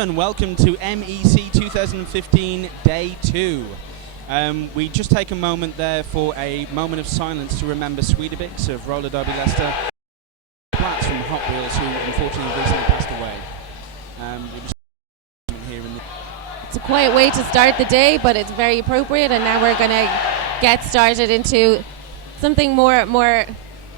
And welcome to MEC 2015 Day 2. We just take a moment there for a moment of silence to remember Sweetabix of Roller Derby Leicester, Platts from Hot Wheels, who unfortunately recently passed away. It's a quiet way to start the day, but it's very appropriate, and now we're going to get started into something more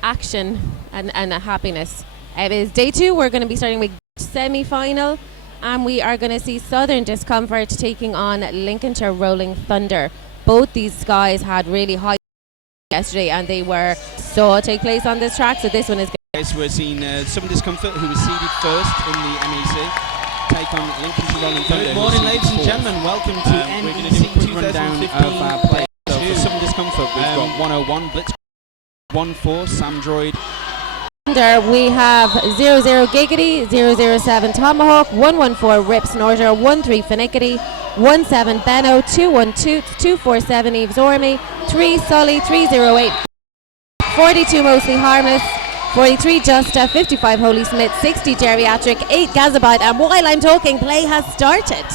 action and happiness. It is Day 2. We're going to be starting with semi-final. And we are going to see Southern Discomfort taking on Lincolnshire Rolling Thunder. Both these guys had really high yesterday, and they saw take place on this track. So this one is good. So we're seeing Southern Discomfort, who was seeded first in the MEC, take on Lincolnshire Rolling Thunder. Good morning, ladies and gentlemen. Welcome to MEC 2015 of our play. So for Southern Discomfort, we've got 101 Blitz, 14 Sam Droid. We have 00 Giggity, 007 Tomahawk, 114 Rip Snorter, 13 Finickety, 17 Benno, 212, 247 Eves Ormy, 3 Sully, 308 42 Mostly Harmless, 43 Justa, 55 Holy Smith, 60 Geriatric, 8 Gazabite, and while I'm talking, play has started.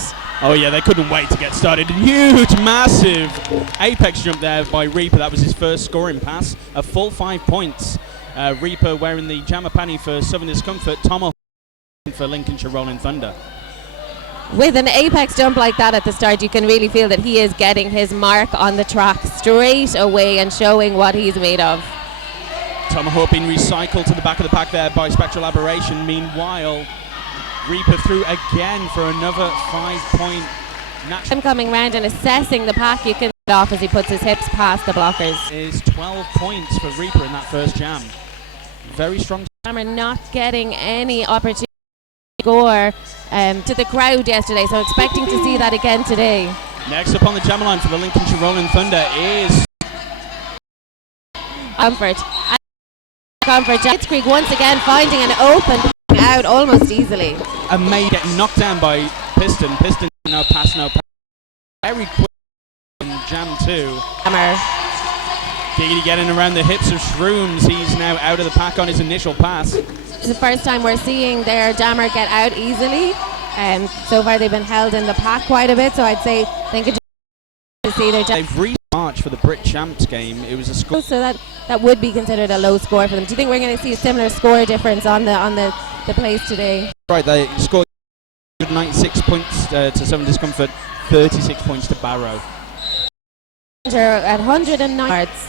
Oh yeah, they couldn't wait to get started. Huge, massive apex jump there by Reaper. That was his first scoring pass, a full 5 points. Reaper wearing the Jammer Panny for Southern Discomfort, Tomahawk for Lincolnshire Rolling Thunder. With an apex jump like that at the start, you can really feel that he is getting his mark on the track straight away and showing what he's made of. Tomahawk being recycled to the back of the pack there by Spectral Aberration. Meanwhile, Reaper through again for another 5-point natural. I'm coming round and assessing the pack. You can get off as he puts his hips past the blockers. Is 12 points for Reaper in that first jam. Very strong. Jammer not getting any opportunity to score to the crowd yesterday, so expecting to see that again today. Next up on the jammer line for the Lincolnshire Rolling Thunder is Comfort. Blitzkrieg once again finding an open out almost easily. And May getting knocked down by Piston. Piston no pass. Very quick in jam 2. Jammer. Giggity getting around the hips of Shrooms. He's now out of the pack on his initial pass. It's the first time we're seeing their jammer get out easily. So far they've been held in the pack quite a bit, so I'd say Lincolnshire to see their jammer. They've reached March for the Brit Champs game. It was a score. So that would be considered a low score for them. Do you think we're going to see a similar score difference on the place today? Right, they scored 96 points to Southern Discomfort, 36 points to Barrow. At 109 yards.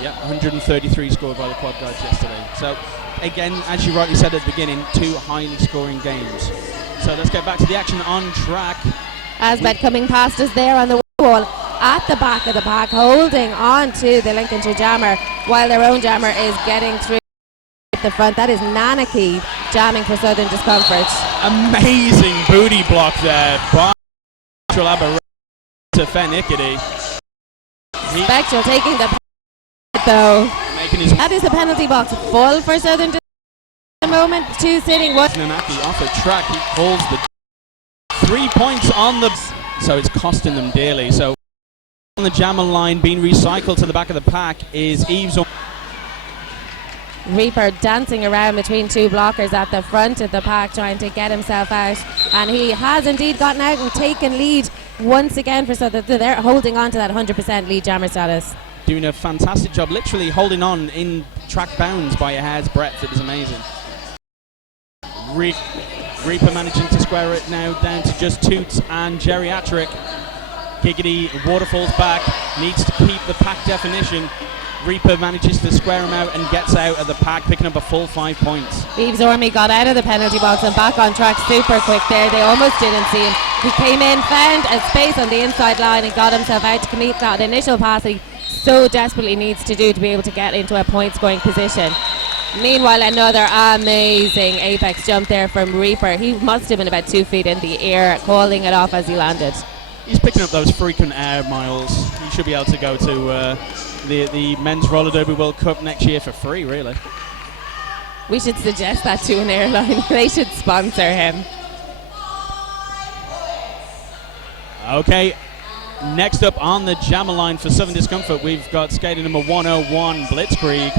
Yep, 133 scored by the quad guys yesterday. So, again, as you rightly said at the beginning, 2 highly scoring games. So let's get back to the action on track. Asbet coming past us there on the wall at the back of the pack, holding on to the Lincolnshire jammer while their own jammer is getting through the front. That is Nanaki jamming for Southern Discomfort. Amazing booty block there by Spectral Aberration to Fenickety. Spectral taking the though. That is the penalty box full for Southern at the moment. 2 sitting. Nanaki off the track. He calls the 3 points on the. So it's costing them dearly. So on the jammer line being recycled to the back of the pack is Eves. Reaper dancing around between 2 blockers at the front of the pack, trying to get himself out, and he has indeed gotten out and taken lead once again for Southern. They're holding on to that 100% lead jammer status. Doing a fantastic job, literally holding on in track bounds by a hair's breadth. It was amazing. Reaper managing to square it now down to just Toots and Geriatric. Giggity waterfalls back, needs to keep the pack definition. Reaper manages to square him out and gets out of the pack, picking up a full 5 points. Eves Ormy got out of the penalty box and back on track super quick there. They almost didn't see him. He came in, found a space on the inside line and got himself out to complete that initial pass he so desperately needs to do to be able to get into a point scoring position. Meanwhile, another amazing apex jump there from Reaper. He must have been about 2 feet in the air, calling it off as he landed. He's picking up those frequent air miles. He should be able to go to the Men's Roller Derby World Cup next year for free, really. We should suggest that to an airline. They should sponsor him. Okay, next up on the jammer line for Southern Discomfort, we've got skater number 101, Blitzkrieg.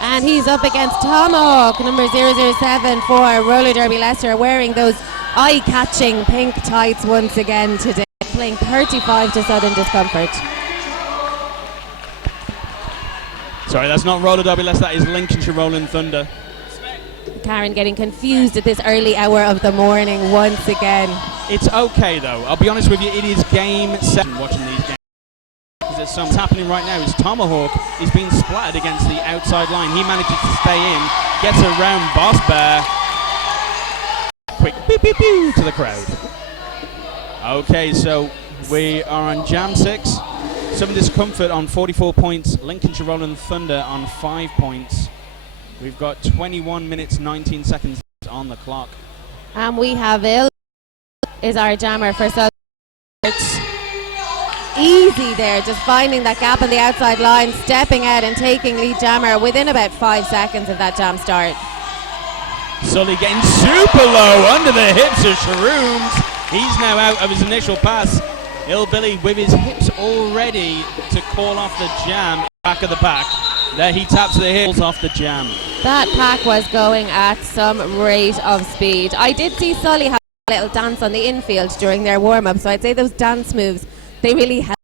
And he's up against Tomahawk, number 007 for Roller Derby Leicester, wearing those eye-catching pink tights once again today, playing 35 to Southern Discomfort. Sorry, that's not Roller Derby, that is Lincolnshire Rolling Thunder. Karen getting confused at this early hour of the morning once again. It's okay though, I'll be honest with you, it is game 7 watching these games. There's something happening right now is Tomahawk is being splattered against the outside line. He manages to stay in, gets around Boss Bear. Quick pew pew pew to the crowd. Okay, so we are on Jam 6. Southern Discomfort on 44 points, Lincolnshire Rolling Thunder on 5 points. We've got 21 minutes 19 seconds on the clock. And we have Il is our jammer for Southern. Easy there, just finding that gap on the outside line, stepping out and taking lead jammer within about 5 seconds of that jam start. Sully getting super low under the hips of Shrooms. He's now out of his initial pass. Billy with his hips all ready to call off the jam. Back of the pack. There he taps the hips off the jam. That pack was going at some rate of speed. I did see Sully have a little dance on the infield during their warm-up, so I'd say those dance moves, they really help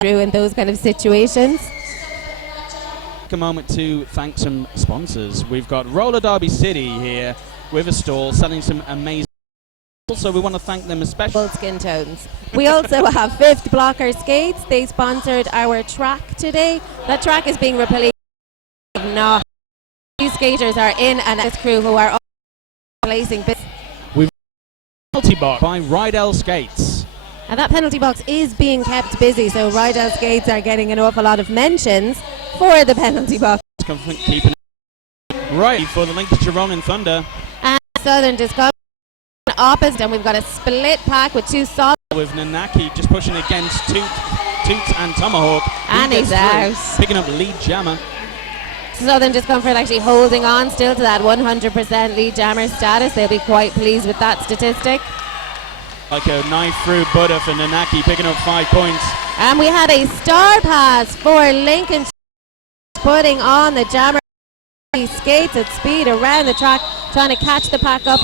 through in those kind of situations. Take a moment to thank some sponsors. We've got Roller Derby City here with a stall selling some amazing. Also, we want to thank them especially. Skin tones. We also have Fifth Blocker Skates. They sponsored our track today. That track is being replaced. Not. These skaters are in and this crew who are placing. We've penalty box by Rydell Skates. And that penalty box is being kept busy, so Rydell Skates are getting an awful lot of mentions for the penalty box. Keeping it right for the Lincolnshire Rolling Thunder. And Southern Discomfort opposite, and we've got a split pack with two solid. With Nanaki just pushing against Toots and Tomahawk. And he's out. Picking up lead jammer. Southern Discomfort actually holding on still to that 100% lead jammer status. They'll be quite pleased with that statistic. Like a knife through butter for Nanaki, picking up 5 points. And we had a star pass for Lincolnshire, putting on the jammer. He skates at speed around the track, trying to catch the pack up.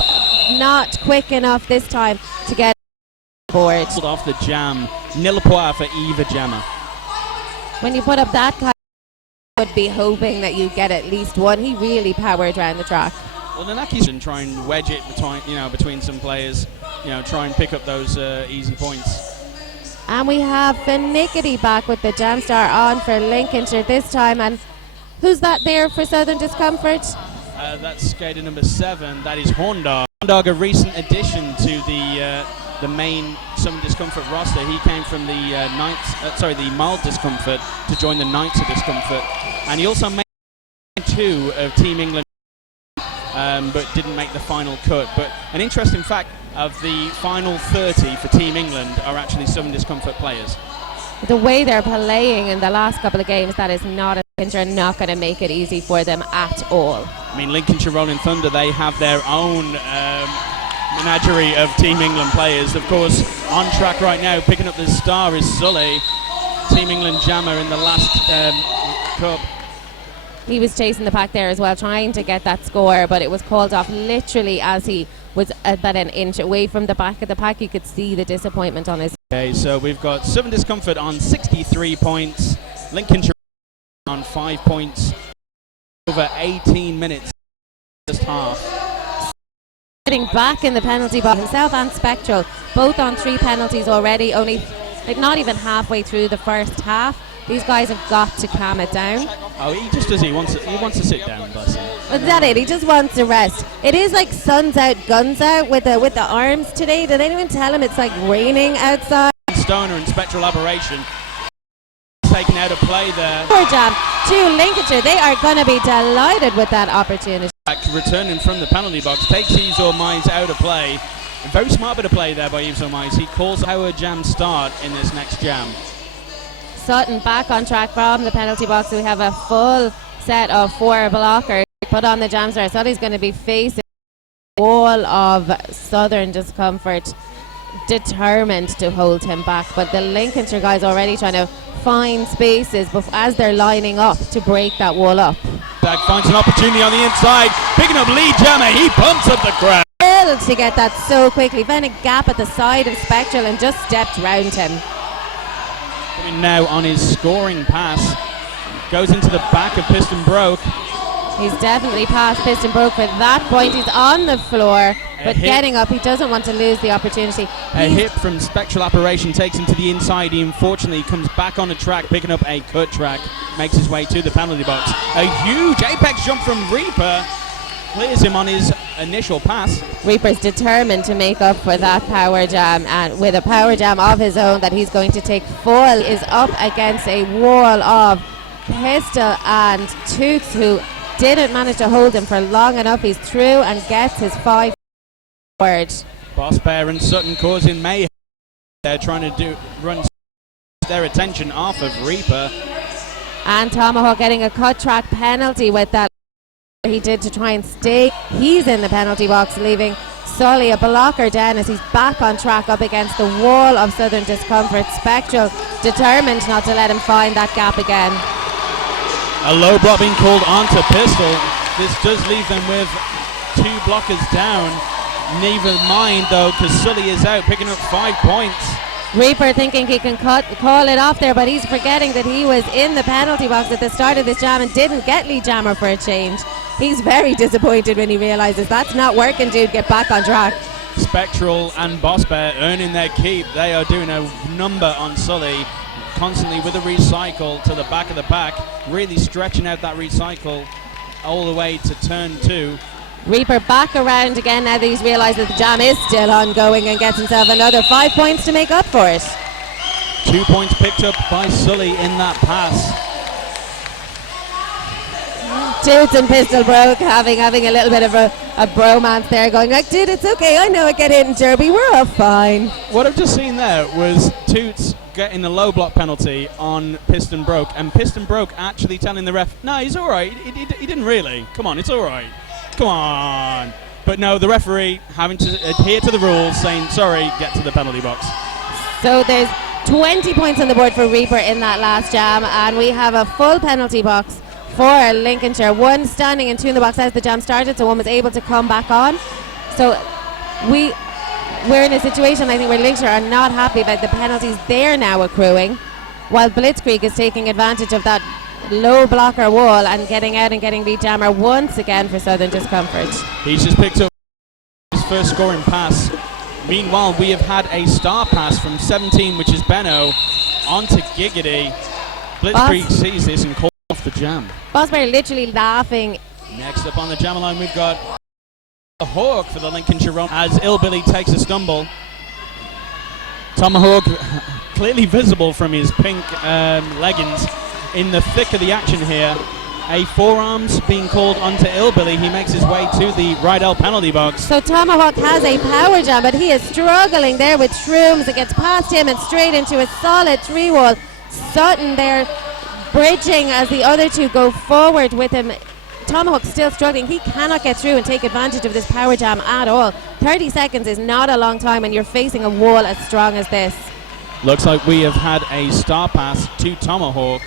Not quick enough this time to get board. Off the jam, nil point for Eva Jammer. When you put up that kind, you would be hoping that you get at least one. He really powered around the track. Well, Nanaki's been trying to wedge it between some players, try and pick up those easy points. And we have Finickety back with the jam star on for Lincolnshire this time. And who's that there for Southern Discomfort? That's skater number 7. That is Horndog. Horndog, a recent addition to the main Southern Discomfort roster. He came from the mild Discomfort to join the Knights of Discomfort, and he also made 2 of Team England, but didn't make the final cut. But an interesting fact of the final 30 for Team England are actually Southern Discomfort players. The way they're playing in the last couple of games, that is not not going to make it easy for them at all. I mean, Lincolnshire Rolling Thunder, they have their own menagerie of Team England players. Of course, on track right now, picking up the star is Sully, Team England jammer in the last cup. He was chasing the pack there as well, trying to get that score, but it was called off literally as he was about an inch away from the back of the pack. You could see the disappointment on his. Okay, so we've got Southern Discomfort on 63 points, Lincolnshire on 5 points, over 18 minutes, just half. Sitting back in the penalty box, himself and Spectral, both on 3 penalties already, only not even halfway through the first half. These guys have got to calm it down. Oh, he just does. He wants to sit down, bless him. Is that it? He just wants to rest. It is like sun's out, guns out with the arms today. Did anyone tell him it's like raining outside? Stoner and Spectral Aberration taken out of play there. Poor jam to Lincolnshire. They are going to be delighted with that opportunity. Returning from the penalty box, takes Yves Ormais out of play. A very smart bit of play there by Yves Ormais. He calls our jam start in this next jam. Sutton back on track from the penalty box. We have a full set of 4 blockers put on the jam star. Sutton's going to be facing the wall of Southern Discomfort, determined to hold him back. But the Lincolnshire guys already trying to find spaces as they're lining up to break that wall up. Back finds an opportunity on the inside, picking up lead jammer. He pumps up the crowd. thrilled to get that so quickly. Found a gap at the side of Spectral and just stepped round him. Coming now on his scoring pass. Goes into the back of Piston Broke. He's definitely past Piston Broke for that point. He's on the floor, but getting up, he doesn't want to lose the opportunity. A hit from Spectral Apparition takes him to the inside. He unfortunately comes back on the track, picking up a cut track, makes his way to the penalty box. A huge apex jump from Reaper clears him on his initial pass. Reaper's determined to make up for that power jam, and with a power jam of his own that he's going to take full, is up against a wall of Pistol and Toots, who didn't manage to hold him for long enough. He's through and gets his 5 forward. Boss Bear and Sutton causing mayhem. They're trying to run their attention off of Reaper. And Tomahawk getting a cut track penalty with that he did to try and stay. He's in the penalty box, leaving Sully a blocker down as he's back on track up against the wall of Southern Discomfort. Spectral determined not to let him find that gap again. A low block being called onto Pistol. This does leave them with 2 blockers down. Never mind though, because Sully is out, picking up 5 points. Reaper thinking he can call it off there, but he's forgetting that he was in the penalty box at the start of this jam and didn't get lead jammer for a change. He's very disappointed when he realises that's not working, dude. Get back on track. Spectral and Boss Bear earning their keep. They are doing a number on Sully, constantly with a recycle to the back of the pack, really stretching out that recycle all the way to turn 2. Reaper back around again now that he's realised that the jam is still ongoing, and gets himself another 5 points to make up for it. 2 points picked up by Sully in that pass. Toots and Pistol Broke having a little bit of a bromance there, going like, dude, it's okay, I know I get hit in Derby, we're all fine. What I've just seen there was Toots getting the low block penalty on Piston Broke, and Piston Broke actually telling the ref, no, he's all right, he didn't really, come on, it's all right, come on. But no, the referee having to adhere to the rules, saying, sorry, get to the penalty box. So there's 20 points on the board for Reaper in that last jam, and we have a full penalty box for Lincolnshire. 1 standing and 2 in the box as the jam started, so 1 was able to come back on. So we're in a situation, I think, where Lincolnshire are not happy about the penalties they're now accruing, while Blitzkrieg is taking advantage of that low blocker wall and getting out and getting lead jammer once again for Southern Discomfort. He's just picked up his first scoring pass. Meanwhile, we have had a star pass from 17, which is Benno, onto Giggity. Blitzkrieg sees this and calls off the jam. Bosberry literally laughing. Next up on the jam line, we've got a Hawk for the Lincolnshire run as Illbilly takes a stumble. Tomahawk clearly visible from his pink leggings in the thick of the action here. A forearms being called onto Illbilly. He makes his way to the Rydell penalty box. So Tomahawk has a power jam, but he is struggling there with Shrooms. It gets past him and straight into a solid 3-wall. Sutton there bridging as the other 2 go forward with him. Tomahawk still struggling. He cannot get through and take advantage of this power jam at all. 30 seconds is not a long time when you're facing a wall as strong as this. Looks like we have had a star pass to Tomahawk.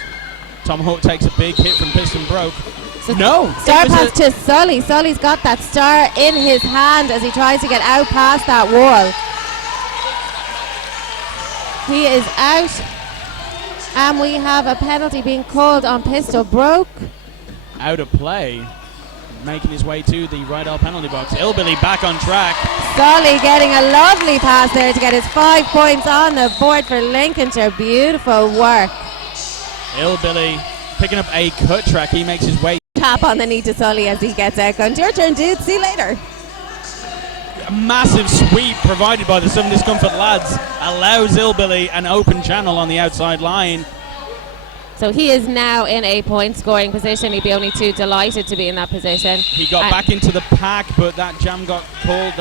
Tomahawk takes a big hit from Piston Broke. So no! Star pass to Sully. Sully's got that star in his hand as he tries to get out past that wall. He is out. And we have a penalty being called on Pistol Broke. Out of play. Making his way to the Rydell penalty box. Illbilly back on track. Sully getting a lovely pass there to get his 5 points on the board for Lincolnshire. Beautiful work. Illbilly picking up a cut track. He makes his way. Tap on the knee to Sully as he gets out. Going, your turn, dude. See you later. A massive sweep provided by the Southern Discomfort lads allows Illbilly an open channel on the outside line. So he is now in a point scoring position. He'd be only too delighted to be in that position. He got back into the pack, but that jam got called.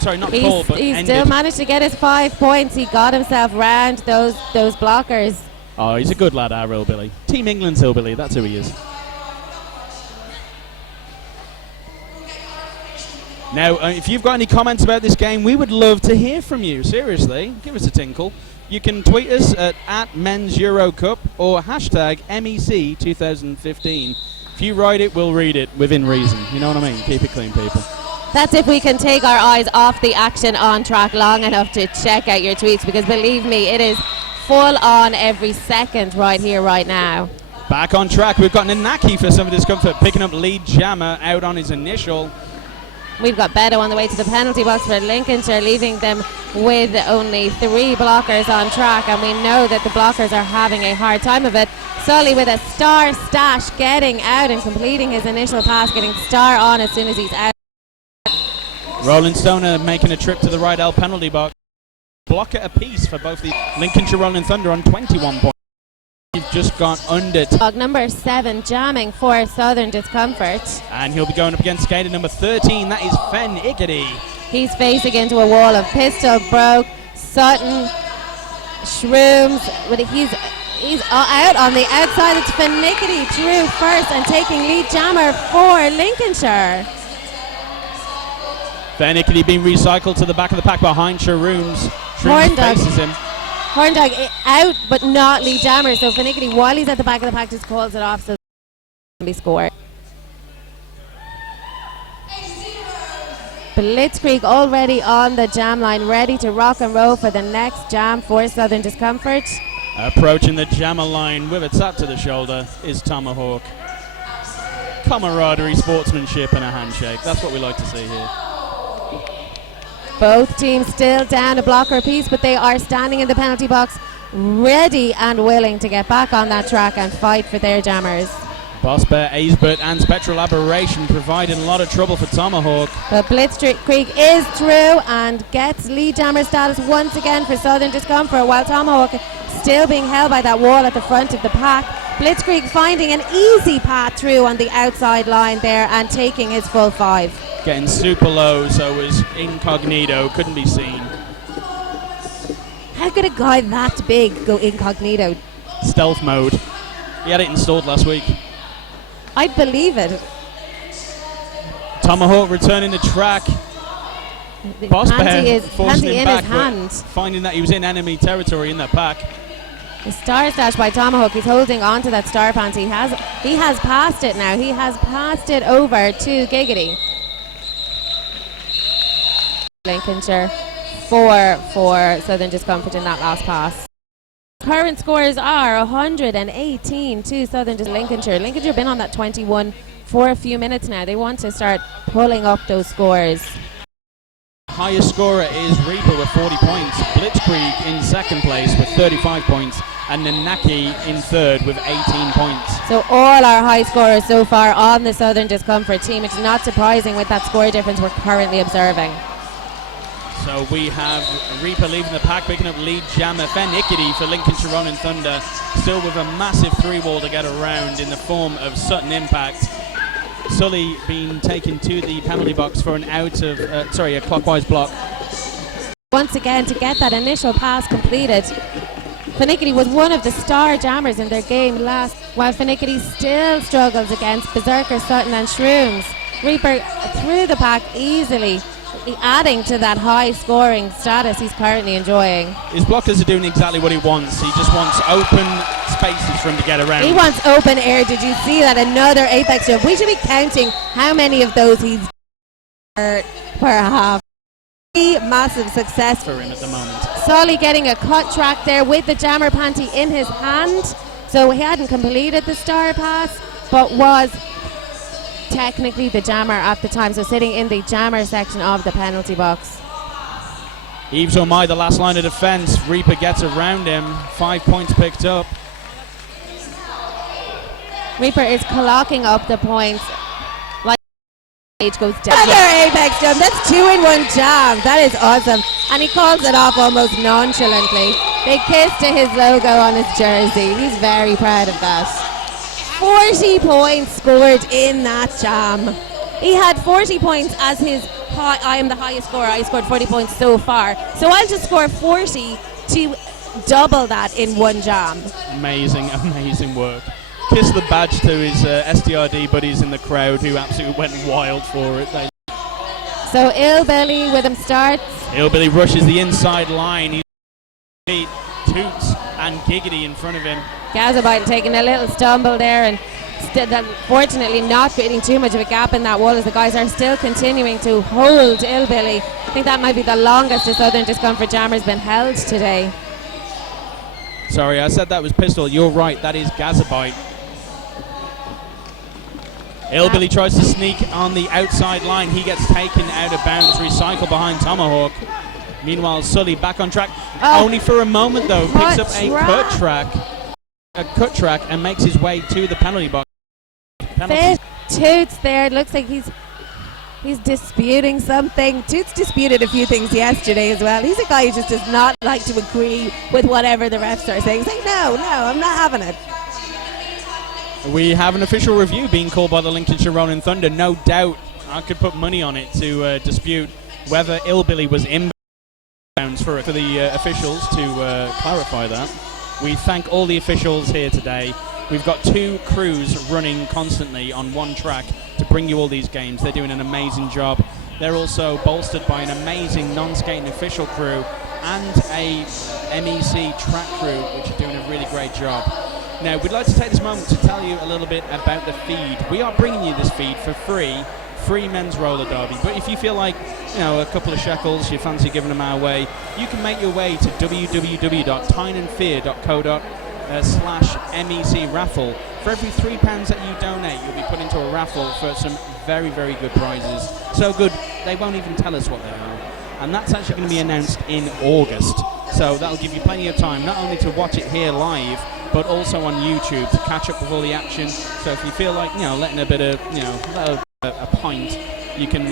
Sorry, not called, but he ended. still managed to get his 5 points. He got himself round those blockers. Oh, he's a good lad, our Illbilly. Team England's Illbilly, that's who he is. Now, if you've got any comments about this game, we would love to hear from you. Seriously, give us a tinkle. You can tweet us at Men's Euro Cup or hashtag MEC 2015. If you write it, we'll read it within reason. You know what I mean? Keep it clean, people. That's if we can take our eyes off the action on track long enough to check out your tweets, because believe me, it is full on every second right here, right now. Back on track, we've got Nanaki for some Discomfort, picking up lead jammer out on his initial. We've got Beto on the way to the penalty box for Lincolnshire, leaving them with only 3 blockers on track, and we know that the blockers are having a hard time of it. Sully with a star stash, getting out and completing his initial pass, getting star on as soon as he's out. Rolling Stoner making a trip to the right L penalty box. Blocker apiece for both the Lincolnshire Rolling Thunder on 21 points. We've just gone under. Number 7 jamming for Southern Discomfort. And he'll be going up against skater number 13. That is Fen Ickety. He's facing into a wall of Pistol, Broke, Sutton, Shrooms. But he's out on the outside. It's Fen Ickety through first and taking lead jammer for Lincolnshire. Fen Ickety being recycled to the back of the pack behind Shrooms. Shrooms faces him. Horndog out, but not lead jammer. So Fen Ickety, while he's at the back of the pack, just calls it off, so it can be scored. Blitzkrieg already on the jam line, ready to rock and roll for the next jam for Southern Discomfort. Approaching the jammer line with a tap to the shoulder is Tomahawk. Camaraderie, sportsmanship, and a handshake. That's what we like to see here. Both teams still down a blocker apiece, but they are standing in the penalty box, ready and willing to get back on that track and fight for their jammers. Boss Bear, Aesbert, and Spectral Aberration providing a lot of trouble for Tomahawk. But Blitzkrieg is through and gets lead jammer status once again for Southern Discomfort, while Tomahawk still being held by that wall at the front of the pack. Blitzkrieg finding an easy path through on the outside line there and taking his full 5. Getting super low, so was incognito, couldn't be seen. How could a guy that big go incognito? Stealth mode. He had it installed last week. I'd believe it. Tomahawk returning the track. Boss Bear forcing him back, hand. Finding that he was in enemy territory in the pack. The star stash by Tomahawk. He's holding on to that star pants. He has passed it now. He has passed it over to Giggity. Lincolnshire 4 for Southern Discomfort in that last pass. Current scores are 118 to Southern Lincolnshire. Lincolnshire been on that 21 for a few minutes now. They want to start pulling up those scores. Highest scorer is Reaper with 40 points. Blitzkrieg in second place with 35 points. And Nanaki in third with 18 points. So all our high scorers so far on the Southern Discomfort team. It's not surprising with that score difference we're currently observing. So we have Reaper leaving the pack, picking up lead jammer Fen Ickety for Lincolnshire Rolling Thunder, still with a massive 3-wall to get around in the form of Sutton Impact. Sully being taken to the penalty box for an a clockwise block. Once again, to get that initial pass completed. Fen Ickety was one of the star jammers in their game last, while Fen Ickety still struggles against Berserker, Sutton and Shrooms. Reaper through the pack easily, adding to that high scoring status he's currently enjoying. His blockers are doing exactly what he wants. He just wants open spaces for him to get around. He wants open air. Did you see that? Another apex jump. We should be counting how many of those he's per half. Massive success for him at the moment. Solly getting a cut track there with the jammer panty in his hand. So he hadn't completed the star pass, but was technically the jammer at the time, so sitting in the jammer section of the penalty box. Eves O'Mai, the last line of defence. Reaper gets around him. 5 points picked up. Reaper is clocking up the points. Like age goes down. Another apex jump. That's 2 in 1 jam. That is awesome. And he calls it off almost nonchalantly. They kiss to his logo on his jersey. He's very proud of that. 40 points scored in that jam. He had 40 points as his I am the highest scorer. I scored 40 points so far. So I'll just score 40 to double that in one jam. Amazing, amazing work. Kiss the badge to his SDRD buddies in the crowd who absolutely went wild for it. So Illbilly with him starts. Illbilly rushes the inside line. He Toots and Giggity in front of him. Gazabite taking a little stumble there, and fortunately not creating too much of a gap in that wall as the guys are still continuing to hold Illbilly. I think that might be the longest a Southern Discomfort jammer has been held today. Sorry, I said that was Pistol. You're right, that is Gazabite. Illbilly tries to sneak on the outside line. He gets taken out of bounds, recycle behind Tomahawk. Meanwhile, Sully back on track. Only for a moment, though. Picks up a cut track and makes his way to the penalty box. Toots there. It looks like he's disputing something. Toots disputed a few things yesterday as well. He's a guy who just does not like to agree with whatever the refs are saying. He's like, no, I'm not having it. We have an official review being called by the Lincolnshire Rolling Thunder. No doubt I could put money on it to dispute whether Illbilly was inbounds for the officials to clarify that. We thank all the officials here today. We've got 2 crews running constantly on one track to bring you all these games. They're doing an amazing job. They're also bolstered by an amazing non-skating official crew and a MEC track crew, which are doing a really great job. Now, we'd like to take this moment to tell you a little bit about the feed. We are bringing you this feed for free men's roller derby. But if you feel like, a couple of shekels, you fancy giving them our way, you can make your way to www.tyneandfear.co.uk/MEC raffle. For every £3 that you donate, you'll be put into a raffle for some very, very good prizes. So good, they won't even tell us what they are. And that's actually going to be announced in August. So that'll give you plenty of time, not only to watch it here live, but also on YouTube to catch up with all the action. So if you feel like, letting a bit of, a pint, you can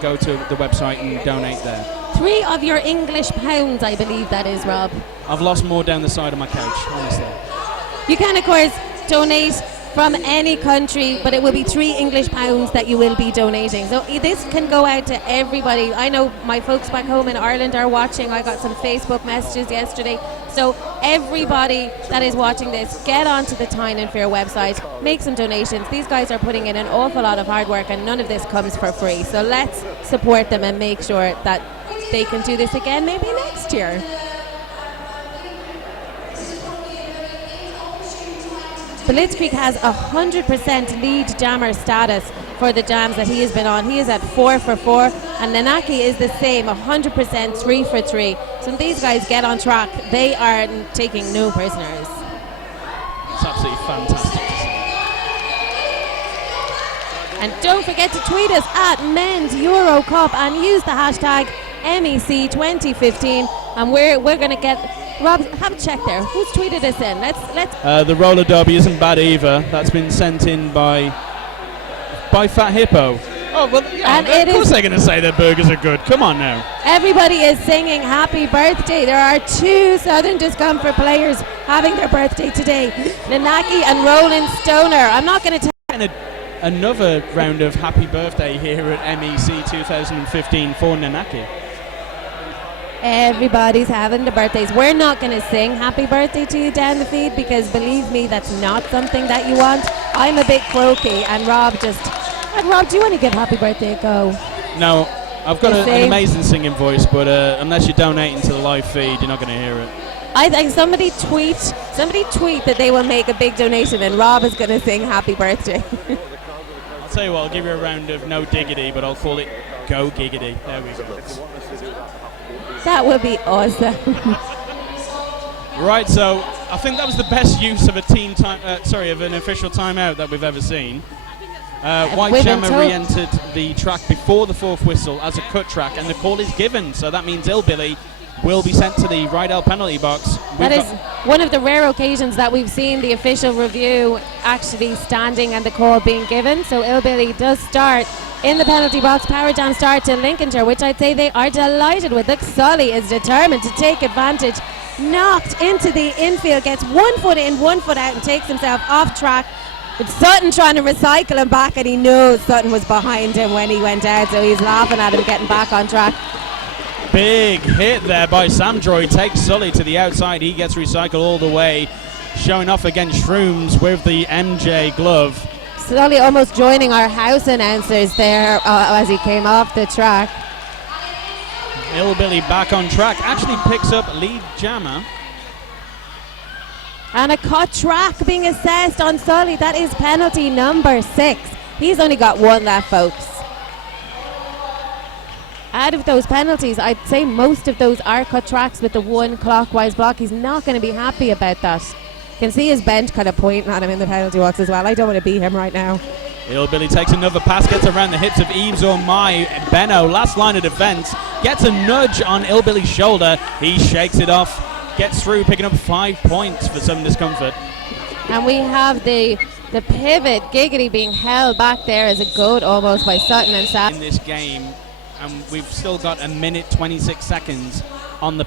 go to the website and donate there. 3 of your English pounds, I believe that is, Rob. I've lost more down the side of my couch, honestly. You can, of course, donate from any country, but it will be 3 English pounds that you will be donating. So this can go out to everybody. I know my folks back home in Ireland are watching. I got some Facebook messages yesterday. So everybody that is watching this, get onto the Tyne and Fear website, make some donations. These guys are putting in an awful lot of hard work and none of this comes for free. So let's support them and make sure that they can do this again maybe next year. Blitzkrieg has 100% lead jammer status for the jams that he has been on. He is at 4 for 4, and Nanaki is the same, 100% 3 for 3. So when these guys get on track, they are taking no prisoners. It's absolutely fantastic to see. And don't forget to tweet us at Men's Euro Cup and use the hashtag MEC2015, and we're going to get... Rob, have a check there. Who's tweeted us in? Let's. The roller derby isn't bad either. That's been sent in by Fat Hippo. Oh well, yeah, of course they're going to say their burgers are good. Come on now. Everybody is singing happy birthday. There are 2 Southern Discomfort players having their birthday today, Nanaki and Roland Stoner. I'm not going to tell. Another round of happy birthday here at MEC 2015 for Nanaki. Everybody's having the birthdays. We're not going to sing happy birthday to you down the feed because believe me, that's not something that you want. I'm a bit croaky and Rob, do you want to give happy birthday a go? No, I've got an amazing singing voice, but unless you're donating to the live feed, you're not going to hear it. I think somebody tweet that they will make a big donation and Rob is going to sing happy birthday. I'll tell you what, I'll give you a round of no diggity, but I'll call it go giggity. There we go. That would be awesome. Right, so I think that was the best use of an official timeout that we've ever seen. White Jammer re-entered the track before the 4th whistle as a cut track, and the call is given. So that means Illbilly will be sent to the Rydell penalty box. That is one of the rare occasions that we've seen the official review actually standing and the call being given. So Illbilly does start in the penalty box. Power jam start to Lincolnshire, which I'd say they are delighted with. Look, Sully is determined to take advantage. Knocked into the infield, gets 1 foot in, 1 foot out, and takes himself off track. But Sutton trying to recycle him back, and he knows Sutton was behind him when he went out, so he's laughing at him getting back on track. Big hit there by Samdroid, takes Sully to the outside. He gets recycled all the way, showing off against Shrooms with the MJ glove. Sully almost joining our house announcers there as he came off the track. Illbilly back on track, actually picks up lead jammer. And a cut track being assessed on Sully. That is penalty number 6. He's only got one left, folks. Out of those penalties, I'd say most of those are cut tracks with the one clockwise block. He's not going to be happy about that. You can see his bench kind of pointing at him in the penalty box as well. I don't want to be him right now. Hillbilly takes another pass, gets around the hips of Eves or my Benno. Last line of defence. Gets a nudge on Hillbilly's shoulder. He shakes it off. Gets through, picking up 5 points for Southern Discomfort. And we have the pivot, Giggity, being held back there as a goat almost by Sutton and Sam. In this game, and we've still got a minute 26 seconds on the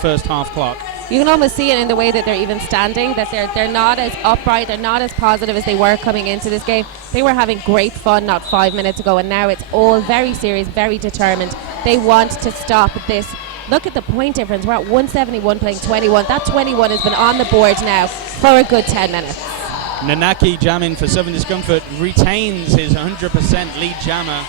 first half clock. You can almost see it in the way that they're even standing, that they're not as upright, they're not as positive as they were coming into this game. They were having great fun not 5 minutes ago, and now it's all very serious, very determined. They want to stop this. Look at the point difference. We're at 171 playing 21. That 21 has been on the board now for a good 10 minutes. Nanaki jamming for Southern Discomfort retains his 100% lead jammer.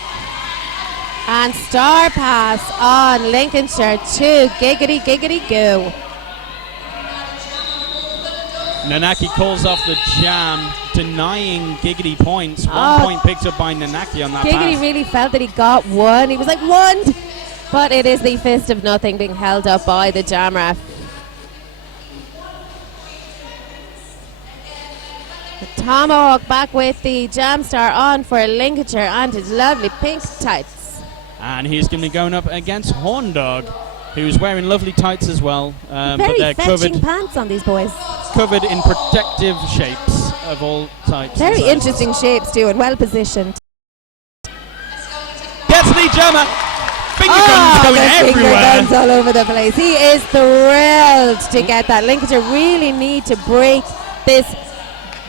And star pass on Lincolnshire to Giggity Giggity Goo. Nanaki calls off the jam, denying Giggity points. 1 point picked up by Nanaki on that Giggity pass. really felt that he got one. He was like, one! But it is the fist of nothing being held up by the jam ref. The Tomahawk back with the jam star on for Lincolnshire and his lovely pink tights. And he's going to be going up against Horndog, who's wearing lovely tights as well. Very but they're fetching pants on these boys. Covered in protective shapes of all types. Very interesting shapes too, and well positioned. Gets the jammer. Finger guns going everywhere. Finger guns all over the place. He is thrilled to get that. Lincolnshire really need to break this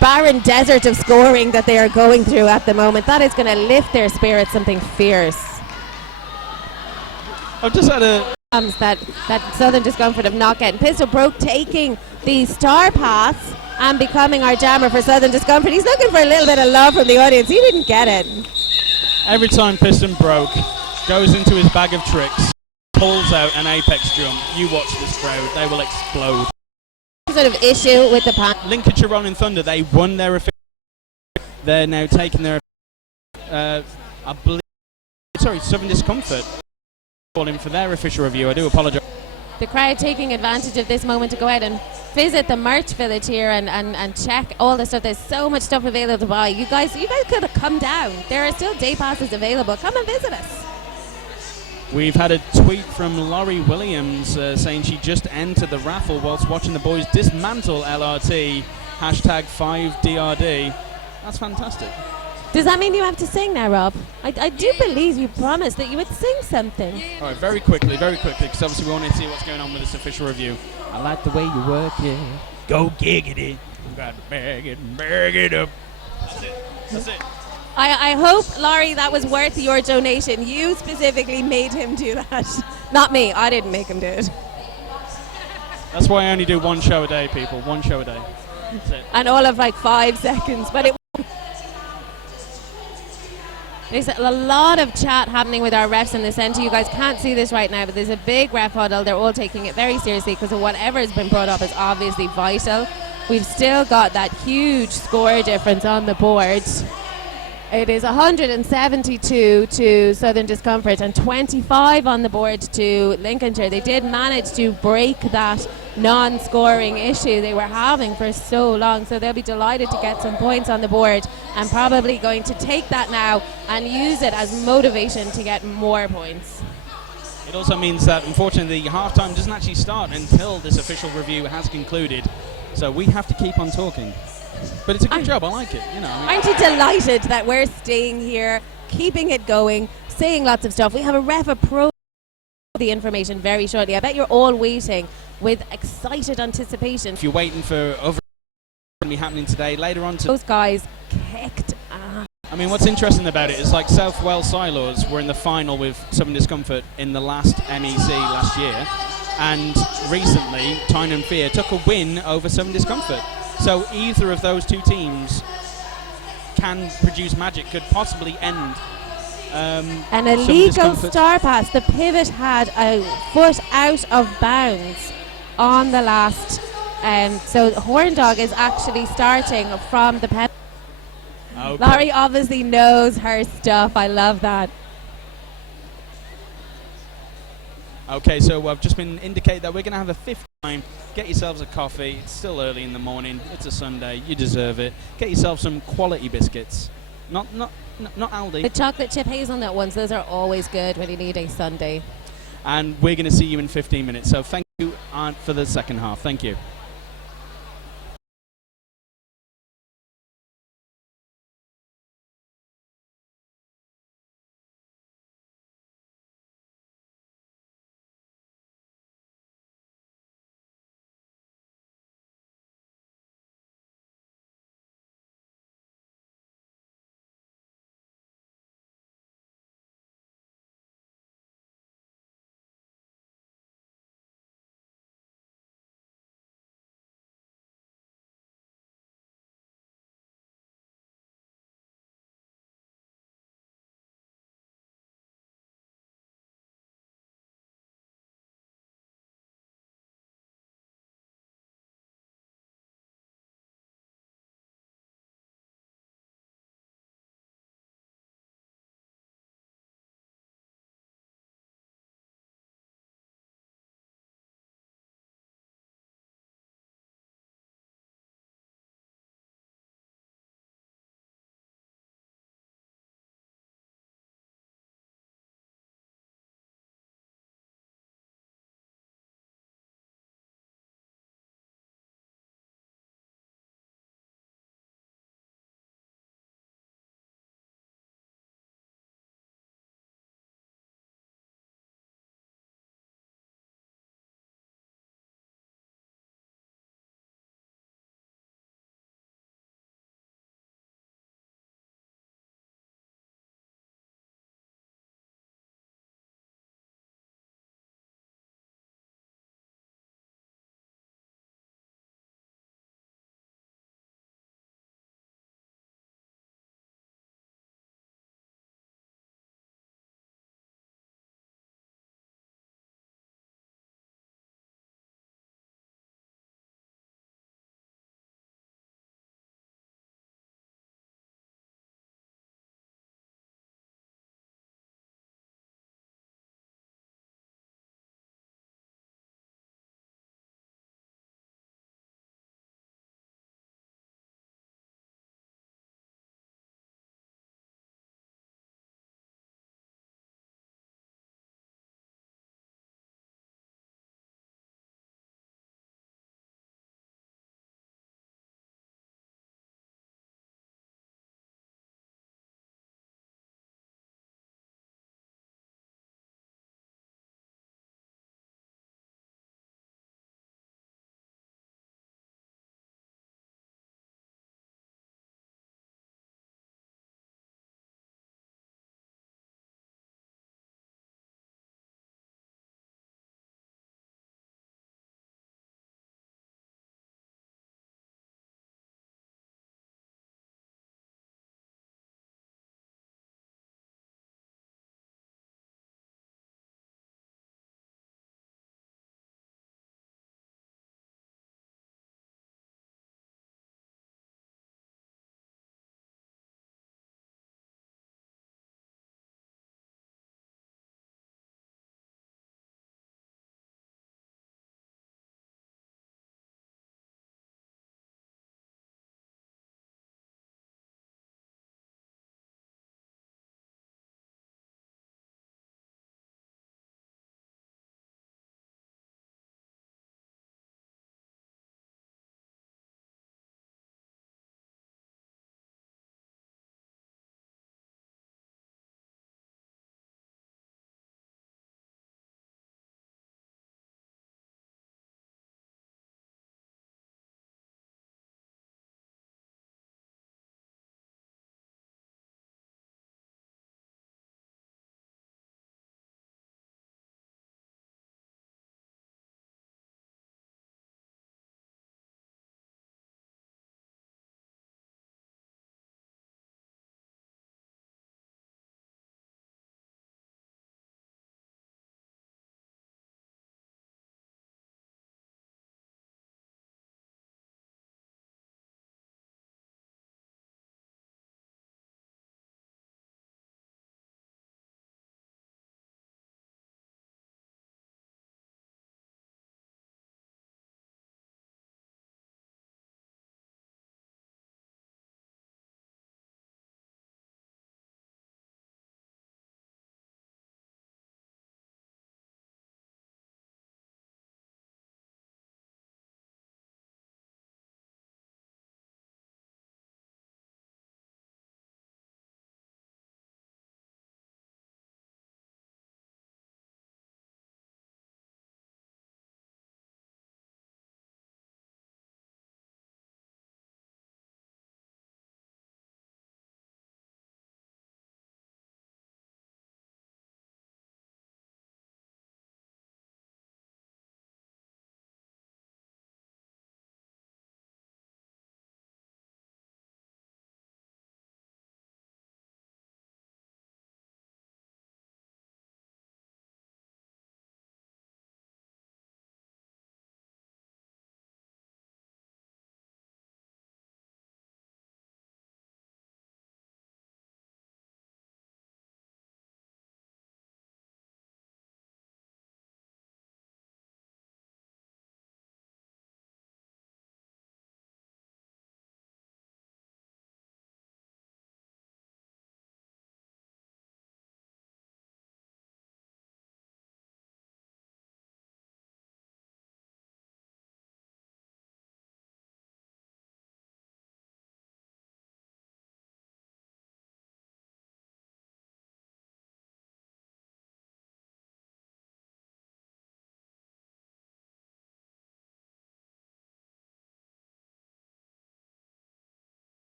barren desert of scoring that they are going through at the moment. That is going to lift their spirits something fierce. I've just had a... That Southern Discomfort of not getting. Pistol Broke taking the star pass and becoming our jammer for Southern Discomfort. He's looking for a little bit of love from the audience. He didn't get it. Every time Piston Broke goes into his bag of tricks, pulls out an apex jump, you watch this crowd, they will explode. Sort of issue with the pan. Lincolnshire Rolling Thunder, they won their official. They're now taking their Southern Discomfort calling for their official review. I do apologise. The crowd taking advantage of this moment to go out and visit the merch village here and check all the stuff. There's so much stuff available to buy. You guys could have come down. There are still day passes available. Come and visit us. We've had a tweet from Laurie Williams saying she just entered the raffle whilst watching the boys dismantle LRT. Hashtag 5DRD. That's fantastic. Does that mean you have to sing now, Rob? I do believe you promised that you would sing something. All right, very quickly, because obviously we want to see what's going on with this official review. I like the way you work it. Go giggity. Got to bag it up. That's it. I hope, Laurie, that was worth your donation. You specifically made him do that. Not me. I didn't make him do it. That's why I only do one show a day, people. One show a day. That's it. And all of like 5 seconds. But it. There's a lot of chat happening with our refs in the centre. You guys can't see this right now, but there's a big ref huddle. They're all taking it very seriously because whatever has been brought up is obviously vital. We've still got that huge score difference on the board. It is 172 to Southern Discomfort and 25 on the board to Lincolnshire. They did manage to break that non-scoring issue they were having for so long, so they'll be delighted to get some points on the board and probably going to take that now and use it as motivation to get more points. It also means that unfortunately half-time doesn't actually start until this official review has concluded, so we have to keep on talking. But it's a good job, I like it. Aren't you delighted that we're staying here, keeping it going, saying lots of stuff? We have a ref approach the information very shortly. I bet you're all waiting with excited anticipation. If you're waiting for other to be happening today, later on those guys kicked ass. I mean, what's interesting about it is like South Wales Silures were in the final with Southern Discomfort in the last MEC last year, and recently Tyne and Fear took a win over Southern Discomfort. So either of those two teams can produce magic, could possibly end an illegal star pass. The pivot had a foot out of bounds on the last So the horn dog is actually starting from the pen. Okay. Laurie obviously knows her stuff. I love that. Okay, so I've just been indicated that we're going to have a fifth time. Get yourselves a coffee. It's still early in the morning. It's a Sunday. You deserve it. Get yourself some quality biscuits. Not Aldi. The chocolate chip hazelnut ones, those are always good when you need a Sunday. And we're going to see you in 15 minutes. So thank you, Aunt, for the second half. Thank you.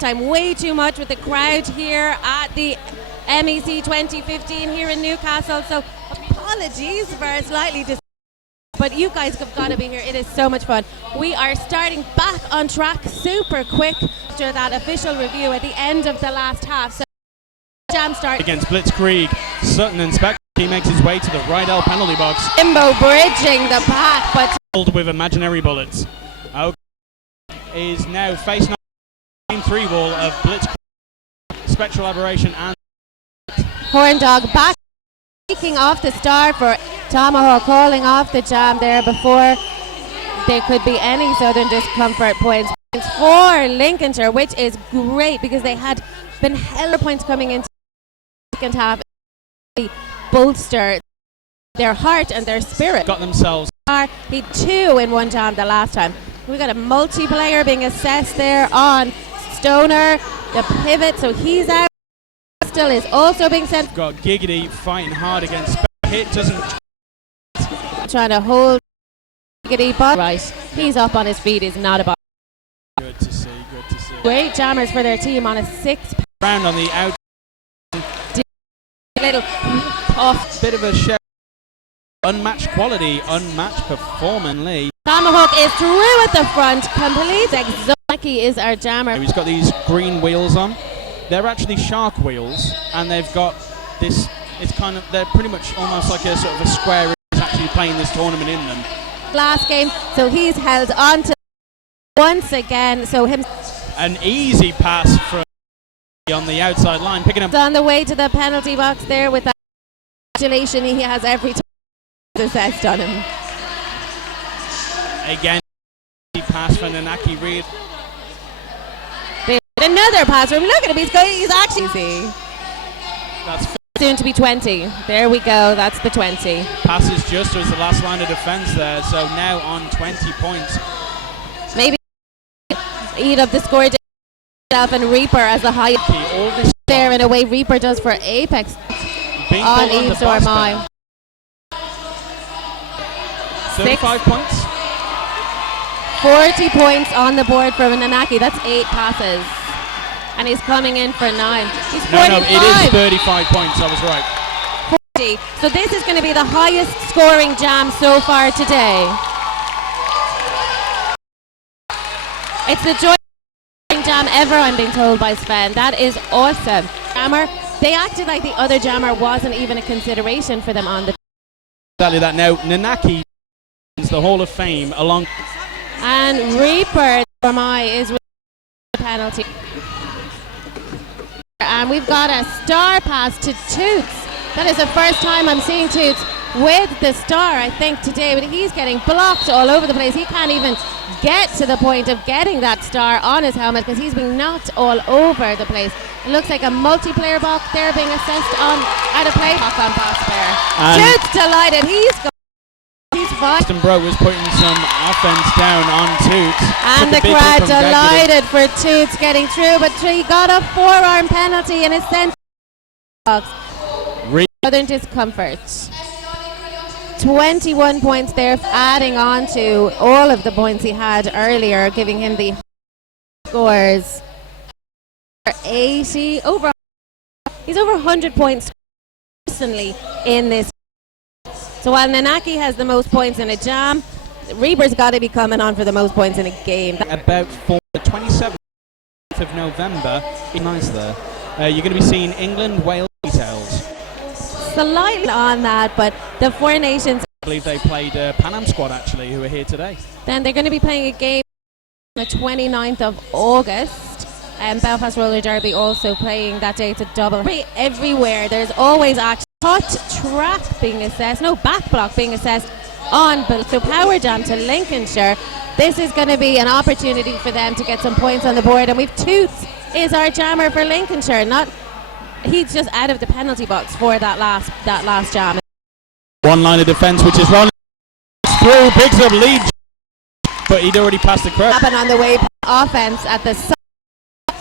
time, way too much with the crowd here at the MEC 2015 here in Newcastle. So apologies for a slightly but you guys have got to be here. It is so much fun. We are starting back on track super quick after that official review at the end of the last half. So jam start against Blitzkrieg. Sutton and Spectre. He makes his way to the right L penalty box. Limbo bridging the pack, but with imaginary bullets. Okay. Is now facing on 3 wall of Blitzkrieg, Spectral Aberration and Horn Dog back, taking off the star for Tomahawk, calling off the jam there before there could be any Southern Discomfort points for Lincolnshire, which is great because they had been hella points coming into the second half. Bolster their heart and their spirit. Got themselves. He 2 in 1 jam the last time. We got a multiplayer being assessed there on Stoner, the pivot, so he's out. Still is also being sent. Got Giggity fighting hard against Hit, doesn't trying to hold Giggity, but right, he's up on his feet, is not about. Good to see, good to see. Great jammers for their team on a 6 round on the out. Little off. Bit of a share. Unmatched quality, unmatched performingly. Tomahawk is through at the front, complete. Exotic is our jammer. He's got these green wheels on. They're actually shark wheels, and they've got this. It's kind of, they're pretty much almost like a sort of a square. He's actually playing this tournament in them. Last game, so he's held on to once again. So him. An easy pass from on the outside line, picking up. On the way to the penalty box there with that congratulation he has every time assessed on him. Again, pass from Nanaki Reed. Another pass from, look at him, he's actually easy. That's soon to be 20. There we go, that's the 20. Passes just as the last line of defence there, so now on 20 points. Maybe eat up the score himself and Reaper as the high there in a way Reaper does for Apex on Eves or Mai. 35 points. 40 points on the board from Nanaki. That's 8 passes. And he's coming in for 9. He's 45. No, it is 35 points. I was right. 40. So this is going to be the highest scoring jam so far today. It's the joint jam ever, I'm being told by Sven. That is awesome. Jammer, they acted like the other jammer wasn't even a consideration for them on the. Exactly that. Now Nanaki is the Hall of Fame along. And Reaper for my is the penalty. And we've got a star pass to Toots. That is the first time I'm seeing Toots with the star, I think, today. But he's getting blocked all over the place. He can't even get to the point of getting that star on his helmet because he's being knocked all over the place. It looks like a multiplayer box there being assessed on out of play. Knock on pass there. Toots delighted. He's fine. Aston Bro was putting some offense down on Toots. And the crowd delighted for Toots getting through, but he got a forearm penalty in his center box. Southern Discomfort. 21 points there, adding on to all of the points he had earlier, giving him the scores. 80 over. He's over 100 points personally in this. So while Nanaki has the most points in a jam, Reaper's got to be coming on for the most points in a game. About for the 27th of November, nice there. You're going to be seeing England, Wales details. Slightly on that, but the 4 nations. I believe they played Panam Squad actually, who are here today. Then they're going to be playing a game on the 29th of August. And Belfast Roller Derby also playing that day. It's a double. Everywhere there's always action. Hot track being assessed, no back block being assessed on so Power Jam to Lincolnshire. This is going to be an opportunity for them to get some points on the board, and we've Toots is our jammer for Lincolnshire. He's just out of the penalty box for that last jam. One line of defence which is running through, picks up lead, but he'd already passed the crowd. Happened on the way offense at the side.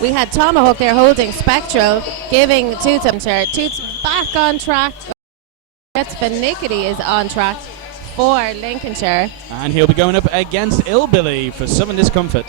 We had Tomahawk there holding Spectral, giving Toots Toots back on track. That's Finickety is on track for Lincolnshire. And he'll be going up against Illbilly for Southern Discomfort.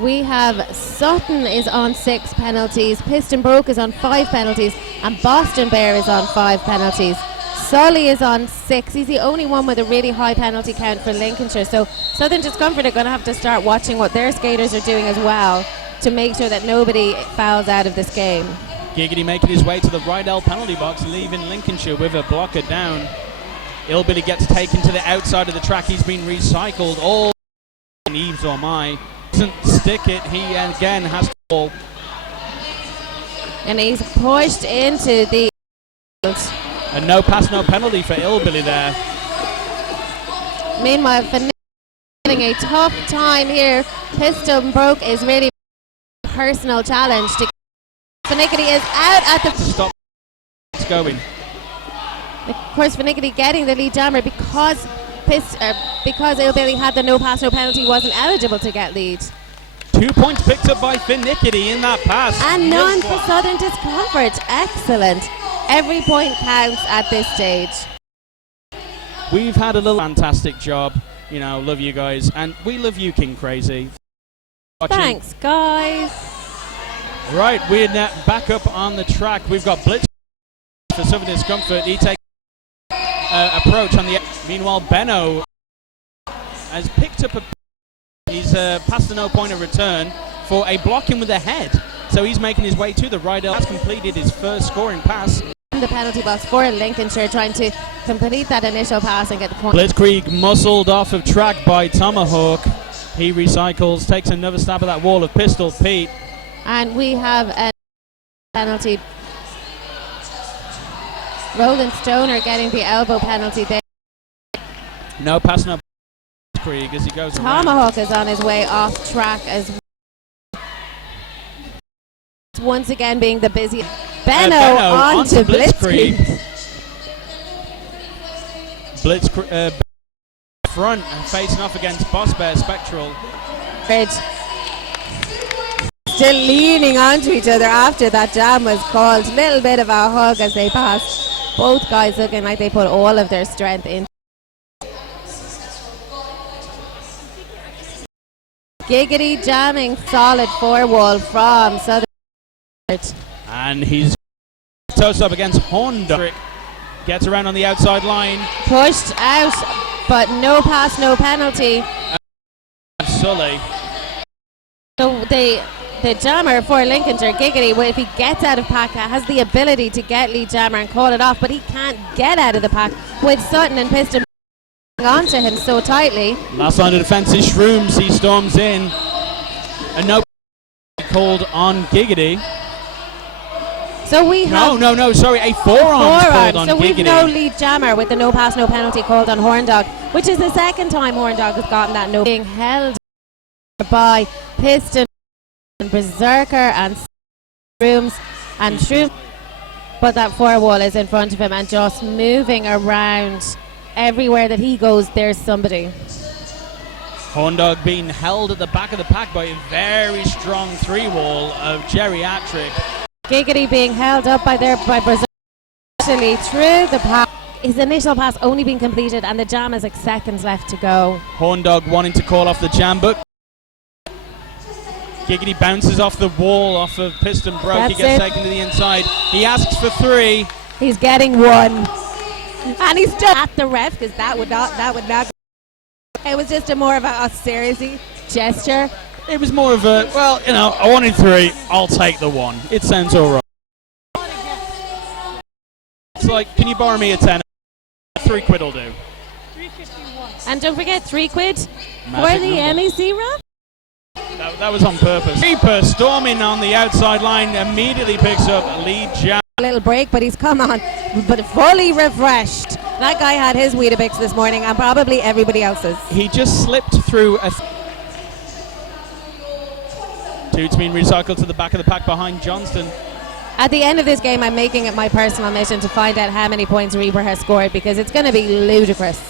We have Sutton is on 6 penalties, Piston Broke is on 5 penalties, and Boston Bear is on 5 penalties. Sully is on 6. He's the only one with a really high penalty count for Lincolnshire. So Southern Discomfort are going to have to start watching what their skaters are doing as well to make sure that nobody fouls out of this game. Giggity making his way to the Rydell penalty box, leaving Lincolnshire with a blocker down. Ilbilly gets taken to the outside of the track. He's been recycled. All Eves or my doesn't stick it. He again has to fall. And he's pushed into the... And no pass, no penalty for Ilbilly there. Meanwhile, Finnickety having a tough time here. Piston Broke is really a personal challenge. Finnickety is out at the... Stop. It's going. Of course, Finnickety getting the lead jammer because Ilbilly had the no pass, no penalty, wasn't eligible to get lead. 2 points picked up by Finnickety in that pass. And none for Southern Discomfort. Excellent. Every point counts at this stage. We've had a little fantastic job. You know, love you guys. And we love you, King Crazy. Thanks, guys. Right, we're now back up on the track. We've got Blitz for Southern Discomfort. He takes approach on the... Meanwhile, Benno has picked up a... He's passed the no-pointer return for a blocking with the head. So he's making his way to the Rydell. Has completed his first scoring pass. The penalty box for Lincolnshire, trying to complete that initial pass and get the point. Blitzkrieg muscled off of track by Tomahawk. He recycles, takes another stab at that wall of Pistol Pete. And we have a penalty. Roland Stoner getting the elbow penalty there. No pass, no Blitzkrieg as he goes Tomahawk around. is on his way off track as well. Once again being the busy. Benno onto Blitzkrieg. Blitzkrieg front and facing off against Boss Bear Spectral. Still leaning onto each other after that jam was called. Little bit of a hug as they passed. Both guys looking like they put all of their strength in. Giggity jamming solid 4-wall from Southern. And he's toast up against Honda. Gets around on the outside line. Pushed out, but no pass, no penalty. Sully. So the jammer for Lincolnshire, Giggity, if he gets out of pack, has the ability to get lead jammer and call it off, but he can't get out of the pack with Sutton and Piston onto him so tightly. Last line of defense is Shrooms. He storms in. A no called on Giggity. So we have... No, sorry, a forearm called on Giggity. So we've no lead jammer with the no pass, no penalty called on Horndog, which is the second time Horndog has gotten that no. Being held by Piston and Berserker and Shrooms and Shrooms, but that 4-wall is in front of him and just moving around everywhere that he goes, there's somebody. Horndog being held at the back of the pack by a very strong 3-wall of Geriatric. Giggity being held up by Berserker through the pass. His initial pass only being completed and the jam has 6 seconds left to go. Horndog wanting to call off the jam, but Giggity bounces off the wall off of Piston Broke. That's he gets it. taken to the inside. He asks for 3. He's getting 1. And he's still at the ref because that would not. It was just more of a seriously gesture. It was more of a, well, you know, I wanted 3, I'll take the 1. It sounds alright. It's like, can you borrow me a 10? 3 quid will do. $3.51. And don't forget 3 quid Magic for the number. MEC ref. That was on purpose. Reaper storming on the outside line, immediately picks up lead jam. A little break, but he's come on, but fully refreshed. That guy had his Weetabix this morning and probably everybody else's. He just slipped through a... Toots being recycled to the back of the pack behind Johnston. At the end of this game, I'm making it my personal mission to find out how many points Reaper has scored because it's going to be ludicrous.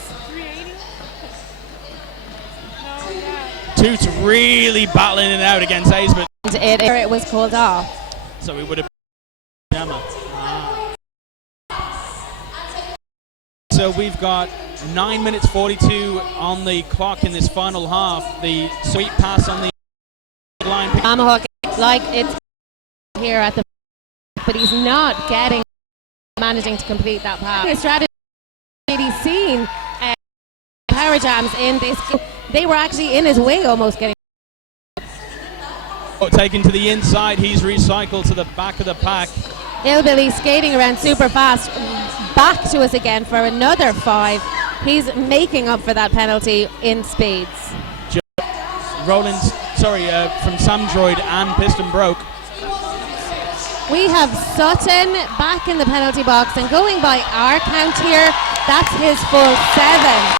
380? Toots really battling it out against Ace, but It was called off. so we would have jammer. So we've got 9 minutes 42 on the clock in this final half. The sweet pass on the line. Tomahawk, like it's here at the, but he's not managing to complete that pass. The strategy he's seen power jams in this. They were actually in his way, almost getting. Taken to the inside, he's recycled to the back of the pack. Hillbilly skating around super fast, back to us again for another 5. He's making up for that penalty in spades. Rollins, from Samdroid and Piston Broke. We have Sutton back in the penalty box, and going by our count here, that's his full 7.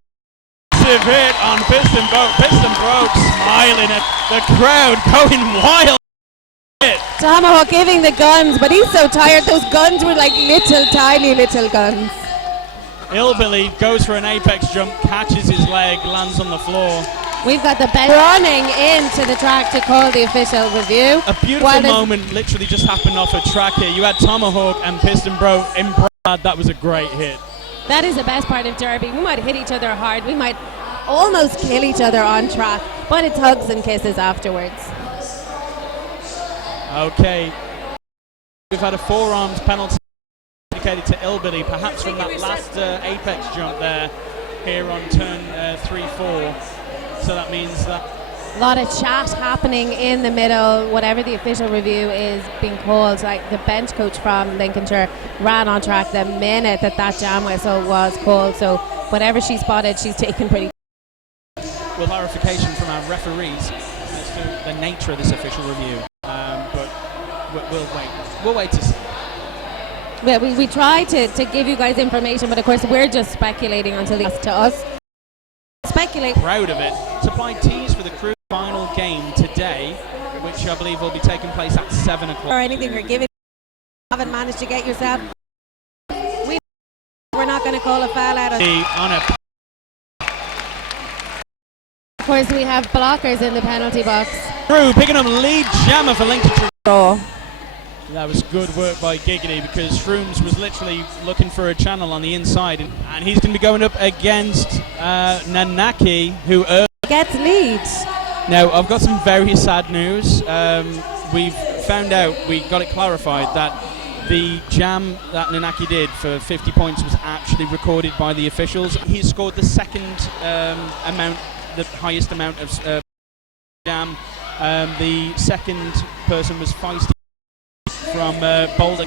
Massive hit on Piston Broke. Piston Broke smiling at the crowd, going wild. Tomahawk giving the guns, but he's so tired. Those guns were like tiny little guns. Hillbilly goes for an apex jump, catches his leg, lands on the floor. We've got the bench running into the track to call the official review. A beautiful moment literally just happened off a track here. You had Tomahawk and Piston Broke in Brad. That was a great hit. That is the best part of Derby. We might hit each other hard. We might almost kill each other on track, but it's hugs and kisses afterwards. Okay. We've had a forearms penalty indicated to Hillbilly, perhaps from that last apex jump there here on turn 3-4. So that means that a lot of chat happening in the middle, whatever the official review is being called. Like the bench coach from Lincolnshire ran on track the minute that jam whistle was called. So whatever she spotted, she's taken pretty. With clarification from our referees as to the nature of this official review, but we'll wait to see. Yeah, we try to give you guys information, but of course we're just speculating until it's to us. Speculate. Proud of it. Supplied tees for the crew final game today, which I believe will be taking place at 7 o'clock. Or anything you're giving, haven't managed to get yourself. We're not going to call a foul out on it. Of course, we have blockers in the penalty box. Crew picking up lead jammer for Lincolnshire. Oh. That was good work by Giggity, because Shrooms was literally looking for a channel on the inside, and he's going to be going up against Nanaki, who gets lead. Now, I've got some very sad news. We've found out, we got it clarified, that the jam that Nanaki did for 50 points was actually recorded by the officials. He scored the second the highest amount of jam. The second person was Feisty from Boulder.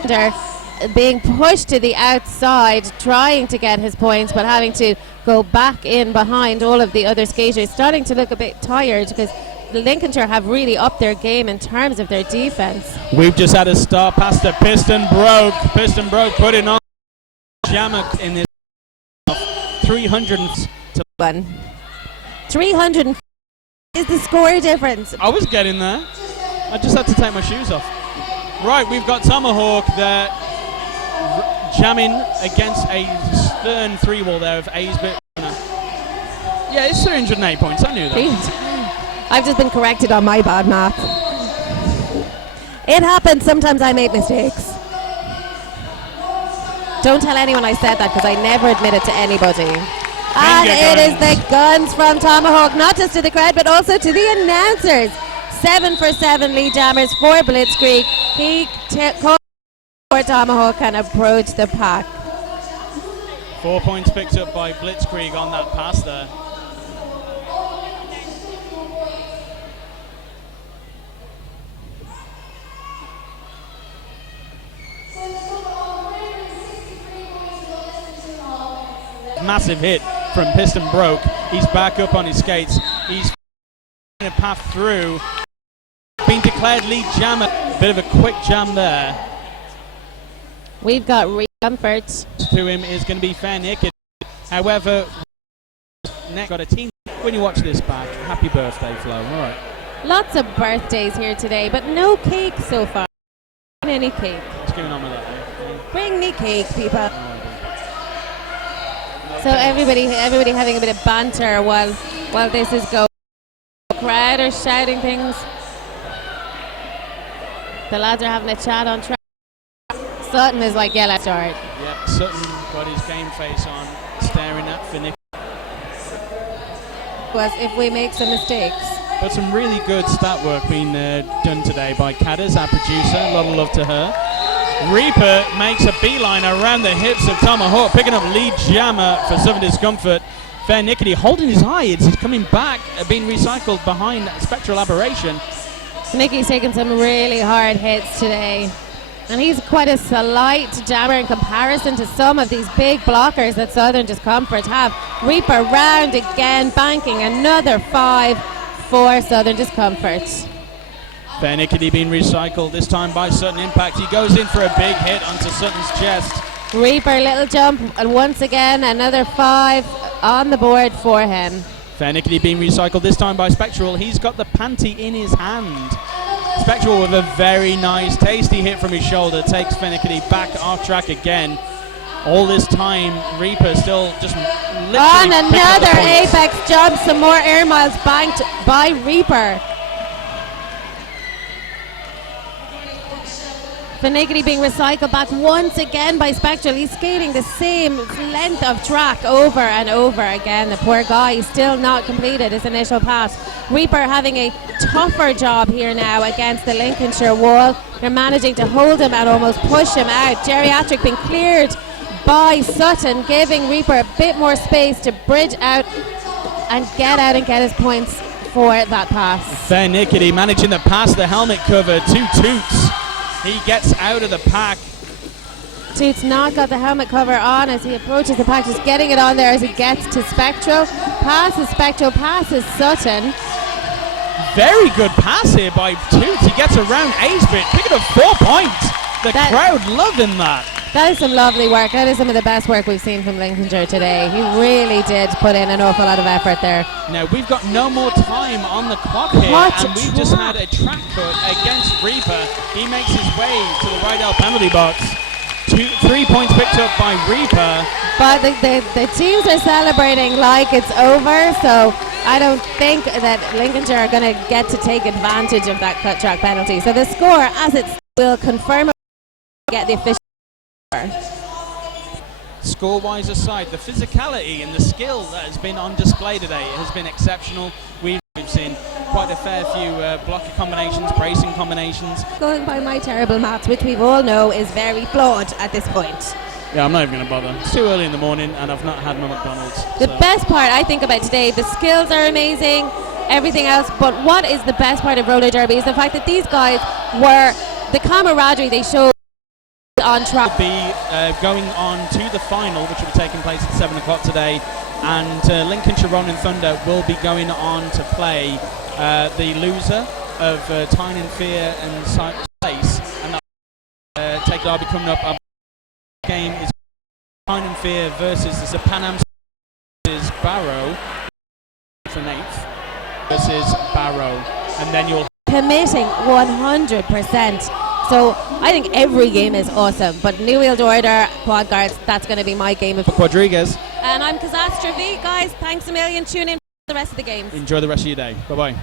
Being pushed to the outside, trying to get his points, but having to go back in behind all of the other skaters, starting to look a bit tired, because the Lincolnshire have really upped their game in terms of their defence. We've just had a start past the Piston Broke. Piston Broke putting on Jammer in this 300 to 1. 300 is the score difference. I was getting there. I just had to take my shoes off. Right, we've got Tomahawk there jamming against a stern 3-wall there of Aesbit. Yeah, it's 308 points. I knew that. I've just been corrected on my bad math. It happens. Sometimes I make mistakes. Don't tell anyone I said that, because I never admit it to anybody. And it is the guns from Tomahawk, not just to the crowd, but also to the announcers. 7 for 7 lead jammers for Blitzkrieg. He called for Tomahawk and approached the pack. 4 points picked up by Blitzkrieg on that pass there. Massive hit from Piston Broke. He's back up on his skates. He's a path through. Been declared lead jammer. Bit of a quick jam there. We've got Discomfort. To him is going to be fair naked. However, next got a team. When you watch this back, happy birthday, Flo. All right. Lots of birthdays here today, but no cake so far. Any cake. What's going on with that? Yeah? Bring me cake, people. So everybody having a bit of banter while this is going. The crowd are shouting things. The lads are having a chat on track. Sutton is like, yeah, let's start. Yep, Sutton got his game face on, staring at Finnick. Was if we make some mistakes. But some really good stat work being done today by Cadders, our producer. A lot of love to her. Reaper makes a beeline around the hips of Tomahawk, picking up lead jammer for Southern Discomfort. Fair Nickety holding his hides. He's coming back, being recycled behind Spectral Aberration. Nicky's taken some really hard hits today. And he's quite a slight jammer in comparison to some of these big blockers that Southern Discomfort have. Reaper round again, banking another 5 for Southern Discomfort. Fair Nickety being recycled, this time by Sutton Impact. He goes in for a big hit onto Sutton's chest. Reaper, little jump, and once again another 5 on the board for him. Fair Nickety being recycled, this time by Spectral. He's got the panty in his hand. Spectral with a very nice, tasty hit from his shoulder takes Fair Nickety back off track again. All this time, Reaper still just literally on another apex jump, some more air miles banked by Reaper. Finnegan being recycled back once again by Spectral. He's skating the same length of track over and over again. The poor guy, he's still not completed his initial pass. Reaper having a tougher job here now against the Lincolnshire wall. They're managing to hold him and almost push him out. Geriatric being cleared by Sutton, giving Reaper a bit more space to bridge out and get his points for that pass. Fair Nickety managing to pass the helmet cover to Toots. He gets out of the pack. Toots not got the helmet cover on as he approaches the pack, just getting it on there as he gets to Spectral. Passes Spectral, passes Sutton. Very good pass here by Toots. He gets around Acebit, picking up 4 points. The crowd loving that. That is some lovely work. That is some of the best work we've seen from Lincolnshire today. He really did put in an awful lot of effort there. Now, we've got no more time on the clock here, and we've just had a track cut against Reaper. He makes his way to the Rydell penalty box. 3 points picked up by Reaper. But the teams are celebrating like it's over, so I don't think that Lincolnshire are going to get to take advantage of that cut track penalty. So the score, as it will confirm, get the official. Score-wise aside, the physicality and the skill that has been on display today has been exceptional. We've seen quite a fair few blocker combinations, bracing combinations. Going by my terrible maths, which we all know is very flawed at this point. Yeah, I'm not even going to bother. It's too early in the morning and I've not had my McDonald's. The best part I think about today, the skills are amazing, everything else, but what is the best part of roller derby is the fact that these guys were, the camaraderie they showed on track. Will be going on to the final, which will be taking place at 7 o'clock today, and Lincolnshire Rolling Thunder will be going on to play the loser of Tyne and Fear and Place, and take derby coming up. Our game is Tyne and Fear versus the Panam Squad versus Barrow for 8th versus Barrow, and then you'll committing 100%. So I think every game is awesome, but New Wheeled Order, Quad Guards, that's going to be my game of Quadriguez. And I'm Kazastra V, guys. Thanks a million. Tune in for the rest of the games. Enjoy the rest of your day. Bye-bye.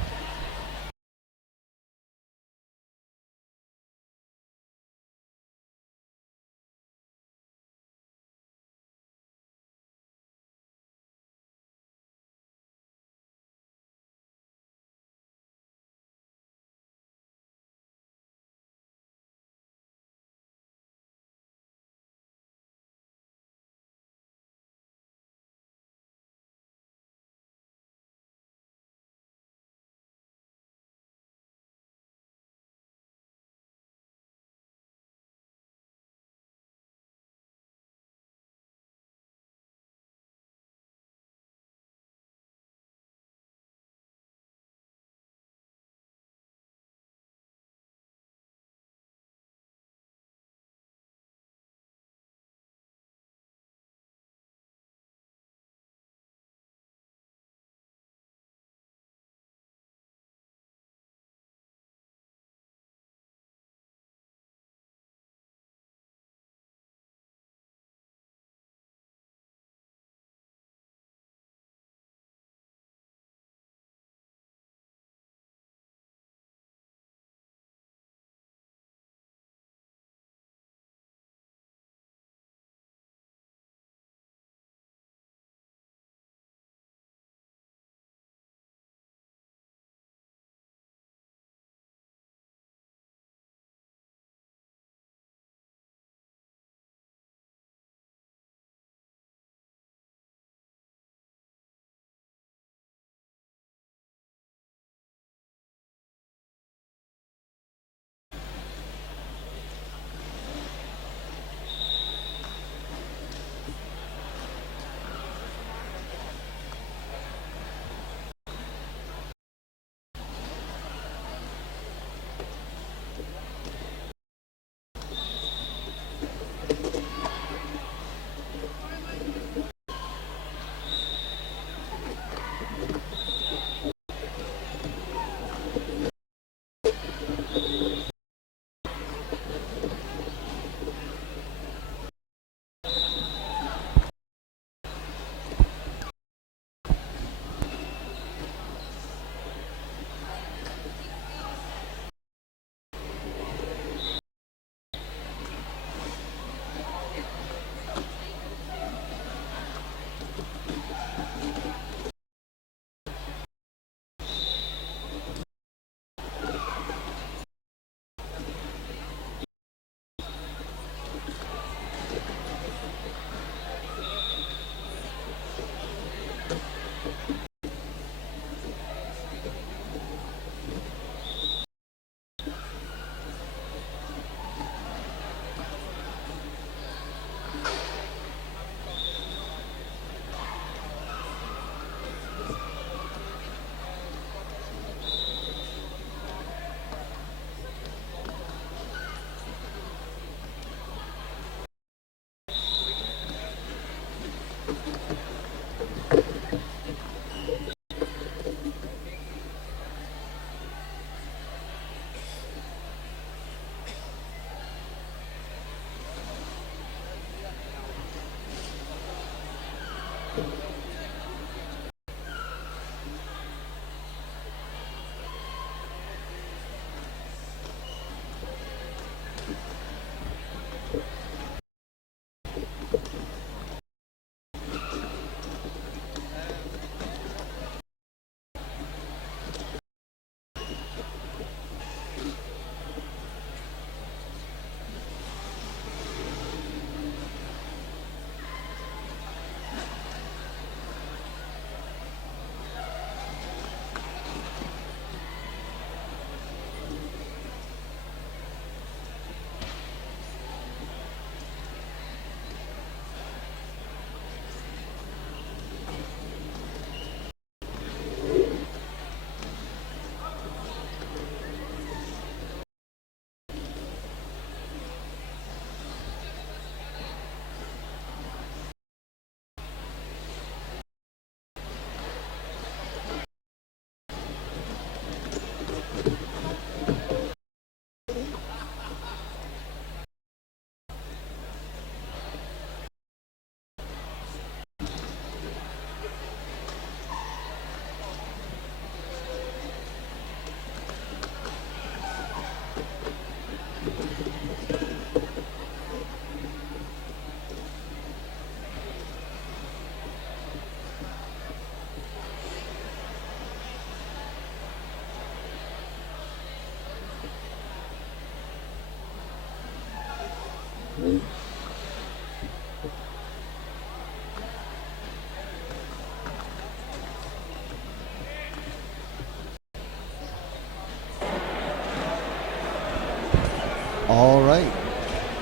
All right.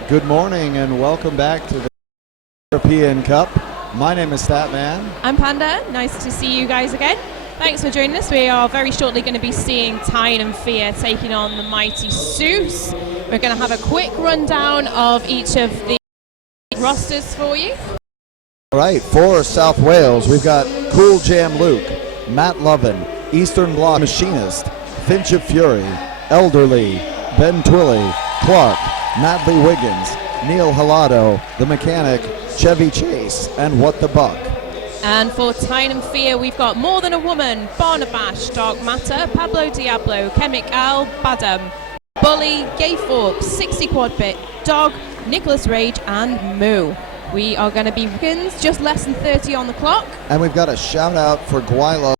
Good morning and welcome back to the European Cup. My name is Statman. I'm Panda. Nice to see you guys again. Thanks for joining us. We are very shortly going to be seeing Tyne and Fear taking on the mighty Silures. We're going to have a quick rundown of each of the rosters for you. All right, for South Wales, we've got Cool Jam Luke, Matt Lovin, Eastern Bloc Machinist, Finch of Fury, Elderly, Ben Twilley, Clark, Madley Wiggins, Neil Halado, The Mechanic, Chevy Chase, and What the Buck. And for Tyne and Fear, we've got More Than a Woman, Barnabash, Dark Matter, Pablo Diablo, Chemic Al, Badam, Bully, Gay Forbes, 60 Quad Bit, Dog, Nicholas Rage, and Moo. We are going to be just less than 30 on the clock. And we've got a shout out for Gwylo,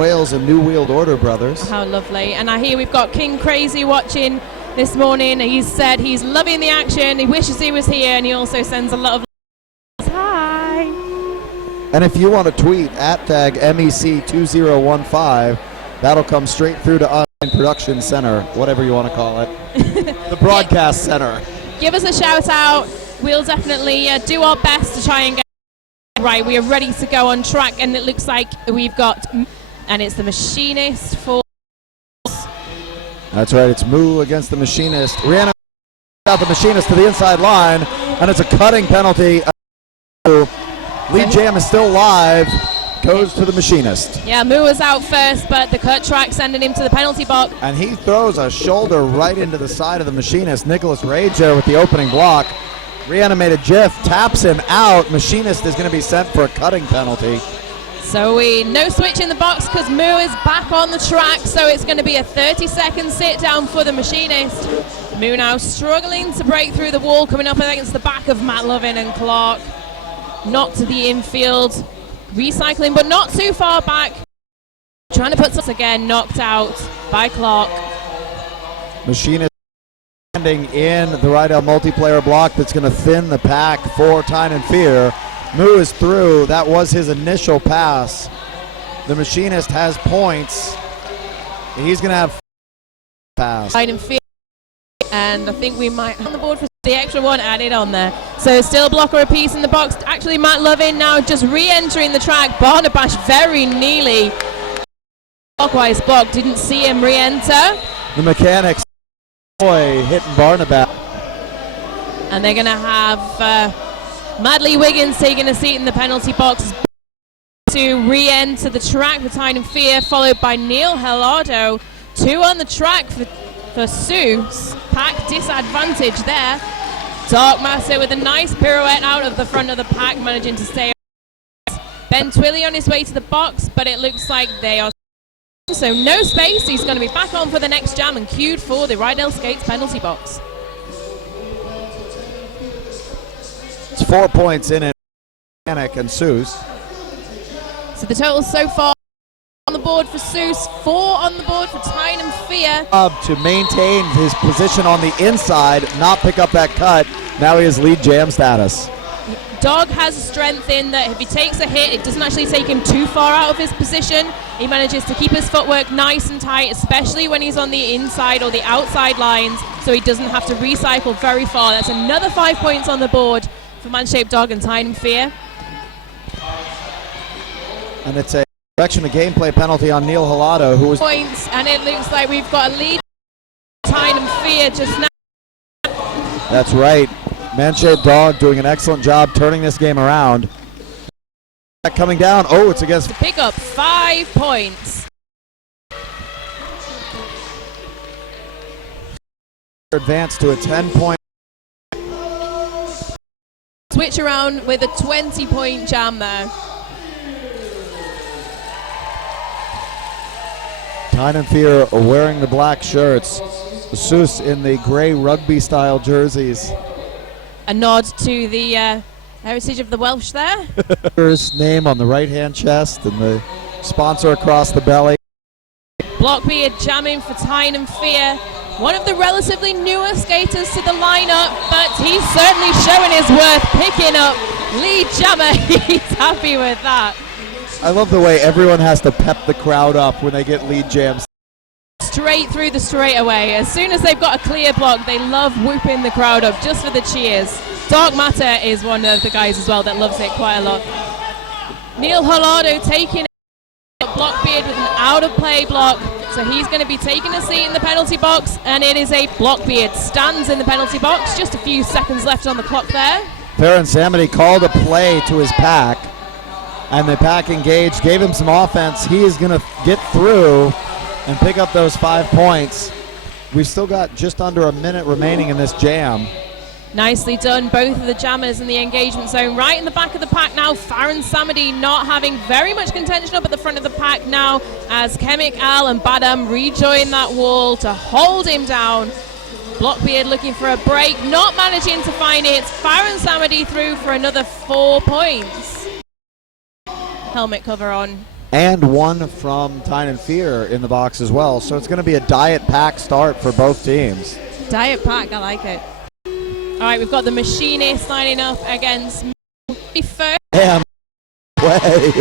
Wales and New Wheeled Order Brothers. How lovely. And I hear we've got King Crazy watching this morning. He's said he's loving the action. He wishes he was here, and he also sends a lot of hi. And if you want to tweet @MEC2015, that'll come straight through to us in Production Center, whatever you want to call it. The Broadcast Center. Give us a shout out. We'll definitely do our best to try and get it right. We are ready to go on track, and it looks like we've got, and it's the Machinist for. That's right, it's Moo against the Machinist. Rihanna out the Machinist to the inside line, and it's a cutting penalty. Lead Jam is still live, goes to the Machinist. Yeah, Moo was out first, but the cut track sending him to the penalty box. And he throws a shoulder right into the side of the Machinist. Nicholas Rage there with the opening block. Reanimated Jiff taps him out. Machinist is going to be sent for a cutting penalty. So no switch in the box because Moo is back on the track, so it's going to be a 30-second sit down for the Machinist. Moo now struggling to break through the wall, coming up against the back of Matt Lovin and Clark. Knocked to the infield, recycling but not too far back. Trying to put something again, knocked out by Clark. Machinist standing in the Rydell multiplayer block that's going to thin the pack for Tyne and Fear. Moo is through. That was his initial pass. The Machinist has points. He's going to have pass. Tyne and Fear, and I think we might on the board for the extra one added on there. So still a block or a piece in the box. Actually, Matt Lovin now just re-entering the track. Barnabash very nearly clockwise block. Didn't see him re-enter. The Mechanics boy hitting Barnabash. And they're going to have Madley Wiggins taking a seat in the penalty box to re-enter the track for Tyne and Fear, followed by Neil Halado. Two on the track for Silures. Pack disadvantage there. Dark Master with a nice pirouette out of the front of the pack, managing to stay. Ben Twilley on his way to the box, but it looks like they are. So no space. He's going to be back on for the next jam and queued for the Rydell Skates penalty box. It's 4 points in it. Mechanic and Silures. So the total so far on the board for Silures, 4 on the board for Tyne and Fear. To maintain his position on the inside, not pick up that cut. Now he has lead jam status. Dog has a strength in that if he takes a hit, it doesn't actually take him too far out of his position. He manages to keep his footwork nice and tight, especially when he's on the inside or the outside lines, so he doesn't have to recycle very far. That's another 5 points on the board for Man-Shaped Dog and Tyne and Fear. And it's a direction of gameplay penalty on Neil Halado, who was points, and it looks like we've got a lead Tyne and Fear just now. That's right. Man-Shaped Dog doing an excellent job turning this game around. Coming down. Oh, it's against. Pick up 5 points. Advance to a 10-point. Switch around with a 20-point jam there. Tyne and Fear are wearing the black shirts. Seuss in the gray rugby-style jerseys. A nod to the heritage of the Welsh there. His name on the right-hand chest and the sponsor across the belly. Blockbeard jamming for Tyne and Fear. One of the relatively newer skaters to the lineup, but he's certainly showing his worth, picking up lead jammer. He's happy with that. I love the way everyone has to pep the crowd up when they get lead jams. Straight straight through the straightaway. As soon as they've got a clear block, they love whooping the crowd up just for the cheers. Dark Matter is one of the guys as well that loves it quite a lot. Neil Hollardo taking a Blockbeard with an out-of-play block. So he's going to be taking a seat in the penalty box, and it is a Blockbeard. Stands in the penalty box. Just a few seconds left on the clock there. Farron Samity called a play to his pack, and the pack engaged, gave him some offense. He is going to get through and pick up those 5 points. We've still got just under a minute remaining in this jam. Nicely done, both of the jammers in the engagement zone. Right in the back of the pack now, Farron Samity not having very much contention up at the front of the pack now as Chemic Al and Badam rejoin that wall to hold him down. Blockbeard looking for a break, not managing to find it. Farron Samity through for another 4 points. Helmet cover on. And one from Tyne and Fear in the box as well. So it's going to be a diet pack start for both teams. Diet pack, I like it. All right, we've got the Machinist lining up against first. Damn way.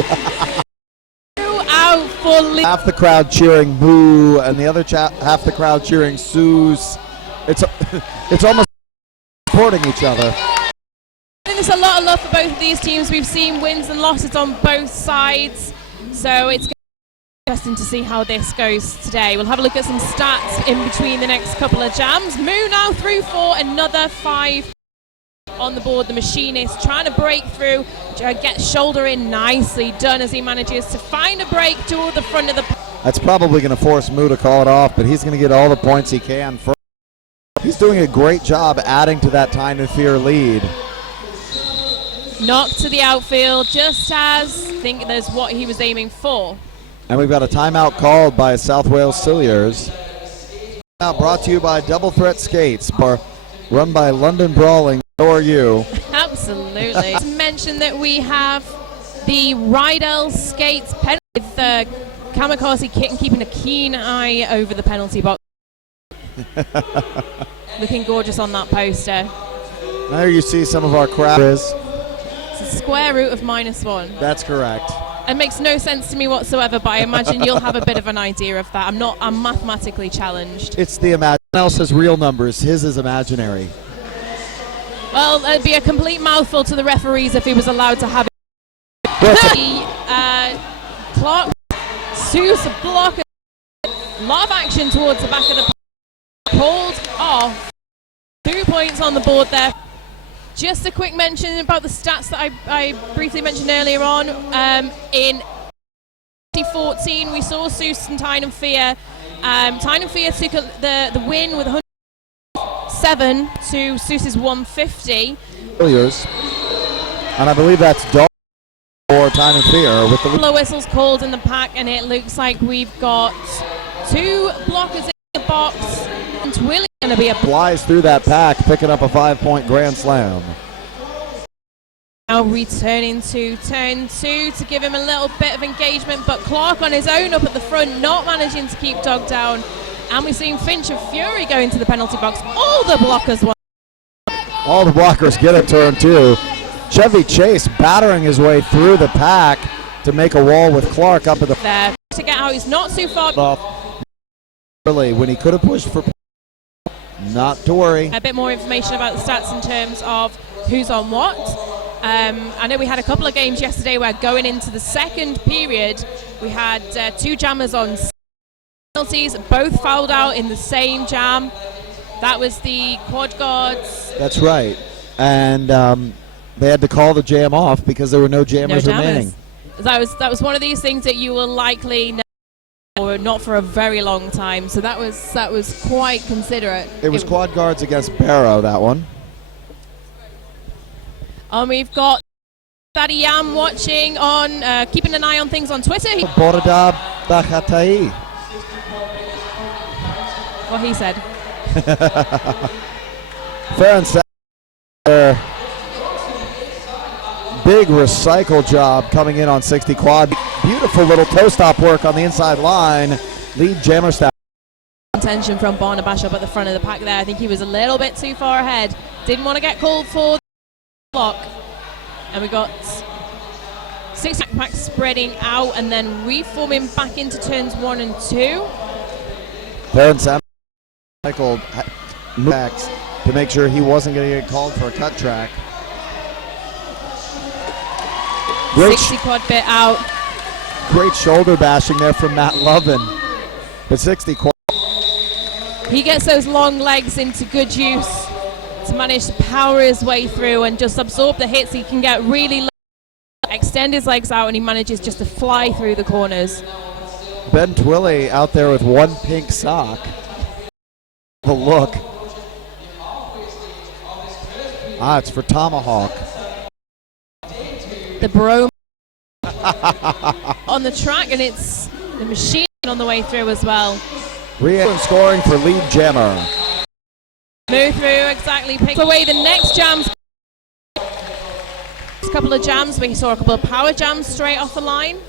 Out for half the crowd cheering boo, and the other half the crowd cheering soos. It's almost supporting each other. I think there's a lot of love for both of these teams. We've seen wins and losses on both sides, so it's interesting to see how this goes today. We'll have a look at some stats in between the next couple of jams. Moo now through for another 5 on the board. The Machinist trying to break through, get shoulder in, nicely done as he manages to find a break toward the front of the. That's probably going to force Moo to call it off, but he's going to get all the points he can. He's doing a great job adding to that Tyne and Fear lead. Knock to the outfield, just as I think there's what he was aiming for. And we've got a timeout called by South Wales Silures. Now brought to you by Double Threat Skates, run by London Brawling. So are you? Absolutely. To mention that we have the Rydell Skates penalty with Kamikaze Kitten keeping a keen eye over the penalty box. Looking gorgeous on that poster. There you see some of our crowd. It's a square root of -1. That's correct. It makes no sense to me whatsoever, but I imagine you'll have a bit of an idea of that. I'm mathematically challenged. It's the imagination. Else has real numbers. His is imaginary. Well, it'd be a complete mouthful to the referees if he was allowed to have it. Clark, Seuss, block. A lot of action towards the back of the pulled off. 2 points on the board there. Just a quick mention about the stats that I briefly mentioned earlier on. In 2014, we saw Seuss and Tyne and Fear. Tyne and Fear took the win with 107 to Seuss's 150. And I believe that's dog for Tyne and Fear. With the whistles called in the pack, and it looks like we've got 2 blockers in the box. And Twilly going to be flies through that pack, picking up a 5-point grand slam. Now returning to turn 2 to give him a little bit of engagement, but Clark on his own up at the front, not managing to keep Dog down. And we're seeing Finch of Fury go into the penalty box. All the blockers get a turn 2. Chevy Chase battering his way through the pack to make a wall with Clark up at the there to get out. He's not too far off early when he could have pushed for. Not to worry. A bit more information about the stats in terms of who's on what. I know we had a couple of games yesterday where going into the second period we had 2 jammers on penalties, both fouled out in the same jam. That was the quad guards. That's right. And they had to call the jam off because there were no jammers remaining. That was one of these things that you will likely know or not for a very long time. So that was quite considerate. It was quad guards against Barrow, that one. We've got Daddy Yam watching on, keeping an eye on things on Twitter. Borda Bahatai. What he said. Fair and sound. Big recycle job coming in on 60 quad. Beautiful little toe stop work on the inside line. Lead jammer staff. Attention from Barnabash up at the front of the pack there. I think he was a little bit too far ahead. Didn't want to get called for the block. And we got 6 packs spreading out and then reforming back into turns 1 and 2. Baron Sam cycled backs to make sure he wasn't going to get called for a cut track. 60 quad bit out. Great shoulder bashing there from Matt Lovin. But 60 quad. He gets those long legs into good use to manage to power his way through and just absorb the hits. He can get really low, extend his legs out, and he manages just to fly through the corners. Ben Twilley out there with one pink sock. The look. It's for Tomahawk. The Barrow on the track, and it's the machine on the way through as well. Scoring for lead jammer. Move through, exactly. Picks away the next jams. A couple of jams. We saw a couple of power jams straight off the line.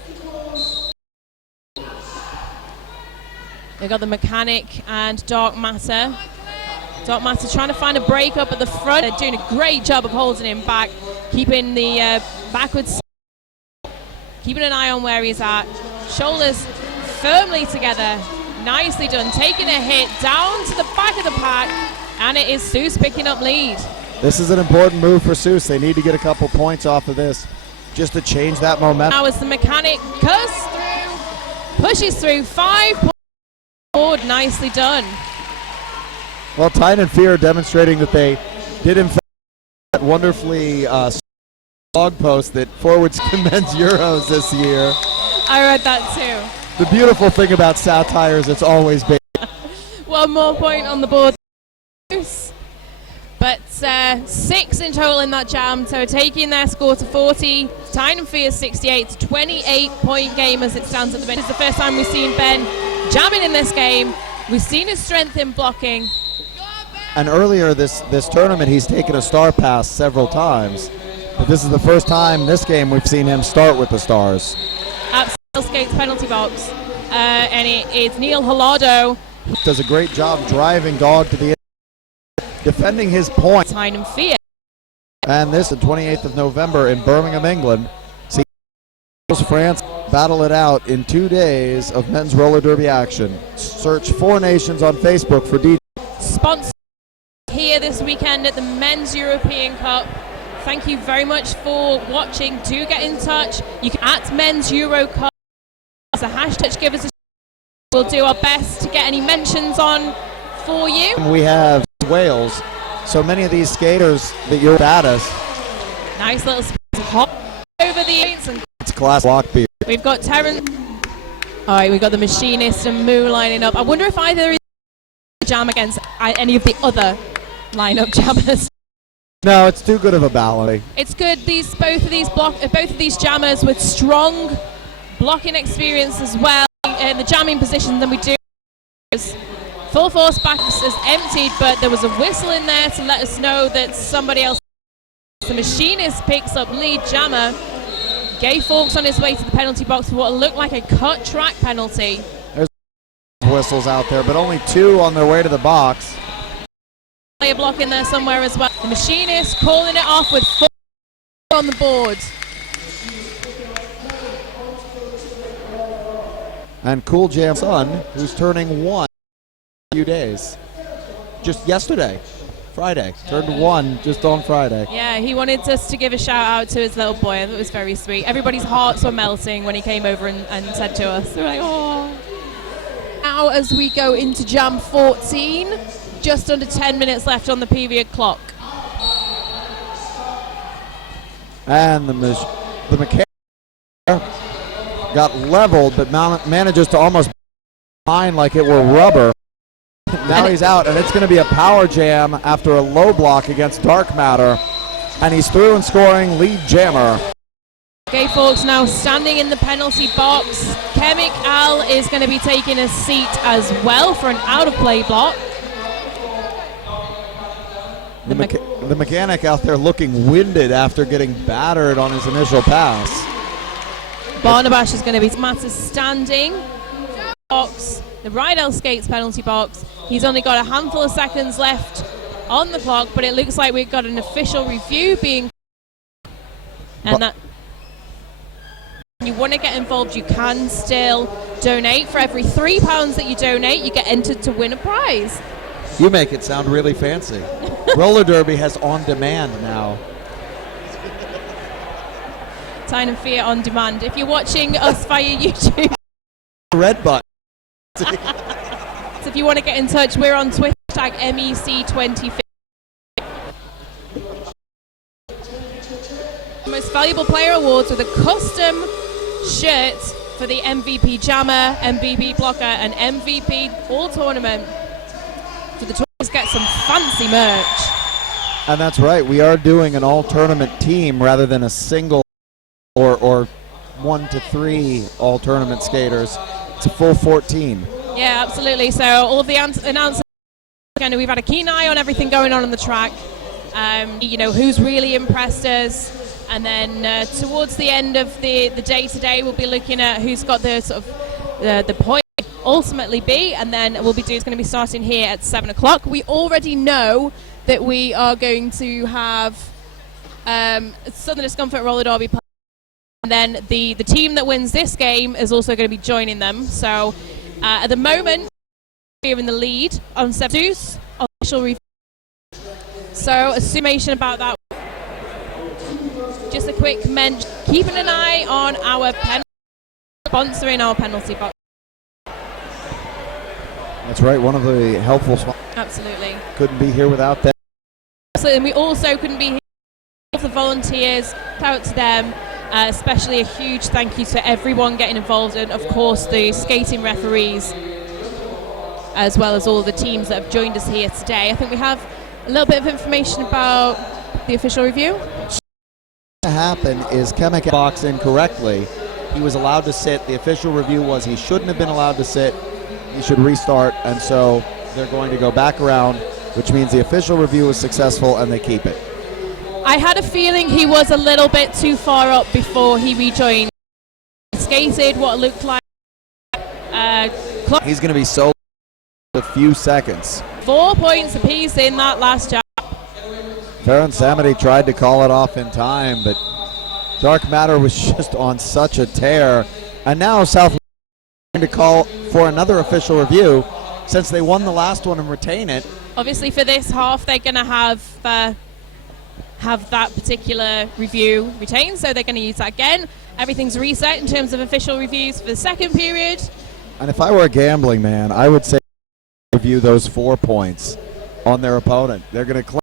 They got the Mechanic and Dark Matter. Dark Matter trying to find a break up at the front. They're doing a great job of holding him back, keeping the backwards, keeping an eye on where he's at. Shoulders firmly together. Nicely done. Taking a hit down to the back of the pack, and it is Seuss picking up lead. This is an important move for Seuss. They need to get a couple points off of this just to change that momentum. Now as the Mechanic goes through, pushes through, 5 points forward. Nicely done. Well, Tyne and Fear demonstrating that they did in fact wonderfully blog post that forwards commends Euros this year. I read that too. The beautiful thing about satire is it's always been. One more point on the board. But 6 in total in that jam, so taking their score to 40. Tyne and Fear 68, 28-point game as it stands at the minute. It's the first time we've seen Ben jamming in this game. We've seen his strength in blocking. And earlier this tournament, he's taken a star pass several times. But this is the first time this game we've seen him start with the stars. Skates penalty box, and it's Neil Halado. Does a great job driving Dog to the end, defending his point. Tyne and Fear. And this, the 28th of November in Birmingham, England. See France battle it out in 2 days of men's roller derby action. Search 4 Nations on Facebook for DJ. Sponsor here this weekend at the Men's European Cup. Thank you very much for watching. Do get in touch. You can at Men's Euro Cup. As a hashtag, give us a. We'll do our best to get any mentions on for you. We have Wales, so many of these skaters that you're at us. Nice little hop over the eights, and it's class Lockbeard. We've got Terran. All right, we've got the Machinist and Moo lining up. I wonder if either is jam against any of the other lineup jammers. No, it's too good of a ballet. It's good. Both of these jammers with strong blocking experience as well in the jamming position than we do. Full force back is emptied, but there was a whistle in there to let us know that somebody else. The Machinist picks up lead jammer. Gay Fawkes on his way to the penalty box for what looked like a cut track penalty. There's whistles out there, but only 2 on their way to the box. A block in there somewhere as well. The Machinist calling it off with 4 on the board. And Cool Jam's son, who's turning 1 in a few days. Just yesterday, Friday. Turned 1 just on Friday. Yeah, he wanted us to give a shout out to his little boy. I thought it was very sweet. Everybody's hearts were melting when he came over and said to us. They were like, oh. Now as we go into jam 14, just under 10 minutes left on the period clock. And the mechanic got leveled, but manages to almost mine like it were rubber. Now he's out, and it's going to be a power jam after a low block against Dark Matter. And he's through and scoring lead jammer. Gay Fawkes now standing in the penalty box. Chemic Al is going to be taking a seat as well for an out-of-play block. The mechanic out there looking winded after getting battered on his initial pass. Barnabash is going to be Matters standing. Box, the Rydell Skates penalty box. He's only got a handful of seconds left on the clock, but it looks like we've got an official review being. And that you want to get involved, you can still. donate. For every £3 that you donate, you get entered to win a prize. You make it sound really fancy. Roller derby has on demand now. Tyne and Fear on demand. If you're watching us via YouTube, Red button. so if you want to get in touch, we're on Twitter, #MEC2050. Most Valuable Player Awards with a custom shirt for the MVP Jammer, MVP Blocker, and MVP All Tournament. So the tournaments get some fancy merch. And that's right. We are doing an all-tournament team rather than a single or 1 to 3 all-tournament skaters. It's a full 14. Yeah, absolutely. So all of the announcements, we've had a keen eye on everything going on the track. Who's really impressed us. And then towards the end of the day today, we'll be looking at who's got the sort of the point ultimately be, and then it's going to be starting here at 7 o'clock. We already know that we are going to have Southern Discomfort Roller Derby, and then the team that wins this game is also going to be joining them. So at the moment, we're in the lead on 7 Deuce official review. So a summation about that. Just a quick mention, keeping an eye on our sponsoring our penalty box. That's right, one of the helpful spots. Absolutely. Couldn't be here without them. And we also couldn't be here with the volunteers. Shout out to them, especially a huge thank you to everyone getting involved, and of course the skating referees, as well as all the teams that have joined us here today. I think we have a little bit of information about the official review. Happen is Kemek box incorrectly. He was allowed to sit. The official review was he shouldn't have been allowed to sit. He should restart, and so they're going to go back around, which means the official review was successful and they keep it. I had a feeling he was a little bit too far up before he rejoined. He skated what looked like he's going to be so a few seconds. 4 points apiece in that last jab. Farron Samity tried to call it off in time, but Dark Matter was just on such a tear. And now South is going to call for another official review since they won the last one and retain it. Obviously for this half they're going to have that particular review retained, so they're going to use that again. Everything's reset in terms of official reviews for the second period. And if I were a gambling man, I would say review those 4 points on their opponent. They're going to claim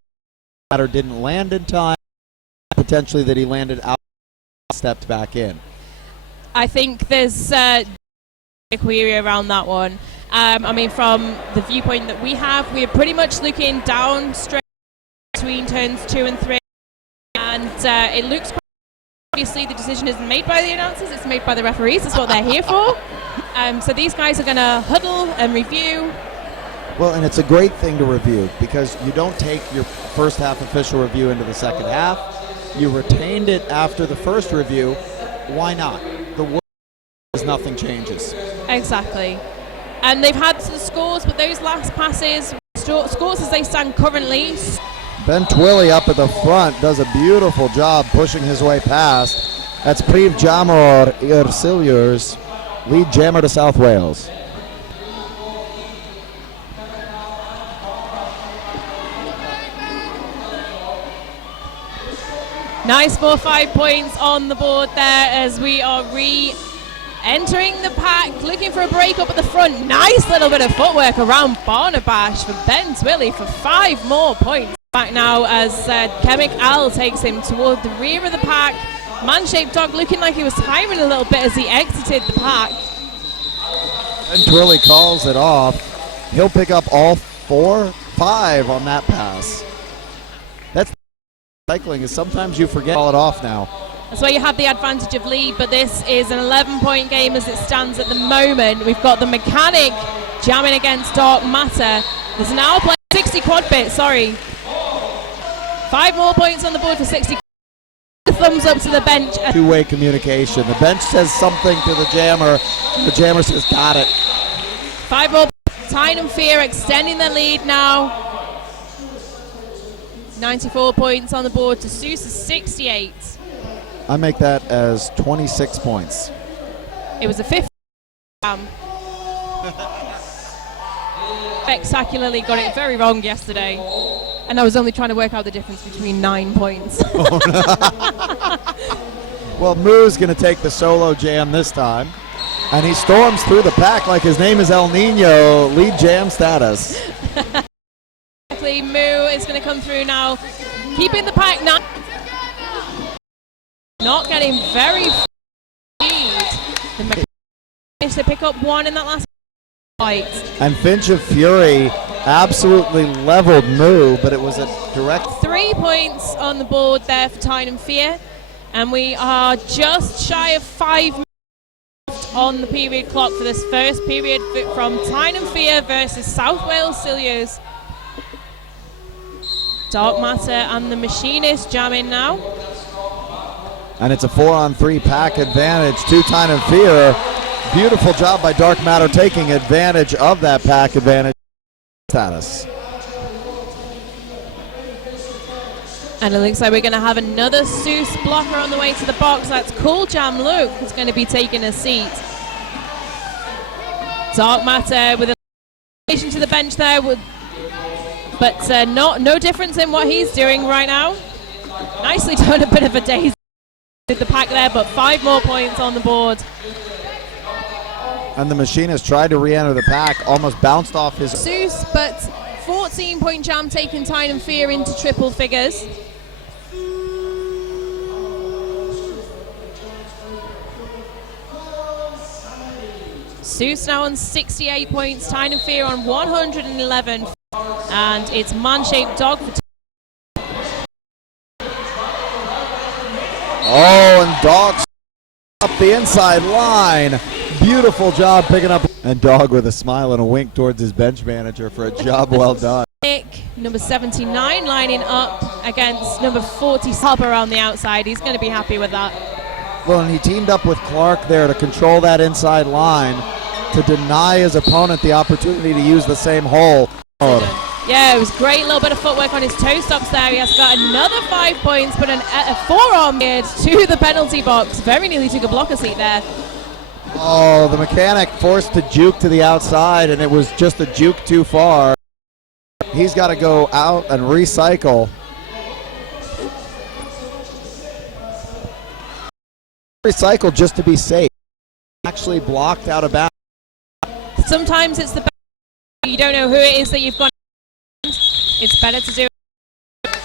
Matter didn't land in time, potentially that he landed out, stepped back in. I think there's a query around that one. From the viewpoint that we have, we're pretty much looking down straight between turns 2 and 3, and it looks quite obviously the decision isn't made by the announcers, it's made by the referees. That's what they're here for. So these guys are going to huddle and review. Well, and it's a great thing to review because you don't take your first half official review into the second half. You retained it after the first review. Why not? The word is nothing changes. Exactly. And they've had the scores, but those last passes, scores as they stand currently. Ben Twilley up at the front does a beautiful job pushing his way past. That's Priv Jamor Silures, lead jammer to South Wales. Nice 4-5 points on the board there as we are re-entering the pack, looking for a break up at the front. Nice little bit of footwork around Barnabash for Ben Twilley for 5 more points. Back now as Kemek Al takes him toward the rear of the pack. Man-shaped dog looking like he was tiring a little bit as he exited the pack. Ben Twilley calls it off. He'll pick up all 4-5 on that pass. That's cycling is sometimes you forget to call it off now. That's why you have the advantage of lead, but this is an 11-point game as it stands at the moment. We've got the mechanic jamming against Dark Matter. There's now playing 60 quad bit, sorry. 5 more points on the board for 60. Thumbs up to the bench. Two-way communication. The bench says something to the jammer. The jammer says, got it. 5 more. Tyne and Fear extending their lead now. 94 points on the board to Seuss's 68. I make that as 26 points. It was a 50 Spectacularly got it very wrong yesterday, and I was only trying to work out the difference between 9 points. Well, Moo's going to take the solo jam this time, and he storms through the pack like his name is El Nino, lead jam status. Moo is going to come through now, keeping the pack not getting very lead. The managed to pick up one in that last fight. And Finch of Fury absolutely leveled Moo, but it was a direct 3 points on the board there for Tyne and Fear, and we are just shy of 5 minutes on the period clock for this first period from Tyne and Fear versus South Wales Silures. Dark Matter and the Machinist jamming now. And it's a 4-on-3 pack advantage to Tyne and Fear. Beautiful job by Dark Matter taking advantage of that pack advantage status. And it looks like we're going to have another Seuss blocker on the way to the box. That's Cool Jam Luke who's going to be taking a seat. Dark Matter with a relation to the bench there, but no difference in what he's doing right now. Nicely done, a bit of a daisy with the pack there, but 5 more points on the board. And the Machinist tried to re-enter the pack, almost bounced off his Seuss, but 14-point jam taking Tyne and Fear into triple figures. Seuss now on 68 points, Tyne and Fear on 111, and it's man-shaped dog for and Dog up the inside line. Beautiful job picking up. And Dog with a smile and a wink towards his bench manager for a job well done. Nick, number 79, lining up against number 40, Harper on the outside. He's going to be happy with that. Well, and he teamed up with Clark there to control that inside line to deny his opponent the opportunity to use the same hole. Yeah, it was great. A little bit of footwork on his toe stops there. He has got another 5 points, but a forearm mid to the penalty box. Very nearly took a blocker seat there. Oh, the mechanic forced to juke to the outside, and it was just a juke too far. He's got to go out and recycle. Recycle just to be safe. Actually blocked out of bounds. Sometimes it's the best. You don't know who it is that you've got. It's better to do it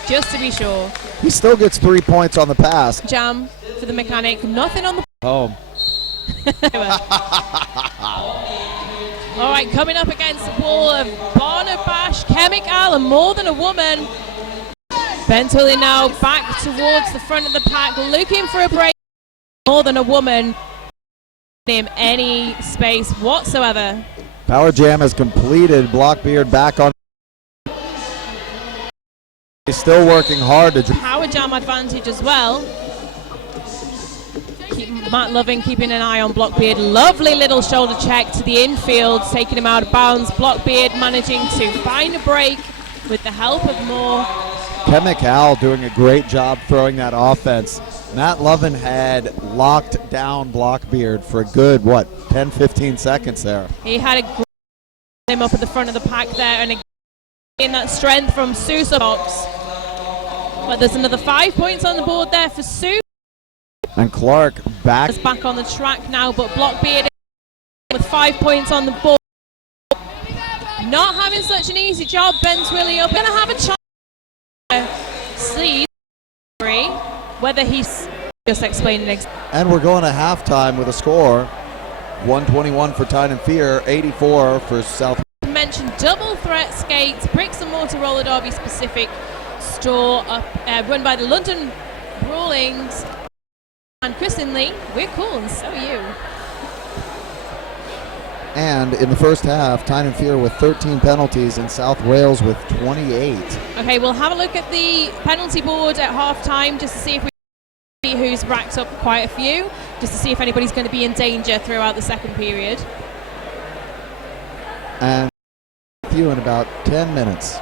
just to be sure. He still gets 3 points on the pass. Jam for the mechanic. Nothing on the. Home. All right, coming up against the wall of Barnabash, Chemical, and More Than a Woman. Ben Twilly now back towards the front of the pack, looking for a break. More Than a Woman. Him any space whatsoever. Power Jam has completed. Blockbeard back on. He's still working hard to. Power Jam advantage as well. Matt Loving keeping an eye on Blockbeard. Lovely little shoulder check to the infield, taking him out of bounds. Blockbeard managing to find a break with the help of Moore. Chemical doing a great job throwing that offense. Matt Lovin had locked down Blockbeard for a good, 10-15 seconds there. He had a great him up at the front of the pack there, and again that strength from Sousa box. But there's another 5 points on the board there for Sue. And Clark back On the track now, but Blockbeard with 5 points on the board. Not having such an easy job. Ben Twilly up. Going to have a chance. Sleeve. Whether he's just explaining. And we're going to halftime with a score 121 for Tyne and Fear, 84 for South. Mentioned double threat skates, bricks and mortar roller derby specific store up, run by the London Brawlings. And Kristen Lee, we're cool, and so are you. And in the first half, Tyne and Fear with 13 penalties and South Wales with 28. Okay, we'll have a look at the penalty board at half-time just to see if we see who's racked up quite a few, just to see if anybody's going to be in danger throughout the second period. And you in about 10 minutes.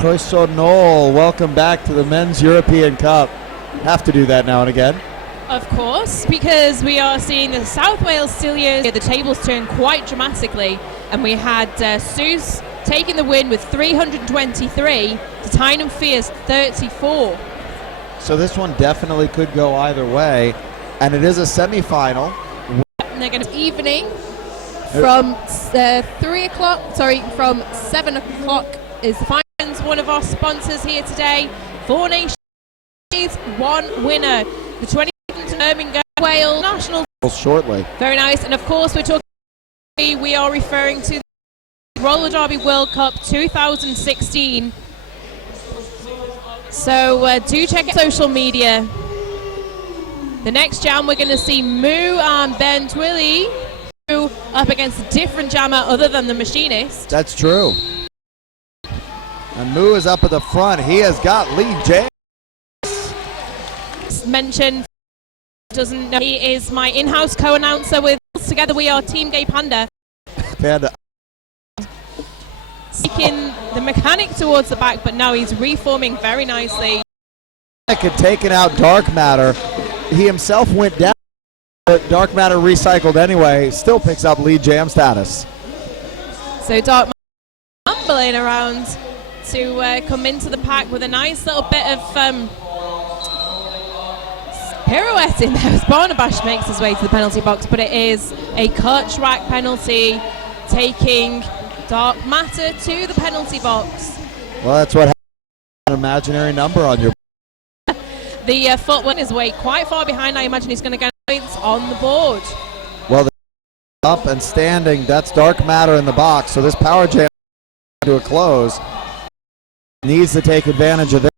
Croissonol, welcome back to the Men's European Cup. Have to do that now and again. Of course, because we are seeing the South Wales Silures. The tables turn quite dramatically, and we had Seuss taking the win with 323 to Tyne and Fear's 34. So this one definitely could go either way, and it is a semi-final. And they're going to evening from 3 o'clock. Sorry, from 7 o'clock is the final. One of our sponsors here today. 4 nations, 1 winner. The 20th Birmingham Wales national shortly. Very nice, and of course we are referring to the Roller Derby World Cup 2016. So do check out social media. The next jam we're going to see Moo and Ben Twilly up against a different jammer other than the machinist. That's true. And Moo is up at the front. He has got Lee J. Mentioned, doesn't know, he is my in-house co-announcer. With together we are Team Gay Panda. Panda. Taking the mechanic towards the back, but now he's reforming very nicely. Had taken out Dark Matter. He himself went down, but Dark Matter recycled anyway. Still picks up lead jam status. So Dark Matter fumbling around to come into the pack with a nice little bit of pirouette in there as Barnabash makes his way to the penalty box, but it is a cut track penalty, taking Dark Matter to the penalty box. Well, that's what happens. An imaginary number on your. The footwork is way quite far behind. I imagine he's going to get points on the board. Well, up and standing. That's Dark Matter in the box. So this power jam to a close. Needs to take advantage of this.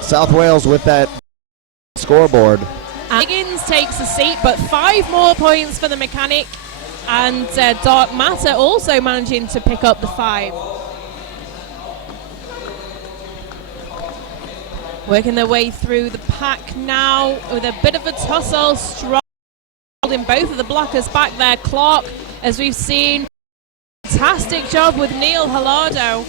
South Wales with that scoreboard. Higgins takes a seat, but 5 more points for the mechanic, and Dark Matter also managing to pick up the 5. Working their way through the pack now with a bit of a tussle, strong in both of the blockers back there. Clark, as we've seen, fantastic job with Neil Hilardo.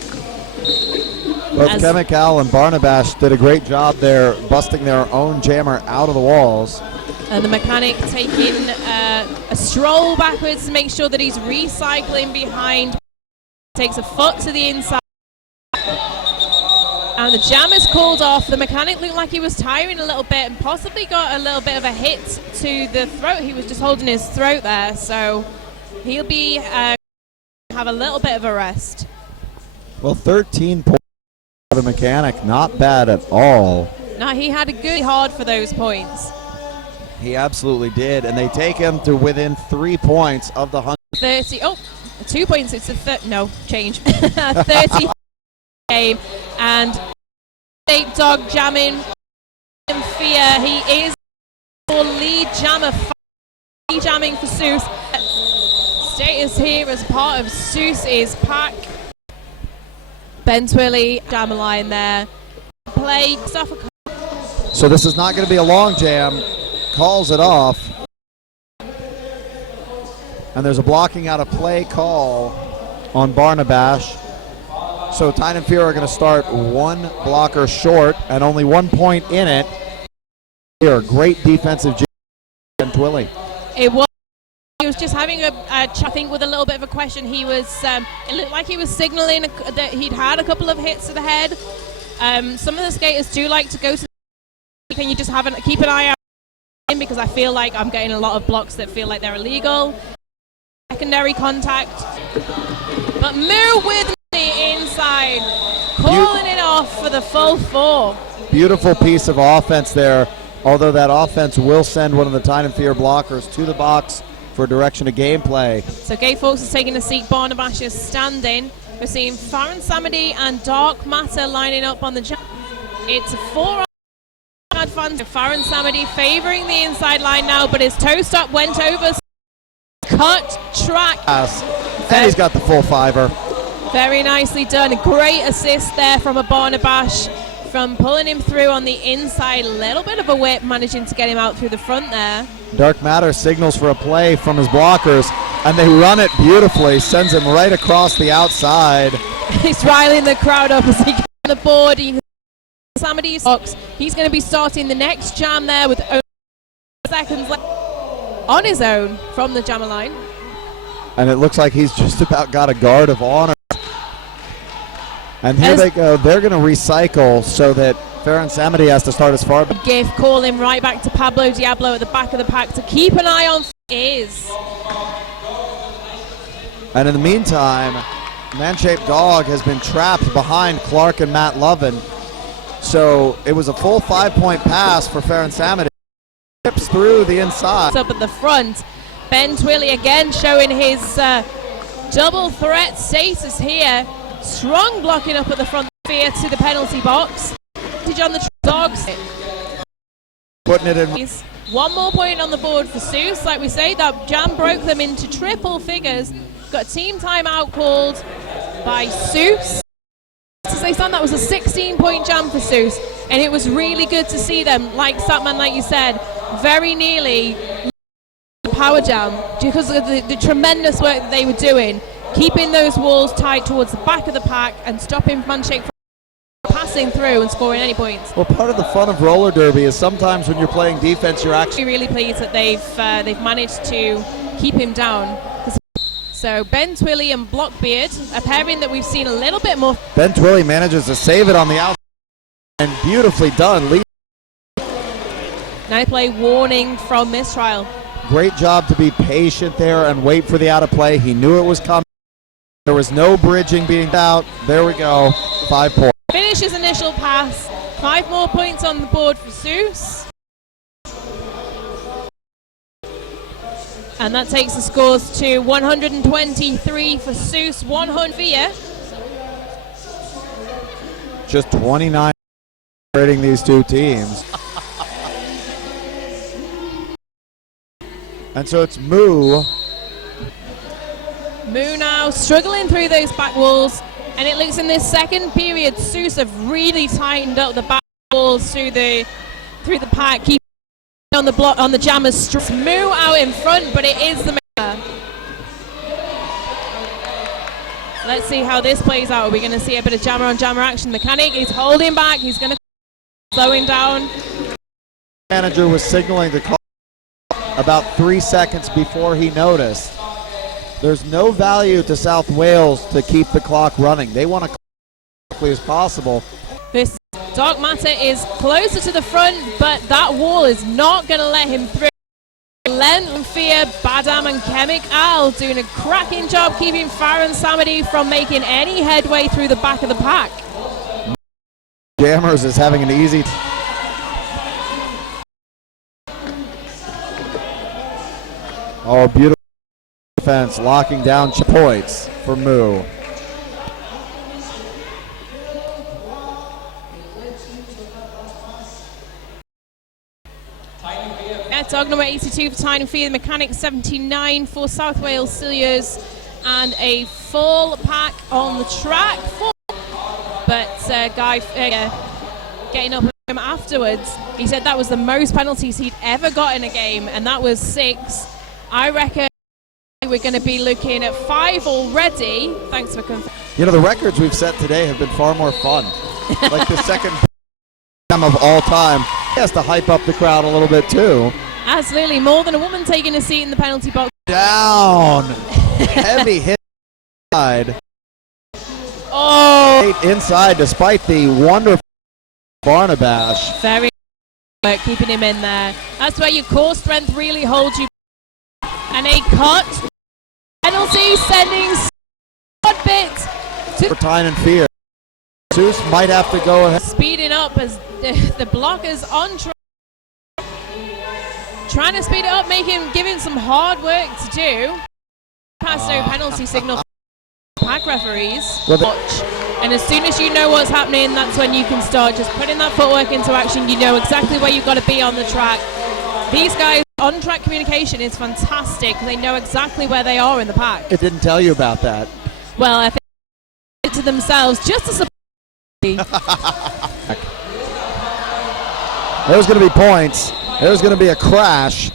Both Chemical and Barnabash did a great job there, busting their own jammer out of the walls. And the mechanic taking a stroll backwards to make sure that he's recycling behind. Takes a foot to the inside. And the jam is called off. The mechanic looked like he was tiring a little bit and possibly got a little bit of a hit to the throat. He was just holding his throat there, so he'll be have a little bit of a rest. Well, 13 points for the mechanic, not bad at all. No, he had a good hard for those points. He absolutely did, and they take him to within 3 points of the 30. Oh, 2 points. It's a no change. 30 game, and State Dog jamming in Fear. He is for lead jammer. Jamming for Seuss. Status here as part of Seuss's pack. Ben Twilly, jammer line there. Play stuff. So this is not going to be a long jam. Calls it off. And there's a blocking out of play call on Barnabash. So Tyne and Fear are going to start 1 blocker short and only 1 point in it. Here, great defensive jam and Twilly. It was. He was just having I think with a little bit of a question. He was. It looked like he was signaling that he'd had a couple of hits to the head. Some of the skaters do like to go to. Can you just keep an eye out? Because I feel like I'm getting a lot of blocks that feel like they're illegal. Secondary contact. But Moo with the inside, calling it off for the full 4. Beautiful piece of offense there, although that offense will send one of the Tyne and Fear blockers to the box for direction of gameplay. So Gay Folks is taking a seat, Barnabash is standing. We're seeing Farron Samedy and Dark Matter lining up on the jump. It's a 4 advance. Farron Samedy favouring the inside line now, but his toe stop went over. Cut track. Yes. And he's got the full 5er. Very nicely done. A great assist there from a Barnabash, from pulling him through on the inside. A little bit of a whip, managing to get him out through the front there. Dark Matter signals for a play from his blockers, and they run it beautifully. Sends him right across the outside. He's riling the crowd up as he the board. You can see Samity's box. He's going to be starting the next jam there with only seconds left on his own from the jammer line. And it looks like he's just about got a guard of honor. And here they go. They're going to recycle so that Farron Samity has to start as far back. Gift calling right back to Pablo Diablo at the back of the pack to keep an eye on is. And in the meantime, Man-Shaped Dog has been trapped behind Clark and Matt Lovin. So it was a full 5-point pass for Farron Samity. Tips through the inside. Up at the front. Ben Twilley again showing his double threat status here. Strong blocking up at the front. Fear to the penalty box. On the Dogs. Putting it in. One more point on the board for Seuss. Like we say, that jam broke them into triple figures. Got team timeout called by Seuss. To say something, that was a 16-point jam for Seuss. And it was really good to see them, like Statman, like you said, very nearly the power jam because of the tremendous work that they were doing, keeping those walls tight towards the back of the pack and stopping Man-Shaped from passing through and scoring any points. Well, part of the fun of roller derby is sometimes when you're playing defense, you're actually really pleased that they've managed to keep him down. So Ben Twilley and Blockbeard, a pairing that we've seen a little bit more. Ben Twilley manages to save it on the outside, and beautifully done. Now play warning from mistrial. Great job to be patient there and wait for the out of play. He knew it was coming. There was no bridging being out. There we go. 5 points. Finish his initial pass. 5 more points on the board for Seuss. And that takes the scores to 123 for Seuss, 100 Fear. Just 29 rating these two teams. And so it's Moo. Moo now struggling through those back walls. And it looks in this second period, Seuss have really tightened up the back walls through the pack, keeping on the block on the jammers. Moo out in front, but it is the maker. Let's see how this plays out. Are we going to see a bit of jammer on jammer action? Mechanic is holding back. He's going to slowing down. Manager was signaling the call about 3 seconds before he noticed. There's no value to South Wales to keep the clock running. They want to as quickly as possible. This Dark Matter is closer to the front, but that wall is not going to let him through. Lincolnshire, Fear, Badam and Chemic Al doing a cracking job keeping Farron Samity from making any headway through the back of the pack. Jammers is having an easy Oh, beautiful defense, locking down points for Moo. Dog number 82 for Tyne and Fear, the Mechanic 79 for South Wales Silures, and a full pack on the track. But Guy getting up with him afterwards, he said that was the most penalties he'd ever got in a game, and that was 6. I reckon we're going to be looking at 5 already. Thanks for confirming. You know, the records we've set today have been far more fun. Like the second time of all time. He has to hype up the crowd a little bit too. Absolutely, more than a woman taking a seat in the penalty box. Down. Heavy hit inside. Oh! Inside despite the wonderful Barnabash. Very good, keeping him in there. That's where your core strength really holds you. And a cut. Penalty sending squad bit to for Tyne and Fear. Seuss might have to go ahead. Speeding up as the blockers on track. Trying to speed it up, give him some hard work to do. Pass no penalty signal for pack referees. Watch. And as soon as you know what's happening, that's when you can start just putting that footwork into action. You know exactly where you've got to be on the track. These guys, on-track communication is fantastic. They know exactly where they are in the pack. It didn't tell you about that. Well, I think to themselves just to support. There's going to be points. There's going to be a crash.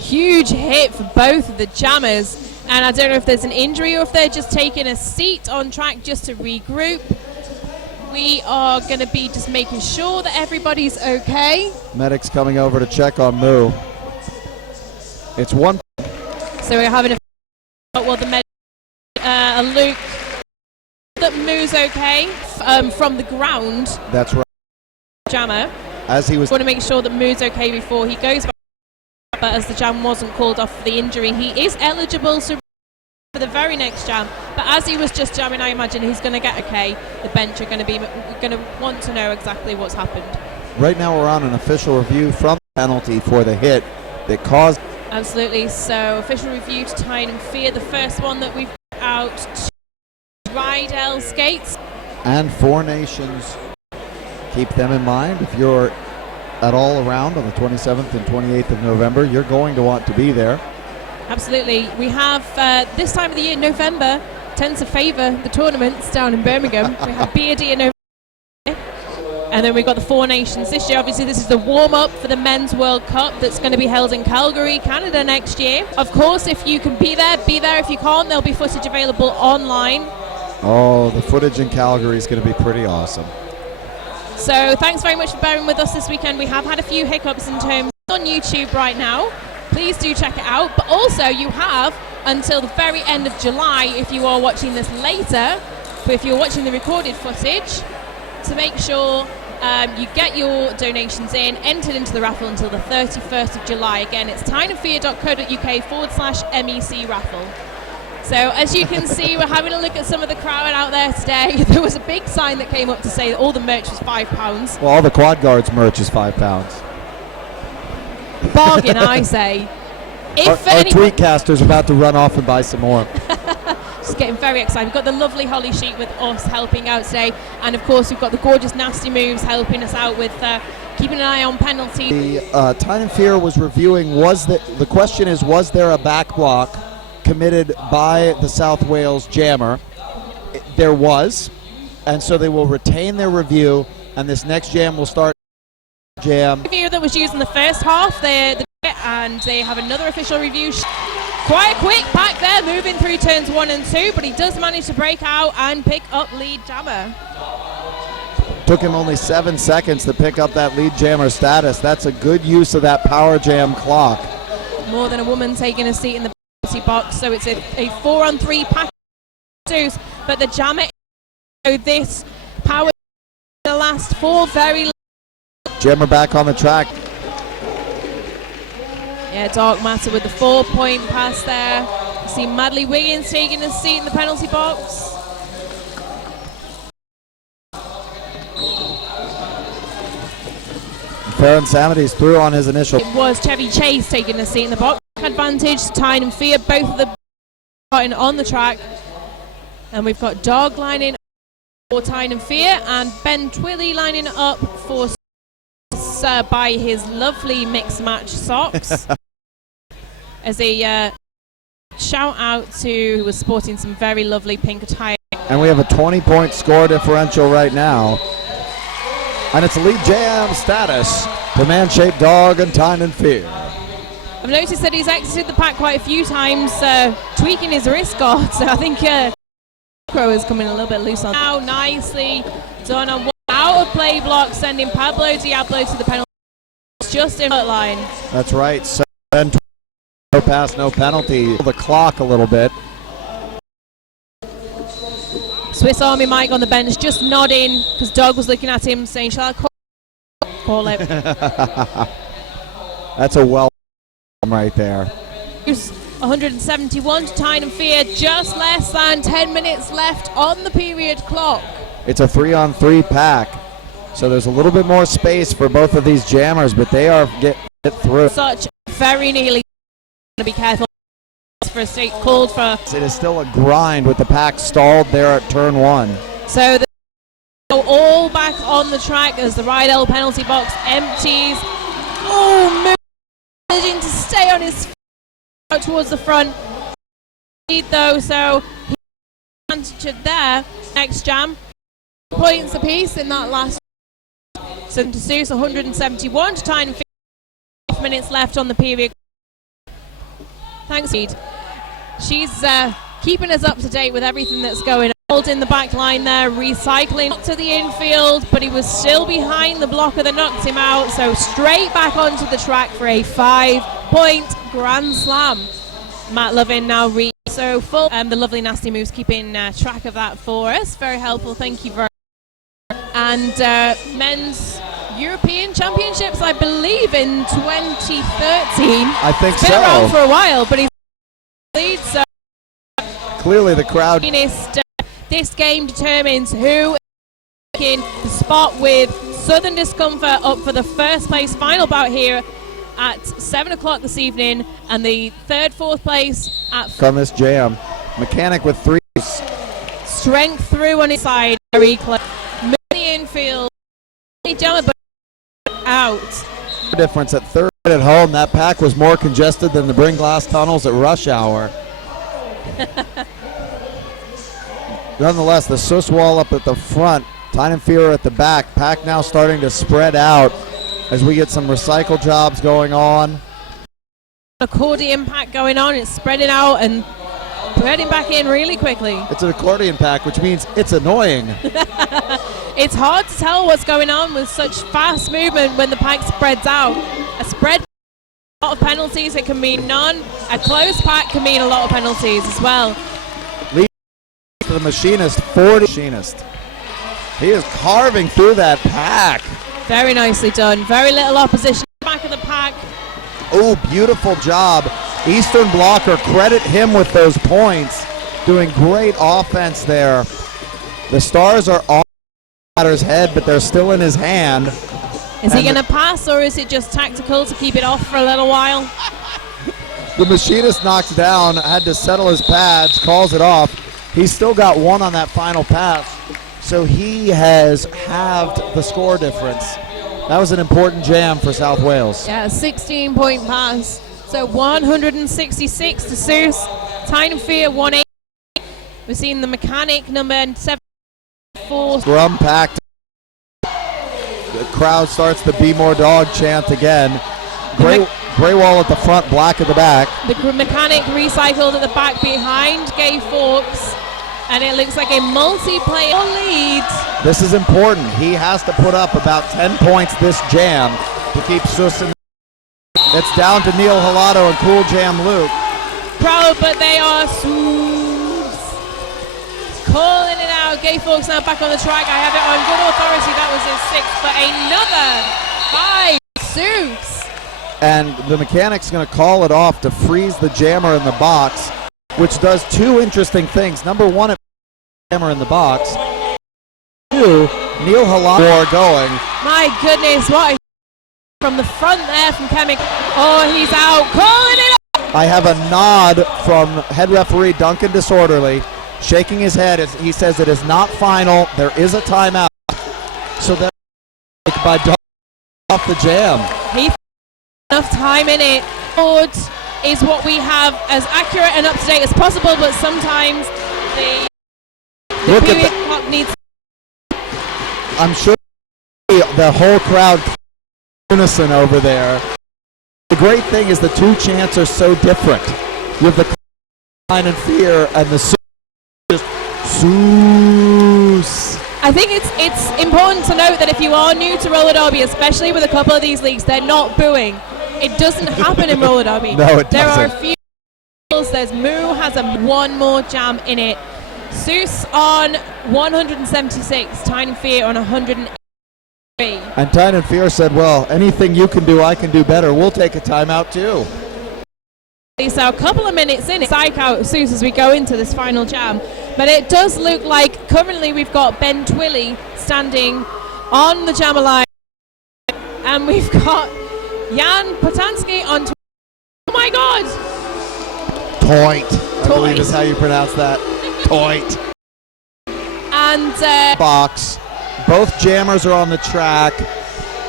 Huge hit for both of the jammers. And I don't know if there's an injury or if they're just taking a seat on track just to regroup. we are going to be just making sure that everybody's okay. Medics coming over to check on Moo. It's one. So we're having the medic Luke that Moo's okay from the ground. That's right. Jammer. As he was. Want to make sure that Moo's okay before he goes back. But as the jam wasn't called off for the injury, he is eligible for the very next jam. But as he was just jamming, I imagine he's going to get okay. The bench are going to want to know exactly what's happened. Right now we're on an official review from the penalty for the hit that caused. Absolutely. So official review to Tyne and Fear, the first one that we've got out to Rydell skates. And Four Nations. Keep them in mind. If you're at all around on the 27th and 28th of November, you're going to want to be there. Absolutely. We have this time of the year, November, tends to favour the tournaments down in Birmingham. We have Beardy in November, and then we've got the Four Nations this year. Obviously, this is the warm-up for the Men's World Cup that's going to be held in Calgary, Canada next year. Of course, if you can be there, be there. If you can't, there'll be footage available online. Oh, the footage in Calgary is going to be pretty awesome. So thanks very much for bearing with us this weekend. We have had a few hiccups in terms on YouTube right now. Please do check it out. But also you have until the very end of July, if you are watching this later, but if you're watching the recorded footage, to make sure you get your donations entered into the raffle until the 31st of July. Again, it's tyneandfear.co.uk/MEC raffle. So as you can see, we're having a look at some of the crowd out there today. There was a big sign that came up to say that all the merch was £5. Well, all the Quad Guards merch is £5. Bargain, I say. Our tweetcaster's about to run off and buy some more. Just getting very excited. We've got the lovely Holly Sheet with us helping out today. And of course, we've got the gorgeous Nasty Moves helping us out with keeping an eye on penalties. The Tyne and Fear was reviewing, the question is, was there a back block committed by the South Wales jammer? There was, and so they will retain their review, and this next jam will start. Jam review that was used in the first half, and they have another official review. Quite a quick pack there, moving through turns 1 and 2, but he does manage to break out and pick up lead jammer. Took him only 7 seconds to pick up that lead jammer status. That's a good use of that power jam clock. More than a woman taking a seat in the box, so it's a 4-on-3 pack, but the jammer, this power the last 4 very. Jammer back on the track. Yeah, Dark Matter with the 4-point pass there. You see Madly Wiggins taking a seat in the penalty box. Fair Insanity's through on his initial. It was Chevy Chase taking a seat in the box. Advantage to Tyne and Fear, both of them on the track. And we've got Dog lining up for Tyne and Fear, and Ben Twilly lining up for by his lovely mix match socks. As a shout out to who was sporting some very lovely pink attire. And we have a 20-point score differential right now. And it's a lead jam status to Man-Shaped Dog and Tyne and Fear. I've noticed that he's exited the pack quite a few times, tweaking his wrist guard, so I think Crow is coming a little bit loose on. Now nicely done on one out of play block, sending Pablo Diablo to the penalty. Just in the line. That's right. So no pass, no penalty. The clock a little bit. Swiss Army Mike on the bench, just nodding because Doug was looking at him, saying, "Shall I call it?" That's a well right there. 171 to Tyne and Fear, just less than 10 minutes left on the period clock. It's a 3-on-3 pack, so there's a little bit more space for both of these jammers, but they are get through. Such very nearly. To be careful for a state called for. It is still a grind with the pack stalled there at turn 1. So they go all back on the track as the Rydell penalty box empties. Oh, managing to stay on his feet out towards the front. Though, so he advantage there. Next jam. Points apiece in that last. So to Seuss 171 to Tyne and 5 minutes left on the period. Thanks, Reed. She's keeping us up to date with everything that's going on. in the back line there, recycling to the infield, but he was still behind the blocker that knocked him out, so straight back onto the track for a 5-point grand slam. Matt Lovin now so full. The lovely Nasty Moves keeping track of that for us. Very helpful, thank you very much. And men's European Championships, I believe, in 2013. I think it's been around for a while, but he's lead, so clearly the crowd. This game determines who is taking the spot with Southern Discomfort up for the first place final bout here at 7 o'clock this evening, and the third, fourth place at on this jam. Mechanic with 3. Strength through on his side, very close. Move the infield, but out. Difference at third at home. That pack was more congested than the Bring-Glass tunnels at rush hour. Nonetheless, the Sus wall up at the front, Tyne and Fear at the back. Pack now starting to spread out as we get some recycle jobs going on. Accordion pack going on, it's spreading out and spreading back in really quickly. It's an accordion pack, which means it's annoying. It's hard to tell what's going on with such fast movement when the pack spreads out. A spread, a lot of penalties, it can mean none. A close pack can mean a lot of penalties as well. To the machinist, 40 machinist. He is carving through that pack. Very nicely done. Very little opposition back of the pack. Oh, beautiful job. Eastern blocker, credit him with those points. Doing great offense there. The stars are on Matter's head, but they're still in his hand. Is he going to pass, or is it just tactical to keep it off for a little while? The machinist knocks down, had to settle his pads, calls it off. He's still got one on that final pass, so he has halved the score difference. That was an important jam for South Wales. Yeah, 16-point pass. So 166 to Seuss. Tyne and Fear 180. We've seen the mechanic number 74. Scrum packed. The crowd starts the Be More Dog chant again. Gray wall at the front, black at the back. The mechanic recycled at the back behind Gay Fawkes, and it looks like a multiplayer lead. This is important. He has to put up about 10 points this jam to keep Sus in. It's down to Neil Halato and Cool Jam Luke. Proud, but they are Sus. Calling it out. Gay Fawkes now back on the track. I have it on good authority. That was his 6th, but another 5 Sus. And the mechanic's going to call it off to freeze the jammer in the box, which does 2 interesting things. Number 1, it jammer in the box. 2, Neil Halato going. My goodness, what a from the front there from Chemic. Oh, he's out. Calling it out. I have a nod from head referee Duncan Disorderly, shaking his head as he says it is not final. There is a timeout. So that by off the jam. He enough time in it. Board is what we have as accurate and up to date as possible, but sometimes the period clock needs. I'm sure the whole crowd unison over there. The great thing is the 2 chants are so different. You have the Tyne and Fear and the Sus. I think it's important to note that if you are new to roller derby, especially with a couple of these leagues, they're not booing. It doesn't happen in roller derby. No, it doesn't. There are a few. There's Moo has one more jam in it. Sus on 176. Tyne and Fear on 183. And Tyne and Fear said, well, anything you can do, I can do better. We'll take a timeout too. So a couple of minutes in, psych out Sus as we go into this final jam. But it does look like currently we've got Ben Twilley standing on the jam line. And we've got Jan Potansky on oh my god! Toit. I believe is how you pronounce that. Toit. And box. Both jammers are on the track.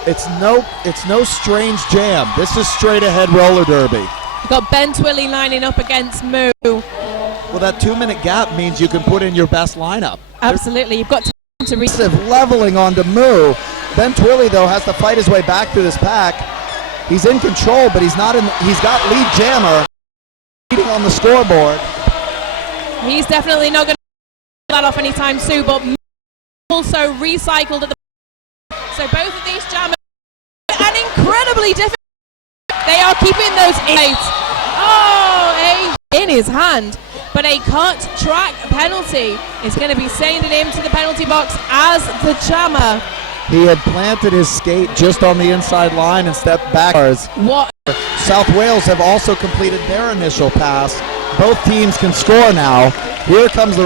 It's no strange jam. This is straight ahead roller derby. We've got Ben Twilley lining up against Moo. Well, that 2-minute gap means you can put in your best lineup. Absolutely. You've got time to reach. Leveling onto Moo. Ben Twilley, though, has to fight his way back through this pack. He's in control, but he's not in. He's got lead jammer leading on the scoreboard. He's definitely not going that off anytime soon, but also recycled at the so both of these jammers and incredibly difficult. They are keeping those eight. In his hand, but a cut track penalty is going to be sending him to the penalty box as the jammer. He had planted his skate just on the inside line and stepped back. What? South Wales have also completed their initial pass. Both teams can score now. Here comes the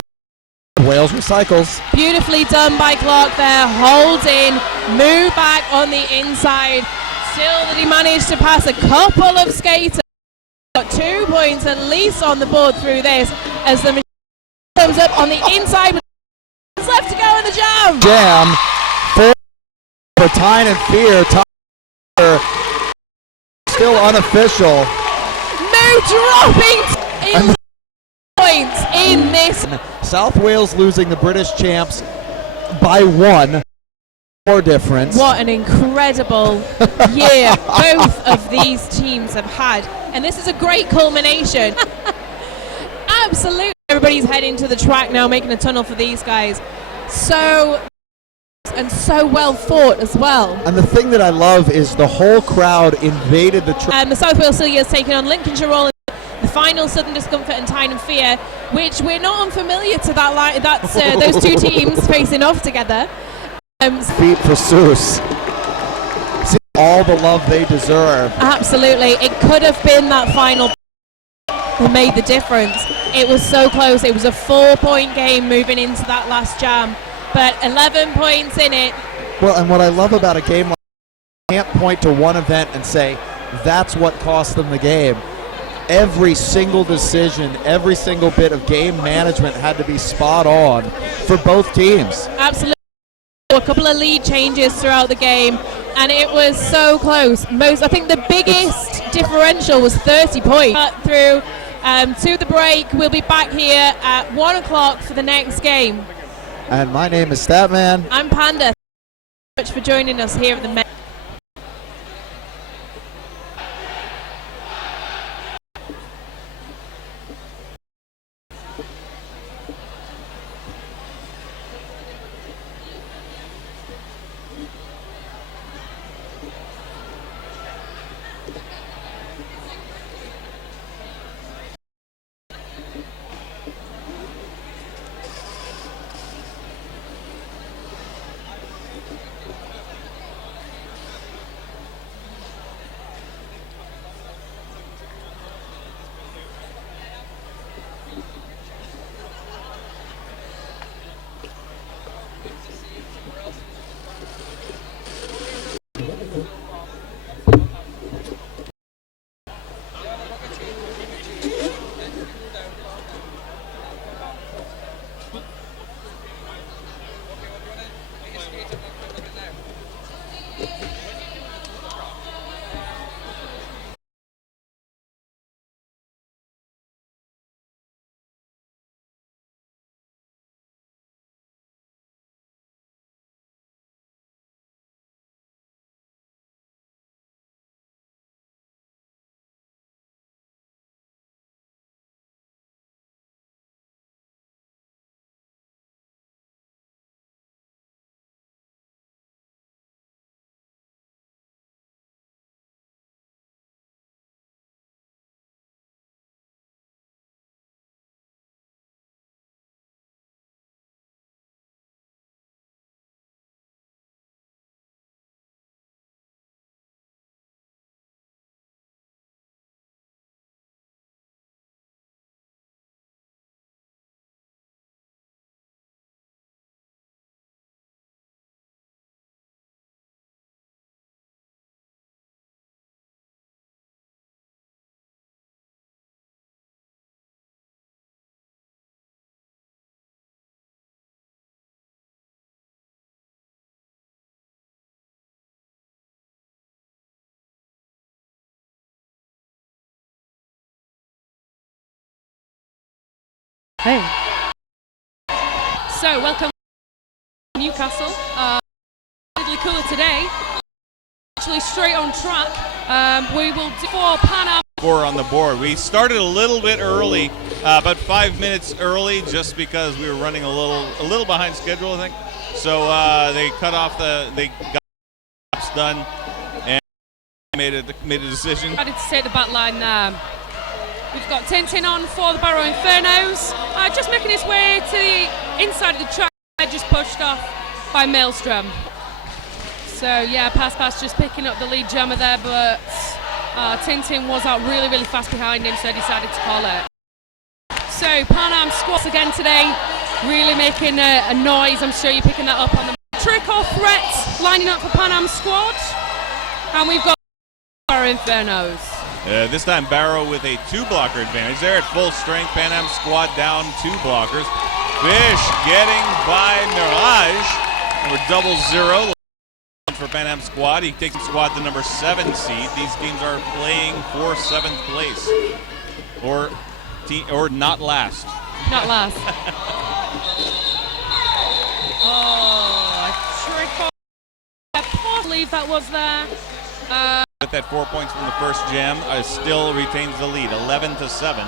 Wales recycles. Beautifully done by Clark there, holding, move back on the inside. Still that he managed to pass a couple of skaters. Got 2 points at least on the board through this as the machine comes up on the inside with left to go in the jam. Jam for Tyne and Fear. Still unofficial. No dropping in points in this. South Wales losing the British champs by 1. More difference. What an incredible year both of these teams have had. And this is a great culmination. Absolutely. Everybody's heading to the track now, making a tunnel for these guys. So well fought as well. And the thing that I love is the whole crowd invaded the track. The South Wales Silures taking on Lincolnshire Roll in the final Southern Discomfort and Tyne and Fear, which we're not unfamiliar to that's those two teams facing off together. Feet for Seuss. See all the love they deserve. Absolutely. It could have been that final that made the difference. It was so close. It was a 4-point game moving into that last jam, but 11 points in it. Well, and what I love about a game like that, you can't point to one event and say that's what cost them the game. Every single decision, every single bit of game management had to be spot on for both teams. Absolutely. A couple of lead changes throughout the game, and it was so close. I think the biggest differential was 30 points. Through to the break, we'll be back here at 1 o'clock for the next game. And my name is Statman. I'm Panda. Thank you so much for joining us here at the Hey. So, welcome to Newcastle. Really cooler today. Actually, straight on track. We will do for Panam score on the board. We started a little bit early, about 5 minutes early, just because we were running a little behind schedule, I think. So they cut off they got laps done and made a decision. Ready to take the back line there. We've got Tintin on for the Barrow Infernos, just making his way to the inside of the track, just pushed off by Maelstrom. So yeah, pass just picking up the lead jammer there, but Tintin was out really fast behind him, so decided to call it. So Panam Squad again today, really making a noise. I'm sure you're picking that up on the trick or threat lining up for Panam Squad, and we've got Barrow Infernos. This time Barrow with a 2-blocker advantage. They're at full strength. Panam Squad down 2 blockers. Fish getting by Mirage. Number 00 for Panam Squad. He takes squad the number 7 seed. These teams are playing for 7th place. Or not last. Not last. I believe that was there. With that 4 points from the first jam, still retains the lead, 11-7.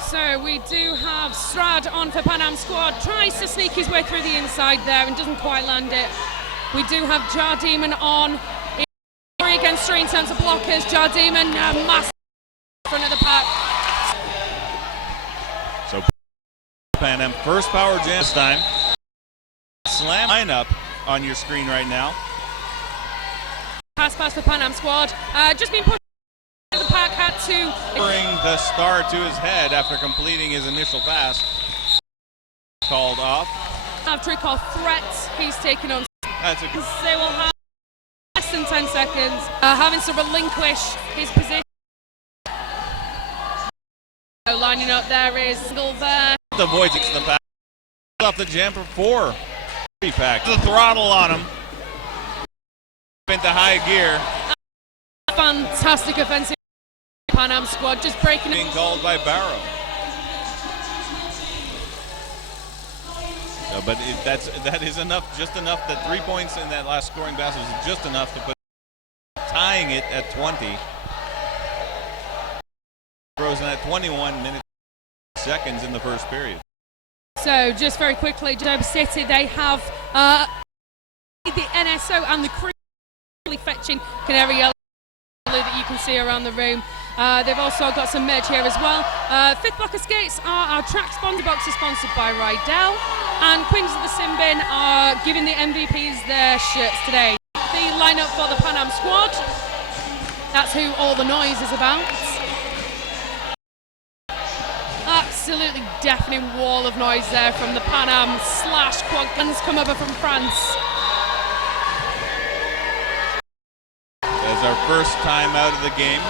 So we do have Strad on for Panam Squad, tries to sneak his way through the inside there and doesn't quite land it. We do have Jar Demon on against 3 in terms of blockers. Jar Demon, massive in front of the pack. So Panam first power jam this time. Slam lineup on your screen right now. Pass for Panam Squad. Just been pushed to the pack, had to bring the star to his head after completing his initial pass. Called off. Have trick or threat. He's taken on. That's a good. They will have less than 10 seconds, having to relinquish his position. So lining up there is single there. The void takes the pass. Off the jam for 4. 3-pack. The throttle on him. Into high gear. Fantastic offensive Panam Squad, just breaking. Being called by Barrow. No, but that is enough, just enough. That 3 points in that last scoring basket was just enough to put tying it at 20. Frozen at 21 minutes seconds in the first period. So just very quickly, Derby City, they have the NSO and the crew fetching Canary Yellow that you can see around the room. They've also got some merch here as well. 5th Blocker Skates are our track sponsor boxes, sponsored by Rydell, and Queens of the Simbin are giving the MVPs their shirts today. The lineup for the Panam Squad, that's who all the noise is about. Absolutely deafening wall of noise there from the Panam / quad guns come over from France. As our first time out of the game.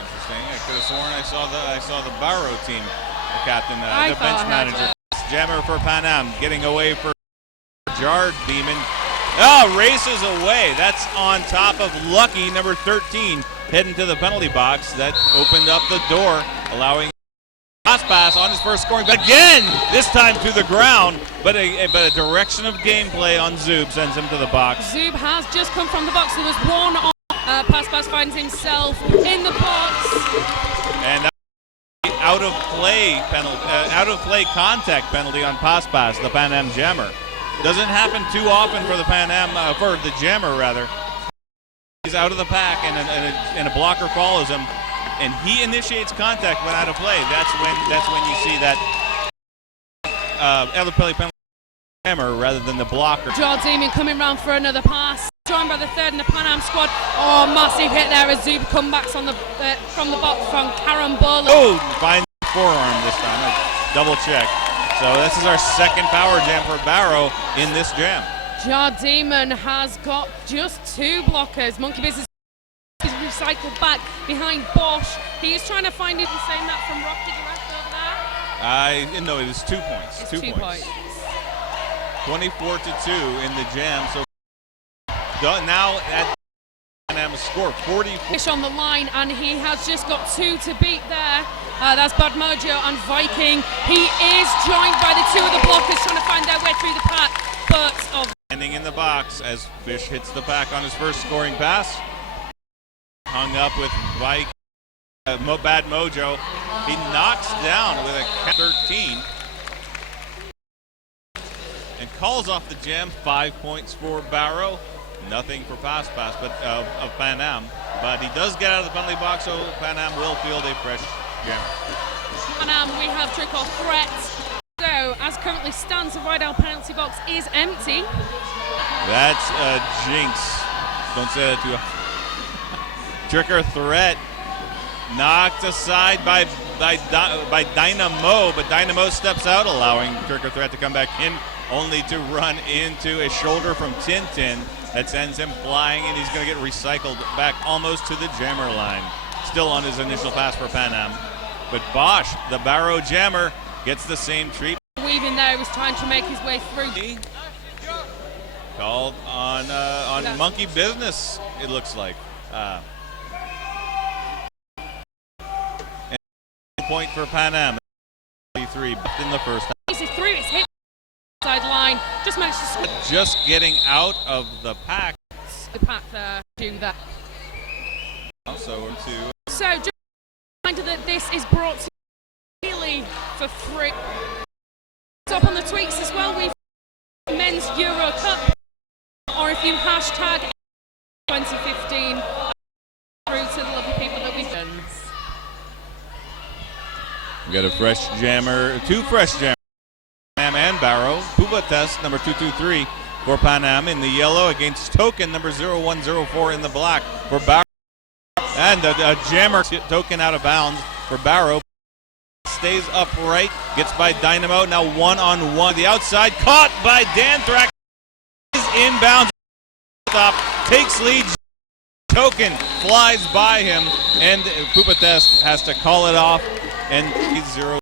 Interesting. I could have sworn I saw the Barrow team, the captain, the bench manager. Jammer for Panam, getting away for Jar Demon. Oh, races away. That's on top of Lucky, number 13, heading to the penalty box. That opened up the door, allowing pass on his first scoring, but again, this time to the ground, but a direction of gameplay on Zub sends him to the box. Zub has just come from the box. There was one on. Pass finds himself in the box. And out of play contact penalty on pass, the Panam Jammer. Doesn't happen too often for the for the Jammer rather. He's out of the pack and a blocker follows him. And he initiates contact when out of play. That's when you see that out of play penalty Jammer rather than the blocker. Jar Demon coming round for another pass. Joined by the 3rd in the Panam Squad. Oh, massive hit there as Zub comebacks on from the box from Carambola. Oh, finds the forearm this time. I double check. So this is our 2nd power jam for Barrow in this jam. Jar Demon has got just 2 blockers. Monkey Business is recycled back behind Bosch. He is trying to find it and saying that from Rocky direct over there. No, it was 2 points. It's 2 points. 24-2 in the jam. So now at Panam score 44. Fish on the line, and he has just got 2 to beat there. That's Bad Mojo and Viking. He is joined by the 2 of the blockers trying to find their way through the pack, but Standing in the box as Fish hits the pack on his first scoring pass. Hung up with Mike, Bad Mojo. He knocks down with a 13 and calls off the jam. 5 points for Barrow. Nothing for pass, but of Panam. But he does get out of the penalty box, so Panam will field a fresh jammer. Panam, we have trick or threat. So, as currently stands, the Rydal penalty box is empty. That's a jinx. Don't say that to a trick or threat. Knocked aside by Dynamo, but Dynamo steps out, allowing trick or threat to come back in, only to run into a shoulder from Tintin that sends him flying, and he's going to get recycled back almost to the jammer line. Still on his initial pass for Panam. But Bosch, the Barrow jammer, gets the same treatment. Weaving there, he was trying to make his way through. Called on monkey business, it looks like. And point for Panam. 3 in the first half. Easy through, it's hit sideline. Just managed to score. Just getting out of the pack. The pack there, do that. So just a reminder that this is brought to you for free. Up on the tweets as well, we've Men's Euro Cup, or if you hashtag 2015 through to the lovely people that we've done. We got a fresh jammer, 2 fresh jammers, Panam and Barrow. Puba test number 223 for Panam in the yellow against Token number 0104 in the black for Barrow. And a jammer Token out of bounds for Barrow. Stays upright, gets by Dynamo, now 1-on-1. The outside, caught by Danthrak, is inbounds, stop, takes lead, Token flies by him, and Pupates has to call it off, and he's 0.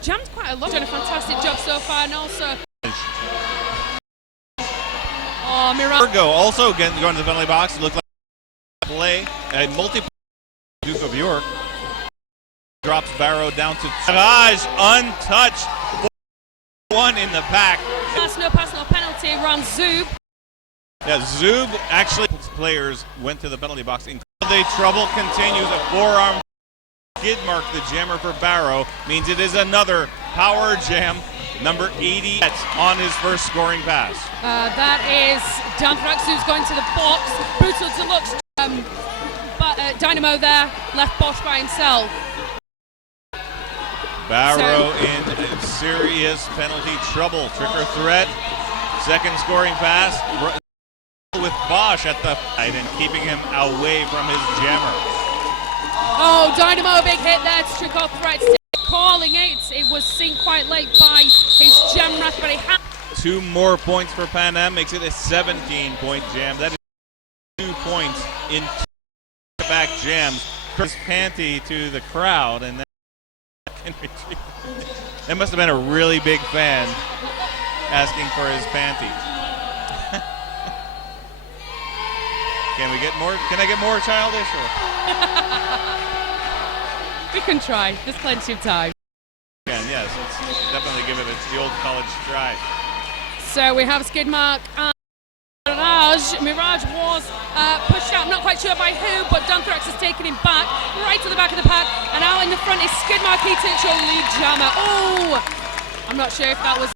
Jammed quite a lot, done a fantastic job so far, and also Mirage also going to the penalty box. It looked like a play, a multi Duke of York drops Barrow down to Mirage, untouched. 1 in the pack. No pass, no penalty. Ron Zub. Yeah, Zub actually players went to the penalty box. The trouble continues. A forearm skid mark. The jammer for Barrow means it is another power jam. Number 80 on his first scoring pass. That is Danthrax, who's going to the box. Brutal deluxe. Dynamo there, left Bosch by himself. Barrow in serious penalty trouble. Trick or threat. Second scoring pass with Bosch at the side and keeping him away from his jammer. Oh, Dynamo, big hit there. It's trick or threat. Calling it. It was seen quite late by his jammer, but he had 2 more points for Panam, makes it a 17-point jam. That is 2 points in back jams. Chris Panty to the crowd, and then that must have been a really big fan asking for his panty. Can we get more? Can I get more childish? We can try. There's plenty of time. Yes, let's definitely give it the old college try. So we have skid mark and Mirage was pushed out, not quite sure by who, but Danthrax has taken him back, right to the back of the pack, and out in the front is Skidmark. He takes your lead jammer. Oh! I'm not sure if that was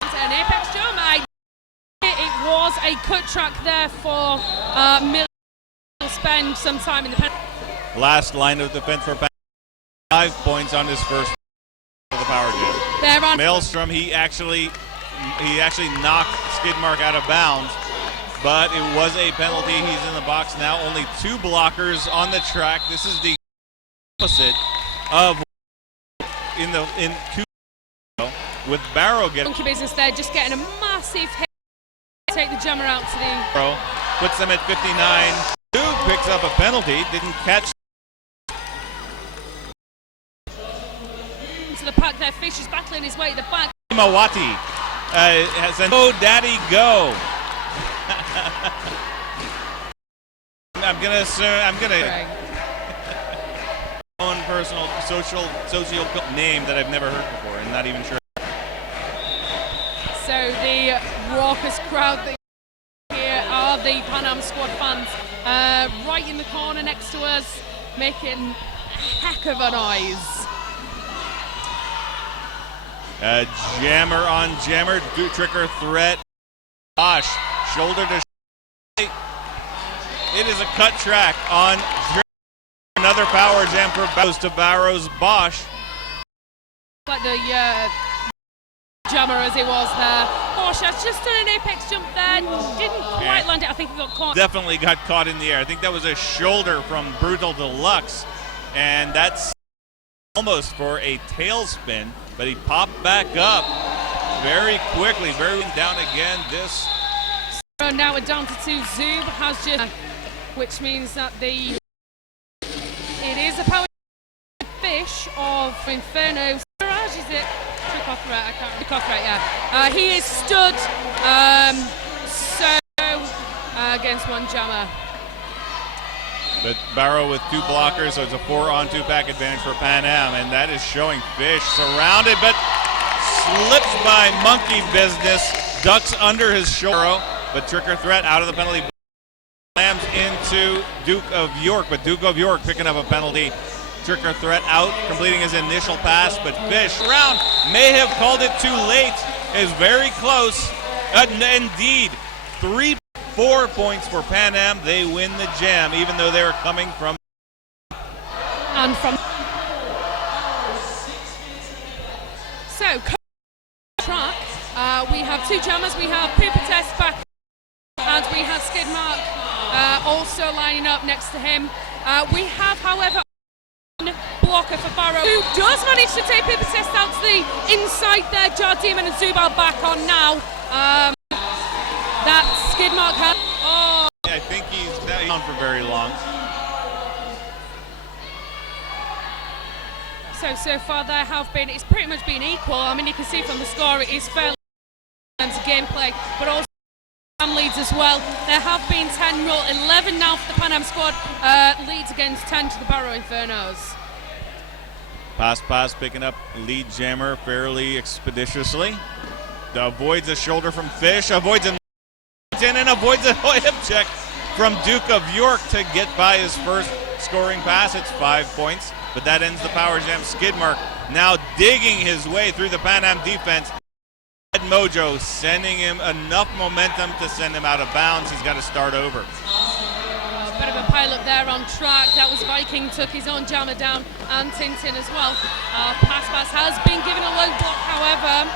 an apex jammer. It was a cut track there for Mill. Spend some time in the pen. Last line of defense for 5 points on his first of the power jam. There on Maelstrom, he actually knocked Skidmark out of bounds, but it was a penalty. He's in the box now. Only 2 blockers on the track. This is the opposite of in 2 with Barrow getting monkey business there, just getting a massive hit. Take the jammer out to the Barrow, puts them at 59. 2 picks up a penalty, didn't catch. To the pack there, Fish is battling his way at the back. Mawati has a go daddy go. I'm gonna own personal social name that I've never heard before and not even sure. So the raucous crowd that here are the Panam Squad fans right in the corner next to us, making a heck of a noise. Jammer on jammer, tricker threat. Bosch, shoulder to shoulder. It is a cut track on another power jam for goes to Barrow's Bosch. Like the jammer as it was there. Bosch has just done an apex jump there, didn't quite land it. I think he got caught. Definitely got caught in the air. I think that was a shoulder from Brutal Deluxe, and that's almost for a tailspin, but he popped back up very quickly, very down again. This now we're down to 2. Zub has just, which means that it is a power fish of Inferno. Silures, is it? Trick off right, I can't remember. Trick off right, yeah. He is stood against one jammer. But Barrow with 2 blockers, so it's a 4-on-2 pack advantage for Panam, and that is showing Fish surrounded, but slips by Monkey Business, ducks under his shoulder, but Tricker Threat out of the penalty, slams into Duke of York, but Duke of York picking up a penalty. Tricker Threat out, completing his initial pass, but Fish round may have called it too late, is very close. Indeed, 4 points for Panam. They win the jam, even though they're coming from. And from. So, track, we have 2 jammers. We have Pooper Test back, and we have Skidmark also lining up next to him. We have, however, one blocker for Barrow, who does manage to take Pooper Test out to the inside there. Jar Demon and Zubal back on now. That Skidmark has. Oh. I think he's not on for very long. So far there have been, it's pretty much been equal. I mean, you can see from the score it is fairly in terms of gameplay, but also leads as well. There have been 10-0, 11 now for the Panam Squad, leads against 10 to the Barrow Infernos. Pass picking up lead jammer fairly expeditiously. Avoids a shoulder from Fish, avoids a and avoids a hip check from Duke of York to get by his first scoring pass. It's 5 points, but that ends the power jam. Skidmark now digging his way through the Panam defense. Ed Mojo sending him enough momentum to send him out of bounds. He's got to start over. A bit of a pile-up there on track. That was Viking, took his own jammer down, and Tintin as well. Pass has been given a low block, however,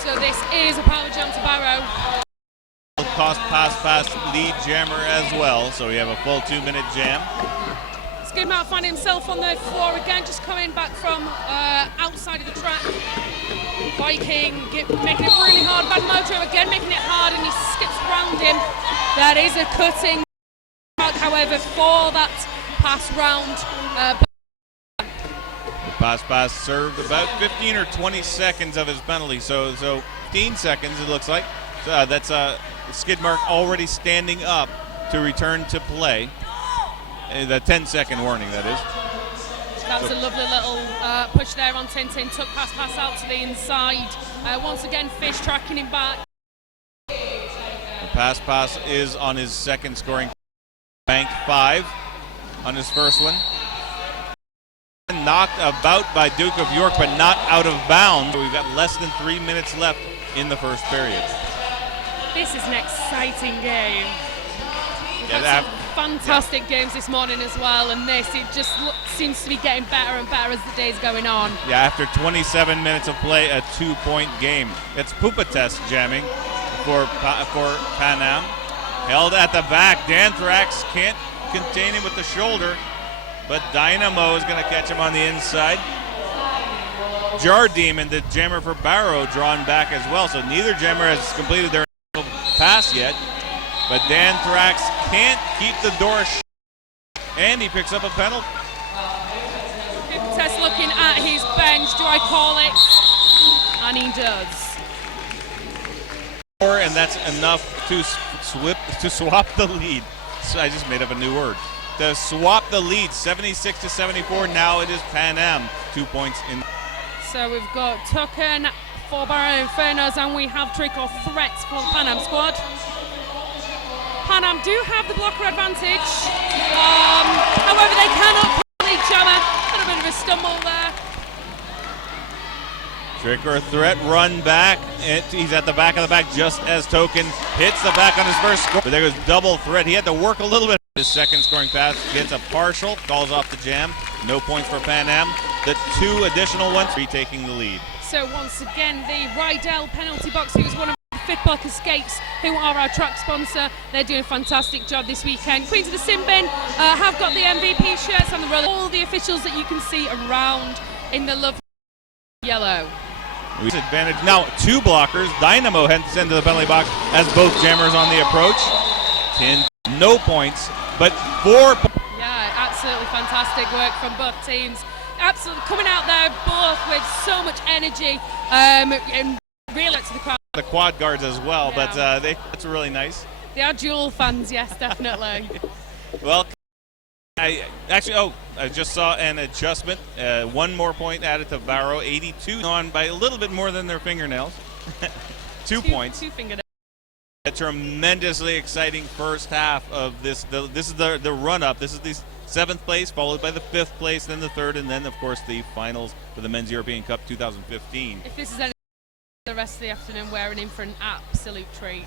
so this is a power jam to Barrow. Cost pass lead jammer as well, so we have a full 2-minute jam. Skidmark finding himself on the floor again, just coming back from outside of the track. Viking making it really hard. Bad Mojo again making it hard, and he skips around him. That is a cutting mark, however, for that pass round. Pass served about 15 or 20 seconds of his penalty, so 15 seconds it looks like. That's Skidmark already standing up to return to play. The 10-second warning, that is. That was a lovely little push there on Tintin. Took pass out to the inside. Once again, Fish tracking him back. The pass is on his second scoring. Bank 5 on his first one. Knocked about by Duke of York, but not out of bounds. We've got less than 3 minutes left in the first period. This is an exciting game. We've Yeah, had some fantastic games this morning as well, and it just seems to be getting better and better as the day's going on. Yeah, after 27 minutes of play, a 2-point game. It's Poopa Test jamming for Panam. Held at the back. Danthrax can't contain him with the shoulder, but Dynamo is going to catch him on the inside. Jar Demon, the jammer for Barrow, drawn back as well, so neither jammer has completed their pass yet, but Danthrax can't keep the door shut, and he picks up a penalty. Test looking at his bench. Do I call it? And he does. And that's enough to swap the lead. So I just made up a new word. To swap the lead, 76-74. Now it is Panam, 2 points in. So we've got Tucken for Barrow Infernos, and we have trick or threats for the Panam Squad. Panam do have the blocker advantage. However, they cannot play Jammer. A little bit of a stumble there. Trick or threat run back. He's at the back of the back just as Token hits the back on his first score. But there goes double threat. He had to work a little bit. His second scoring pass gets a partial, calls off the jam. No points for Panam. The two additional ones retaking the lead. So once again, the Rydell penalty box, who's one of the Fit Block Escapes, who are our track sponsor. They're doing a fantastic job this weekend. Queens of the Sin Bin have got the MVP shirts on the roll. All the officials that you can see around in the lovely yellow. Advantage now, two blockers. Dynamo heads into the penalty box as both jammers on the approach. 10, no points, but 4. Yeah, absolutely fantastic work from both teams. Absolutely coming out there both with so much energy and really to the crowd. The quad guards as well, Yeah. but that's really nice. They are dual fans, yes, definitely. Well, I just saw an adjustment. One more point added to Barrow. 82 on by a little bit more than their fingernails. 2 points. Two fingernails. A tremendously exciting first half of this. This is the run-up. This is the 7th place, followed by the 5th place, then the 3rd, and then, of course, the finals for the Men's European Cup 2015. If this is any the rest of the afternoon, we're in for an absolute treat.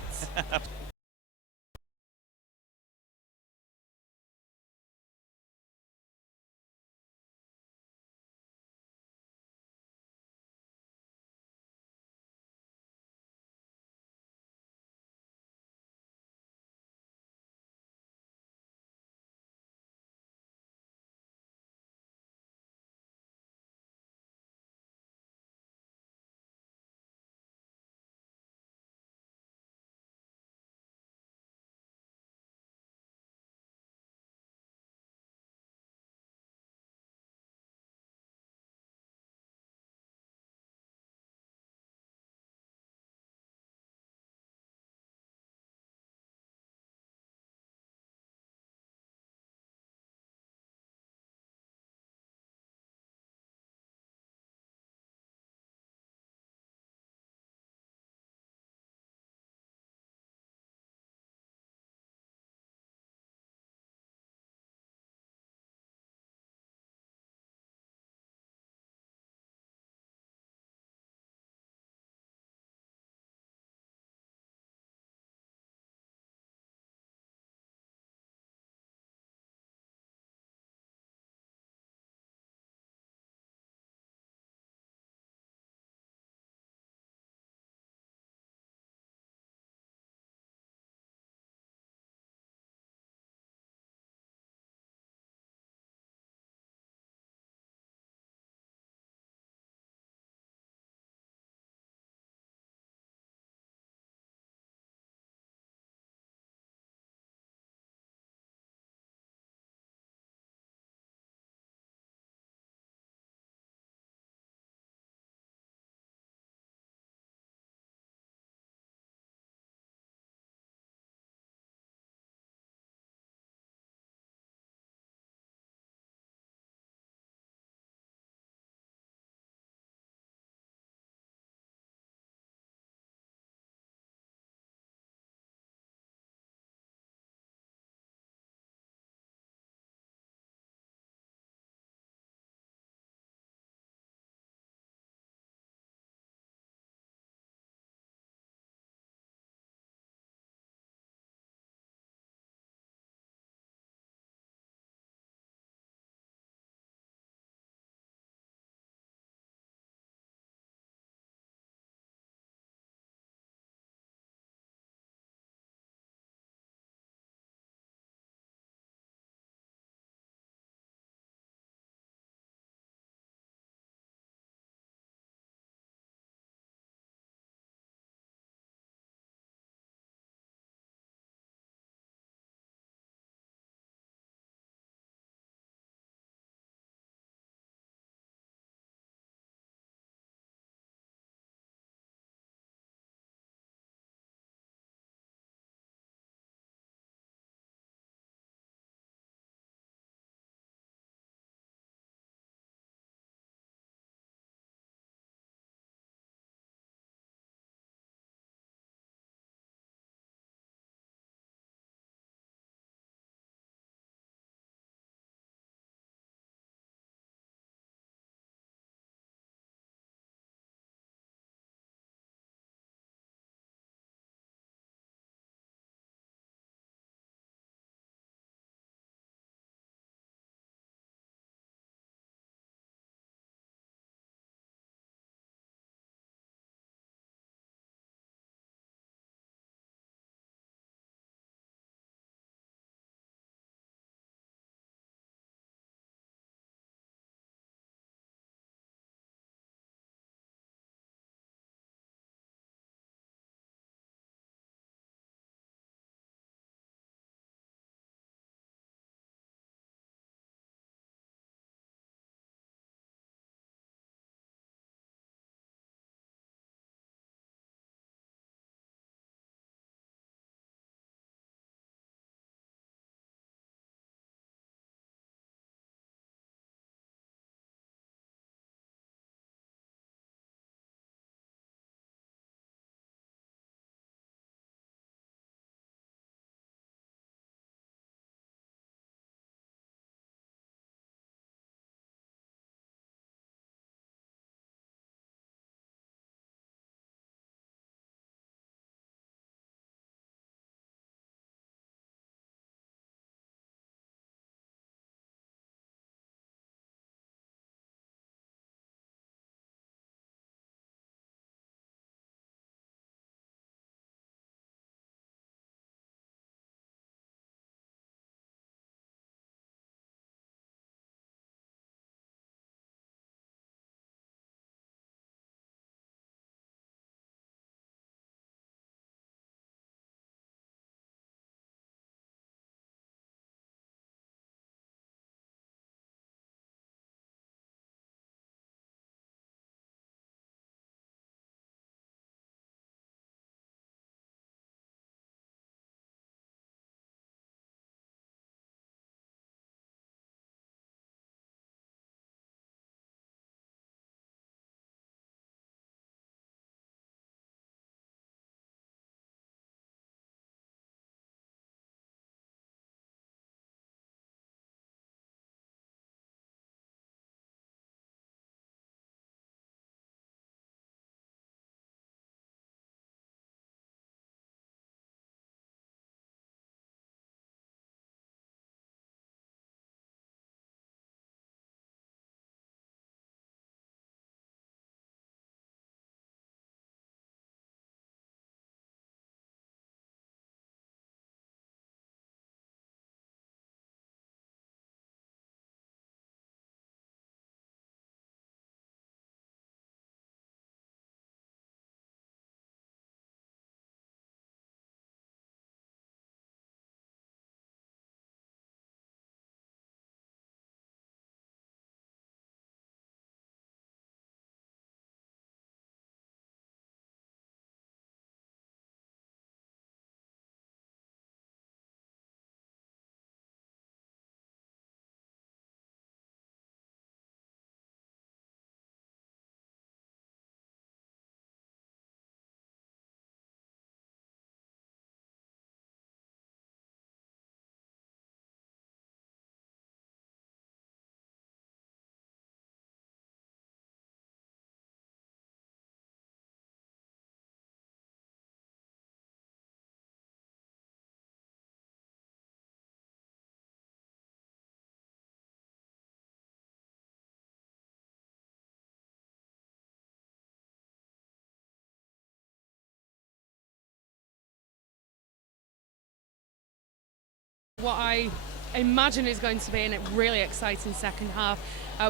what I imagine is going to be a really exciting second half.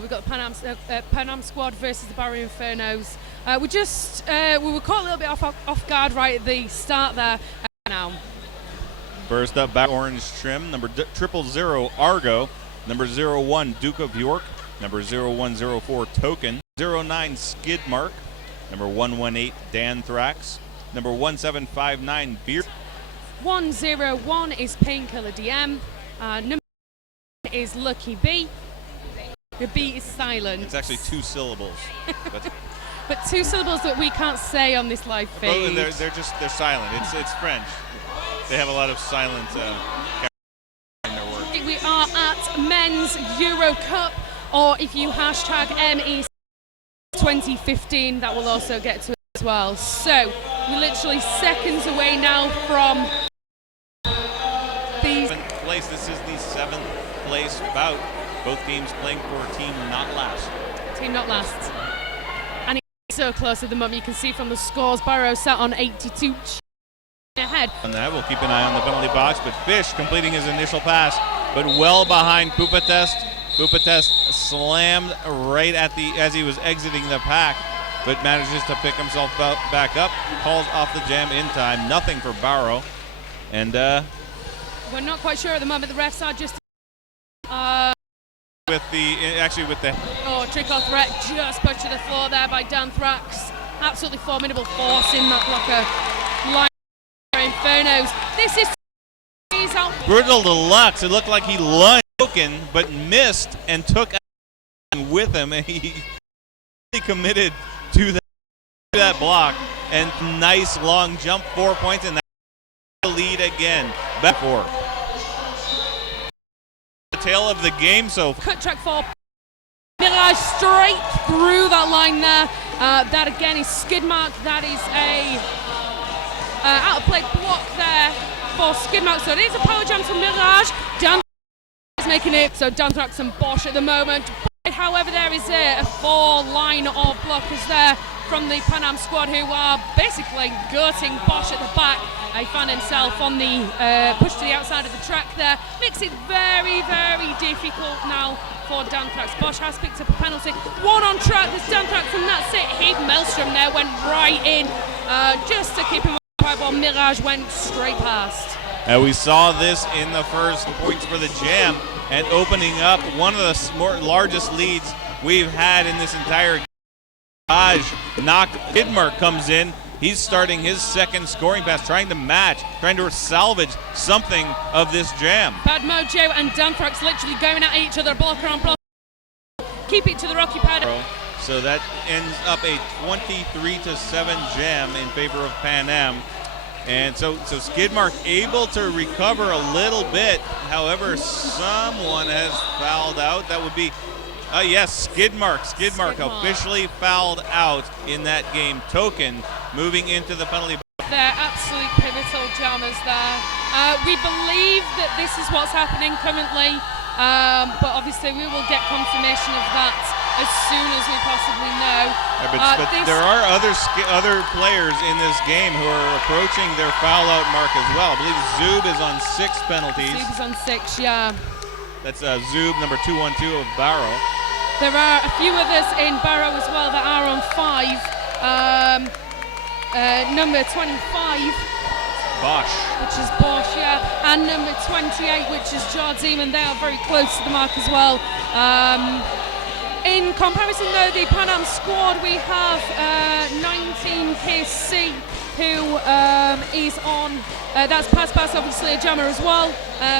We've got Panam Squad versus the Barrow Infernos. We were caught a little bit off guard right at the start there. Now, first up, back orange trim, number 000 Argo, number 01 Duke of York, number 0104 Token, 09 Skidmark, number 118 Danthrax, number 1759 Beer. 101 is Painkiller DM. Number 1 is Lucky B. The B is silent. It's actually 2 syllables. But 2 syllables that we can't say on this live feed. They're silent. It's French. They have a lot of silent in their work. We are at Men's Euro Cup, or if you hashtag MEC 2015, that will also get to it as well. So we're literally seconds away now from the 7th place. This is the 7th place bout. Both teams playing for a team not last. Team not last. And it's so close at the moment. You can see from the scores, Barrow sat on 82 ahead. On that, we'll keep an eye on the penalty box, but Fish completing his initial pass, but well behind Pupatest. Pupatest slammed right as he was exiting the pack, but manages to pick himself back up, calls off the jam in time. Nothing for Barrow. And we're not quite sure at the moment. The refs are just with the trick-off threat just pushed to the floor there by Danthrax. Absolutely formidable force in that blocker. Line Infernos. This is Brutal Deluxe. It looked like he lunged Token, but missed and took with him, and he really committed to that block. And nice long jump, 4 points, and that lead again. Back 4. The tail of the game, so cut track 4. Mirage straight through that line there. That again is Skidmark. That is a out of play block there for Skidmark. So it is a power jam to Mirage. Danthrax is making it. So Danthrax and Bosch at the moment. However, there is a 4 line of blockers there from the Panam Squad, who are basically gutting Bosch at the back. He found himself on the push to the outside of the track there. Makes it very, very difficult now for Danthrax. Bosch has picked up a penalty. 1 on track, there's Danthrax, and that's it. Maelstrom there went right in just to keep him on the ball. Mirage went straight past. We saw this in the first points for the jam, and opening up one of the largest leads we've had in this entire game. Skidmark comes in. He's starting his second scoring pass, trying to salvage something of this jam. Bad Mojo and Danthrax literally going at each other, blocker on blocker. Keep it to the rocky pad. So that ends up a 23-7 jam in favor of Panam. And so Skidmark able to recover a little bit. However, someone has fouled out. That would be yes, Skidmark. Skidmark officially fouled out in that game. Token moving into the penalty box. They're absolute pivotal jammers there. We believe that this is what's happening currently, but obviously we will get confirmation of that as soon as we possibly know. Yeah, but there are other players in this game who are approaching their foul-out mark as well. I believe Zub is on 6 penalties. Zub is on 6, yeah. That's Zub, number 212 of Barrow. There are a few others in Barrow as well that are on 5. Number 25, Bosch, which is Bosch, yeah, and number 28, which is George Zeman. They are very close to the mark as well. In comparison, though, the Panam Squad, we have 19KC, who is on. That's Pass, obviously a jammer as well,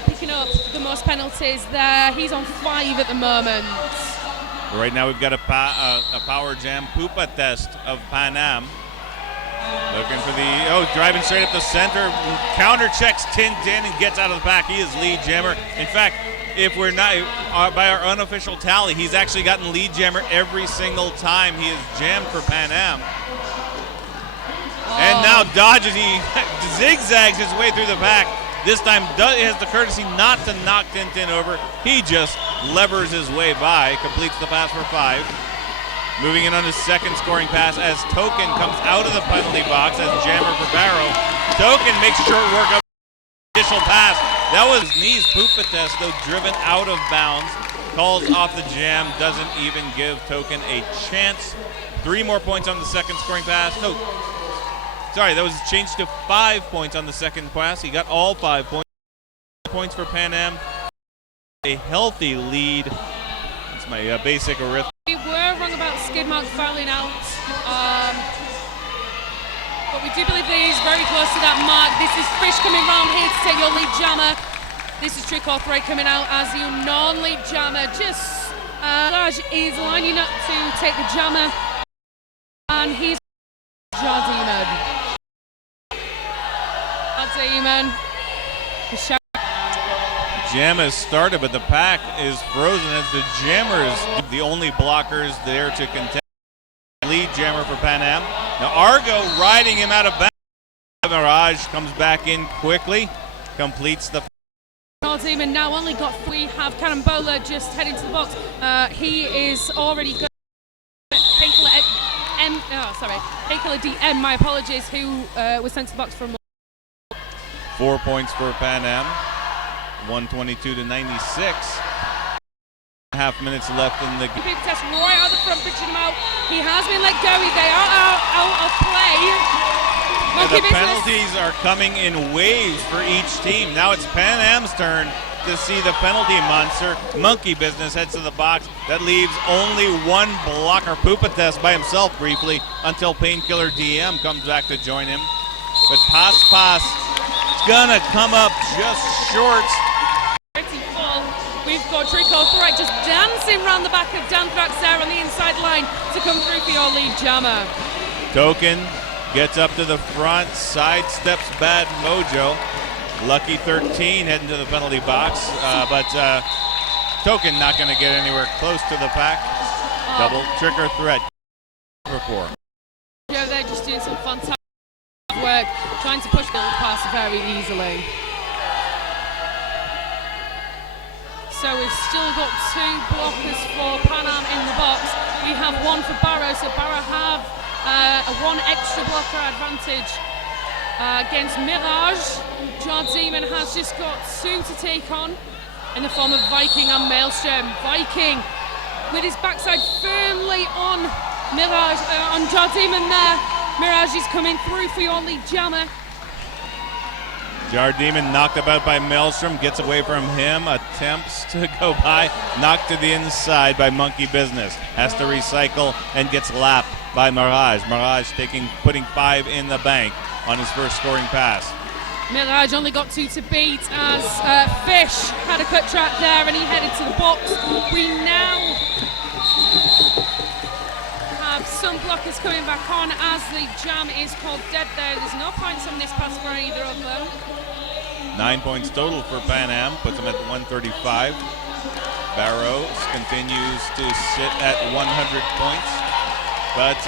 picking up the most penalties there. He's on 5 at the moment. Right now, we've got a power jam Pupatest of Panam. Looking for driving straight up the center, counter checks Tintin and gets out of the pack. He is lead jammer. In fact, if we're not, by our unofficial tally, he's actually gotten lead jammer every single time he has jammed for Panam. And now dodges, he zigzags his way through the pack. This time has the courtesy not to knock Tintin over. He just levers his way by, completes the pass for 5. Moving in on his second scoring pass as Token comes out of the penalty box as jammer for Barrow. Token makes short work of initial pass. That was knees. Pupates, though, driven out of bounds. Calls off the jam, doesn't even give Token a chance. 3 more points on the second scoring pass. No, sorry, that was changed to 5 points on the second pass. He got all 5 points. Points for Panam. A healthy lead. That's my basic arithmetic. We were wrong about Skidmark fouling out. But we do believe that he's very close to that mark. This is Fish coming round here to take your lead jammer. This is Trick or Threat coming out as your non-lead jammer. Just Raj is lining up to take the jammer. And he's Jardeman. Jardeman. Jam has started, but the pack is frozen as the jammers, the only blockers there to contest. Lead jammer for Panam. Now Argo riding him out of bounds. Mirage comes back in quickly, completes the. Jardeman now only got 3. Have Carambola just heading to the box. He is already good. Painkiller DM, my apologies, who was sent to the box from 4 points for Panam. 122 to 96. Half minutes left in the game. Big test right out the front, pitching him out. He has been let go. They are out of play. The penalties are coming in waves for each team. Now it's Panam's turn to see the penalty monster. Monkey Business heads to the box. That leaves only one blocker. Pupates by himself briefly until Painkiller DM comes back to join him. But Pas is gonna come up just short. We've got Trick or Threat just dancing around the back of Danthrax there on the inside line to come through for your lead jammer. Token gets up to the front, sidesteps Bad Mojo. Lucky 13 heading to the penalty box, but Token not going to get anywhere close to the pack. Double Trick or Threat for 4. Yeah, they're just doing some fantastic work, trying to push the pass very easily. So we've still got 2 blockers for Panam in the box. We have 1 for Barrow, so Barrow have a 1 extra blocker advantage against Mirage. Jardeman has just got 2 to take on in the form of Viking and Maelstrom. Viking with his backside firmly on Mirage, on Jardeman there. Mirage is coming through for your lead jammer. Jardeman knocked about by Maelstrom, gets away from him, attempts to go by, knocked to the inside by Monkey Business, has to recycle and gets lapped by Mirage. Mirage putting 5 in the bank on his first scoring pass. Mirage only got 2 to beat as Fish had a cut track there and he headed to the box. We now have some blockers coming back on as the jam is called dead there. There's no points on this pass for either of them. 9 points total for Panam, puts them at 135. Barrow continues to sit at 100 points. But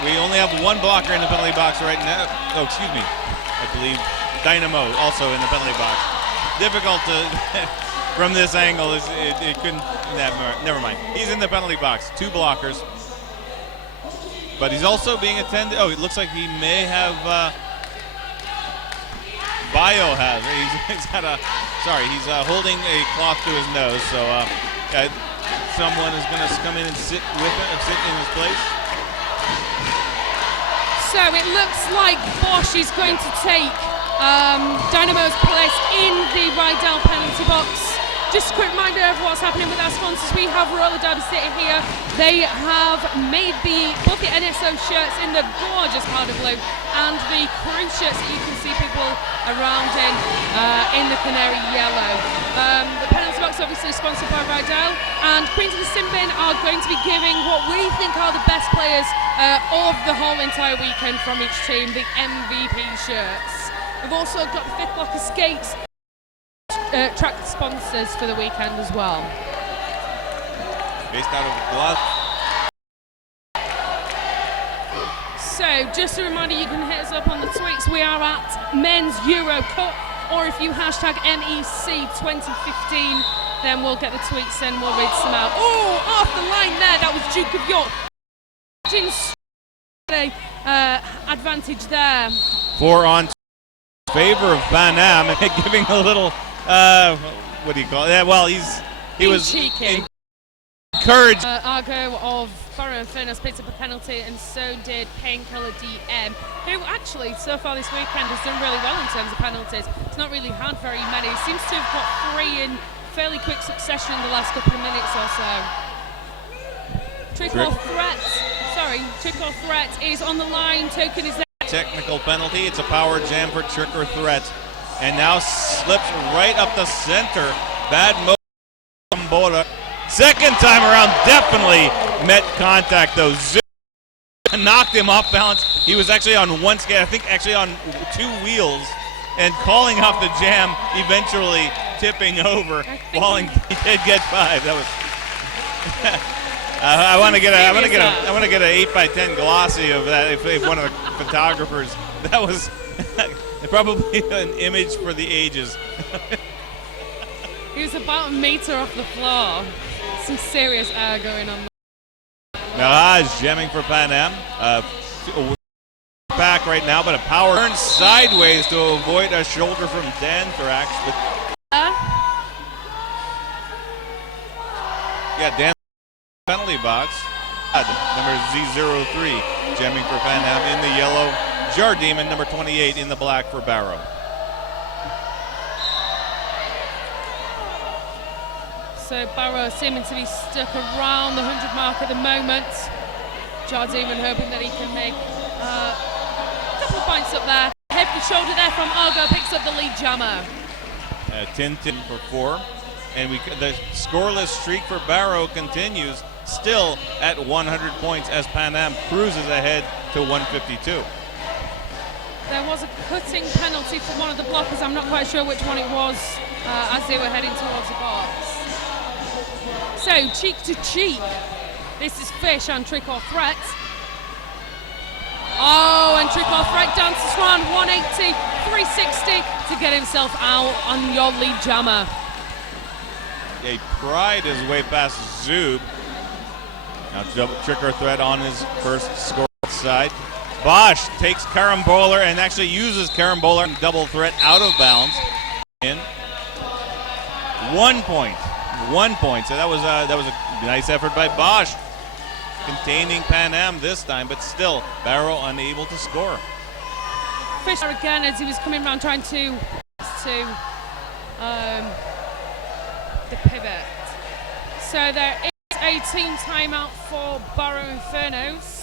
we only have 1 blocker in the penalty box right now. Oh, excuse me. I believe Dynamo also in the penalty box. Difficult to, from this angle, it couldn't, never mind. He's in the penalty box, 2 blockers. But he's also being attended. Oh, it looks like he may have. Bio has. He's got a. Sorry, he's holding a cloth to his nose. So someone is going to come in and sit with him, sit in his place. So it looks like Bosch is going to take Dynamo's place in the Rydell penalty box. Just a quick reminder of what's happening with our sponsors. We have Roller Derby sitting here. They have made both the NSO shirts in the gorgeous powder blue and the crew shirts that you can see people around in the canary yellow. The penalty box obviously sponsored by Rydell, and Queens of the Sin Bin are going to be giving what we think are the best players of the whole entire weekend from each team, the MVP shirts. We've also got the 5th Blocker skates. Track sponsors for the weekend as well. Based out of Gloucester. So, just a reminder, you can hit us up on the tweets. We are at Men's Euro Cup, or if you hashtag MEC2015, then we'll get the tweets and we'll read some out. Oh, off the line there, that was Duke of York. Advantage there. 4 on favor of Panam and giving a little, what do you call it? Yeah, well, he was cheeky. Encouraged. Argo of Barrow Infernos picked up a penalty, and so did Painkiller DM, who actually so far this weekend has done really well in terms of penalties. It's not really had very many. He seems to have got 3 in fairly quick succession in the last couple of minutes or so. Trick or threat is on the line. Token is there. Technical penalty. It's a power jam for trick or threat, and now slips right up the center. Bad motion from Bola. Second time around, definitely met contact though. Zoom knocked him off balance. He was actually on one skate, I think actually on 2 wheels, and calling off the jam, eventually tipping over, falling. He did get 5. That was. I want to get an 8x10 glossy of that. If one of the photographers, that was probably an image for the ages. He was about a meter off the floor. Some serious air going on. Mirage jamming for Panam. Back right now, but a power turn sideways to avoid a shoulder from Danthrax. Yeah, Dan penalty box. Number Z03 jamming for Panam in the yellow. Jar Demon number 28 in the black for Barrow. So Barrow seeming to be stuck around the 100 mark at the moment. Jar Demon hoping that he can make a couple of points up there. Head to shoulder there from Argo, picks up the lead jammer. Tintin for 4. And the scoreless streak for Barrow continues, still at 100 points as Panam cruises ahead to 152. There was a cutting penalty for one of the blockers. I'm not quite sure which one it was as they were heading towards the box. So, cheek to cheek. This is Fish on Trick or Threat. Oh, and Trick or Threat dances around 180, 360 to get himself out on your lead jammer. He pried his way past Zoob. Now Trick or Threat on his first score side. Bosch takes Carambola and actually uses Carambola and double threat out of bounds. In 1 point. 1 point. So that was a nice effort by Bosch, containing Panam this time, but still Barrow unable to score. Fisher again as he was coming around trying to the pivot. So there is a team timeout for Barrow Infernos.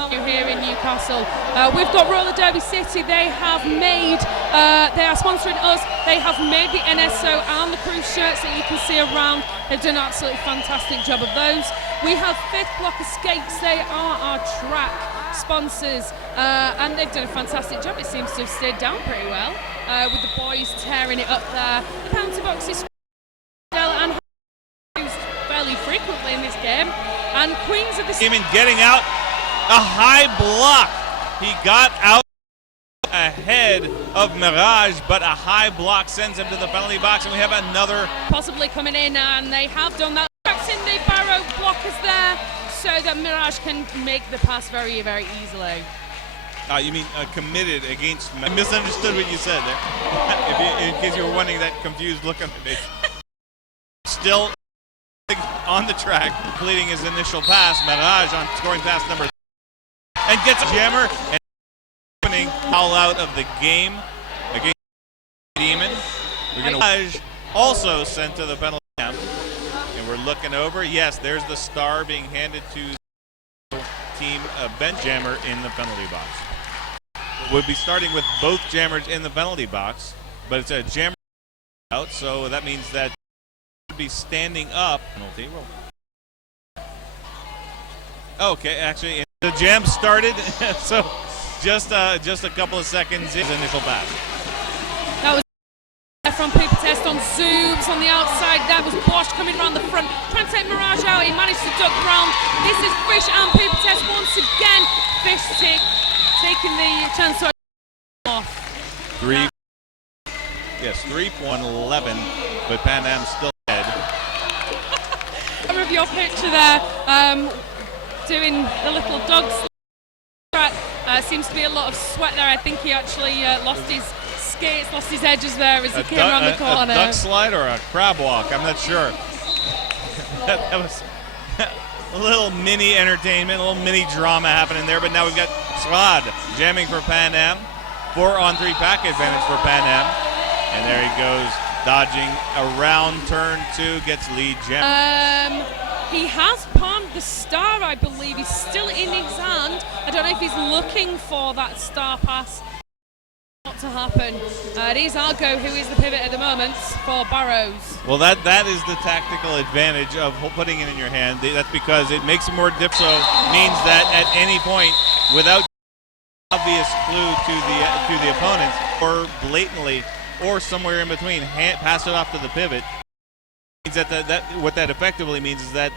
Here in Newcastle, we've got Roller Derby City. They have made, they are sponsoring us. They have made the NSO and the cruise shirts that you can see around. They've done an absolutely fantastic job of those. We have Fifth Block Escapes. They are our track sponsors, and they've done a fantastic job. It seems to have stayed down pretty well, with the boys tearing it up there. The penalty box is and used fairly frequently in this game. And Queens of the Demon getting out. A high block. He got out ahead of Mirage, but a high block sends him to the penalty box, and we have another possibly coming in, and they have done that. In the Barrow blockers there, so that Mirage can make the pass very, very easily. You mean committed against? I misunderstood what you said there. In case you were wondering, that confused look on the face. Still on the track, completing his initial pass. Mirage on scoring pass number 3. And gets a jammer and opening foul out of the game against Demon. We're going to also sent to the penalty camp. And we're looking over. Yes, there's the star being handed to team Ben Jammer in the penalty box. We'll be starting with both jammers in the penalty box, but it's a jammer out, so that means that should be standing up. Penalty roll. Okay, actually. The jam started, so just a couple of seconds in his initial pass. That was from Paper Test on Zoobs on the outside. That was Bosch coming around the front, trying to take Mirage out. He managed to duck round. This is Fish and Paper Test once again. Fish taking the chance to off. 3.11, but Panam still ahead. Some of your picture there. Doing the little dog track. Seems to be a lot of sweat there. I think he actually lost his skates lost his edges there as he came around the corner. A duck slide or a crab walk, I'm not sure. that was a little mini entertainment, a little mini drama happening there, but now we've got Squad jamming for Pan Am. 4-on-3 pack advantage for Pan Am. And there he goes, dodging around turn 2, gets lead jam. He has palmed the star, I believe. He's still in his hand. I don't know if he's looking for that star pass not to happen. It is Argo who is the pivot at the moment for Barrows. Well, that is the tactical advantage of putting it in your hand. That's because it makes it more difficult. Means that at any point, without obvious clue to the opponents, or blatantly, or somewhere in between, pass it off to the pivot. Means that what that effectively means is that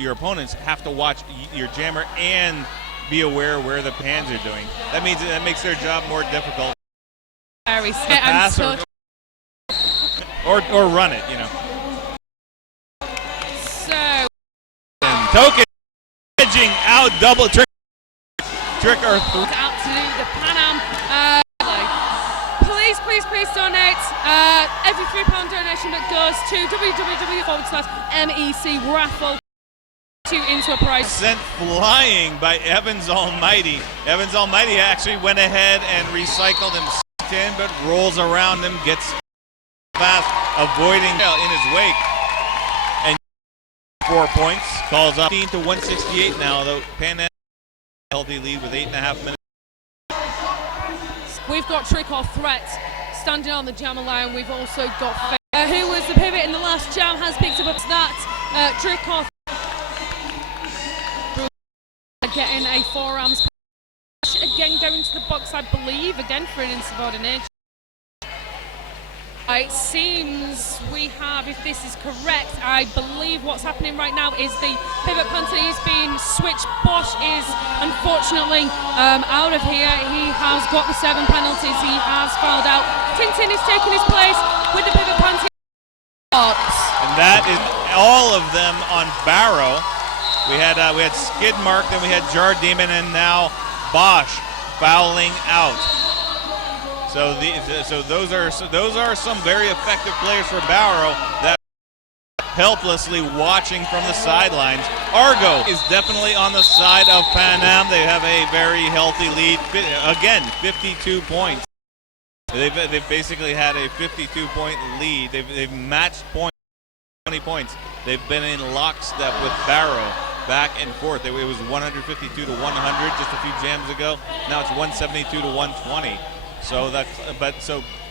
your opponents have to watch your jammer and be aware where the pans are doing. That means that makes their job more difficult. Very pass or run it, you know. So Token edging out, double trick or three. Out to the Pan Am. Please donate. Every £3 donation that goes to www.MEC raffle into a prize. Sent flying by Evans Almighty. Evans Almighty actually went ahead and recycled him in, but rolls around him, gets fast, avoiding in his wake. And 4 points, calls up 15 to 168 now, though Pan Am healthy lead with 8.5 minutes. We've got Trick or Threat standing on the jammer line. We've also got who was the pivot in the last jam, has picked up that. Trick or getting a forearms again, going to the box, I believe, again for an insubordination. It seems we have, if this is correct, I believe what's happening right now is the pivot punter is being switched. Bosch is unfortunately out of here. He has got the 7 penalties. He has fouled out. Tintin is taking his place with the pivot punter. And that is all of them on Barrow. We had Skidmark, then we had Jar Demon, and now Bosch fouling out. So those are some very effective players for Barrow that are helplessly watching from the sidelines. Argo is definitely on the side of Pan Am. They have a very healthy lead. Again, 52 points. They've basically had a 52-point lead. They've matched points, 20 points. They've been in lockstep with Barrow. Back and forth. It was 152 to 100 just a few jams ago. Now it's 172 to 120. So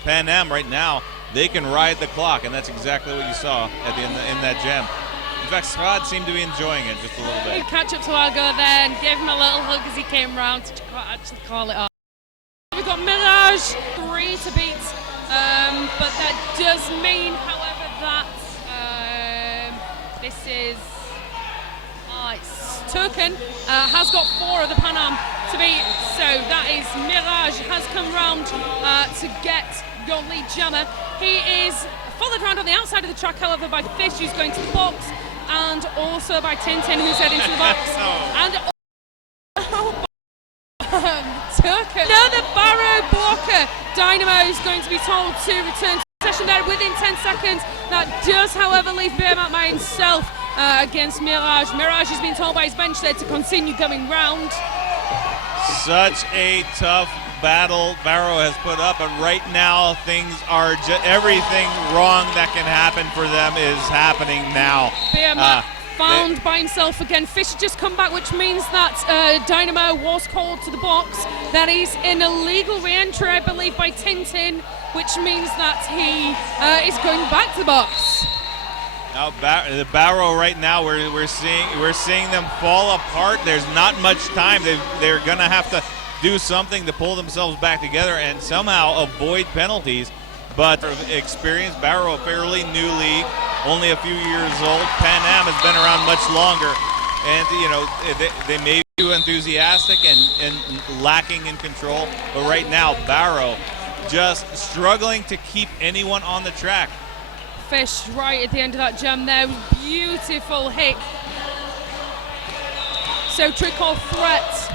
Pan Am right now, they can ride the clock, and that's exactly what you saw at the end in that jam. In fact, Squad seemed to be enjoying it just a little bit. Catch up to Argo there and gave him a little hug as he came round to actually call it off. We've got Mirage 3 to beat, but that does mean, however, that this is Token has got 4 of the Pan Am to beat, so that is Mirage has come round to get your lead jammer. He is followed round on the outside of the track, however, by Fish, who's going to the box, and also by Tintin, who's heading to the box. And Token. Another Barrow blocker. Dynamo is going to be told to return to session there within 10 seconds. That does, however, leave Bearmat by himself against Mirage. Mirage has been told by his bench there to continue going round. Such a tough battle Barrow has put up, but right now things are everything wrong that can happen for them is happening now. Bearmat found by himself again. Fish just come back, which means that Dynamo was called to the box. That is an illegal re-entry, I believe, by Tintin, which means that he is going back to the box. Now the Barrow right now, we're seeing them fall apart. There's not much time. They're gonna have to do something to pull themselves back together and somehow avoid penalties. But experience, Barrow, a fairly new league, only a few years old. Pan Am has been around much longer, and they may be too enthusiastic and lacking in control. But right now, Barrow just struggling to keep anyone on the track. Fish right at the end of that jam there. Beautiful hit. So Trick or Threat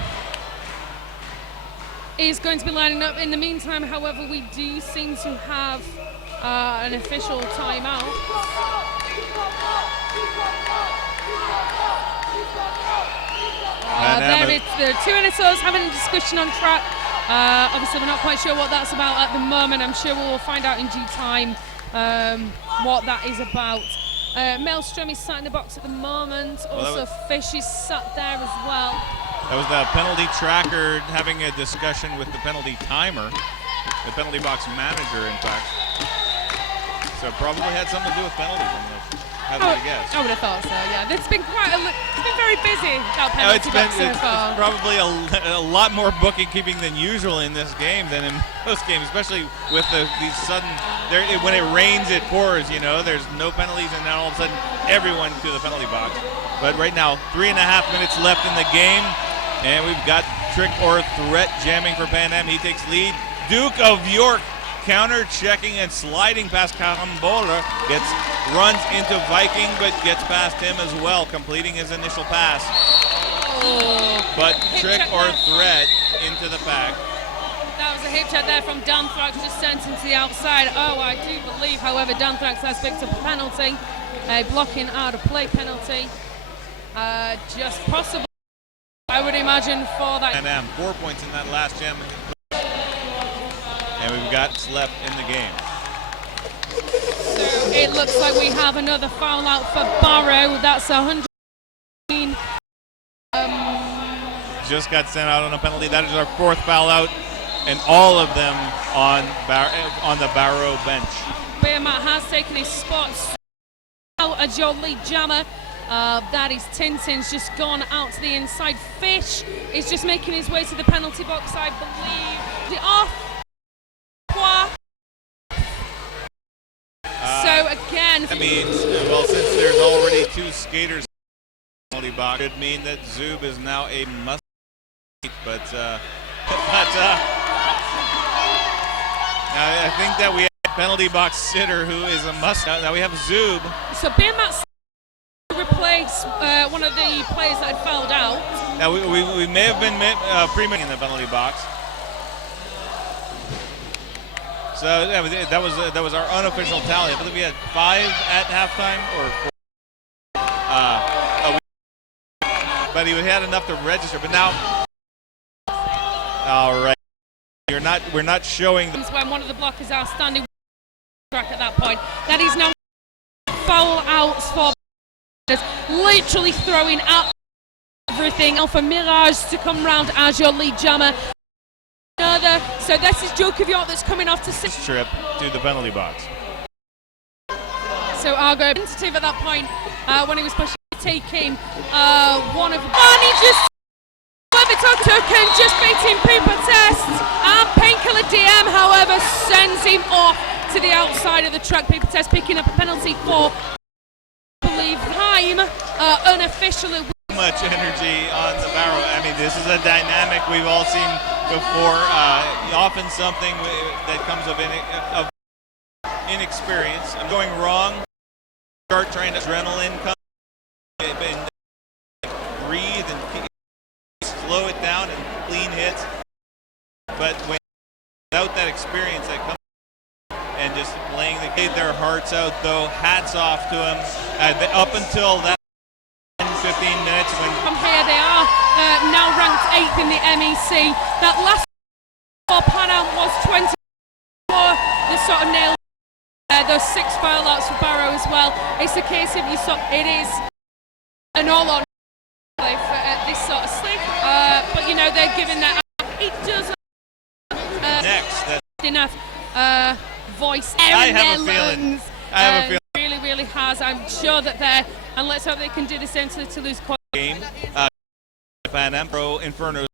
is going to be lining up. In the meantime, however, we do seem to have an official timeout. There are two NSOs having a discussion on track. Obviously, we're not quite sure what that's about at the moment. I'm sure we'll find out in due time what that is about. Maelstrom is sat in the box at the moment. Also, Fish is sat there as well. That was the penalty tracker having a discussion with the penalty timer, the penalty box manager, in fact. So probably had something to do with penalties on this. I would have thought so. Yeah, it's been very busy. That penalty box so far. It's probably a lot more booking keeping than usual in this game than in most games, especially with these sudden. When it rains, it pours. You know, there's no penalties, and then all of a sudden everyone to the penalty box. But right now, 3.5 minutes left in the game, and we've got Trick or Threat jamming for Pan Am. He takes lead. Duke of York counter-checking and sliding past Carambola, runs into Viking, but gets past him as well, completing his initial pass. But Trick or Threat into the pack. That was a hip check there from Danthrax, just sent into the outside. I do believe, however, Danthrax has picked up a penalty, a blocking out of play penalty. Just possible, I would imagine, for that. And 4 points in that last jam. And we've got left in the game. So it looks like we have another foul out for Barrow. That's 100. Just got sent out on a penalty. That is our 4th foul out, and all of them on the Barrow bench. Beermat has taken his spot. Out a Jolie Jammer. That is Tintin's just gone out to the inside. Fish is just making his way to the penalty box, I believe. So again, since there's already 2 skaters in the penalty box, it could mean that Zub is now a must. But I think that we have a penalty box sitter who is a must. Now we have Zub. So Beermat replace one of the players that had fouled out. Now we may have been pre-making in the penalty box. So that was our unofficial tally. I believe we had 5 at halftime or 4. But he had enough to register. But now, all right, we're not showing. When one of the blockers are standing track at that point, that is now foul outs for literally throwing out everything. Alpha Mirage to come round as your lead jammer. So this is Duke of York that's coming off to trip to the penalty box. So Argo tentative at that point when he was pushing to take in one of and he just token just beating Pooper Test, and Painkiller DM however sends him off to the outside of the track. Pooper Test picking up a penalty for I believe time unofficially. Much energy on the Barrow. This is a dynamic we've all seen before. Often something that comes of inexperience. I'm going wrong. Start trying to adrenaline come and breathe and slow it down and clean hits. But without that experience that comes and just playing their hearts out, though, hats off to them. Up until that 15 minutes when from here they are now ranked 8th in the MEC. That last for Panam was 24. They sort of nailed those 6 foul outs for Barrow as well. It's a case of it is an all-on play for this sort of slip. But they're giving that. It doesn't enough voice air in their lungs. I have a feeling. Really has. I'm sure that they're, and let's hope they can do the same to the Toulouse game. Barrow Infernos.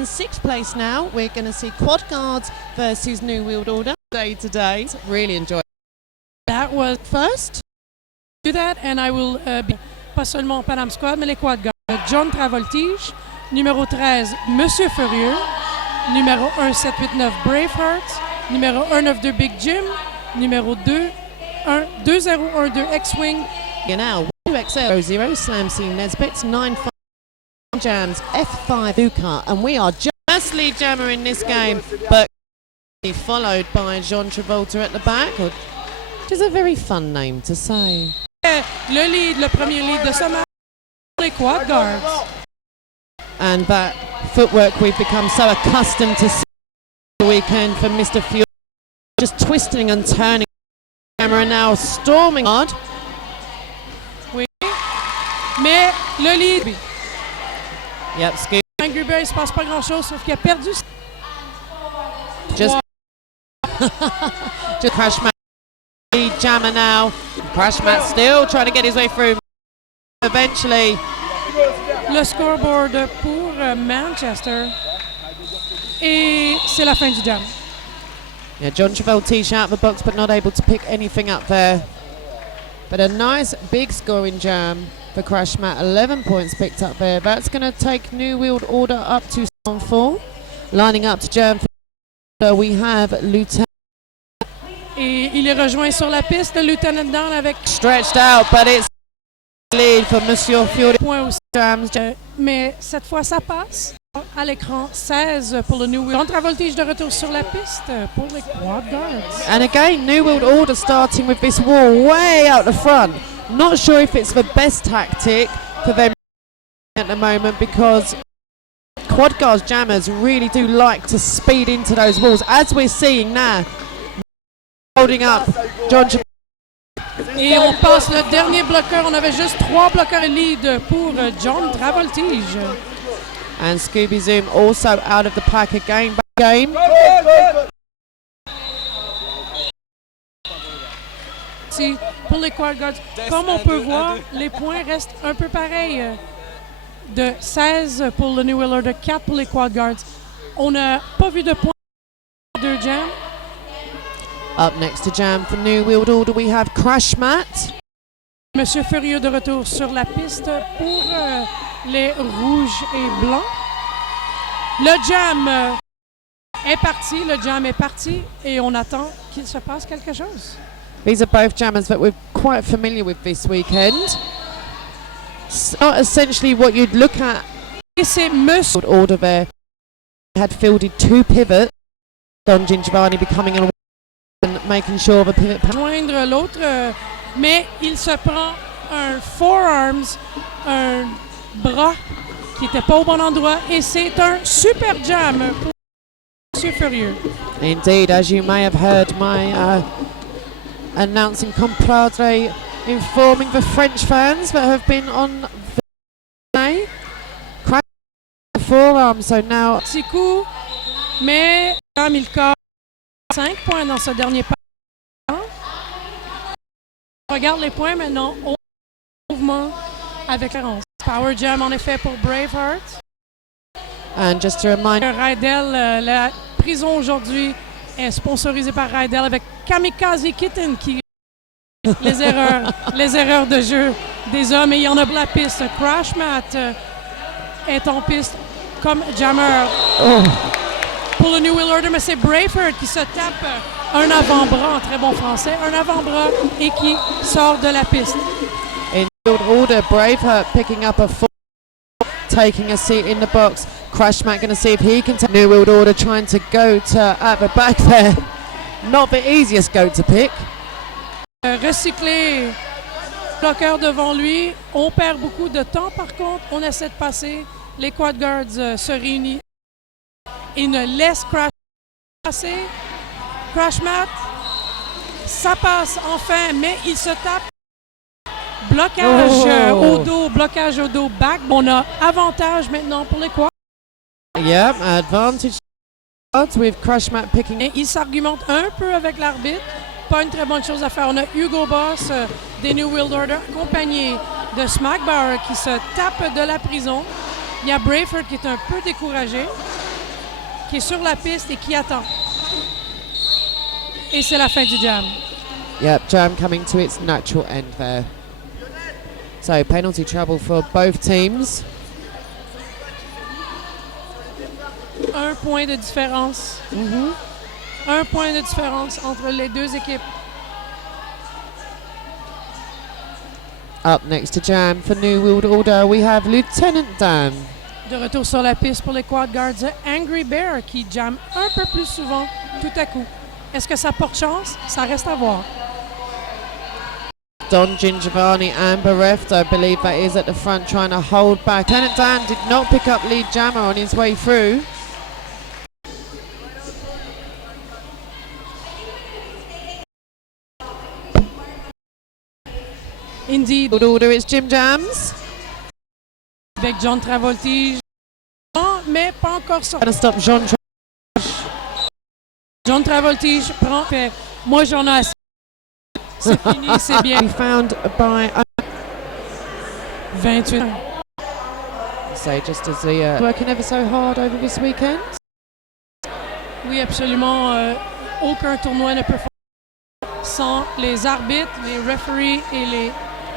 In sixth place now, we're going to see Quad Guards versus New World Order day today. Really enjoy. That was First, do that, and I will be pas seulement Panam Squad, mais les Quad Guards. John Travoltige, numéro 13, Monsieur Furieux, numéro 1, 7, 8, 9, Braveheart, numéro 1, 9, 2, Big Jim, numéro 2, 1, 2, 0, 1, 2, X-Wing. now 2XL 0 Slam C Nesbits 9-5 Jams F5 Luca, and we are just lead jammer in this game, but followed by John Travolta at the back, which is a very fun name to say. Le premier lead de ce match, les Quad Guards. And that footwork we've become so accustomed to see the weekend from Mr. Fury, just twisting and turning the camera, now storming hard. Oui, mais le lead. Yep, Scoop. Angry Bear, il se passe pas grand chose, sauf qu'il a perdu. Just Crash Matt lead jammer now. Crash Matt still trying to get his way through. Eventually, Le scoreboard pour Manchester. Et c'est la fin du jam. yeah, John Travolta out of the box, but not able to pick anything up there. But a nice big scoring jam for Crash Matt. 11 points picked up there. That's going to take New World Order up to 4. Lining up to jam for we have Lieutenant. Et il est rejoint sur la piste, le Lieutenant Dan avec Stretched out, but it's lead for Monsieur Fury. point aussi. Mais cette fois, ça passe. À l'écran, 16 pour le New World. John Travoltige de retour sur la piste pour les Quad Guards. And again, New World Order starting with this wall way out the front. Not sure if it's the best tactic for them at the moment, because Quad Guards jammers really do like to speed into those walls, as we're seeing now. Holding up John. Et on passe le dernier bloqueur. On avait juste 3 bloqueurs lead pour John Travoltige. And Scooby Zoom also out of the pack again. Game. Pour les Quad Guards, comme on peut voir, les points restent un peu pareils. De 16 pour le New World Order, 4 pour les Quad Guards. On n'a pas vu de points de jam. Up next to jam for New World Order, we have Crash Matt. Monsieur Furieux de retour sur la piste pour les rouges et blancs. Le jam est parti et on attend qu'il se passe quelque chose. These are both jammers that we're quite familiar with this weekend. It's not essentially what you'd look at. Et c'est Monsieur Order there had fielded 2 pivots. Don Gingiovanni becoming a and making sure the pivot. joindre l'autre, mais il se prend un forearms, un bras qui n'était pas au bon endroit, et c'est un super jam pour Monsieur Furieux. Indeed, as you may have heard my announcing compadre informing the French fans that have been on the day. Crash the forearm, so now. Petit coup, mais Milka 5 points dans ce dernier pas. Regarde les points maintenant au mouvement avec la 11. Power Jam en effet pour Braveheart. And just to remind Rydell, la prison aujourd'hui est sponsorisée par Rydell avec Kamikaze Kitten qui les erreurs de jeu des hommes, et il y en a pour la piste. Crash Matt est en piste comme jammer. Pour le New World Order, mais c'est Braveheart qui se tape un avant-bras en très bon français, un avant-bras, et qui sort de la piste. in New World Order, Braveheart picking up a 4, taking a seat in the box. Crash Matt going to see if he can take New World Order, trying to go to at the back there. Not the easiest goat to pick. Recycler bloqueur devant lui. On perd beaucoup de temps par contre. On essaie de passer. Les Quad Guards se réunissent et ne laissent Crash passer. Crash Matt, ça passe enfin, mais il se tape. Blocage au dos, back. On a avantage maintenant pour les Quad. Yeah, advantage with Crash Matt picking. Et il s'argumente un peu avec l'arbitre. Pas une très bonne chose à faire. On a Hugo Boss des New World Order accompagné de Smackbauer qui se tape de la prison. Il y a Braveheart qui est un peu découragé. qui est sur la piste et qui attend. Et c'est la fin du jam. Yep, jam coming to its natural end there. So penalty trouble for both teams. 1 point de différence. 1 point de différence entre les deux équipes. Up next to jam for New World Order, we have Lieutenant Dan. De retour sur la piste pour les quad guards, Angry Bear qui jamme un peu plus souvent tout à coup. Est-ce que ça porte chance? Ça reste à voir. Don Gingiovanni and Bereft, I believe that is at the front trying to hold back. Lieutenant Dan did not pick up lead jammer on his way through. Indeed. Good order, it's Jim Jams. Avec John Travoltige. Mais pas encore sorti. Gonna stop John John Travoltige prend. Fait, moi j'en ai assez. C'est fini, c'est bien. found by 28. So just as the working ever so hard over this weekend. Oui, absolument. Aucun tournoi ne peut faire sans les arbitres, les referees et les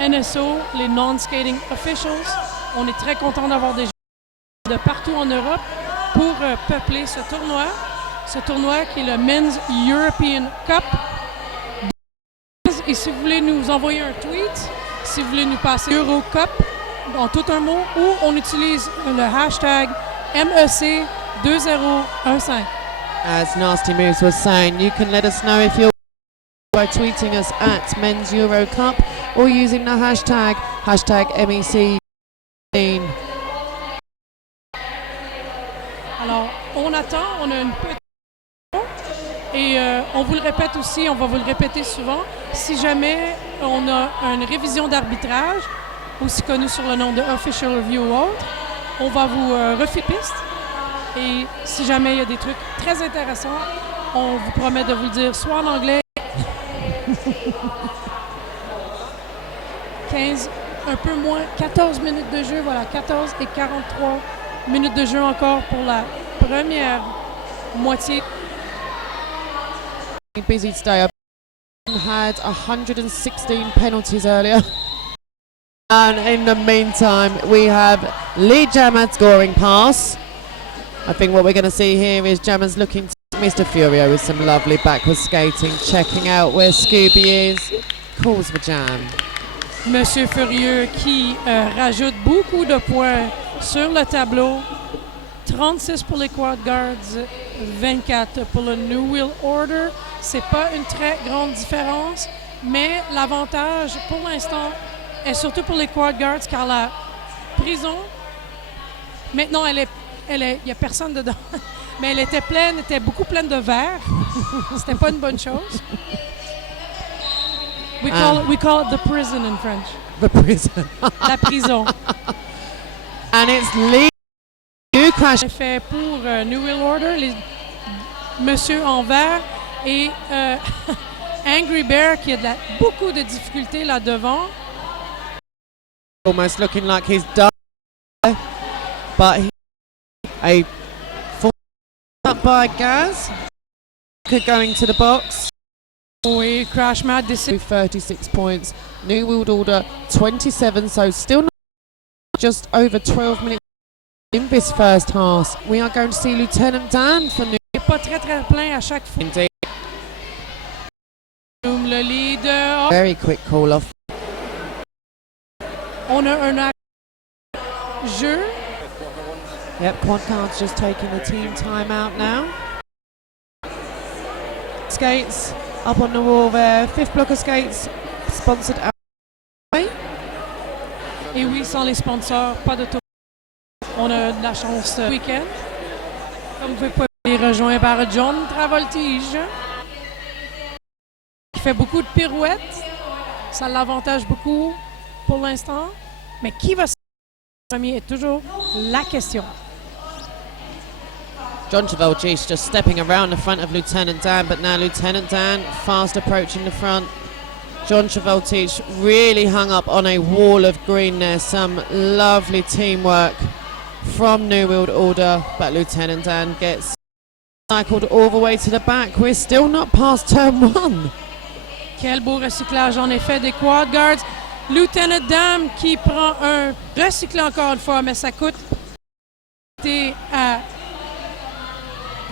NSO, les non-skating officials. On est très content d'avoir des joueurs de partout en Europe pour peupler ce tournoi. Ce tournoi qui est le Men's European Cup. Et si vous voulez nous envoyer un tweet, si vous voulez nous passer Eurocup en tout un mot, ou on utilise le hashtag MEC2015. As Nasty Moves was saying, you can let us know if you're by tweeting us at Men's Euro Cup or using the hashtag MEC. Alors, on attend, on a une petite... Et on vous le répète aussi, on va vous le répéter souvent, si jamais on a une révision d'arbitrage, aussi connue sur le nom de Official Review ou autre, on va vous refiler piste. Et si jamais il y a des trucs très intéressants, on vous promet de vous le dire soit en anglais, 15, un peu moins, 14 minutes de jeu, voilà, 14 et 43 minutes de jeu encore pour la première moitié. Busy today. I had 116 penalties earlier. And in the meantime, we have Lee Jammer scoring pass. I think what we're going to see here is Jammer's looking to Mr. Furio with some lovely backward skating, checking out where Scooby is. Calls for jam. Monsieur Furieux qui rajoute beaucoup de points sur le tableau. 36 pour les Quad Guards, 24 pour le New Wheel Order. C'est pas une très grande différence, mais l'avantage pour l'instant est surtout pour les Quad Guards car la prison, maintenant il y a personne dedans, mais elle était beaucoup pleine de verre. C'était pas une bonne chose. We call it the prison in French. The prison. La prison. And it's Lee. C'est fait pour New Wheel Order, les monsieur en vert et Angry Bear qui a beaucoup de difficultés là devant. Almost looking like he's done, but a full up by Gaz. Going to the box. Oui, Crash Mat with 36 points. New World Order 27, so still not just over 12 minutes in this first half. We are going to see Lieutenant Dan for New. Pas très plein à chaque fois. Indeed. Le leader. Very quick call off. On a un jeu. Yep, Quad Cards just taking the team time out now. Skates up on the wall there. Fifth block of skates sponsored out. Et oui, sans les sponsors, pas de tour. On a de la chance ce week-end. Comme vous pouvez les rejoindre par John Travoltige, qui fait beaucoup de pirouettes. Ça l'avantage beaucoup pour l'instant. Mais qui va se premier est toujours la question. John Travoltige just stepping around the front of Lieutenant Dan, but now Lieutenant Dan fast approaching the front. John Travoltige really hung up on a wall of green there. Some lovely teamwork from New World Order, but Lieutenant Dan gets Cycled all the way to the back. We're still not past turn 1. Quel beau recyclage en effet des quad guards. Lieutenant Dam qui prend un recyclé encore une fois, mais ça coûte à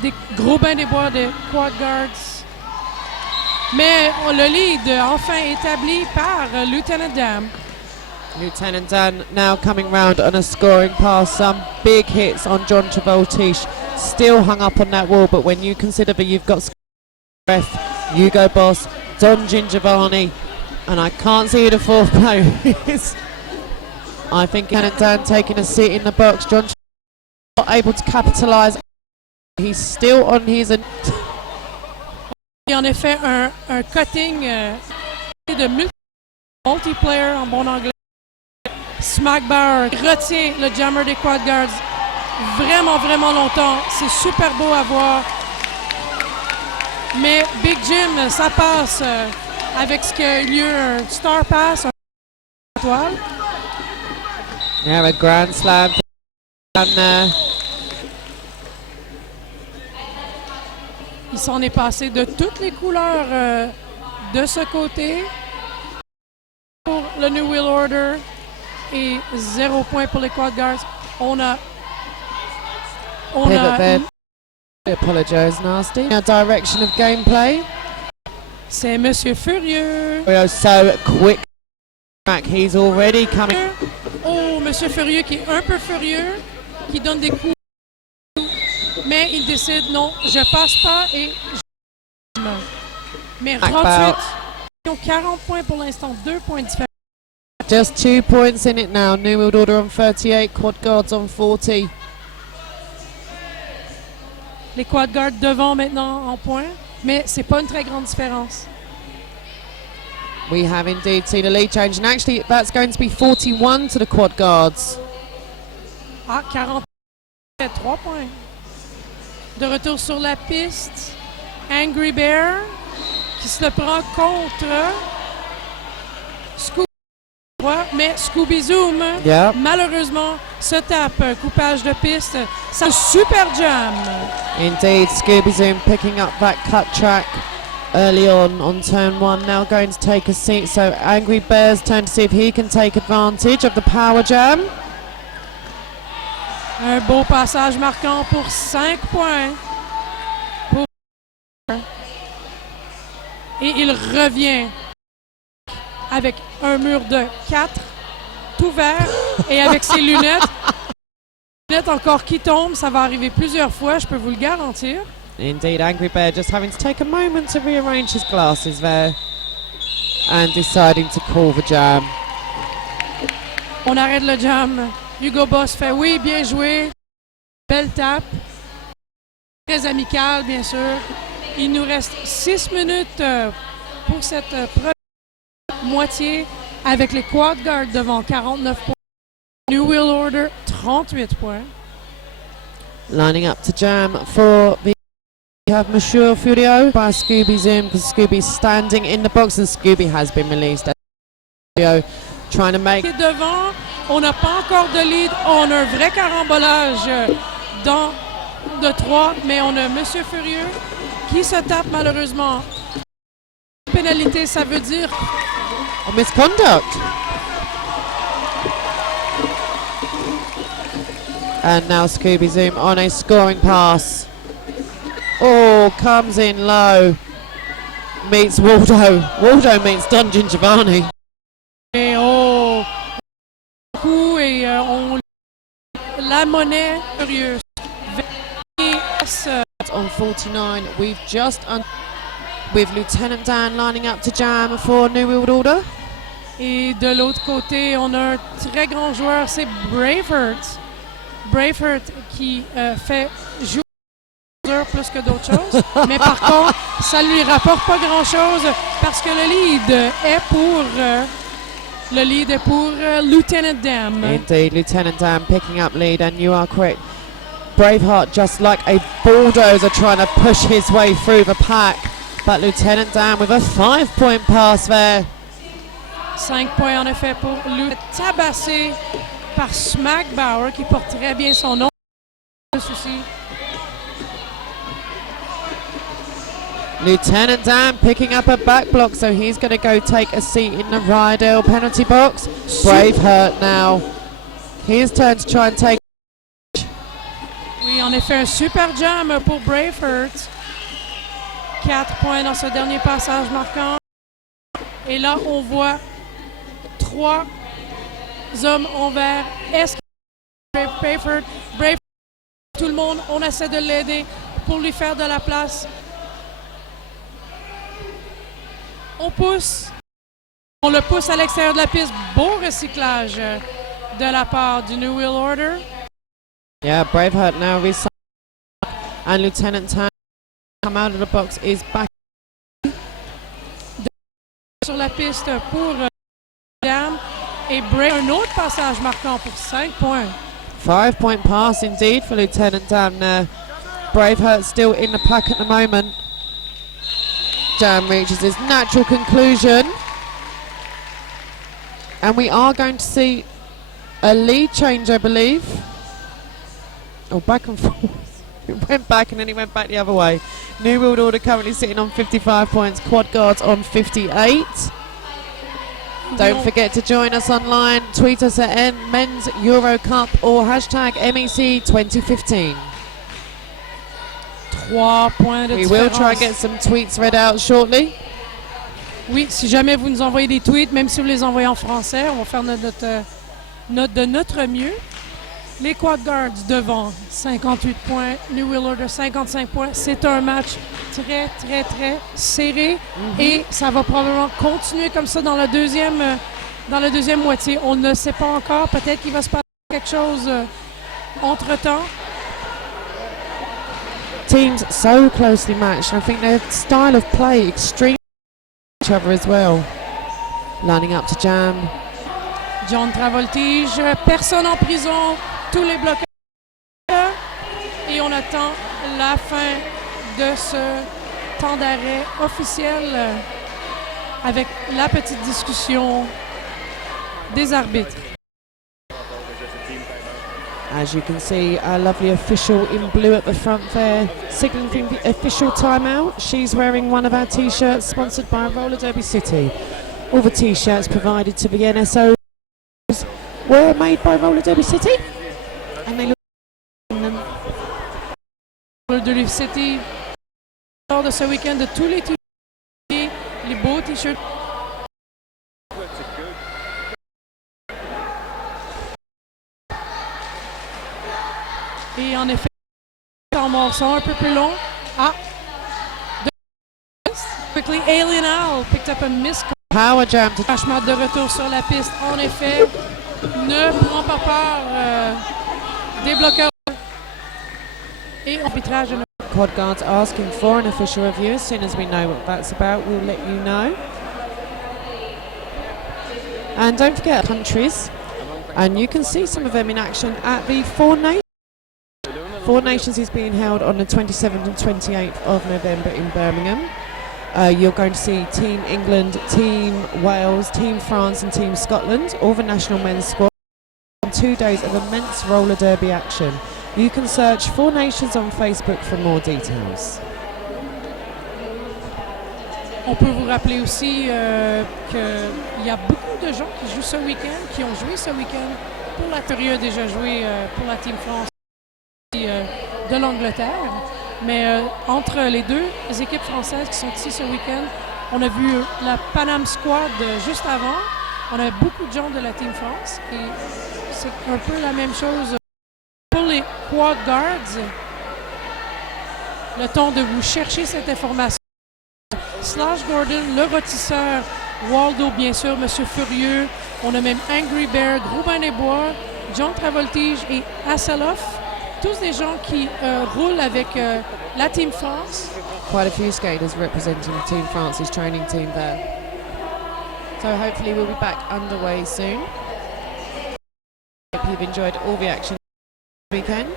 des gros bains des bois de quad guards. Mais le lead enfin établi par Lieutenant Dam. Lieutenant Dan now coming round on a scoring pass. Some big hits on John Travoltish. Still hung up on that wall, but when you consider that you've got ref, Hugo Boss, Don Gingiovanni, and I can't see who the fourth player is. I think Lieutenant Dan taking a seat in the box. John not able to capitalise. He's still on his... En effet, un cutting de multiplayer en bon anglais. Smack Bauer retient le jammer des quad guards vraiment, vraiment longtemps. C'est super beau à voir. Mais Big Jim, ça passe avec ce qui a eu lieu, un Star Pass, un étoile. Yeah, a Grand Slam. And, il s'en est passé de toutes les couleurs de ce côté. Pour le New Wheel Order et 0 point pour les quad guards. On a I apologise, nasty. Now direction of gameplay. C'est Monsieur Furieux. So quick back. He's already coming. Oh, Monsieur Furieux qui est un peu furieux, qui donne des coups. Mais il décide non, je passe pas et je... Mais 38. Ils ont 40 points pour l'instant, 2 points différents. Just 2 points in it now. New World Order on 38, Quad Guards on 40. Les quad guards devant maintenant en points, mais c'est pas une très grande différence. We have indeed seen a lead change, and actually that's going to be 41 to the quad guards. Ah, 40, 3 points. De retour sur la piste, Angry Bear qui se le prend contre Scooby. Mais Scooby Zoom, malheureusement, se tape un coupage de piste. C'est un super jam. Indeed, Scooby Zoom picking up that cut track early on turn 1. Now going to take a seat. So Angry Bear's turn to see if he can take advantage of the power jam. Un beau passage marquant pour 5 points. Et il revient avec un mur de 4, tout vert, et avec ses lunettes. Lunettes encore qui tombent, ça va arriver plusieurs fois, je peux vous le garantir. Indeed, Angry Bear just having to take a moment to rearrange his glasses there and deciding to call the jam. On arrête le jam. Hugo Boss fait oui, bien joué. Belle tape. Très amicale, bien sûr. Il nous reste 6 minutes pour cette première moitié avec les quad guards devant 49 points. New Wheel Order 38 points. Lining up to jam for the... We have Monsieur Furio by Scooby Zoom, because Scooby's standing in the box and Scooby has been released. Furio trying to make... Devant, on n'a pas encore de lead. On a un vrai carambolage de 3, mais on a Monsieur Furieux qui se tape malheureusement. Pénalité, ça veut dire... A misconduct. And now Scooby Zoom on a scoring pass. Oh, comes in low. Meets Waldo. Waldo meets Don Gingiovanni. Et oh, coup et on la monnaie furieuse. On 49, we've just with Lieutenant Dan lining up to jam for New World Order. Et de l'autre côté, on a un très grand joueur, c'est Braveheart. Braveheart qui fait jouer plus que d'autres choses. Mais par contre, ça lui rapporte pas grand-chose parce que le lead est pour Lieutenant Dam. Indeed, Lieutenant Dam picking up lead, and you are correct. Braveheart just like a bulldozer trying to push his way through the pack. But Lieutenant Dan with a 5-point pass there. 5 points en effet pour lui. Tabassé par Smack Bauer qui porte très bien son nom. Aussi. Lieutenant Dan picking up a back block, so he's going to go take a seat in the Rydell penalty box. Braveheart now. His turn to try and take. Oui, en effet, un super jam pour Braveheart. 4 points dans ce dernier passage marquant. Et là, on voit 3 hommes en vert. Est-ce que Braveheart, tout le monde, on essaie de l'aider pour lui faire de la place. On le pousse à l'extérieur de la piste. Beau recyclage de la part du New World Order. Yeah, Braveheart now recycled, and Lieutenant Tan come out of the box is back. Sur la piste pour Dam et un autre passage marquant pour 5 points. 5-point pass indeed for Lieutenant Dam there. Braveheart still in the pack at the moment. Dam reaches his natural conclusion. And we are going to see a lead change, I believe. Oh, back and forth. It went back and then it went back the other way. New World Order currently sitting on 55 points. Quad Guards on 58. Don't forget to join us online. Tweet us at Men's Euro Cup or hashtag MEC 2015. 3 points de We différence. will try and get some tweets read out shortly. Oui, si jamais vous nous envoyez des tweets, même si vous les envoyez en français, on va faire de notre mieux. Les Quad Guards devant 58 points, New World Order 55 points. C'est un match très, très, très serré et ça va probablement continuer comme ça dans la deuxième moitié. On ne sait pas encore. Peut-être qu'il va se passer quelque chose entre-temps. Teams so closely matched. I think their style of play extremely each other as well. Lining up to jam. John Travoltige, personne en prison, tous les blocages. Et on attend la fin de ce temps d'arrêt officiel avec la petite discussion des arbitres. As you can see, our lovely official in blue at the front there, signalling the official timeout. She's wearing one of our t-shirts sponsored by Roller Derby City. All the t-shirts provided to the NSO were made by Roller Derby City, and they look Roller Derby City lors de ce week-end de tous les t-shirts, les beaux t-shirts. Et en effet, en morceau un peu plus long. Ah! Quickly, Alien Owl picked up a miss. Power jam to Franchement, de retour sur la piste. En effet, ne prends pas peur des bloqueurs. Et arbitrage de Quad Guards asking for an official review. As soon as we know what that's about, we'll let you know. And don't forget countries, and you can see some of them in action at the Four Nations. Four Nations is being held on the 27th and 28th of November in Birmingham. You're going to see Team England, Team Wales, Team France and Team Scotland, all the national men's squad, on 2 days of immense roller derby action. You can search Four Nations on Facebook for more details. On peut vous rappeler aussi qu'il y a beaucoup de gens qui jouent ce week-end, qui ont joué ce week-end pour la Fury a déjà joué pour la Team France de l'Angleterre. Mais entre les deux équipes françaises qui sont ici ce week-end, on a vu la Panam Squad juste avant. On a beaucoup de gens de la Team France et c'est un peu la même chose pour les Quad Guards. Le temps de vous chercher cette information. Slash Gordon, le rôtisseur, Waldo bien sûr, Monsieur Furieux. On a même Angry Bear, Gros des Bois, John Travoltige et Hasselhoff. Tous des gens qui roulent avec la Team France. Quite a few skaters representing Team France's training team there. So hopefully we'll be back underway soon. Hope you've enjoyed all the action this weekend.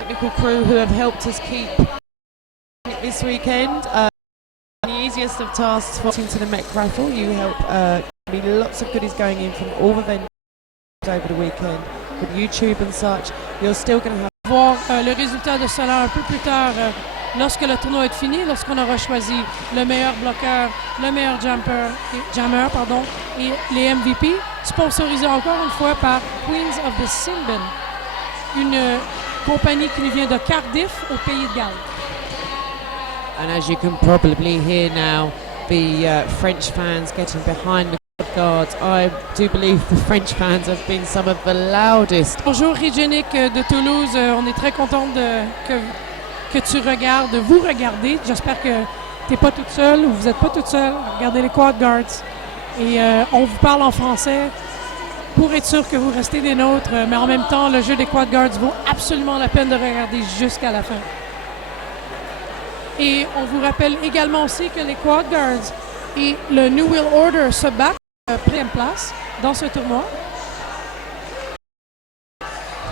Technical crew who have helped us keep it this weekend. The easiest of tasks for into the Met Raffle. You help be lots of goodies going in from all the vendors over the weekend with YouTube and such. You're still going to have voir le résultat de cela un peu plus tard lorsque le tournoi est fini, lorsqu'on aura choisi le meilleur bloqueur, le meilleur jammer et les MVP, sponsorisés encore une fois par Queens of the Sinbin, une compagnie qui nous vient de Cardiff, au Pays de Galles. And as you can probably hear now, the French fans getting behind the quad guards. I do believe the French fans have been some of the loudest. Bonjour Régionique de Toulouse, on est très content que tu regardes, vous regardez. J'espère que tu n'es pas toute seule ou vous n'êtes pas toute seule à regarder les quad guards. Et on vous parle en français pour être sûr que vous restez des nôtres, mais en même temps, le jeu des quad guards vaut absolument la peine de regarder jusqu'à la fin. Et on vous rappelle également aussi que les quad guards et le New World Order se battent première place dans ce tournoi.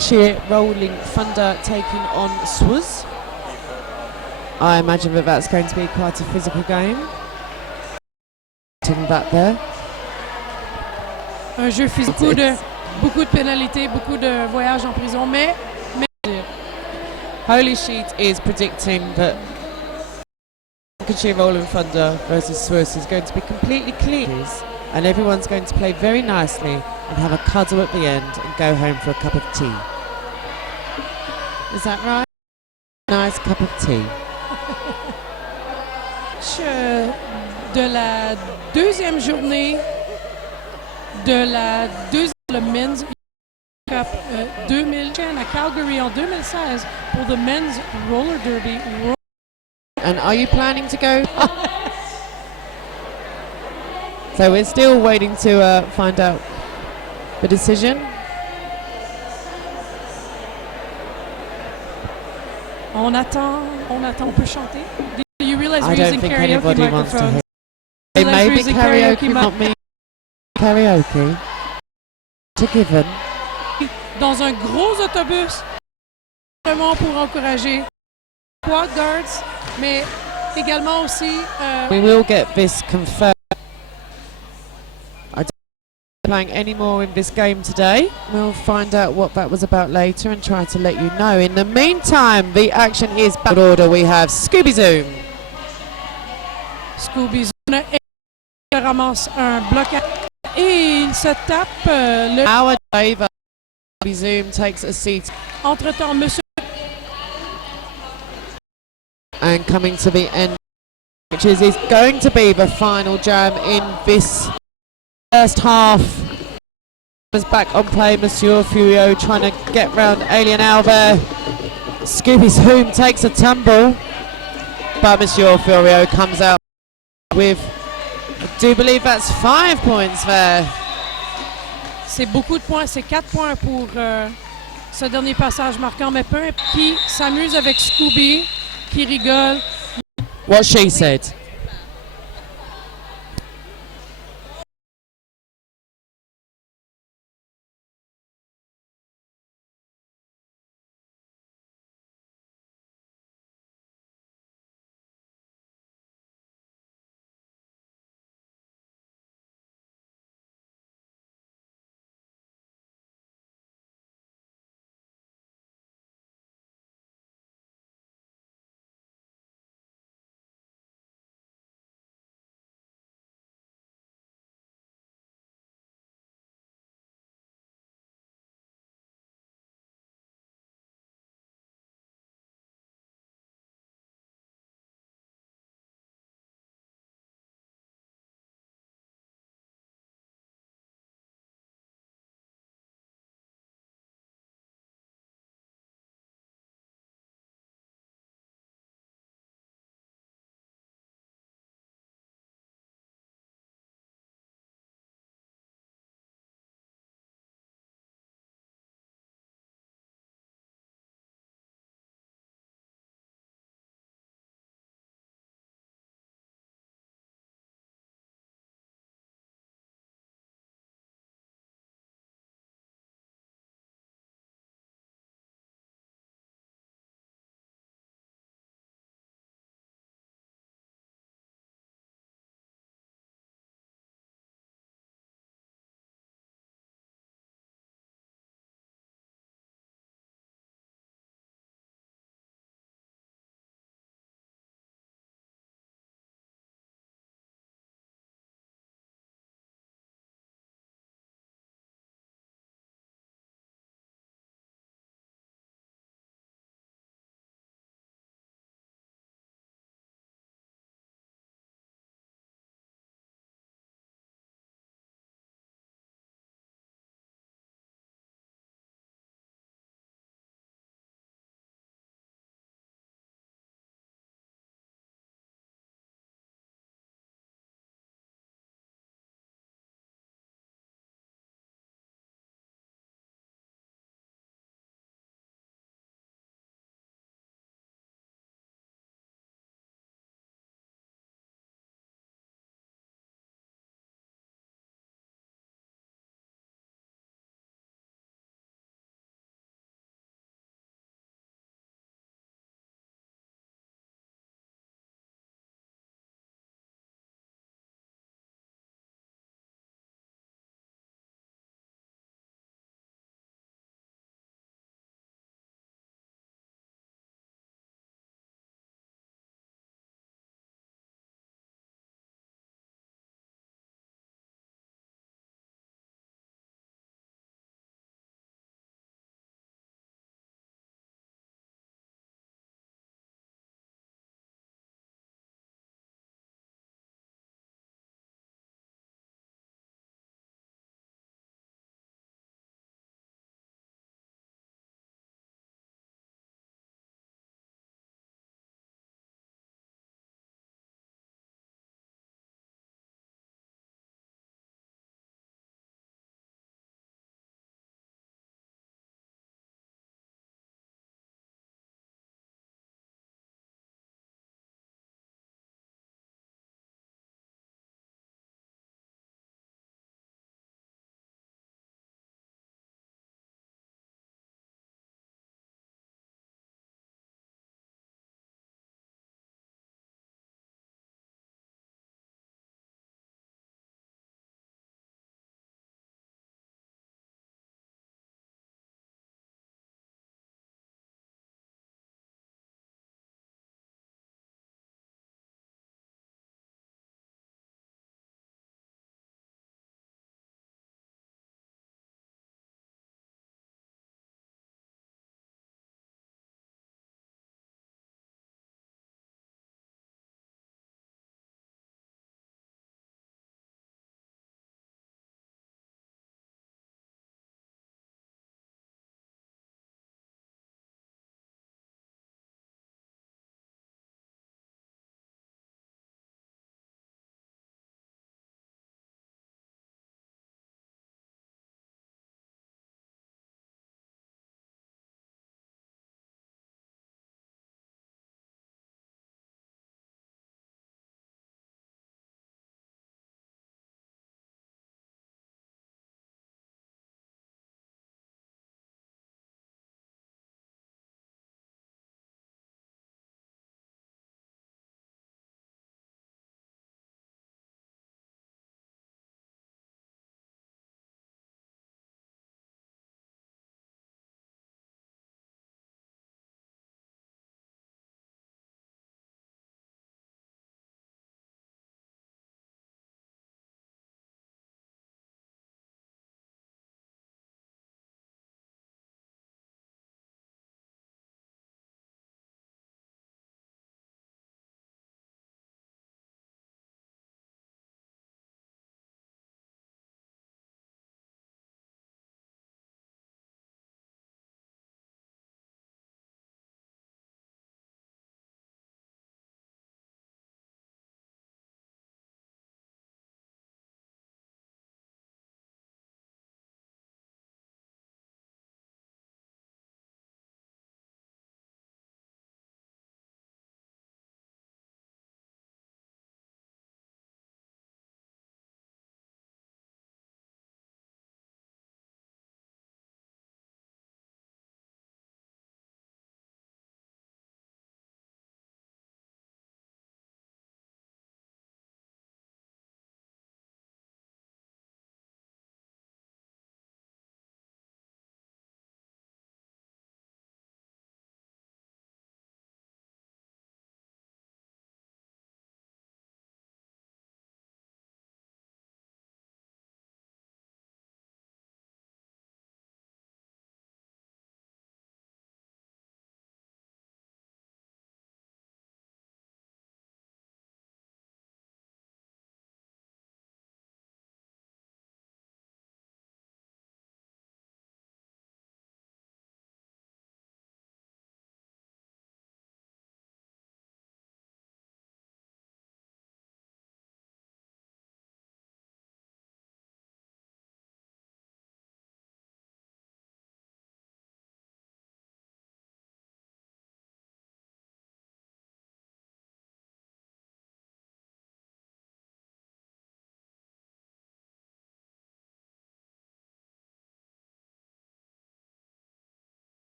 Cheer Rolling Thunder taking on Swaz. I imagine that that's going to be quite a physical game. Back there. Un jeu physique, beaucoup de pénalités, beaucoup de voyages en prison, mais Holy Sheet is predicting that Lincolnshire Rolling Thunder versus Swaz is going to be completely clean, and everyone's going to play very nicely and have a cuddle at the end and go home for a cup of tea. Is that right? Nice cup of tea. De la deuxième journée de la le Men's Cup 2000 à Calgary en 2016 pour the Men's Roller Derby. And are you planning to go? So we're still waiting to find out the decision. On attend, on peut chanter. Do you realize I we're don't using think karaoke anybody wants to hear. microphones? It may be using karaoke, not me. Karaoke. To given. Dans un gros autobus, vraiment pour encourager quad guards, mais également aussi. We will get this confirmed. I don't think playing any more in this game today. We'll find out what that was about later and try to let you know. In the meantime, the action is back in order. We have Scooby Zoom. Scooby Zoom ramasse un bloc et il se tape le. Our driver, Scooby Zoom, takes a seat. Entre-temps, Monsieur. And coming to the end, which is going to be the final jam in this first half. Was back on play, Monsieur Furio trying to get round Alien Albert. Scooby Zoom takes a tumble, but Monsieur Furio comes out with, I do believe that's 5 points there. C'est beaucoup de points, c'est 4 points pour ce dernier passage marquant, mais peu qui s'amuse avec Scooby, qui rigole. What she said.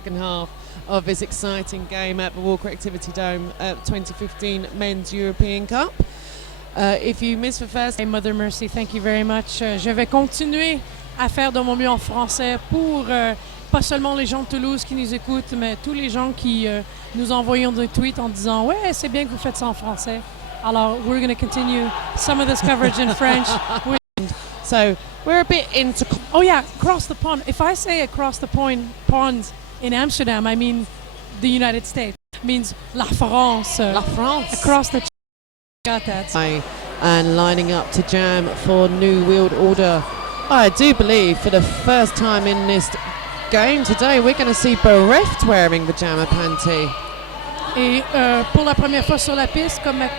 second half of this exciting game at the Walker Activity Dome at 2015 Men's European Cup. If you missed the first... Hey, Mother Mercy, thank you very much. Je vais continuer à faire de mon mieux en français pour pas seulement les gens de Toulouse qui nous écoutent, mais tous les gens qui nous envoyent des tweets en disant « Ouais, c'est bien que vous faites ça en français. » Alors, we're going to continue some of this coverage in French. So, we're a bit into... Oh yeah, across the pond. If I say across the pond in Amsterdam, I mean the United States. It means La France. La France. Across the... Got that. And lining up to jam for New World Order. I do believe for the first time in this game today, we're going to see Bereft wearing the jammer panty. Et pour la première fois sur la piste, comme ma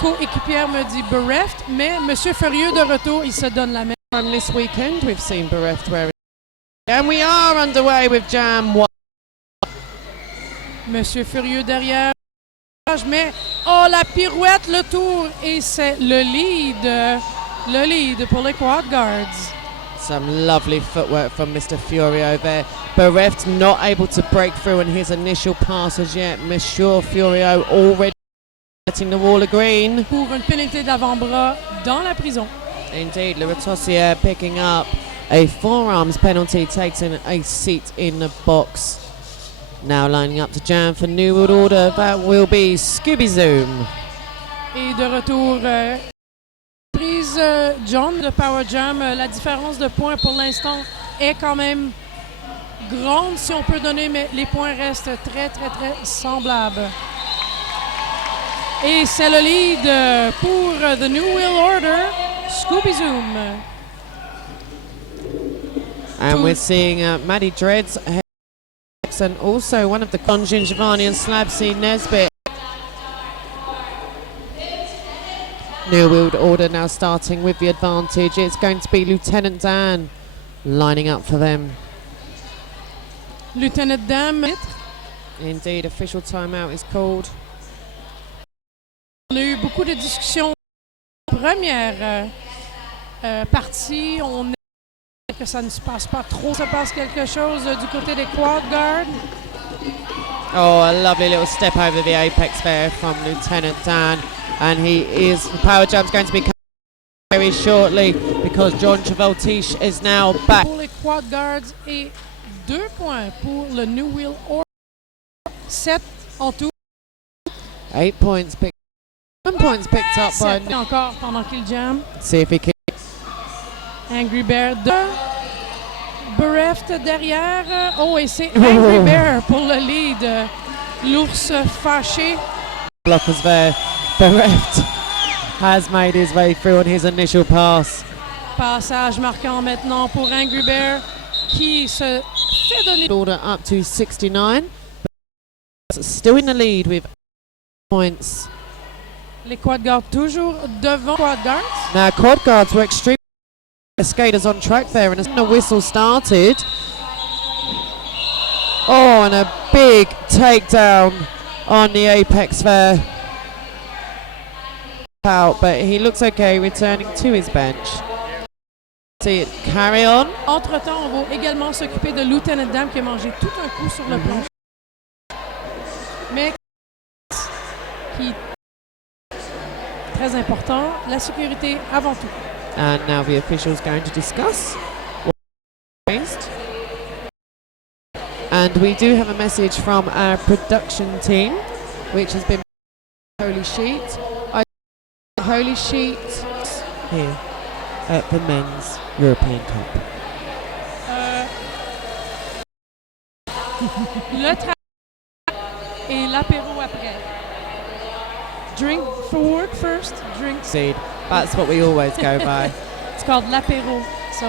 coéquipière me dit Bereft, mais Monsieur Furieux de retour, il se donne la main. From this weekend, we've seen Bereft wearing. And we are underway with Jam 1. Monsieur Furieux derrière. Mais oh, la pirouette, le tour, et c'est le lead pour les Quad Guards. Some lovely footwork from Mr. Furio there. Bereft not able to break through in his initial pass as yet. Monsieur Furio already getting the wall of green. Pour une pénalité d'avant-bras dans la prison. Indeed, Leratossier picking up a forearms penalty, takes in a seat in the box. Now lining up to jam for New World Order, that will be Scooby Zoom. Et de retour, prise John de Power Jam. La différence de points pour l'instant est quand même grande si on peut donner, mais les points restent très semblables. Et c'est le lead pour The New World Order, Scooby Zoom. And we're seeing Maddie Dreads and also one of the Conjun Giovanni and Slabsy Nesbitt. New World Order now starting with the advantage. It's going to be Lieutenant Dan lining up for them. Lieutenant Dan. Indeed, official timeout is called. On a eu beaucoup de discussions. Première partie, on est que ça ne se passe pas trop. Ça passe quelque chose du côté des Quad Guards. Oh, a lovely little step over the apex there from Lieutenant Dan. And he is, the power jump's going to be coming very shortly because John Travoltish is now back. Pour les Quad Guards et 2 points pour le New World Order. 7 en tout. 8 points picked. 1 points picked up by... Encore pendant qu'il jam. See if he can... Angry Bear 2. Bereft derrière. Oh, et c'est Angry Bear pour le lead. L'ours fâché. Blockers there. Bereft has made his way through on his initial pass. Passage marquant maintenant pour Angry Bear qui se fait donner. Order up to 69. Still in the lead with points. Les Quad Guards toujours devant Quad Guards. Now Quad Guards were extremely skaters on track there, and the whistle started. Oh, and a big takedown on the apex there. Out, but he looks okay, returning to his bench. See it carry on. Entre-temps, on va également s'occuper de Lieutenant Dan qui a mangé tout un coup sur le plancher. Mais qui très important, la sécurité avant tout. And now the officials going to discuss what raised. And we do have a message from our production team, which has been Holy Sheet. Holy Sheet here at the Men's European Cup. Le travail et l'apéro après. Drink for work first, drink. Seed. That's what we always go by. It's called l'apéro. So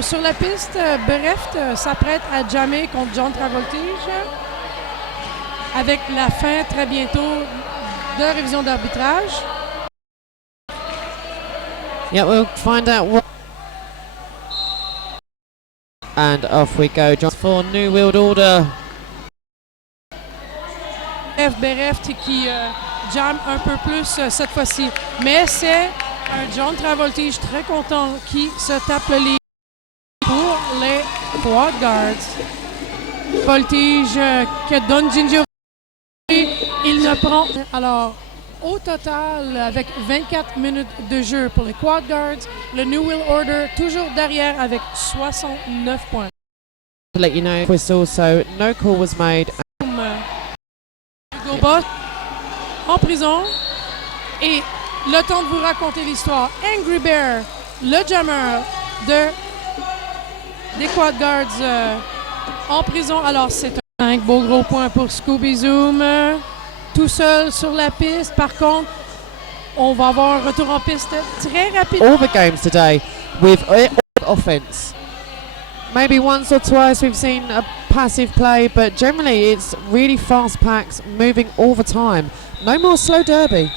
sur la piste, Bereft s'apprête à jammer contre John Travoltish avec la fin très bientôt de révision d'arbitrage. Yeah, we'll find out what. And off we go, John, for New World Order. Bereft qui jamme un peu plus cette fois-ci. Mais c'est un John Travoltish très content qui se tape le lead pour les Quad Guards. voltige que donne Ginger. Il ne prend... Alors, au total, avec 24 minutes de jeu pour les Quad Guards, le New World Order toujours derrière avec 69 points. To let you know, whistle, so no call was made. Hugo Bott en prison. Et le temps de vous raconter l'histoire. Angry Bear, le jammer des Quad Guards en prison. Alors, c'est un 5 beau gros points pour Scooby Zoom. Tout seul sur la piste. Par contre, on va avoir un retour en piste très rapide. All the games today with offense. Maybe once or twice we've seen a passive play, but generally it's really fast packs moving all the time. No more slow derby.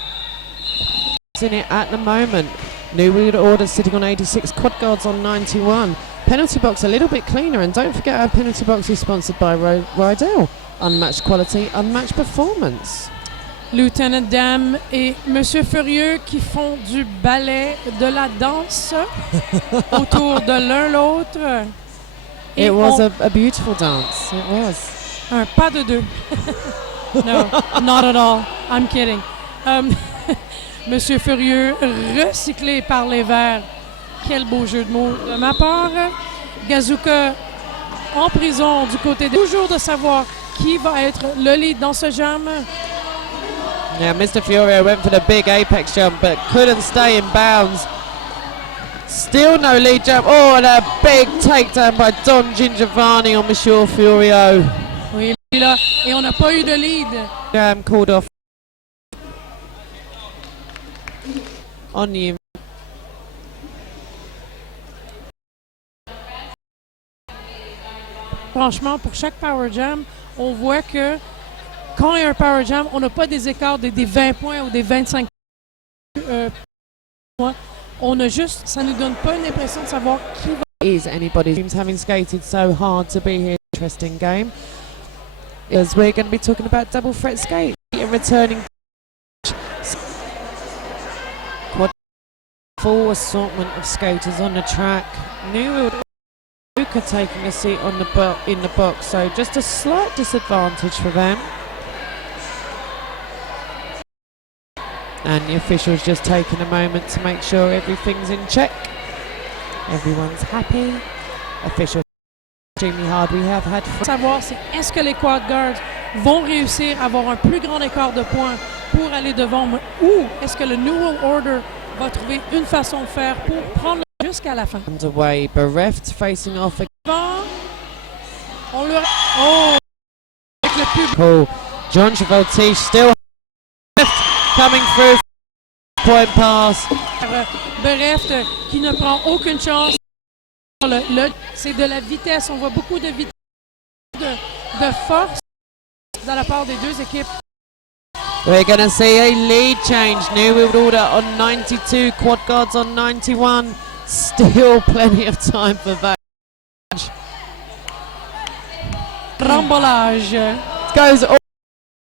In it at the moment. New World Order sitting on 86, Quad Guards on 91. Penalty box a little bit cleaner, and don't forget our penalty box is sponsored by Rydell. Unmatched quality, unmatched performance. Lieutenant Dam et Monsieur Furieux qui font du ballet, de la danse autour de l'un l'autre. It was a beautiful dance. It was. Un pas de deux. No, not at all. I'm kidding. Monsieur Furieux, recyclé par les Verts. Quel beau jeu de mots de ma part. Gazuka en prison du côté de... Toujours de savoir qui va être le lead dans ce jam. Yeah, Mr. Furio went for the big apex jump, but couldn't stay in bounds. Still no lead jump. Oh, and a big takedown by Don Gingiovanni on Monsieur Furio. Oui, là, et on n'a pas eu de lead. Jam called off on you. Franchement, pour chaque Power Jam, on voit que quand il y a un Power Jam, on n'a pas des écarts des 20 points ou des 25 points. On a juste, ça nous donne pas une impression de savoir qui va. Is anybody's teams having skated so hard to be here? Interesting game. As we're going to be talking about double threat skate and returning. Quad full assortment of skaters on the track. New World Luca taking a seat on in the box, so just a slight disadvantage for them. And the officials just taking a moment to make sure everything's in check. Everyone's happy. Officials extremely hard. We have had. Savoir, c'est est-ce que les Quad Guards vont réussir à avoir un plus grand écart de points pour aller devant, ou est-ce que le New World Order va trouver une façon de faire pour prendre jusqu'à la fin. Underway, bereft facing off again. On le... Oh! Avec le public. Cool. John Travolta still coming through. Point pass. Bereft qui ne prend aucune chance. C'est de la vitesse. On voit beaucoup de vitesse, de force de la part des deux équipes. We're going to see a lead change. New World Order on 92, Quad Guards on 91. Still plenty of time for that. Rambolage. Goes all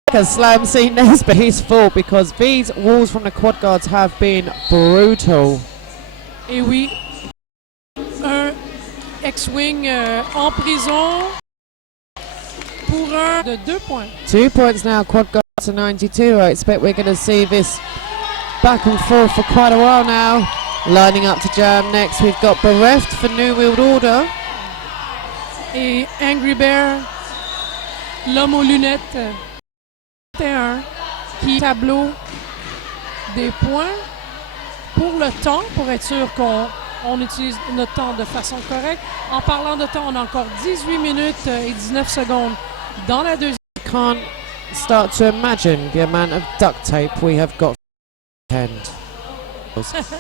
like a slam scene there, but he's full because these walls from the Quad Guards have been brutal. Et oui, un X-Wing en prison pour un de 2 points. 2 points now, Quad Guards to 92. I expect we're going to see this back and forth for quite a while now. Lining up to jam next, we've got Bereft for New World Order. Et Angry Bear, l'homme aux lunettes, 21, qui tableau des points pour le temps, pour être sûr qu'on utilise notre temps de façon correcte. En parlant de temps, on a encore 18 minutes et 19 secondes dans la deuxième. Can't start to imagine the amount of duct tape we have got for hand.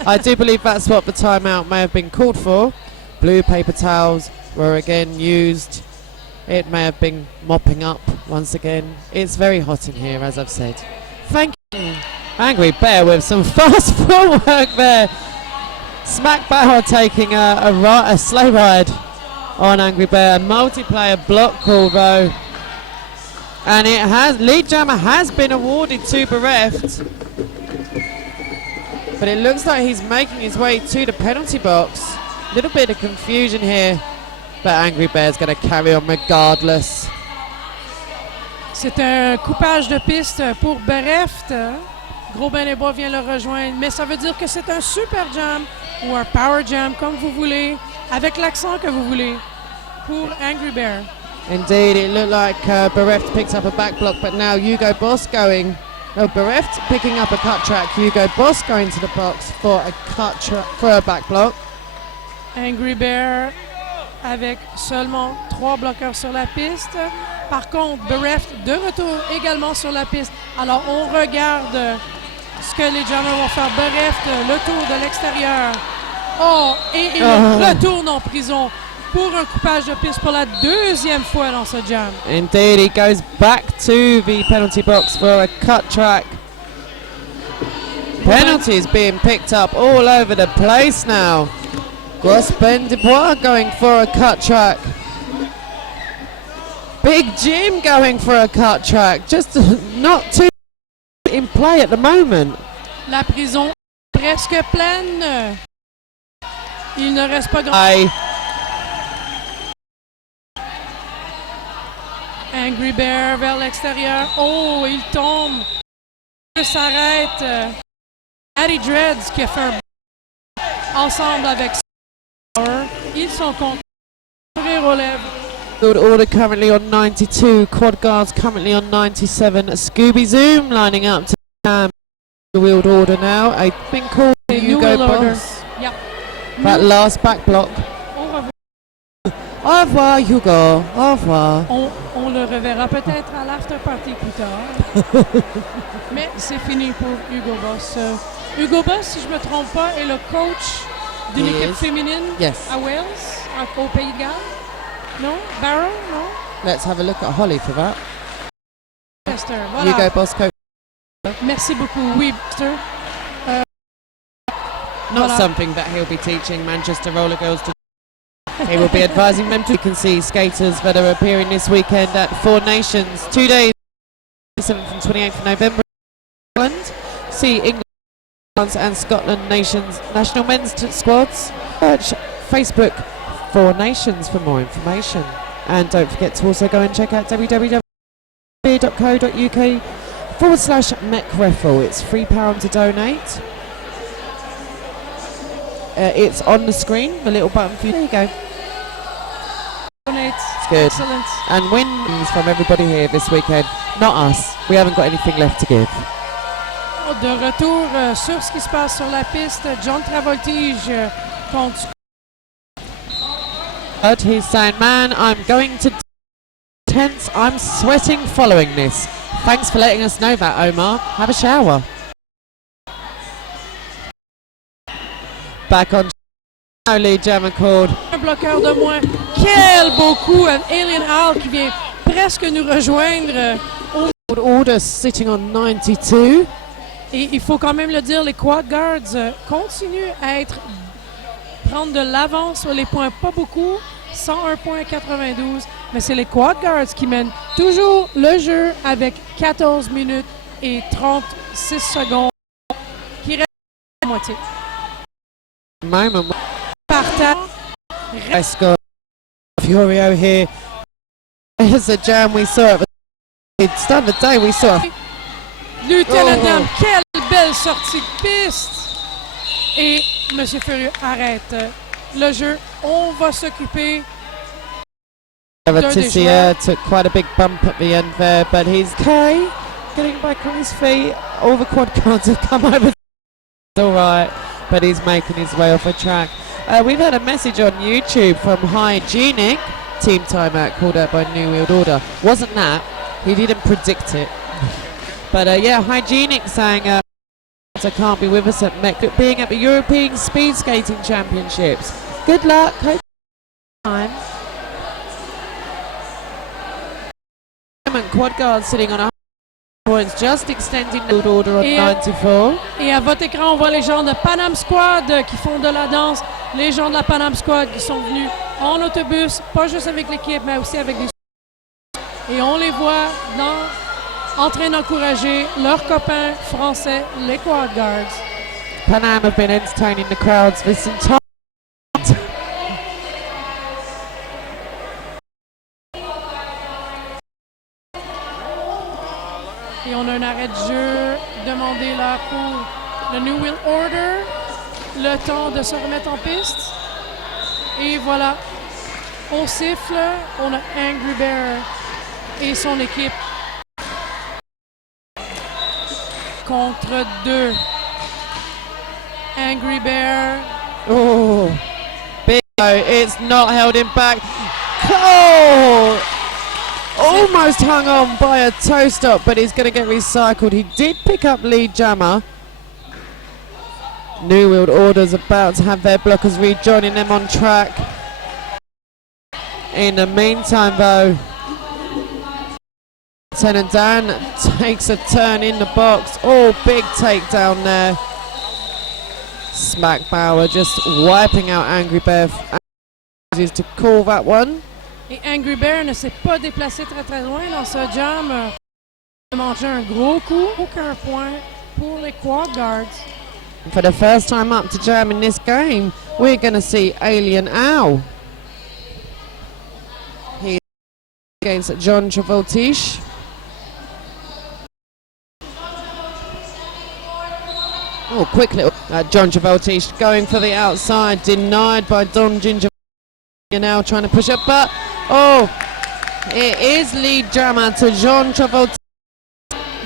I do believe that's what the timeout may have been called for. Blue paper towels were again used. It may have been mopping up once again. It's very hot in here, as I've said. Thank you. Angry Bear with some fast footwork there. Smack Barrow taking a sleigh ride on Angry Bear. Multiplayer block call though. And it has, lead jammer has been awarded to Bereft. But it looks like he's making his way to the penalty box. Little bit of confusion here, but Angry Bear's going to carry on regardless. C'est un coupage de piste pour Bereft. Gros Ben les Bois vient le rejoindre, mais ça veut dire que c'est un super jam ou un power jam, comme vous voulez, avec l'accent que vous voulez, pour Angry Bear. Indeed, it looked like Bereft picked up a back block, but now Hugo Boss going. Oh, Bereft picking up a cut track. Hugo Boss going to the box for a back block. Angry Bear avec seulement 3 bloqueurs sur la piste. Par contre, Bereft de retour également sur la piste. Alors, on regarde ce que les jammers vont faire. Bereft, le tour de l'extérieur. Oh, et il retourne en prison pour un coupage de piste pour la 2e fois dans ce jam. Indeed, he goes back to the penalty box for a cut track. Penalties being picked up all over the place now. Gros Ben Dubois going for a cut track. Big Jim going for a cut track. Just not too in play at the moment. La prison presque pleine. Il ne reste pas grand. Angry Bear vers l'extérieur. Oh, il tombe. Il s'arrête. Harry Dreads qui a fait un ensemble avec ils sont contents. Sourire aux lèvres. Field order currently on 92. Quad guards currently on 97. Scooby Zoom lining up to the wheeled order now. I think called Hugo Boss. Yep. That last back block. Au revoir Hugo. Au revoir. On le reverra peut-être à l'after party plus tard. Mais c'est fini pour Hugo Boss. Hugo Boss, si je ne me trompe pas, est le coach d'une équipe féminine à Wales, au Pays de Galles. Non? Barrow? Non? Let's have a look at Holly for that. Voilà. Hugo Boss coach. Merci beaucoup. Oui, Buster. Not something that he'll be teaching Manchester Roller Girls to do. He will be advising them to. You can see skaters that are appearing this weekend at Four Nations. 2 days, 7th and 28th of November in England. See England, France and Scotland nations national men's squads. Search Facebook Four Nations for more information. And don't forget to also go and check out www.co.uk/MECREFL. It's £3 to donate. It's on the screen, the little button for you. There you go. It's good. Excellent. And wins from everybody here this weekend. Not us. We haven't got anything left to give. De retour sur ce qui se passe sur la piste, John Travoltige contre. But he's saying, man, I'm going to tense. I'm sweating following this. Thanks for letting us know that, Omar. Have a shower. Back on lead jammer cord. Un bloqueur de moins. Quel beau coup! Alien Al qui vient presque nous rejoindre. Order sitting on 92. Et il faut quand même le dire, les quad guards continuent à prendre de l'avance sur les points, pas beaucoup, 101,92, mais c'est les quad guards qui mènent toujours le jeu avec 14 minutes et 36 secondes qui restent à la moitié. Moment. Partant. Escort. Furio here. It's a jam we saw at the start of the day. We saw. Lieutenant Dan, quelle belle sortie de piste! Et M. Furieux arrête le jeu. On va s'occuper. Tissier took quite a big bump at the end there, but he's okay. Getting back on his feet. All the quad guards have come over. It's all right, but he's making his way off a track. We've had a message on YouTube from Hygienic. Team timeout called out by New World Order. Wasn't that? He didn't predict it. But yeah, Hygienic saying I can't be with us at MEC, being at the European Speed Skating Championships. Good luck. Hope time. Quad guard sitting on 100 points, just extending the order on 94. Et à votre écran, on voit les gens de Panam Squad qui font de la danse. Les gens de la Panam Squad qui sont venus en autobus, pas juste avec l'équipe, mais aussi avec des. Et on les voit en train d'encourager leurs copains français, les quad guards. Panam have been entertaining the crowds this entire Et on a un arrêt de jeu demandé là pour le New World Order. Le temps de se remettre en piste. Et voilà, on siffle, on a Angry Bear et son équipe contre 2. Angry Bear. Oh, big. It's not held him back. Oh, almost hung on by a toe stop, but he's going to get recycled. He did pick up lead jammer. New World Order's about to have their blockers rejoining them on track. In the meantime, though, Tyne and Dan takes a turn in the box. Oh, big takedown there. Smack Bauer just wiping out Angry Bear. Is to call that one. Et Angry Bear ne s'est pas déplacé très loin dans ce jam. Il a mangé un gros coup. Aucun point pour les Quad Guards. For the first time up to jam in this game, we're going to see Alien Owl. He's against John Travoltish. Oh, quick little John Travoltish going for the outside, denied by Don Ginger. Now trying to push up, but oh, it is lead jammer to John Travoltish.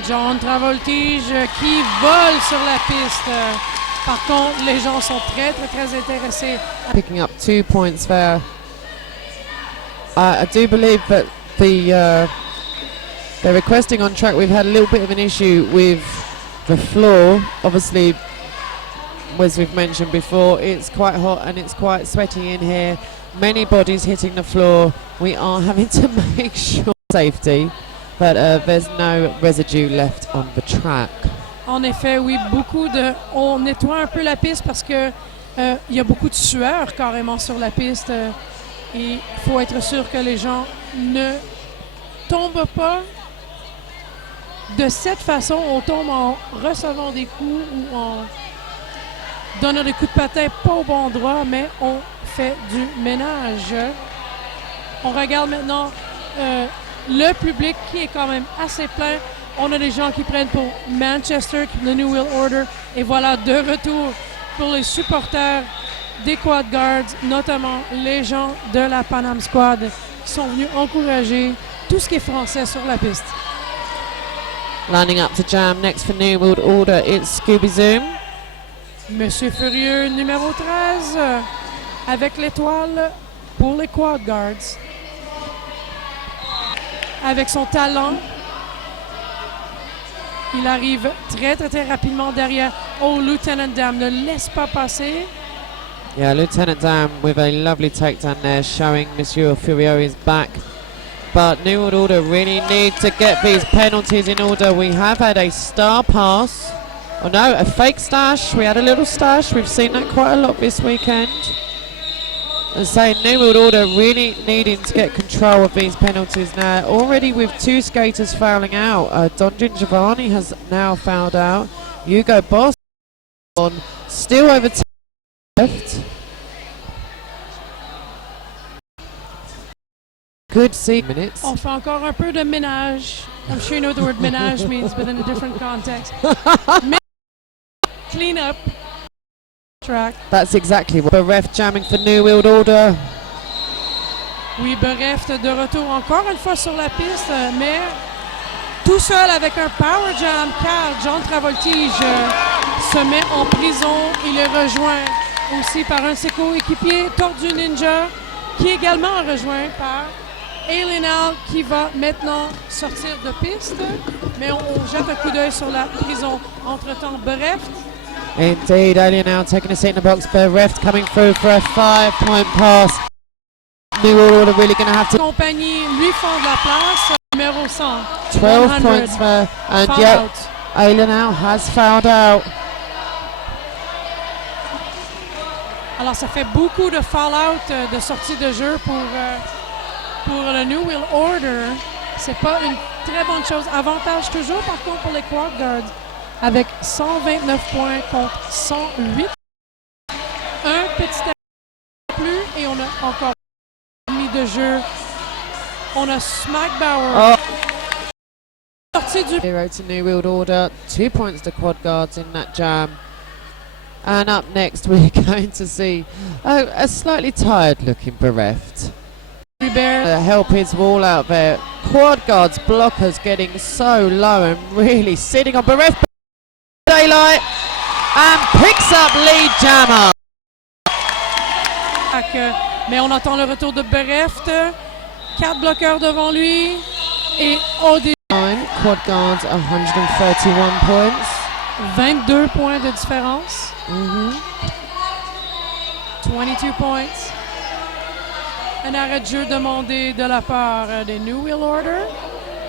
John Travoltish qui vole sur la piste. Par contre, les gens sont très intéressés. Picking up 2 points there. I do believe that they're requesting on track. We've had a little bit of an issue with the floor. Obviously, as we've mentioned before, it's quite hot and it's quite sweaty in here. Many bodies hitting the floor. We are having to make sure safety, but there's no residue left on the track. En effet, oui, on nettoie un peu la piste parce que il y a beaucoup de sueur carrément sur la piste. Et il faut être sûr que les gens ne tombent pas. De cette façon, on tombe en recevant des coups ou en donnant des coups de patin pas au bon endroit, mais on fait du ménage. On regarde maintenant le public qui est quand même assez plein. On a des gens qui prennent pour Manchester, le New World Order. Et voilà, de retour pour les supporters des Quad Guards, notamment les gens de la Panam Squad qui sont venus encourager tout ce qui est français sur la piste. Lining up to jam next for New World Order, it's Scooby Zoom. Monsieur Furieux, numéro 13, avec l'étoile pour les Quad Guards. Avec son talent, il arrive très rapidement derrière. Oh, Lieutenant Dam ne laisse pas passer. Yeah, Lieutenant Dam with a lovely takedown there, showing Monsieur Furieux is back. But New World Order really need to get these penalties in order. We have had a star pass. Oh no, a fake stash. We had a little stash. We've seen that quite a lot this weekend. And saying New World Order really needing to get control of these penalties now. Already with 2 skaters fouling out. Don Giovanni has now fouled out. Hugo Boss on, still over left. Good see minutes. On fait encore un peu de ménage. I'm sure you know what the word ménage means, but in a different context. Clean up. Track. That's exactly what. Bereft jamming for New World Order. Oui, Bereft de retour encore une fois sur la piste, mais tout seul avec un power jam car John Travoltige se met en prison. Il est rejoint aussi par un de ses coéquipiers, Tordu Ninja, qui est également rejoint par Alien Owl qui va maintenant sortir de piste. Mais on jette un coup d'œil sur la prison. Entre-temps, Bereft. Indeed, Alien now taking a seat in the box. Bereft coming through for a 5-point pass. New World Order really going to have to. Compagnie lui font de la place. Numéro 100. 12 points there. And yet, Alien now has fouled out. Alors, ça fait beaucoup de fallout de sortie de jeu pour le New World Order. C'est pas une très bonne chose. Avantage toujours, par contre, pour les Quad Guards. Avec 129 points contre 108. Un petit plus et on a encore mis de jeu. On a Smack Bauer. Sorti c'est du... 0 to New World Order, 2 points to Quad Guards in that jam. And up next we're going to see a slightly tired looking Bereft. Help his wall out there. Quad Guards blockers getting so low and really sitting on Bereft. Daylight and picks up lead jammer. Mais on attend le retour de Bereft. 4 bloqueurs devant lui. Et au début, Quad Guards 131 points. 22 points de différence. 22 points. Un arrêt de jeu demandé de la part des New World Order.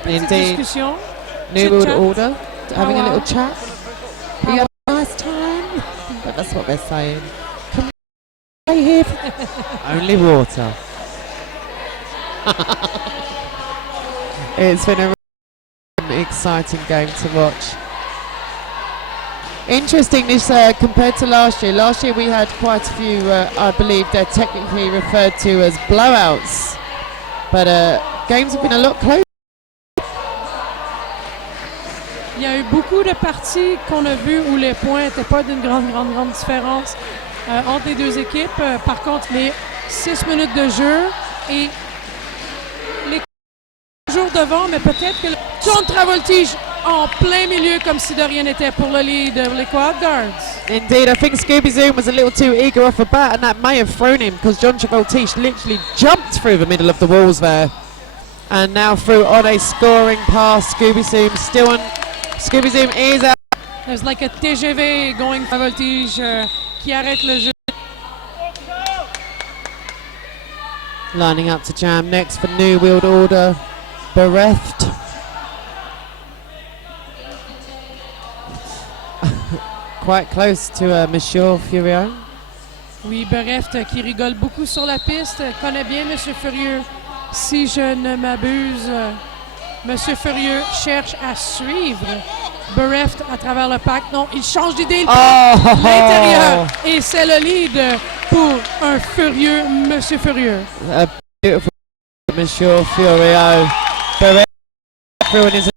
Petite discussion. New World Order having a little chat. We had a nice time. But that's what they're saying. Can we stay here? Only water. It's been a really exciting game to watch. Interesting this compared to last year. Last year we had quite a few, I believe they're technically referred to as blowouts. But games have been a lot closer. Il y a eu beaucoup de parties qu'on a vues où les points n'étaient pas d'une grande différence entre les deux équipes. Par contre, les 6 minutes de jeu et les toujours devant, mais peut-être que le John Travoltige en plein milieu comme si de rien n'était pour le lead les Quad Guards. Indeed, I think Scooby Zoom was a little too eager off the bat and that may have thrown him because John Travoltige literally jumped through the middle of the walls there. And now through on a scoring pass, Scooby Zoom still on. Scooby Zoom is out. There's like a TGV going Travoltige qui arrête le jeu. Lining up to jam next for New World Order, Bereft. Quite close to Monsieur Furieux. Oui, Bereft qui rigole beaucoup sur la piste, connaît bien Monsieur Furieux. Si je ne m'abuse, Monsieur Furieux cherche à suivre Bereft à travers le pack. Non, il change d'idée. L'intérieur. Et c'est le lead pour un furieux Monsieur Furieux. A beautiful Monsieur Furieux. Bereft through in his,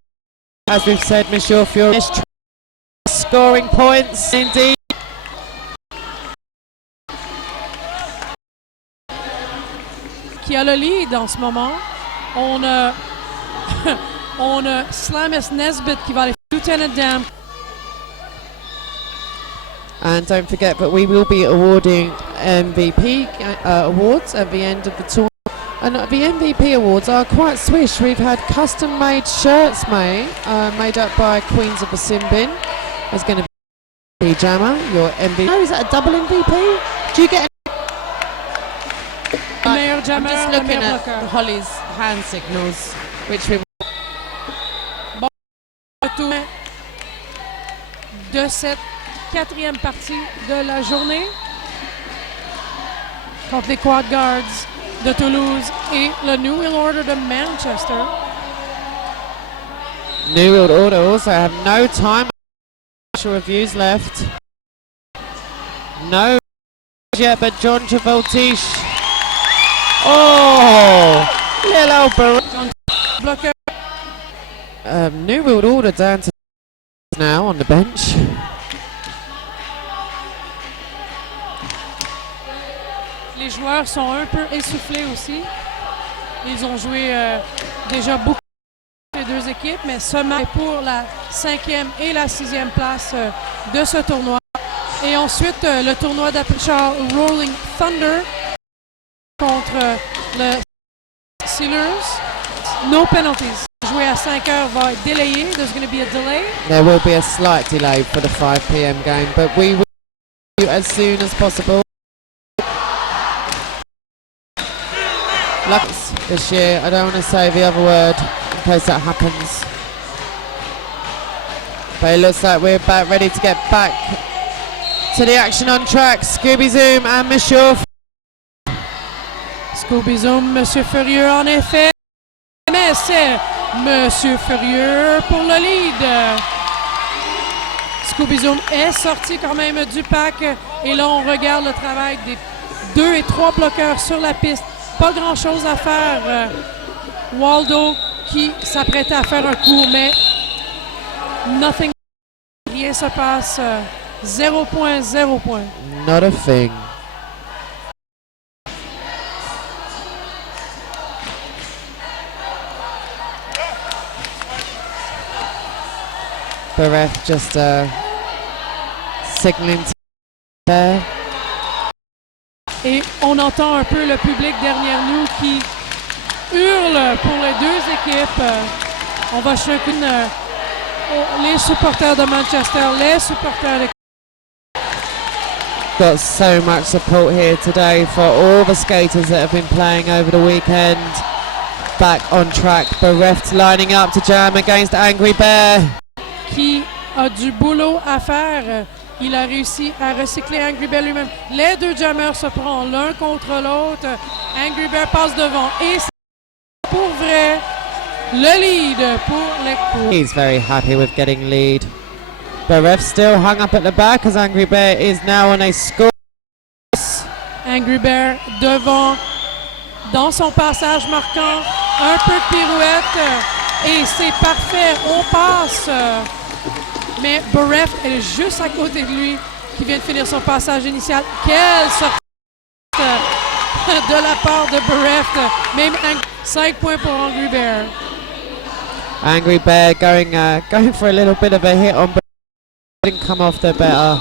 as we've said, Monsieur Furieux scoring points indeed. Qui a le lead en ce moment. On a Slamus Nesbitt qui va aller Lieutenant Dam. And don't forget that we will be awarding MVP awards at the end of the tour. And the MVP awards are quite swish. We've had custom-made shirts made up by Queens of the Simbin. There's going to be Jammer, your MVP. Oh, is that a double MVP? Do you get Meilleur jammer, I'm just looking at bloqueur. Holly's hand signals, which we Retour de cette 4e partie de la journée contre les Quad Guards de Toulouse et le New World Order de Manchester. New World Order also have no time reviews left. No yet, but John Travoltige. Oh, little Bloqueur. New World Order down to now on the bench. Les joueurs sont un peu essoufflés aussi. Ils ont joué déjà beaucoup les deux équipes, mais seulement pour la 5e et la 6e place de ce tournoi. Et ensuite, le tournoi d'Aperture Rolling Thunder contre le Silures. No penalties. Jouer à 5 heures va être délayé. There's going to be a delay. There will be a slight delay for the 5 p.m. game, but we will do as soon as possible. Luck this year. I don't want to say the other word in case that happens. But it looks like we're back, ready to get back to the action on track. Scooby Zoom and Monsieur. Scooby Zoom, Monsieur Furieux en effet. Mais c'est Monsieur Furieux pour le lead. Scooby Zoom est sorti quand même du pack. Et là, on regarde le travail des 2 et 3 bloqueurs sur la piste. Pas grand-chose à faire. Waldo qui s'apprêtait à faire un coup, mais Nothing. Rien se passe. 0 point, 0 point. Not a thing. The ref just signaling there. Et on entend un peu le public derrière nous qui hurle pour les deux équipes. On va chacune les supporters de Manchester, les supporters de Got so much support here today for all the skaters that have been playing over the weekend. Back on track, Bereft lining up to jam against Angry Bear. Qui a du boulot à faire. Il a réussi à recycler Angry Bear lui-même. Les deux jammers se prennent l'un contre l'autre. Angry Bear passe devant et c'est pour vrai le lead pour les. He's very happy with getting lead. Bereft still hung up at the back as Angry Bear is now on a score. Angry Bear devant dans son passage marquant, un peu de pirouette et c'est parfait, on passe. Mais Bereft est juste à côté de lui qui vient de finir son passage initial. Quelle sortie de la part de Bereft. Même 5 points pour Angry Bear. Angry Bear going for a little bit of a hit on, but didn't come off there better.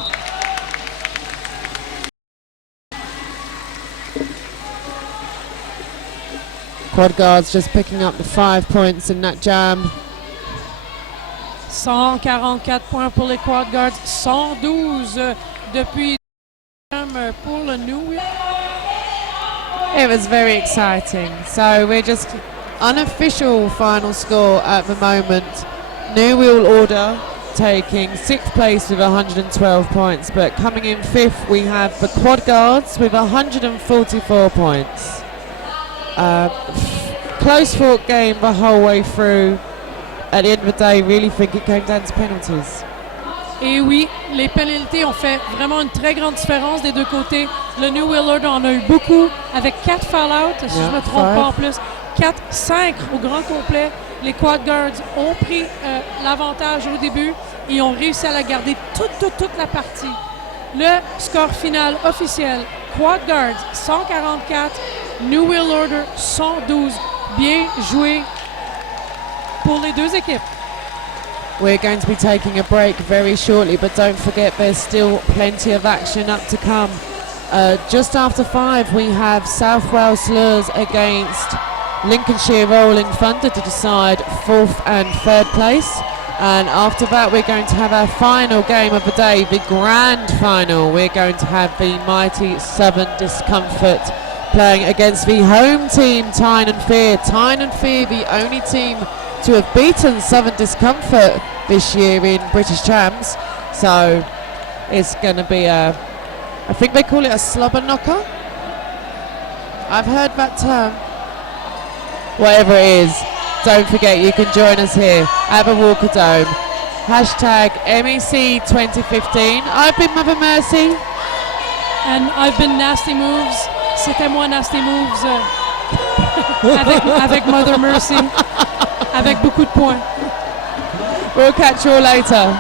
Quad guards just picking up the 5 points in that jam. 144 points pour les Quad Guards, 112 depuis pour le New. It was very exciting. So we're just unofficial final score at the moment. New Wheel Order taking 6th place with 112 points, but coming in 5th we have the Quad Guards with 144 points. Close fought game the whole way through. At the end of the day, really think it came down to penalties. Et oui, les pénalités ont fait vraiment une très grande différence des deux côtés. Le New Wheel Order en a eu beaucoup avec 4 fall-out, si je ne me trompe pas en plus. 4-5 au grand complet. Les Quad Guards ont pris l'avantage au début et ont réussi à la garder toute la partie. Le score final officiel, Quad Guards 144, New Wheel Order 112. Bien joué pour les deux équipes. We're going to be taking a break very shortly, but don't forget there's still plenty of action up to come. Just after 5 we have South Wales Silures against Lincolnshire Rolling Thunder to decide 4th and 3rd place, and after that we're going to have our final game of the day, the grand final. We're going to have the mighty Southern Discomfort playing against the home team Tyne and Fear. Tyne and Fear, the only team to have beaten Southern Discomfort this year in British Champs, so it's going to be I think they call it a slobber knocker. I've heard that term. Whatever it is, don't forget you can join us here at the Walker Dome. Hashtag MEC 2015. I've been Mother Mercy. And I've been Nasty Moves. C'était moi Nasty Moves avec Mother Mercy. Avec beaucoup de points. We'll catch you all later.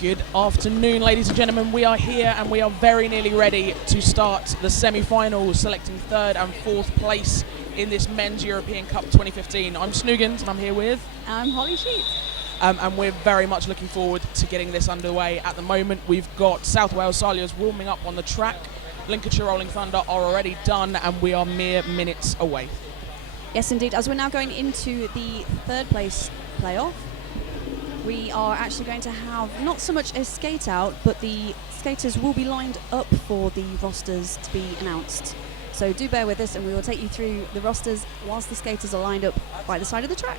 Good afternoon, ladies and gentlemen. We are here and we are very nearly ready to start the semi-finals, selecting third and fourth place in this Men's European Cup 2015. I'm Snoogans and I'm here with... I'm Holly Sheet. And we're very much looking forward to getting this underway. At the moment, we've got South Wales Silures warming up on the track. Lincolnshire Rolling Thunder are already done and we are mere minutes away. Yes, indeed. As we're now going into the third place playoff, we are actually going to have not so much a skate out, but the skaters will be lined up for the rosters to be announced. So do bear with us and we will take you through the rosters whilst the skaters are lined up by the side of the track.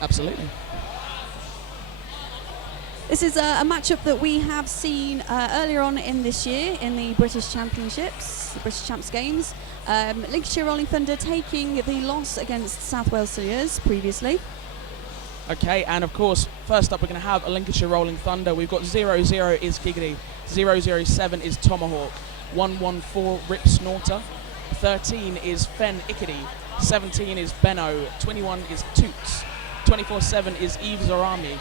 Absolutely. This is a matchup that we have seen earlier on in this year in the British Championships, the British Champs Games. Lincolnshire Rolling Thunder taking the loss against South Wales Silures previously. Okay, and of course, first up we're going to have a Lincolnshire Rolling Thunder. We've got 0-0 is Giggity, 007 is Tomahawk, 114 Rip Snorter, 13 is Fen Ickety, 17 is Benno, 21 is Toots, 24-7 is Eve Zorami,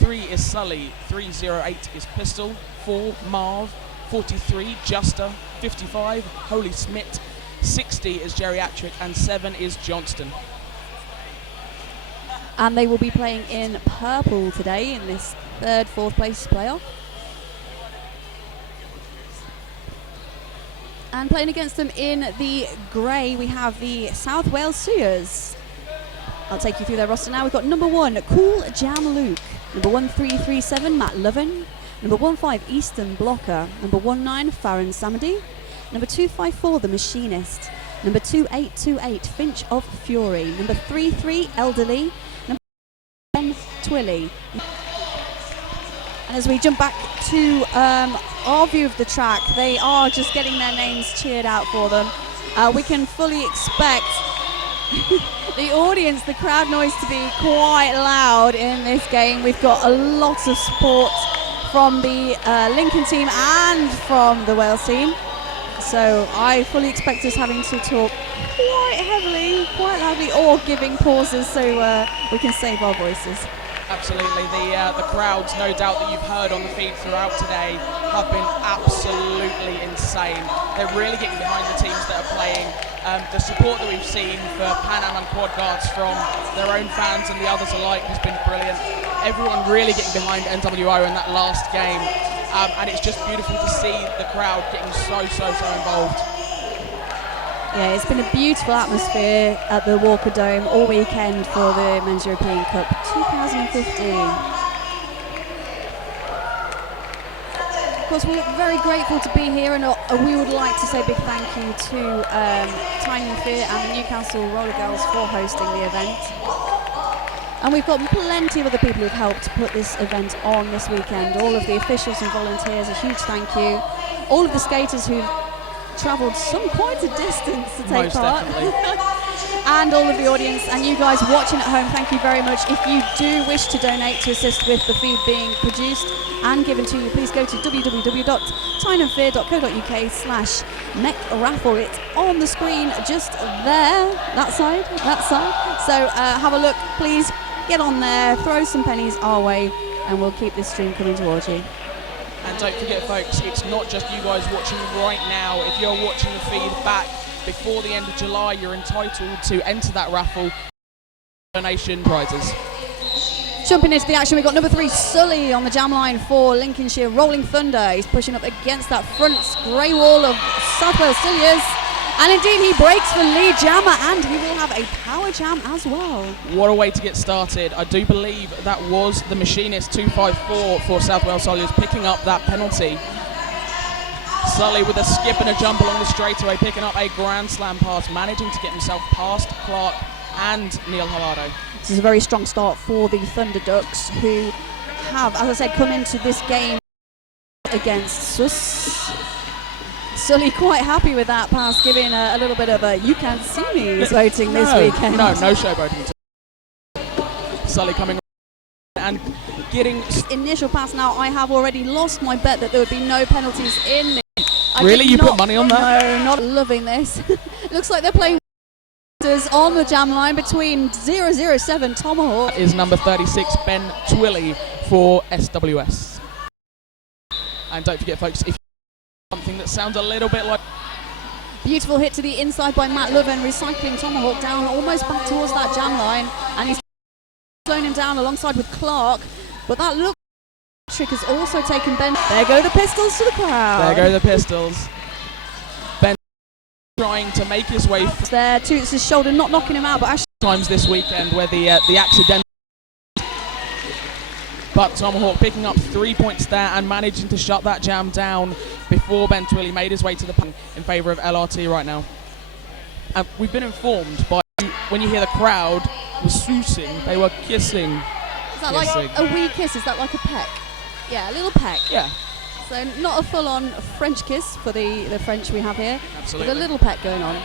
3 is Sully, 308 is Pistol, 4 Marv, 43 Juster, 55 Holy Smit, 60 is Geriatric, and 7 is Johnston. And they will be playing in purple today in this third, fourth place playoff. And playing against them in the grey, we have the South Wales Silures. I'll take you through their roster now. We've got number 1, Cool Jam Luke. Number 1337, Matt Lovin. Number 15, Easton Blocker. Number 19, Farron Samadi. Number 254, The Machinist. Number 2828, Finch of Fury. Number 33, Elderly. Number 10, Twilly. And as we jump back to our view of the track, they are just getting their names cheered out for them. We can fully expect the audience, the crowd noise to be quite loud in this game. We've got a lot of support from the Lincoln team and from the Wales team. So I fully expect us having to talk quite heavily, quite loudly, or giving pauses so we can save our voices. Absolutely. The crowds, no doubt that you've heard on the feed throughout today, have been absolutely insane. They're really getting behind the teams that are playing. The support that we've seen for Panam and Quad Guards from their own fans and the others alike has been brilliant. Everyone really getting behind NWO in that last game. And it's just beautiful to see the crowd getting so involved. Yeah, it's been a beautiful atmosphere at the Walker Dome all weekend for the Men's European Cup 2015. Of course, we're very grateful to be here, and we would like to say a big thank you to Tyne and Fear and the Newcastle Roller Girls for hosting the event. And we've got plenty of other people who've helped put this event on this weekend. All of the officials and volunteers, a huge thank you. All of the skaters who've travelled quite a distance to take part. And all of the audience and you guys watching at home, thank you very much. If you do wish to donate to assist with the feed being produced and given to you, please go to www.tyneandfear.co.uk/mech-raffle. It's on the screen just there, that side. So have a look, please get on there, throw some pennies our way, and we'll keep this stream coming towards you. And don't forget, folks, it's not just you guys watching right now. If you're watching the feed back before the end of July, you're entitled to enter that raffle donation prizes. Jumping into the action, we've got number 3, Sully, on the jam line for Lincolnshire Rolling Thunder. He's pushing up against that front grey wall of South Wales Silures. And indeed, he breaks for lead jammer, and he will have a power jam as well. What a way to get started. I do believe that was the Machinist 254 for South Wales Silures picking up that penalty. Sully with a skip and a jump along the straightaway, picking up a Grand Slam pass, managing to get himself past Clark and Neil Halado. This is a very strong start for the Thunder Ducks, who have, as I said, come into this game against Sus. Sully quite happy with that pass, giving a little bit of a "you can't see me" voting this weekend. No showboating. Sully coming and getting initial pass. Now I have already lost my bet that there would be no penalties in this. Really? You put money on that? No, not loving this. Looks like they're playing On the jam line between 007 Tomahawk. Is number 36 Ben Twilley for SWS. And don't forget, folks, if you something that sounds a little bit like Beautiful hit to the inside by Matt Lovin, recycling Tomahawk down almost back towards that jam line, and he's slowing him down alongside with Clark. But that look trick has also taken Ben. There go the pistols to the crowd. There go the pistols. Ben trying to make his way there, toots his shoulder, not knocking him out, but actually times this weekend where the accidental. But Tomahawk picking up 3 points there and managing to shut that jam down before Ben Twilley made his way to the pan in favour of LRT right now. And we've been informed by, when you hear the crowd was sousing, they were kissing. Is that like a wee kiss? Is that like a peck? Yeah, a little peck. Yeah. So not a full-on French kiss for the French we have here. Absolutely. But a little peck going on.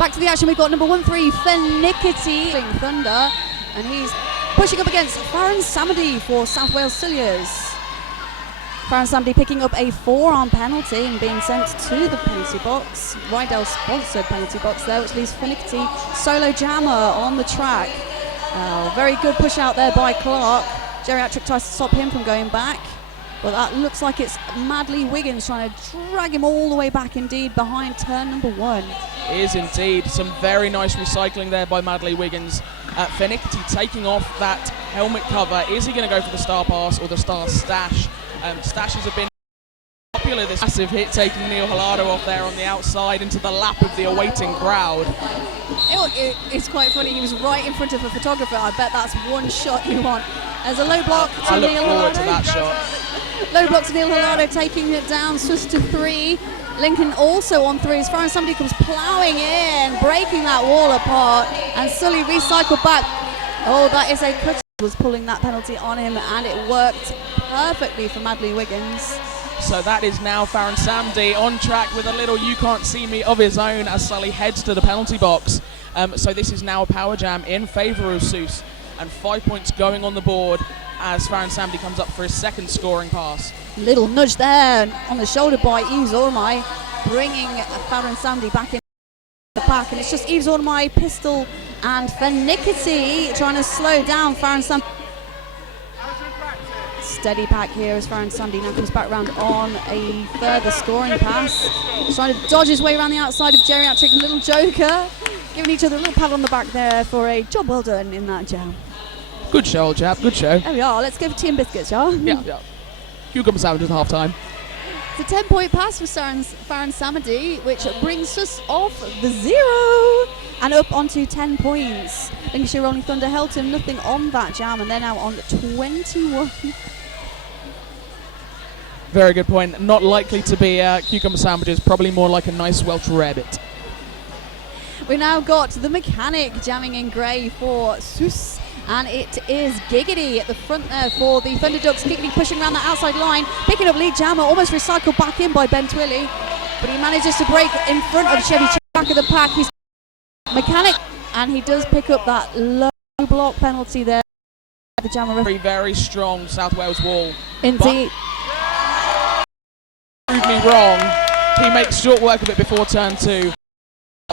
Back to the action, we've got number 13, Fennickety Thunder, and he's pushing up against Farron Samedy for South Wales Silures. Farron Samedy picking up a forearm penalty and being sent to the penalty box. Rydell sponsored penalty box there, which leaves Fennickety solo jammer on the track. Very good push out there by Clark. Geriatric tries to stop him from going back, but that looks like it's Madley Wiggins trying to drag him all the way back indeed behind turn number 1. It is indeed some very nice recycling there by Madley Wiggins. Fennickety taking off that helmet cover. Is he going to go for the star pass or the star stash? Stashes have been popular, this massive hit taking Neil Hillardo off there on the outside into the lap of the awaiting crowd. It's quite funny, he was right in front of a photographer. I bet that's one shot you want. There's a low block to I look Neil forward Hillardo. to that shot. Low block to Neil Hillardo, taking it down, Swiss to 3. Lincoln also on 3 as far as somebody comes ploughing in, breaking that wall apart, and Sully recycled back. Oh, that is a cut. Was pulling that penalty on him, and it worked perfectly for Madley Wiggins. So that is now Farron Samedy on track with a little you can't see me of his own as Sully heads to the penalty box. So this is now a power jam in favour of Seuss, and 5 points going on the board as Farron Samedy comes up for his second scoring pass. Little nudge there on the shoulder by Yves Ormai, bringing Farron Samedy back in the pack, and it's just Yves Ormai, pistol and Fennickety trying to slow down Farron Samedy. Steady pack here as Farron Samedy now comes back round on a further scoring pass. Trying to dodge his way around the outside of Geriatric and Little Joker. Giving each other a little pat on the back there for a job well done in that jam. Good show, old chap, good show. There we are, let's go for tea and biscuits, y'all. Yeah. Cucumber sandwiches at half time. It's a 10-point pass for Farron Samedy, which brings us off the 0 and up onto 10 points. Lincolnshire Rolling Thunder held to nothing on that jam, and they're now on 21. Very good point. Not likely to be cucumber sandwiches, probably more like a nice Welsh rarebit. We now got the mechanic jamming in grey for Seuss, and it is Giggity at the front there for the Thunderducks. Giggity pushing around the outside line, picking up lead jammer, almost recycled back in by Ben Twilley, but he manages to break in front of Chevy back of the pack. He's mechanic, and he does pick up that low block penalty there. The jammer very, very strong South Wales wall. Indeed. Prove me wrong. He makes short work of it before turn 2.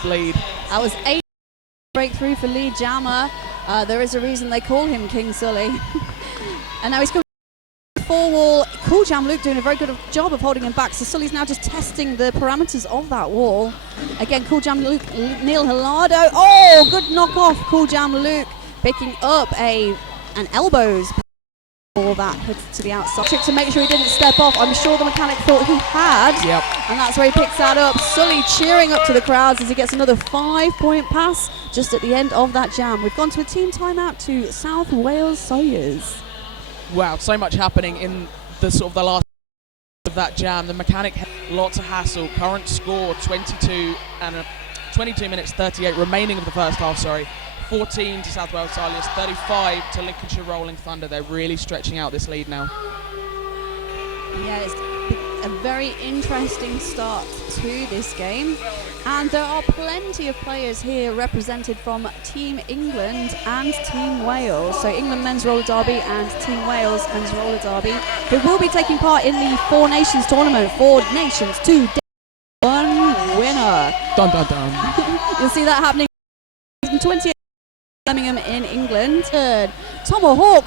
Lead. That was 8 breakthrough for lead jammer. There is a reason they call him King Sully. And now he's coming 4 wall. Cool Jam Luke doing a very good job of holding him back. So Sully's now just testing the parameters of that wall. Again, Cool Jam Luke, Neil Hillardo. Oh, good knock off. Cool Jam Luke picking up an elbows for that hit to the outside. Trick to make sure he didn't step off. I'm sure the mechanic thought he had. Yep. And that's where he picks that up. Sully cheering up to the crowds as he gets another 5-point pass just at the end of that jam. We've gone to a team timeout to South Wales Silures. Wow, so much happening in the sort of the last of that jam. The mechanic had lots of hassle. Current score 22 minutes 38 remaining of the first half, 14 to South Wales Silures, 35 to Lincolnshire Rolling Thunder. They're really stretching out this lead now. Yeah, it's a very interesting start to this game, and there are plenty of players here represented from Team England and Team Wales. So England men's roller derby and Team Wales men's roller derby, who will be taking part in the 4 Nations tournament. 4 Nations, 2 1 winner. Dun dun dun. You'll see that happening 28 Birmingham in England. Tomahawk,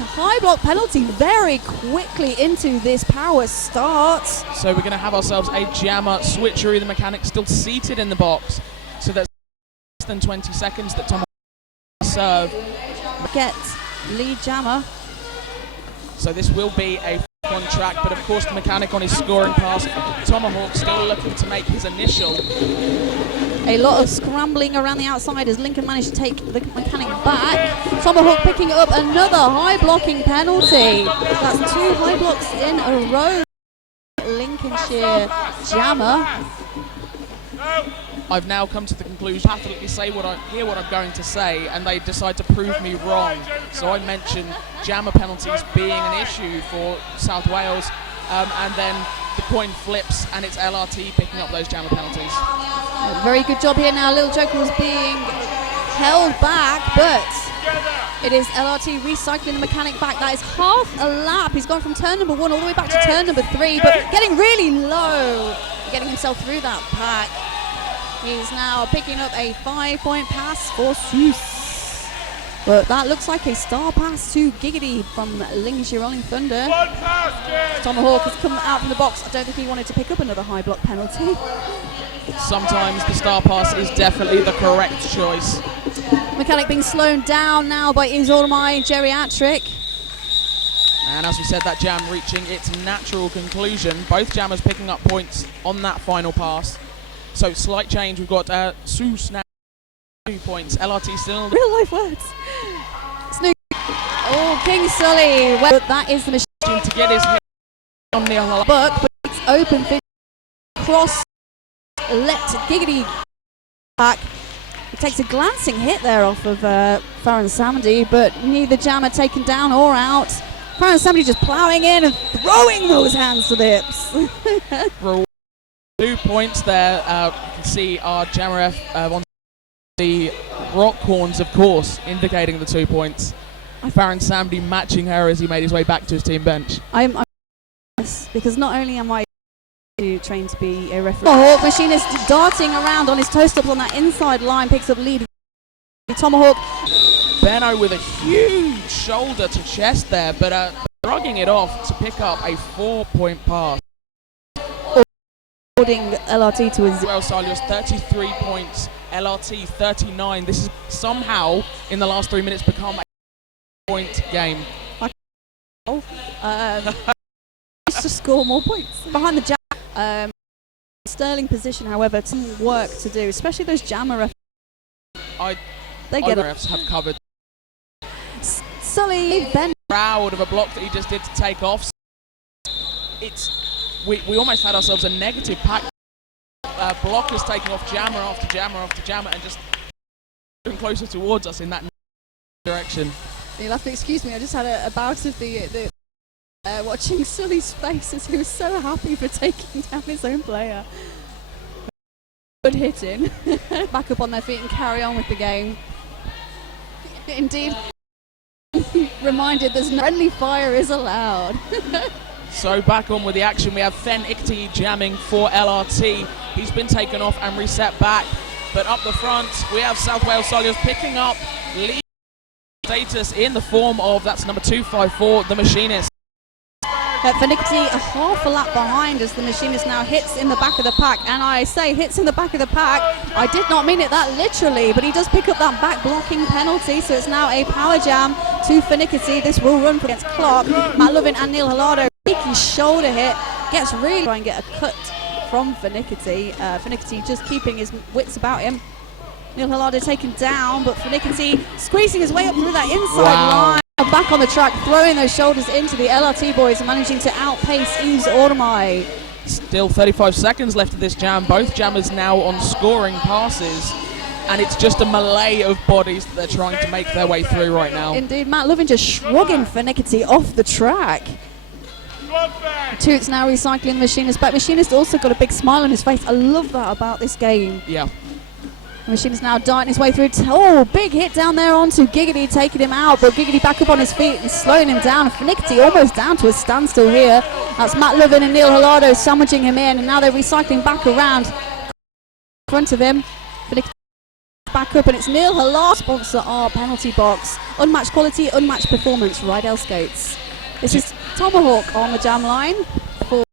high block penalty very quickly into this power start. So we're going to have ourselves a jammer switcheroo. The mechanic still seated in the box. So that's less than 20 seconds that Tomahawk serve. Get lead jammer. So this will be a on track, but of course the mechanic on his scoring pass. Tomahawk still looking to make his initial. A lot of scrambling around the outside as Lincoln managed to take the mechanic back. Tomahawk picking up another high blocking penalty. That's 2 high blocks in a row. Lincolnshire jammer. I've now come to the conclusion, absolutely say what I'm going to say, and they decide to prove me wrong. So I mentioned jammer penalties being an issue for South Wales, and then the coin flips and it's LRT picking up those jammer penalties. Very good job here now. Little Joker was being held back, but it is LRT recycling the mechanic back. That is half a lap. He's gone from turn number 1 all the way back to turn number 3, but getting really low, getting himself through that pack. He's now picking up a 5-point pass for Seuss. But that looks like a star pass to Giggity from Lincolnshire Rolling Thunder. Tomahawk has come out from the box. I don't think he wanted to pick up another high block penalty. Sometimes the star pass is definitely the correct choice. Mechanic being slowed down now by Izormai Geriatric. And as we said, that jam reaching its natural conclusion. Both jammers picking up points on that final pass. So slight change. We've got Seuss now 2 points. LRT still. Real life words. Snook. Oh, King Sully. Well, that is the machine to get his head on the but it's open. Cross. Let Giggity back. He takes a glancing hit there off of Farron Samedy, but neither jammer taken down or out. Farron Samedy just ploughing in and throwing those hands to the hips. 2 points there. You can see our jammer F wants the rock horns, of course, indicating the 2 points. Farron Samedy matching her as he made his way back to his team bench. I'm because not only am I trained to be a referee, Tomahawk machinist darting around on his toe stops on that inside line, picks up lead. Tomahawk. Benno with a huge shoulder to chest there, but shrugging it off to pick up a 4-point pass. LRT to his well, Silures 33 points, LRT 39. This has somehow in the last 3 minutes become a point game. To score more points behind the jam. Sterling position, however, some work to do, especially those jammer refs. They get refs have covered. Sully Ben proud of a block that he just did to take off. We almost had ourselves a negative pack. Blockers taking off jammer after jammer after jammer and just getting closer towards us in that direction. You'll have to excuse me, I just had a bout of the watching Sully's face as he was so happy for taking down his own player. Good hitting. Back up on their feet and carry on with the game. Indeed. Reminded there's no friendly fire is allowed. So back on with the action, we have Fen Ikti jamming for LRT. He's been taken off and reset back, but up the front we have South Wales Silures picking up lead status in the form of, that's number 254, the machinist. Fen Ikti a half a lap behind as the machinist now hits in the back of the pack, and I say hits in the back of the pack, I did not mean it that literally, but he does pick up that back blocking penalty, so it's now a power jam to Fen Ikti. This will run against Clark. Matt Lovin and Neil Hillardo, cheeky shoulder hit, gets really trying to get a cut from Fen Ikti. Fen Ikti just keeping his wits about him. Neil Hillardo taken down, but Fen Ikti squeezing his way up through that inside line. Back on the track, throwing those shoulders into the LRT boys and managing to outpace Yves Ormai. Still 35 seconds left of this jam. Both jammers now on scoring passes, and it's just a melee of bodies that they're trying to make their way through right now. Indeed, Matt Lovin just shrugging Fen Ikti off the track. Toots now recycling the machinist back. Machinist also got a big smile on his face. I love that about this game. Yeah. The machinist now darting his way through. Oh, big hit down there onto Giggity, taking him out, but Giggity back up on his feet and slowing him down. Fen Ikti almost down to a standstill here. That's Matt Lovin and Neil Hillardo sandwiching him in, and now they're recycling back around in front of him. Fen Ikti back back up, and it's Neil Hallar sponsor our penalty box. Unmatched quality, unmatched performance, Rydell Skates. This is Tomahawk on the jam line for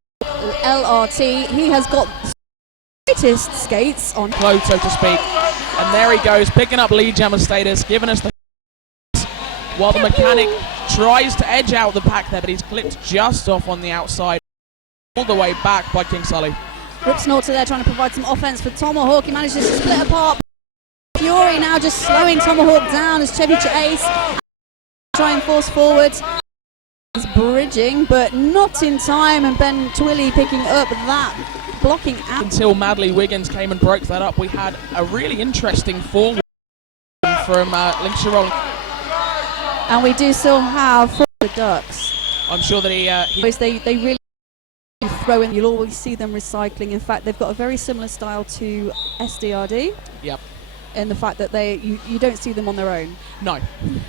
LRT. He has got the greatest skates on. Close, so to speak. And there he goes, picking up lead jammer status, giving us the while the mechanic tries to edge out the pack there, but he's clipped just off on the outside, all the way back by King Sully. Ripsnorter there trying to provide some offense for Tomahawk. He manages to split apart. Fury now just slowing Tomahawk down as Chevy Chase try and force forward. He's bridging, but not in time, and Ben Twilley picking up that blocking out. Until Madley Wiggins came and broke that up, we had a really interesting forward from Lincolnshire Rolling. And we do still have the Ducks. I'm sure that they really throw in. You'll always see them recycling. In fact, they've got a very similar style to SDRD. Yep. In the fact that you don't see them on their own. No.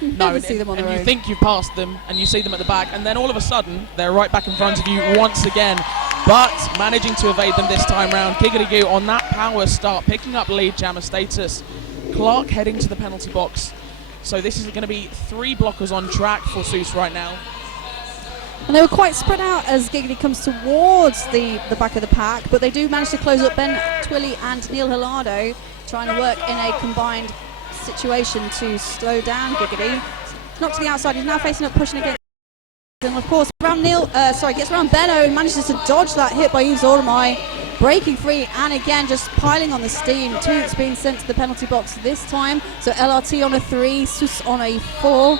You never see them on their own. You think you've passed them, and you see them at the back, and then all of a sudden they're right back in front of you once again. But managing to evade them this time round. Giggity Goo on that power start, picking up lead jammer status. Clark heading to the penalty box. So this is going to be 3 blockers on track for Seuss right now. And they were quite spread out as Giggity comes towards the back of the pack, but they do manage to close up. Ben Twilley and Neil Hillardo trying to work in a combined situation to slow down Giggity. Not to the outside, he's now facing up, pushing against. And of course, gets around Benno and manages to dodge that hit by Yves Ormai. Breaking free, and again just piling on the steam. Toots being sent to the penalty box this time. So LRT on a 3, Sus on a 4.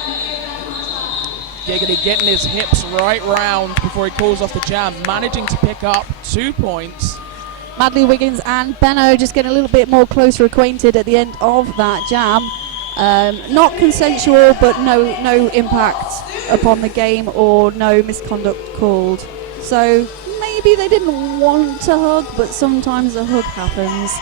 Giggity getting his hips right round before he calls off the jam, managing to pick up 2 points. Madley Wiggins and Benno just getting a little bit more closer acquainted at the end of that jam. Not consensual, but no impact upon the game or no misconduct called. So maybe they didn't want to hug, but sometimes a hug happens.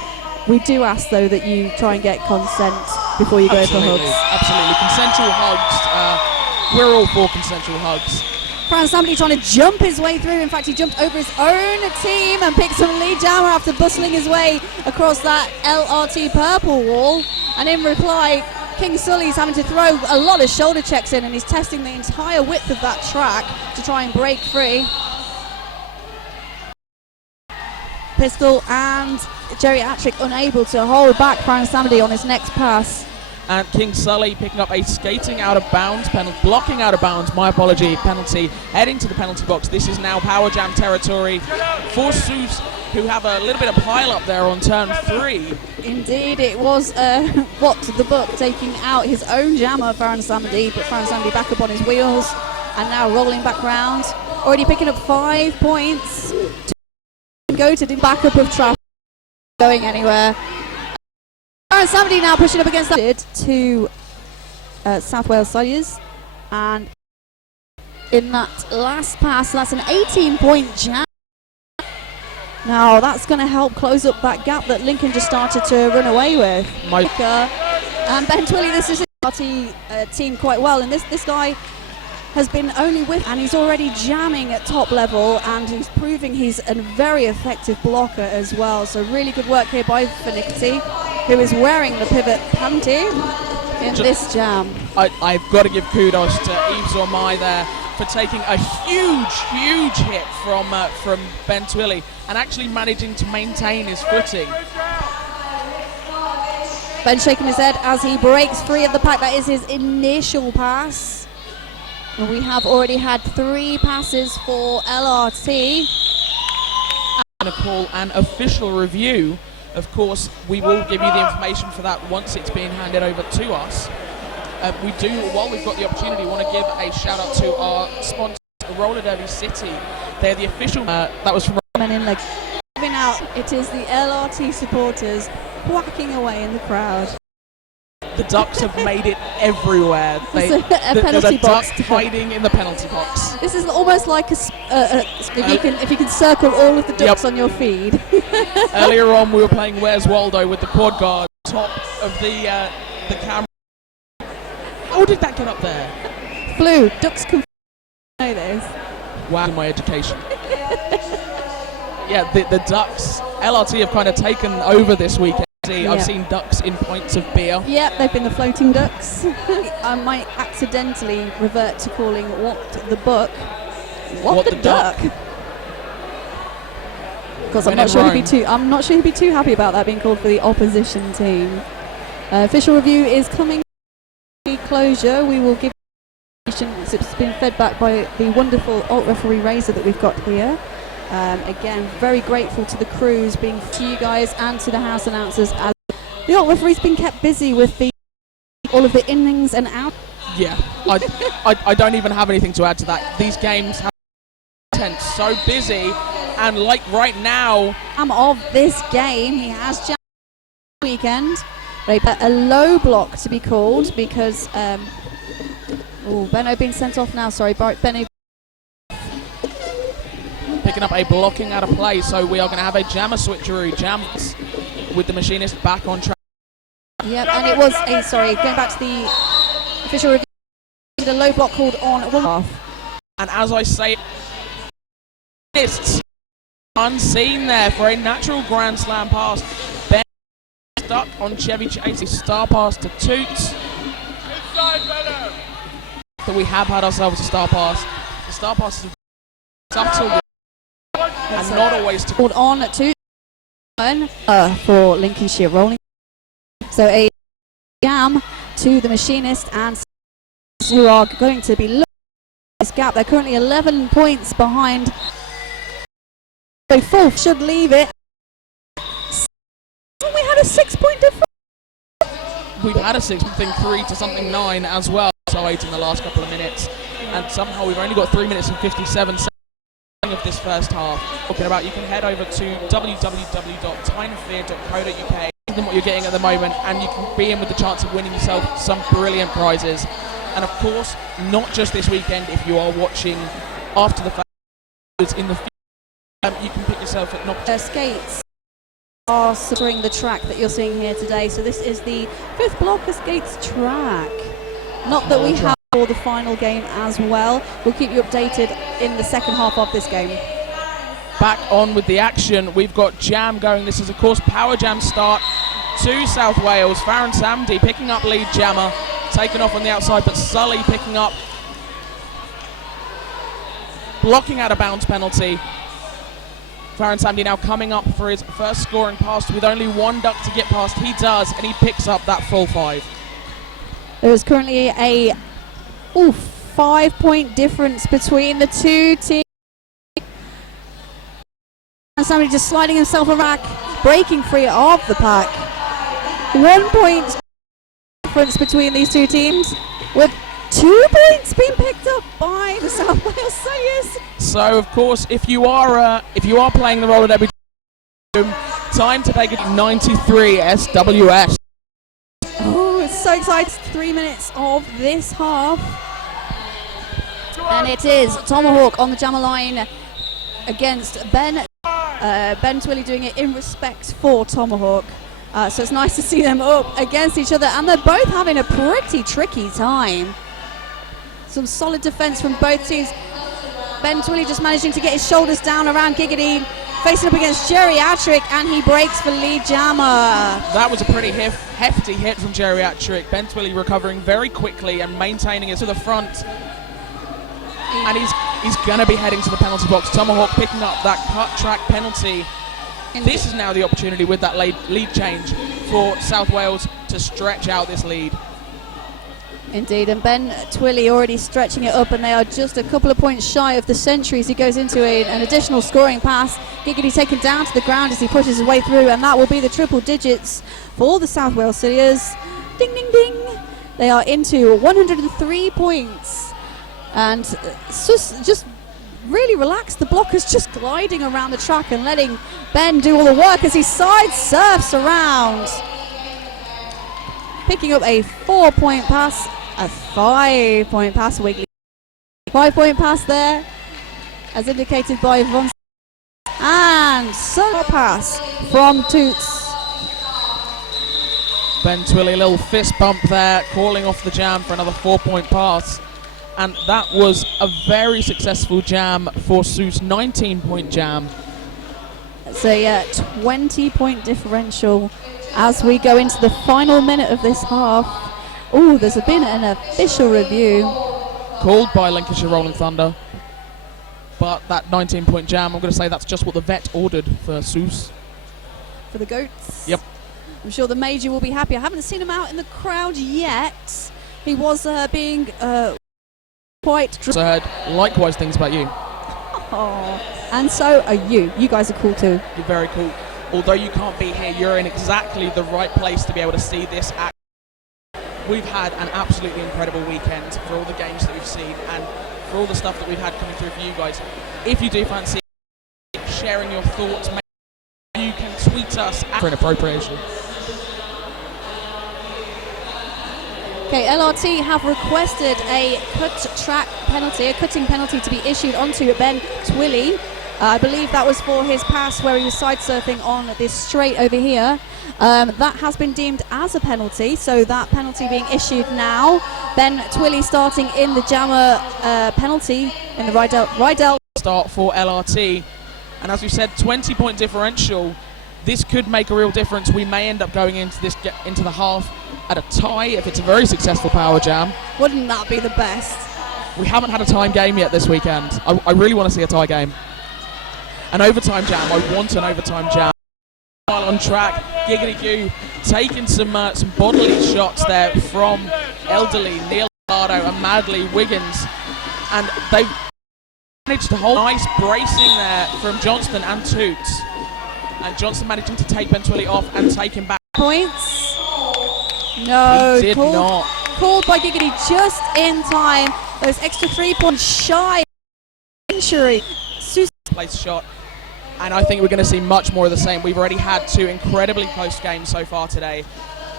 We do ask, though, that you try and get consent before you go for hugs. Absolutely. Consensual hugs. We're all for consensual hugs. Fran somebody trying to jump his way through. In fact, he jumped over his own team and picked some lead jammer after bustling his way across that LRT purple wall. And in reply, King Sully's having to throw a lot of shoulder checks in, and he's testing the entire width of that track to try and break free. Pistol and Jerry Attrick unable to hold back Fran Samedy on his next pass. And King Sully picking up a skating out of bounds penalty, blocking out of bounds, penalty, heading to the penalty box. This is now power jam territory for Seuss, who have a little bit of pile up there on turn 3. Indeed, it was what the book taking out his own jammer, Fran Samedy, but Fran Samedy back up on his wheels and now rolling back round. Already picking up 5 points to go to the backup of traffic going anywhere. And somebody now pushing up against that to South Wales Silures, and in that last pass, that's an 18-point jam. Now that's going to help close up that gap that Lincoln just started to run away with. And Ben Twilley, this is his party team quite well, and this guy has been only with, and he's already jamming at top level, and he's proving he's a very effective blocker as well. So really good work here by Finicity, who is wearing the pivot panty in this jam. I've got to give kudos to Yves Ormai there for taking a huge hit from Ben Twilley and actually managing to maintain his footing. Ben shaking his head as he breaks free of the pack. That is his initial pass. And we have already had 3 passes for LRT. And call an official review. Of course, we will give you the information for that once it's being handed over to us. We do, while we've got the opportunity, want to give a shout out to our sponsor, Roller Derby City. They're the official. That was from. Out, it is the LRT supporters whacking away in the crowd. The Ducks have made it everywhere. There's a there's penalty a box duck hiding in the penalty box. This is almost like if you can circle all of the ducks on your feed. Earlier on, we were playing Where's Waldo with the quad guard top of the camera. How did that get up there? Flew. Ducks can know this. Wow, my education. Yeah, the Ducks, LRT have kind of taken over this weekend. I've seen ducks in pints of beer. Yep, they've been the floating ducks. I might accidentally revert to calling What the Book What the Duck. Because I'm not sure he'd be too happy about that being called for the opposition team. Official review is coming. Closure. We will give. It's been fed back by the wonderful alt referee Razor that we've got here. Again, very grateful to the crews, being to you guys and to the house announcers. As the alt referee's been kept busy with all of the innings and out. Yeah, I don't even have anything to add to that. These games have been so busy, and like right now, of this game, he has jammed weekend. A low block to be called because Benno being sent off now. Sorry, Benno picking up a blocking out of play, so we are going to have a jammer switcheroo. Jams with the machinist back on track. Yep, and it was going back to the official review, a low block called on half. And as I say, missed unseen there for a natural grand slam pass. Ben stuck on Chevy Chase, a star pass to Toots. That we have had ourselves a star pass. The star pass is subtle and not always to called on to for Lincolnshire rolling. So a jam to the machinist and who are going to be looking at this gap. They're currently 11 points behind. So fourth should leave it. We had a 6-point difference. We've had a 6-thing 3 to something 9 as well. So 8 in the last couple of minutes, and somehow we've only got 3 minutes and 57 seconds of this first half. Talking about, you can head over to www.tyneandfear.co.uk, give them what you're getting at the moment, and you can be in with the chance of winning yourself some brilliant prizes. And of course, not just this weekend. If you are watching after the fact, in the future, you can pick yourself at skates are supporting the track that you're seeing here today. So this is the 5th block of skates track. Not that we have for the final game as well. We'll keep you updated in the second half of this game. Back on with the action. We've got jam going. This is, of course, power jam start to South Wales. Farron Samdi picking up lead jammer. Taken off on the outside, but Sully picking up. Blocking out a bounce penalty. Farron Samdi now coming up for his first scoring pass with only one duck to get past. He does, and he picks up that full 5. There is currently a 5-point difference between the two teams. And somebody just sliding himself around, breaking free of the pack. 1 point difference between these two teams, with 2 points being picked up by the South Wales Silures. So, of course, if you are playing the roller derby, time to take it 93 SWS. So excited. 3 minutes of this half, and it is Tomahawk on the jammer line against Ben. Ben Twilley doing it in respect for Tomahawk. So it's nice to see them up against each other, and they're both having a pretty tricky time. Some solid defense from both teams. Ben Twilley just managing to get his shoulders down around Giggity, facing up against Geriatric, and he breaks for lead jammer. That was a pretty hefty hit from Geriatric. Ben Twilley recovering very quickly and maintaining it to the front. And he's going to be heading to the penalty box. Tomahawk picking up that cut track penalty. This is now the opportunity with that lead change for South Wales to stretch out this lead. Indeed, and Ben Twilley already stretching it up, and they are just a couple of points shy of the century as he goes into an additional scoring pass. Giggity taken down to the ground as he pushes his way through, and that will be the triple digits for the South Wales Silures. Ding, ding, ding. They are into 103 points. And just really relaxed. The blockers just gliding around the track and letting Ben do all the work as he side surfs around. Picking up a 4-point pass, a 5-point pass, Wiggly. 5-point pass there, as indicated by Von. And solo pass from Toots. Ben Twilley, a little fist bump there, calling off the jam for another 4-point pass. And that was a very successful jam for Seuss, 19-point jam. It's a 20-point differential as we go into the final minute of this half. Oh, there's been an official review. Called by Lincolnshire Rolling Thunder. But that 19-point jam, I'm going to say that's just what the vet ordered for Seuss. For the goats? Yep. I'm sure the Major will be happy. I haven't seen him out in the crowd yet. He was being quite... So I heard likewise things about you. Oh, and so are you. You guys are cool too. You're very cool. Although you can't be here, you're in exactly the right place to be able to see this act. We've had an absolutely incredible weekend for all the games that we've seen and for all the stuff that we've had coming through for you guys. If you do fancy sharing your thoughts, you can tweet us for an appropriation. Okay, LRT have requested a cutting penalty to be issued onto Ben Twilly. I believe that was for his pass where he was side surfing on this straight over here. That has been deemed as a penalty, so that penalty being issued now. Ben Twilly starting in the jammer penalty in the Rydell. Start for LRT, and as we said, 20-point differential. This could make a real difference. We may end up going into the half at a tie if it's a very successful power jam. Wouldn't that be the best? We haven't had a time game yet this weekend. I really want to see a tie game. An overtime jam. I want an overtime jam. While on track, Giggity Goo taking some bodily shots there from Elderly, Neil Lardo and Madley Wiggins. And they've managed to hold nice bracing there from Johnston and Toots. And Johnston managing to take Ben Twilly off and take him back. Points? No, he did not. Called by Giggity just in time. Those extra 3 points shy. Injury. Place shot. And I think we're going to see much more of the same. We've already had 2 incredibly close games so far today,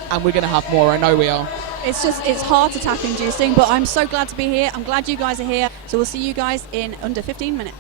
and we're going to have more. I know we are. It's heart attack inducing, but I'm so glad to be here. I'm glad you guys are here. So we'll see you guys in under 15 minutes.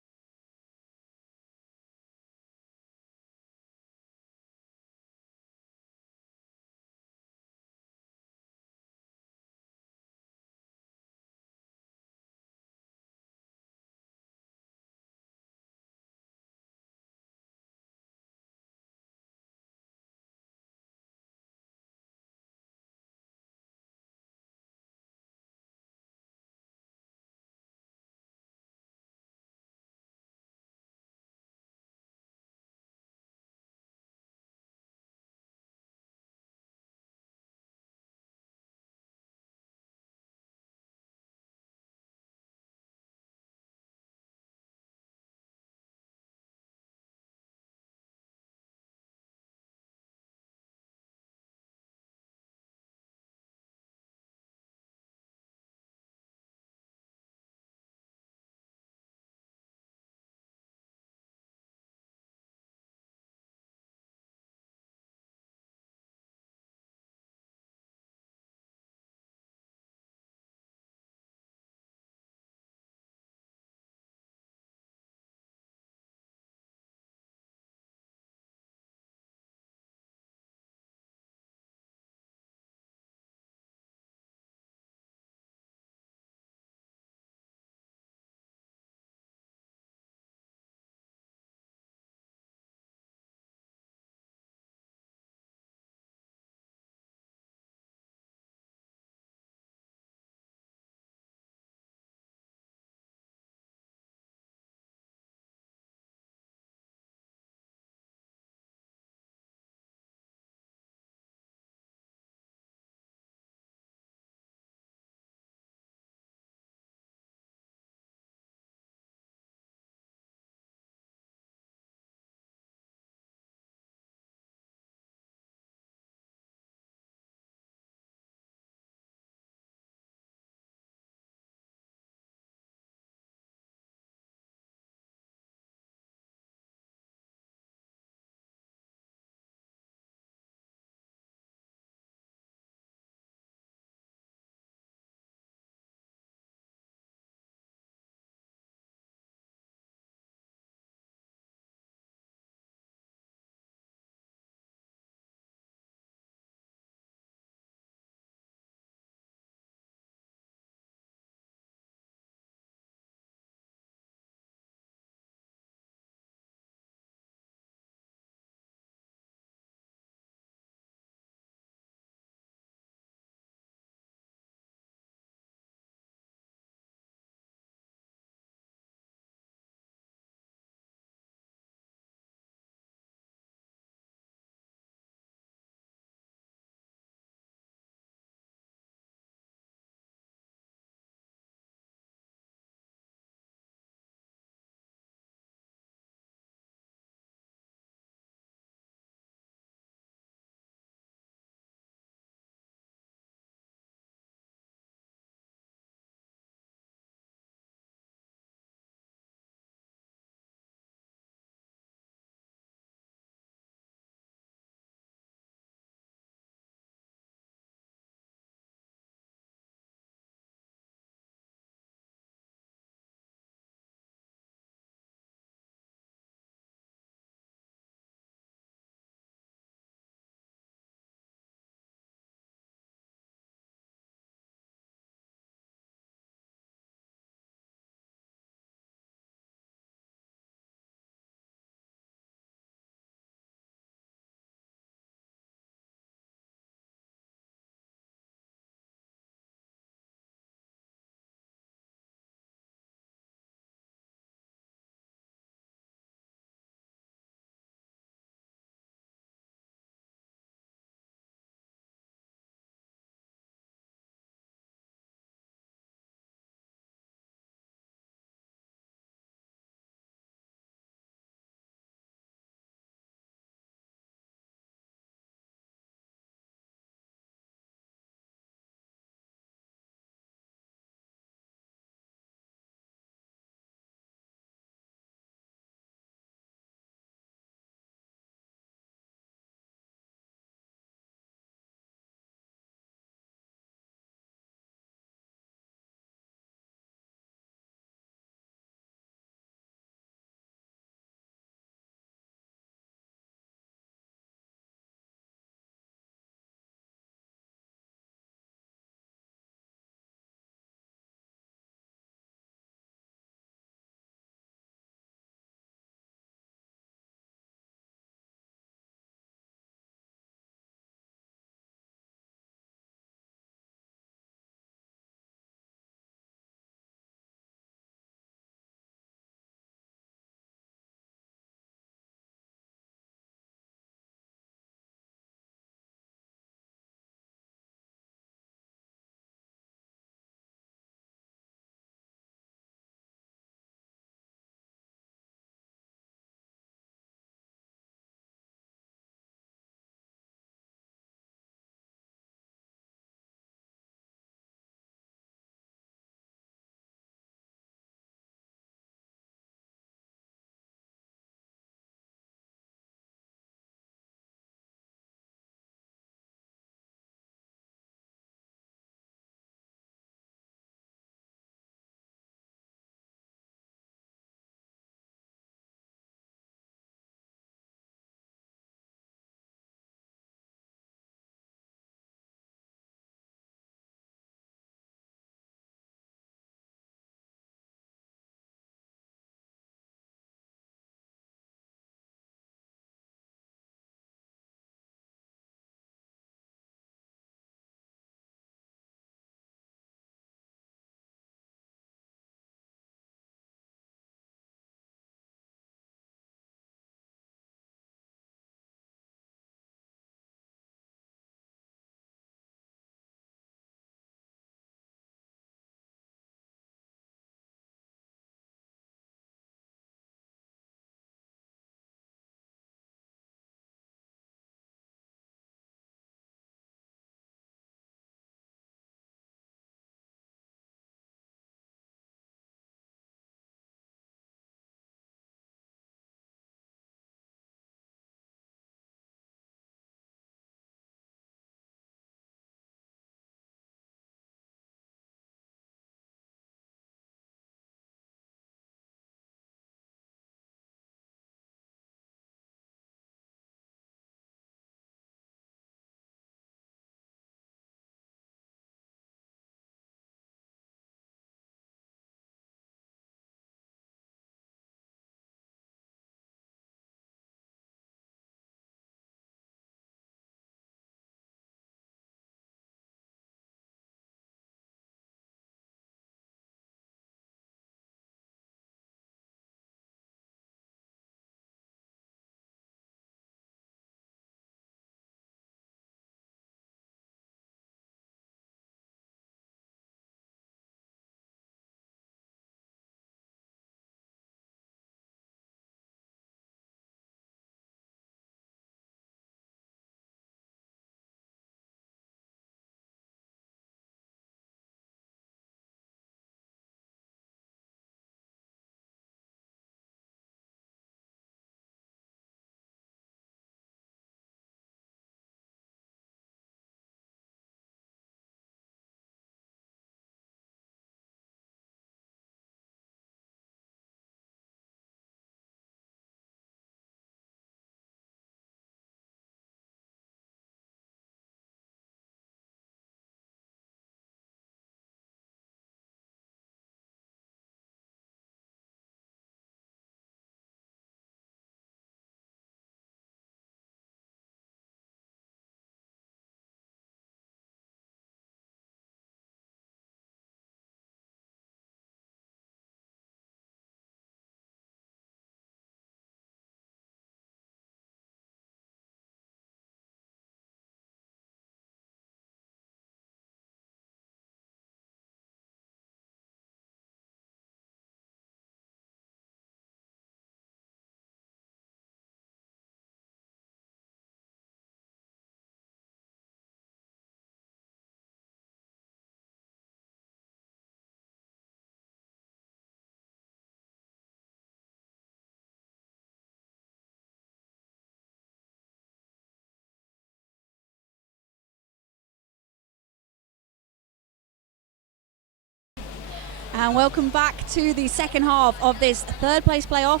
And welcome back to the second half of this third place playoff.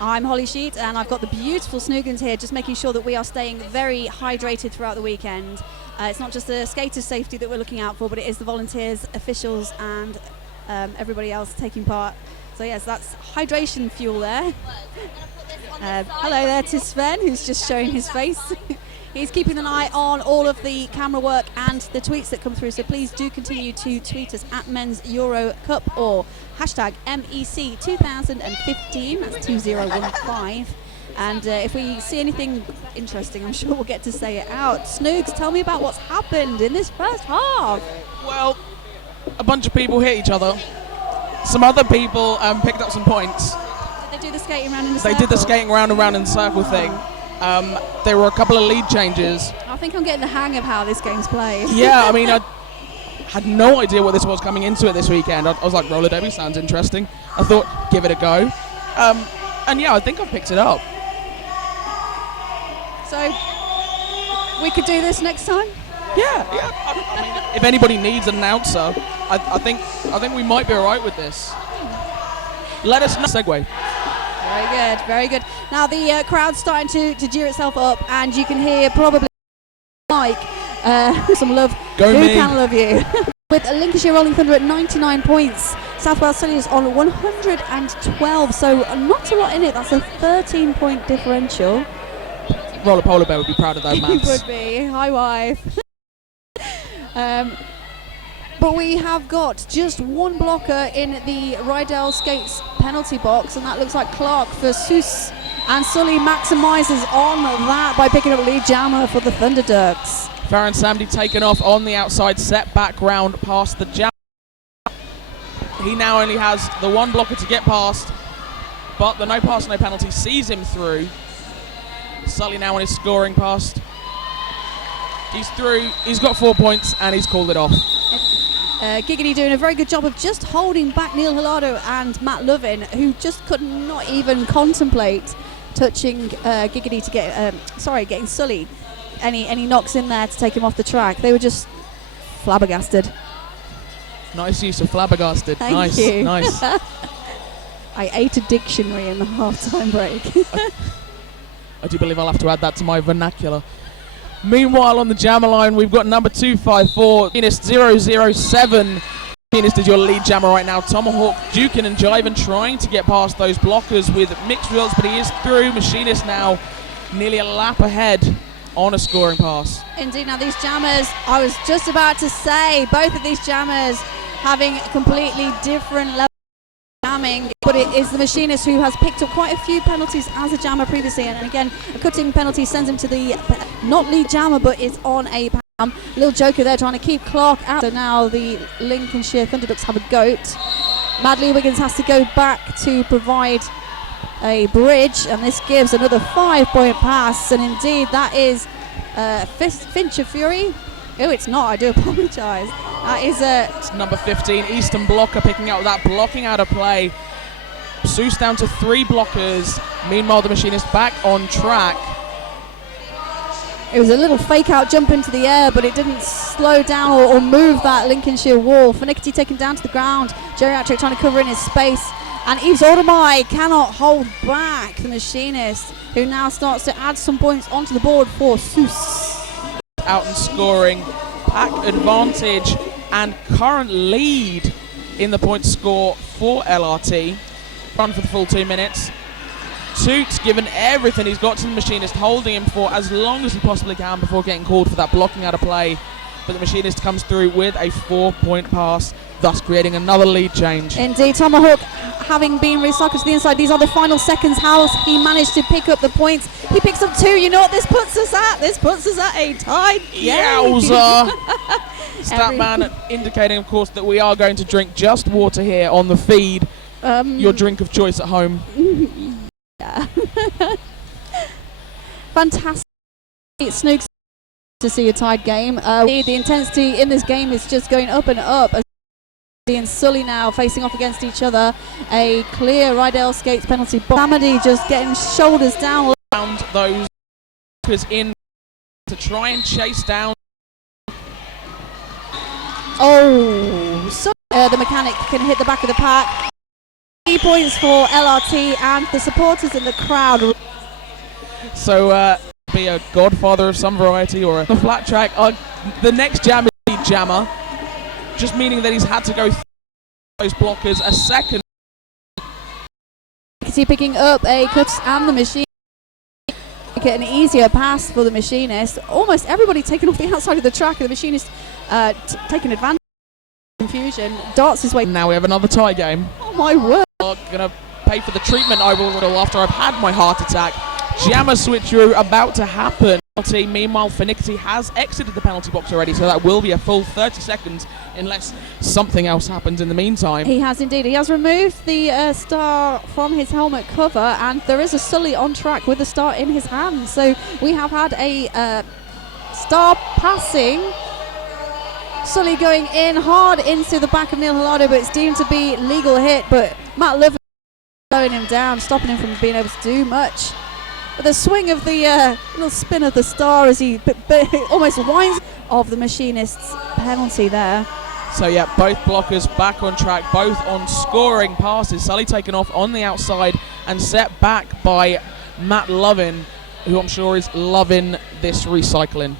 I'm Holly Sheet and I've got the beautiful Snoogans here, just making sure that we are staying very hydrated throughout the weekend. It's not just the skaters' safety that we're looking out for, but it is the volunteers, officials and everybody else taking part. So yes, that's hydration fuel there. Hello there to Sven, who's just showing his face. He's keeping an eye on all of the camera work and the tweets that come through, so please do continue to tweet us at Men's Euro Cup or hashtag MEC 2015, that's 2015. And if we see anything interesting, I'm sure we'll get to say it out. Snoogs, tell me about what's happened in this first half. Well, a bunch of people hit each other. Some other people picked up some points. Did they do the skating around in the circle? They did the skating round and round in the circle thing. There were a couple of lead changes. I think I'm getting the hang of how this game's played. Yeah, I mean, I had no idea what this was coming into it this weekend. I was like, roller derby sounds interesting. I thought, give it a go. And yeah, I think I've picked it up. So, we could do this next time? Yeah. I mean, if anybody needs an announcer, I think we might be all right with this. Let us know. Segue. Very good. Now the crowd's starting to gear itself up, and you can hear probably like some love. Go Who me. can love you? With Lincolnshire Rolling Thunder at 99 points, South Wales Silures on 112, so not a lot in it. That's a 13-point differential. Roller Polar Bear would be proud of those He maths. would be. High wife. But we have got just one blocker in the Rydell Skates penalty box, and that looks like Clark for Seuss. And Sully maximises on that by picking up lead jammer for the Thunderducks. Farron Samdi taken off on the outside, set back round past the jammer. He now only has the one blocker to get past, but the no pass, no penalty sees him through. Sully now on his scoring past. He's through, he's got 4 points, and he's called it off. Giggity doing a very good job of just holding back Neil Hillardo and Matt Lovin, who just could not even contemplate touching Giggity to get, getting Sully any knocks in there to take him off the track. They were just flabbergasted. Nice use of flabbergasted. Thank you. Nice. I ate a dictionary in the half-time break. I do believe I'll have to add that to my vernacular. Meanwhile, on the jammer line, we've got number 254, Machinist 007. Machinist is your lead jammer right now. Tomahawk duking and jiving, trying to get past those blockers with mixed results, but he is through. Machinist now nearly a lap ahead on a scoring pass. Indeed. Now these jammers, I was just about to say, both of these jammers having a completely different level of jamming, but it is the Machinist who has picked up quite a few penalties as a jammer previously, and again a cutting penalty sends him to the not lead jammer, but is on a Pam. Little joker there trying to keep Clark out. So now the Lincolnshire Thunderducks have a goat. Madly Wiggins has to go back to provide a bridge, and this gives another 5-point pass, and indeed that is Finch of Fury. Oh, it's not, I do apologise. That is it's number 15, Eastern Blocker, picking out that, blocking out of play. Seuss down to 3 blockers. Meanwhile, the Machinist back on track. It was a little fake out jump into the air, but it didn't slow down or move that Lincolnshire wall. Finickety taken down to the ground. Geriatric trying to cover in his space. And Yves Audemay cannot hold back the Machinist, who now starts to add some points onto the board for Seuss. Out and scoring, pack advantage and current lead in the point score for LRT. Run for the full 2 minutes. Toots given everything he's got to the Machinist, holding him for as long as he possibly can before getting called for that blocking out of play. But the Machinist comes through with a 4-point pass, thus creating another lead change. Indeed, Tomahawk having been recycled to the inside. These are the final seconds. How has he managed to pick up the points? He picks up 2. You know what this puts us at? This puts us at a tie. Yowza! Statman indicating, of course, that we are going to drink just water here on the feed. Your drink of choice at home. Yeah. Fantastic. Snooks to see a tied game. The intensity in this game is just going up and up. And Sully now facing off against each other. A clear Rydell Skates penalty. Hamady just getting shoulders down. Found those in to try and chase down. Oh, so the mechanic can hit the back of the pack. 3 points for LRT and the supporters in the crowd. So, be a godfather of some variety or a flat track. The next jam is lead jammer, just meaning that he's had to go through those blockers a second. Is he picking up a cut and the machine? Get an easier pass for the machinist. Almost everybody taken off the outside of the track, and the machinist taking advantage of confusion. Darts his way. Now we have another tie game. Oh my word! I'm gonna pay for the treatment I will after I've had my heart attack. Jammer switcheroo about to happen. Meanwhile, Finickety has exited the penalty box already, so that will be a full 30 seconds unless something else happens in the meantime. He has indeed. He has removed the star from his helmet cover, and there is a Sully on track with the star in his hand. So we have had a star passing. Sully going in hard into the back of Neil Hilado, but it's deemed to be legal hit. But Matt Lovin slowing him down, stopping him from being able to do much. But the swing of the little spin of the star as he almost winds of the machinist's penalty there. So yeah, both blockers back on track, both on scoring passes. Sully taken off on the outside and set back by Matt Lovin, who I'm sure is loving this recycling.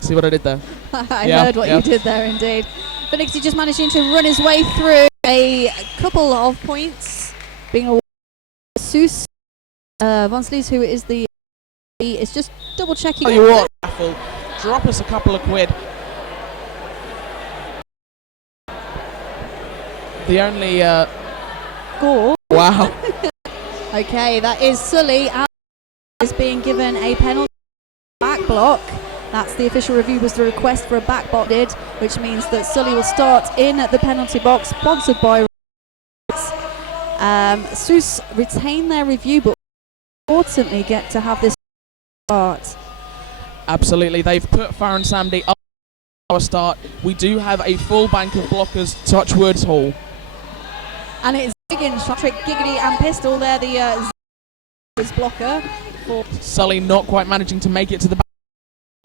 See what I did there? I heard what you did there indeed. But Nixie just managing to run his way through a couple of points, being awarded Seuss Von Slees, who is is just double checking. Oh, you what? Raffle. Drop us a couple of quid. The only goal. Wow. Okay, that is Sully is being given a penalty back block. That's the official review, was the request for a back block did, which means that Sully will start in the penalty box, sponsored by Seuss retain their review, but importantly get to have this start. Absolutely, they've put Farron Samdi up our start. We do have a full bank of blockers, Touchwood's Hall. And it's Higgins, Trick, Giggity and Pistol there, the blocker. Sully not quite managing to make it to the back.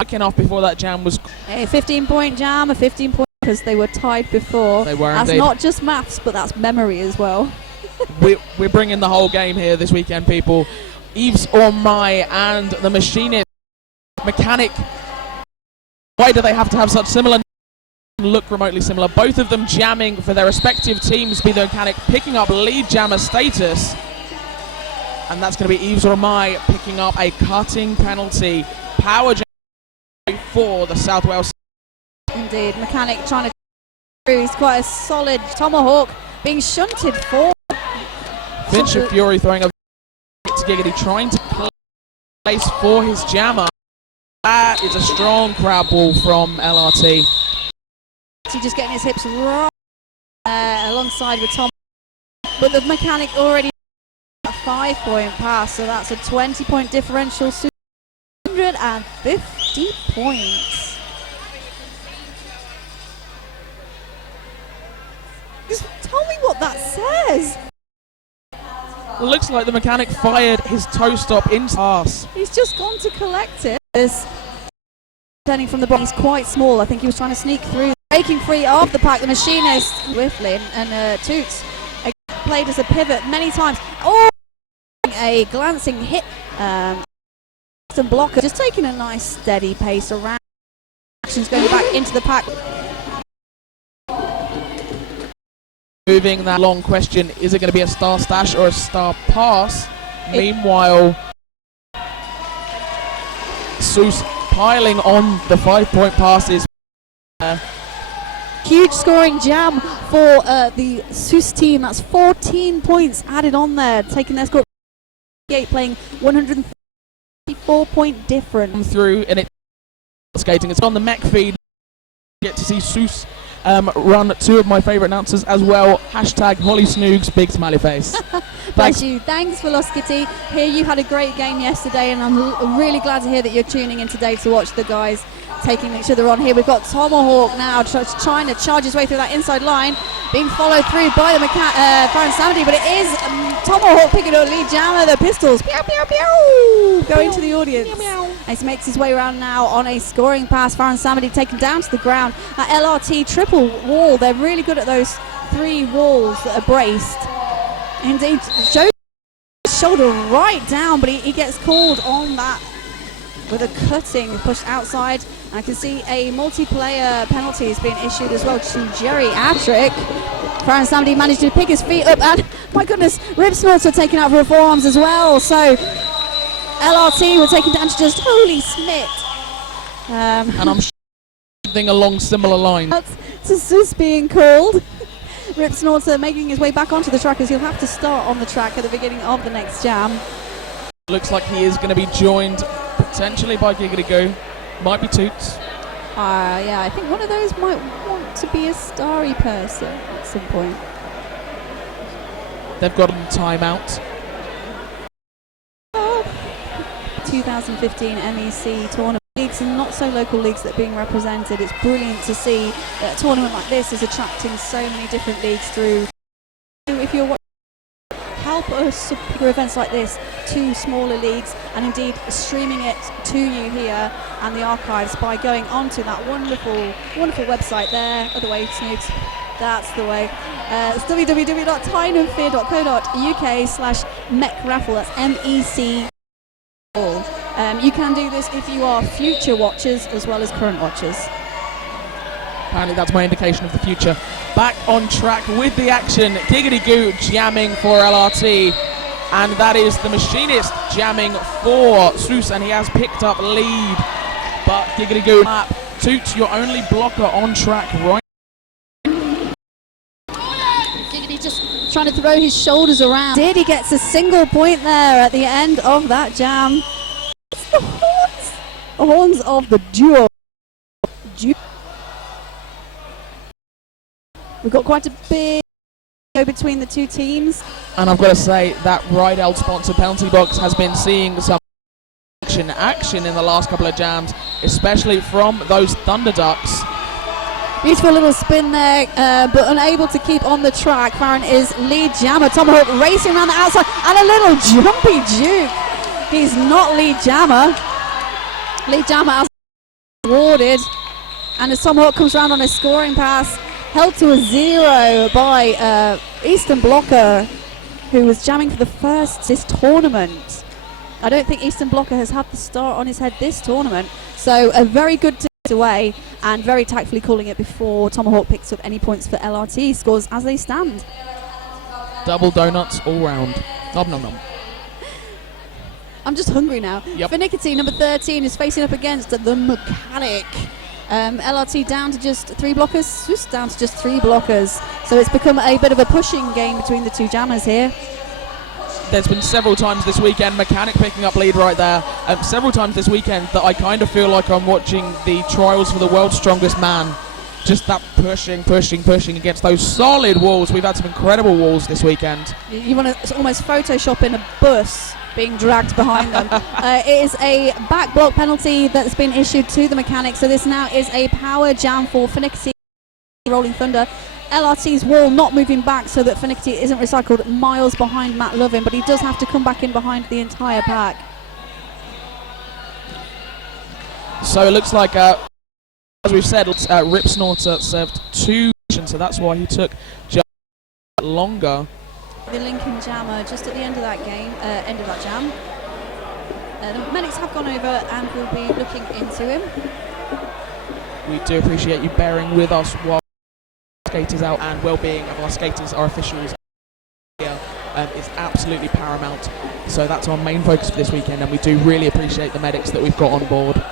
Looking off before that jam was... A 15-point jam, a 15-point because they were tied before. They were That's indeed. not just maths, but that's memory as well. We're bringing the whole game here this weekend, people. Eves Ormai and the machinist mechanic. Why do they have to have such similar look remotely similar? Both of them jamming for their respective teams. Be the mechanic picking up lead jammer status, and that's going to be Eves Ormai picking up a cutting penalty. Power jam for the South Wales. Indeed, mechanic trying to. He's quite a solid tomahawk being shunted for. Finch Fury throwing a Giggity, trying to place for his jammer. That is a strong crowd ball from LRT. He's just getting his hips right alongside with Tom. But the mechanic already a 5-point pass, so that's a 20-point differential. 150 points. Just tell me what that says. Looks like the mechanic fired his toe stop into pass. He's just gone to collect it. Turning from the bottom, he's quite small. I think he was trying to sneak through. Breaking free of the pack, the machinist swiftly, and Toots played as a pivot many times. Oh, a glancing hit. Some blocker, just taking a nice steady pace around. Actions going back into the pack. Moving that long question, is it going to be a star stash or a star pass? Meanwhile, Seuss piling on the 5-point passes. Huge scoring jam for the Seuss team. That's 14 points added on there, taking their score. Playing 134-point difference. Through and it's skating. It's on the mech feed. Get to see Seuss run two of my favourite announcers as well. Hashtag Holly Snoogs, big smiley face. Bless you. Thanks, Velocity. Here you had a great game yesterday, and I'm really glad to hear that you're tuning in today to watch the guys taking each other on here. We've got Tomahawk now trying to charge his way through that inside line, being followed through by the Farron Samedi, but it is Tomahawk picking up Lee Jammer, the pistols, pew, pew, pew, going to the audience. As he makes his way around now on a scoring pass. Farron Samedi taken down to the ground. That LRT triple wall, they're really good at those 3 walls that are braced. Indeed, shows his shoulder right down, but he gets called on that with a cutting pushed outside. And I can see a multiplayer penalty is being issued as well to Jerry Atrick. Farron Samedi managed to pick his feet up, and my goodness, rib snorts were taken out for forearms as well. So LRT were taken down to just holy smit. And I'm something along similar lines. To Sus being called. Rip Snorter making his way back onto the track, as he'll have to start on the track at the beginning of the next jam. Looks like he is going to be joined potentially by Giggity Goo. Might be Toots. Yeah, I think one of those might want to be a starry person at some point. They've got him timeout. 2015 MEC tournament. Leagues and not so local leagues that are being represented. It's brilliant to see that a tournament like this is attracting so many different leagues through. If you're watching, help us for events like this to smaller leagues, and indeed streaming it to you here and the archives by going onto that wonderful website there. Other way, Snooks. That's the way. It's www.tyneandfear.co.uk/mech raffle. That's MEC. You can do this if you are future watchers as well as current watchers. Apparently that's my indication of the future. Back on track with the action. Giggity Goo jamming for LRT, and that is the Machinist jamming for Sus, and he has picked up lead. But Giggity Goo, Toots, your only blocker on track right. Giggity just trying to throw his shoulders around. He gets a single point there at the end of that jam. The horns of the duo. We've got quite a big go between the two teams. And I've got to say that Rydell sponsored penalty box has been seeing some action in the last couple of jams, especially from those Thunder Ducks. Beautiful little spin there, but unable to keep on the track. Farron is lead jammer. Tomahawk racing around the outside, and a little jumpy juke. He's not lead jammer. Lead jammer has awarded, and as Tomahawk comes around on a scoring pass, held to a 0 by Eastern Blocker, who was jamming for the first this tournament. I don't think Eastern Blocker has had the start on his head this tournament, so a very good away, and very tactfully calling it before Tomahawk picks up any points for LRT. Scores as they stand. Double donuts all round. Nom nom nom. I'm just hungry now. Yep. Finickety, number 13, is facing up against the Mechanic. LRT down to just 3 blockers, just down to just 3 blockers. So it's become a bit of a pushing game between the two jammers here. There's been several times this weekend, Mechanic picking up lead right there, several times this weekend that I kind of feel like I'm watching the trials for the world's strongest man. Just that pushing against those solid walls. We've had some incredible walls this weekend. You want to almost Photoshop in a bus being dragged behind them. It is a back block penalty that's been issued to the Mechanic, so this now is a power jam for Finickety Rolling Thunder. LRT's wall not moving back so that Finickety isn't recycled miles behind Matt Lovin, but he does have to come back in behind the entire pack. So it looks like, as we've said, Rip Snorter served 2, so that's why he took just longer. The Lincoln Jammer just at the end of that game, end of that jam. The medics have gone over and will be looking into him. We do appreciate you bearing with us while skaters out, and well-being of our skaters, our officials here is absolutely paramount. So that's our main focus for this weekend, and we do really appreciate the medics that we've got on board.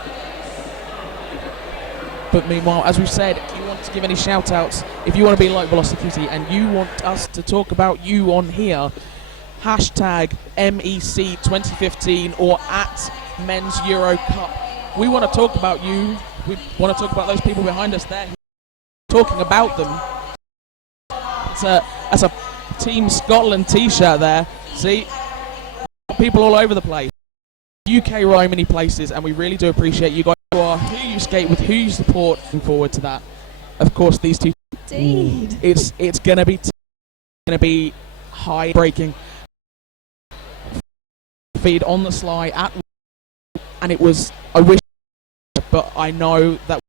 But meanwhile, as we've said, if you want to give any shout-outs, if you want to be like Velocity and you want us to talk about you on here, hashtag MEC 2015 or at Men's Euro Cup. We want to talk about you. We want to talk about those people behind us there. Talking about them. That's a Team Scotland t-shirt there. See, people all over the place. UK, many places, and we really do appreciate you guys are, who you skate with, who you support. Looking forward to that. Of course, these two. Indeed. It's gonna be high breaking. Feed on the sly at, and it was. I wish, but I know that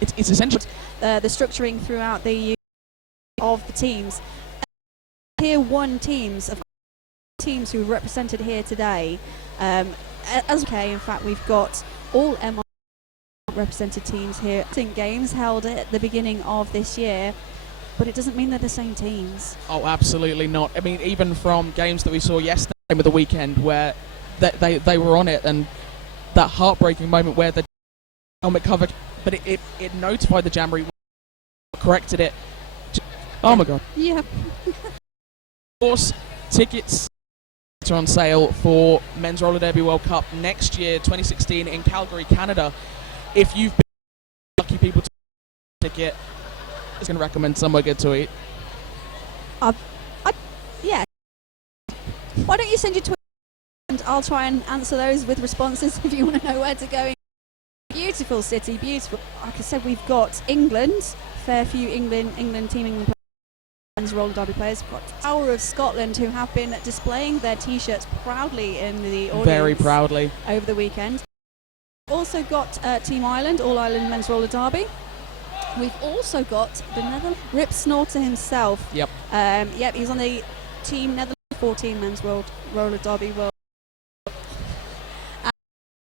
it's essential. The structuring throughout the of the teams. Tier 1 teams of teams who are represented here today. As okay, in fact, we've got all MR represented teams here. Games held at the beginning of this year, but it doesn't mean they're the same teams. Oh, absolutely not. I mean, even from games that we saw yesterday of the weekend where they were on it, and that heartbreaking moment where the helmet covered, but it notified the Jamboree, corrected it. Oh my god. Yeah. Of course, tickets are on sale for Men's Roller Derby World Cup next year, 2016, in Calgary, Canada. If you've been lucky people to get a ticket, I was going to recommend somewhere good to eat. Yeah. Why don't you send your Twitter and I'll try and answer those with responses if you want to know where to go. Beautiful city, beautiful. Like I said, we've got England, Fairview, England Team England players, roller derby players. We've got Tower of Scotland, who have been displaying their T-shirts proudly in the audience. Very proudly. Over the weekend. Also got Team Ireland, All Ireland Men's Roller Derby. We've also got the Netherlands Rip Snorter himself. Yep. Yep, he's on the Team Netherlands 14 Men's Roller Derby World.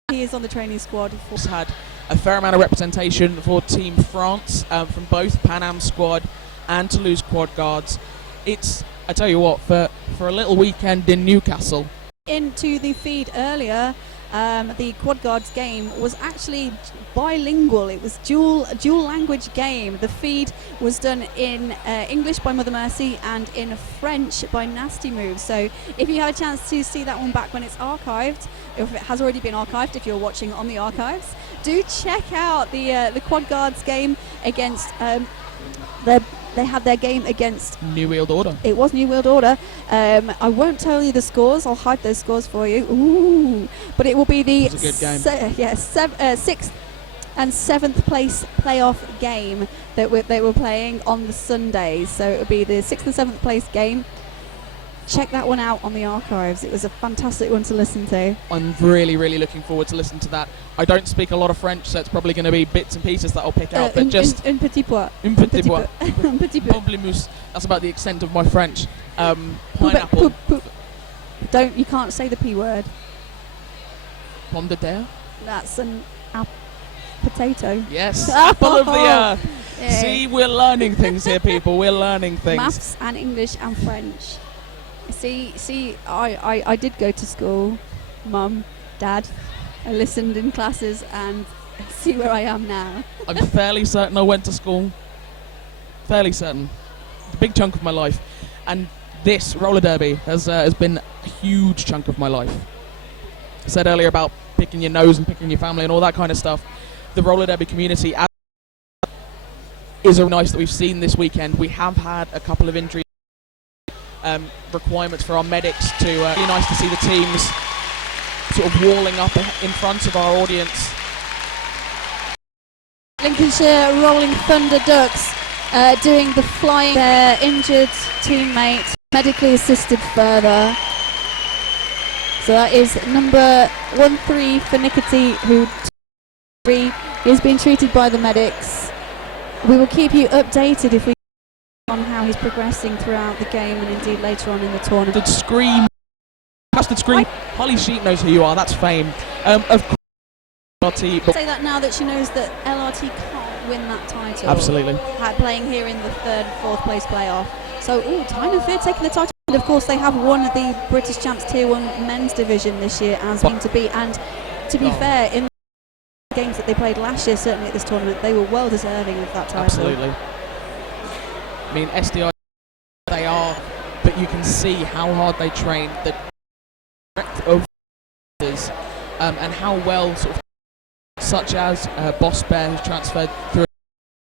And he is on the training squad. He's had a fair amount of representation for Team France from both Panam Squad and Toulouse Quad Guards. It's, I tell you what, for a little weekend in Newcastle. Into the feed earlier, the Quad Guards game was actually bilingual. It was dual language game. The feed was done in English by Mother Mercy and in French by Nasty Moves. So if you have a chance to see that one back when it's archived, if it has already been archived, if you're watching on the archives, do check out the Quad Guards game against they had their game against New World Order. It was New World Order. I won't tell you the scores. I'll hide those scores for you. Ooh. But it will be the 6th and 7th place playoff game that they were playing on the Sunday. So it will be the 6th and 7th place game. Check that one out on the archives. It was a fantastic one to listen to. I'm really, really looking forward to listening to that. I don't speak a lot of French, so it's probably going to be bits and pieces that I'll pick out. But just un petit peu. Un petit peu. Un petit peu. Pamplemousse. That's about the extent of my French. Pineapple. You can't say the P word. Pomme de terre. That's an potato. Yes. Apple of the earth. Yeah. See, we're learning things here, people. We're learning things. Maths and English and French. See, I did go to school, Mum, Dad. I listened in classes and see where I am now. I'm fairly certain I went to school. Fairly certain. A big chunk of my life. And this roller derby has been a huge chunk of my life. I said earlier about picking your nose and picking your family and all that kind of stuff. The roller derby community is nice that we've seen this weekend. We have had a couple of injuries. Requirements for our medics to be nice to see the teams sort of walling up in front of our audience. Lincolnshire Rolling Thunder Ducks doing the flying their injured teammate, medically assisted further. So that is number 13 for Nickety, who is being treated by the medics. We will keep you updated if we on how he's progressing throughout the game and indeed later on in the tournament. Casted scream. Holly Sheep knows who you are. That's fame. Of course, LRT. Say that now that she knows that LRT can't win that title. Absolutely. Playing here in the 3rd and 4th place playoff. So, Tyne and Fear taking the title. And of course, they have won the British Champs Tier 1 men's division this year as being to be. And to be fair, in the games that they played last year, certainly at this tournament, they were well deserving of that title. Absolutely. I mean, SDI, they are, but you can see how hard they train, the breadth of and how well, sort of, such as Boss Bear, who's transferred through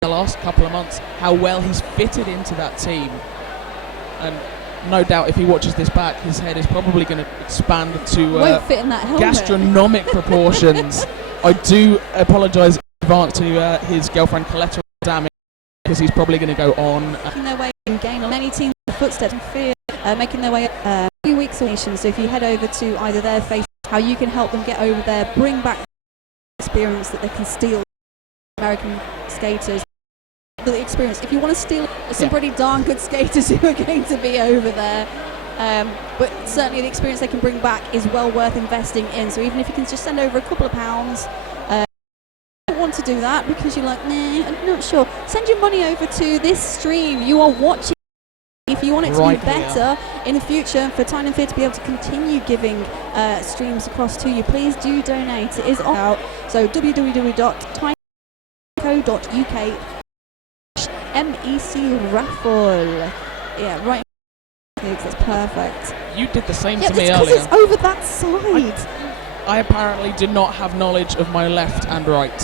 the last couple of months, how well he's fitted into that team. And no doubt, if he watches this back, his head is probably going to expand to won't fit in that helmet. gastronomic proportions. I do apologise in advance to his girlfriend Coletta Damage, because he's probably going to go on. Making their way in gain on many teams, the footsteps and fear, making their way a few weeks of nation. So if you head over to either their Facebook, how you can help them get over there, bring back the experience that they can steal American skaters. The experience. If you want to steal some pretty darn good skaters who are going to be over there, but certainly the experience they can bring back is well worth investing in. So even if you can just send over a couple of pounds, don't want to do that because you're like, nah, I'm not sure. Send your money over to this stream you are watching. If you want it to be better in the future, for Tyne and Fear to be able to continue giving streams across to you, please do donate. It is out. So www.tyne.co.uk MEC raffle. Yeah, right. That's perfect. You did the same to me earlier. earlier. It's over that side. I apparently did not have knowledge of my left and right.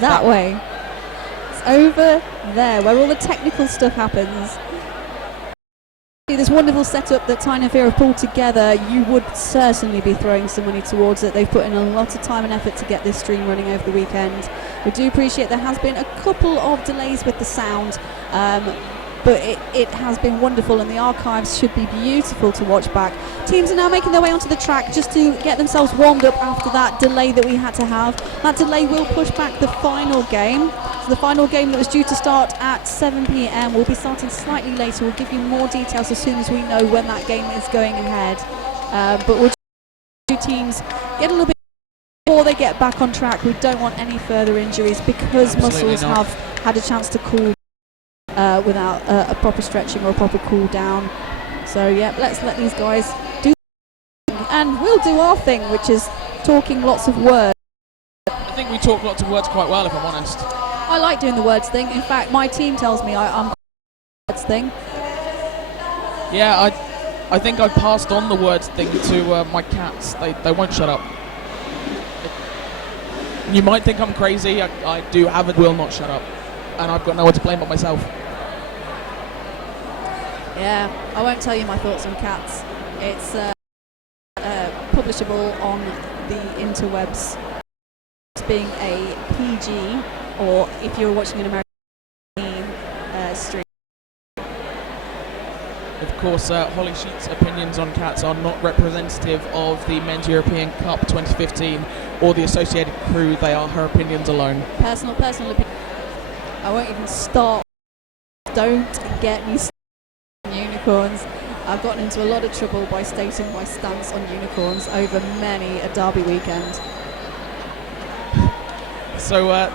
that way. It's over there, where all the technical stuff happens. This wonderful setup that Tyne and Fear have pulled together, you would certainly be throwing some money towards it. They've put in a lot of time and effort to get this stream running over the weekend. We do appreciate there has been a couple of delays with the sound, but it has been wonderful, and the archives should be beautiful to watch back. Teams are now making their way onto the track just to get themselves warmed up after that delay that we had to have. That delay will push back the final game. So the final game that was due to start at 7 p.m. will be starting slightly later. We'll give you more details as soon as we know when that game is going ahead. But we'll do teams get a little bit before they get back on track. We don't want any further injuries because muscles have had a chance to cool without a proper stretching or a proper cool down. So yeah, let's let these guys do their thing, and we'll do our thing, which is talking lots of words. I think we talk lots of words quite well, if I'm honest. I like doing the words thing. In fact, my team tells me I'm words thing. Yeah, I think I passed on the words thing to my cats. They won't shut up. You might think I'm crazy. I do have it, will not shut up, and I've got no one to blame but myself. Yeah, I won't tell you my thoughts on cats. It's publishable on the interwebs. It's being a PG, or if you're watching an American stream. Of course, Holly Sheet's opinions on cats are not representative of the Men's European Cup 2015 or the associated crew. They are her opinions alone. Personal opinion. I won't even start. Don't get me started on unicorns. I've gotten into a lot of trouble by stating my stance on unicorns over many a derby weekend. So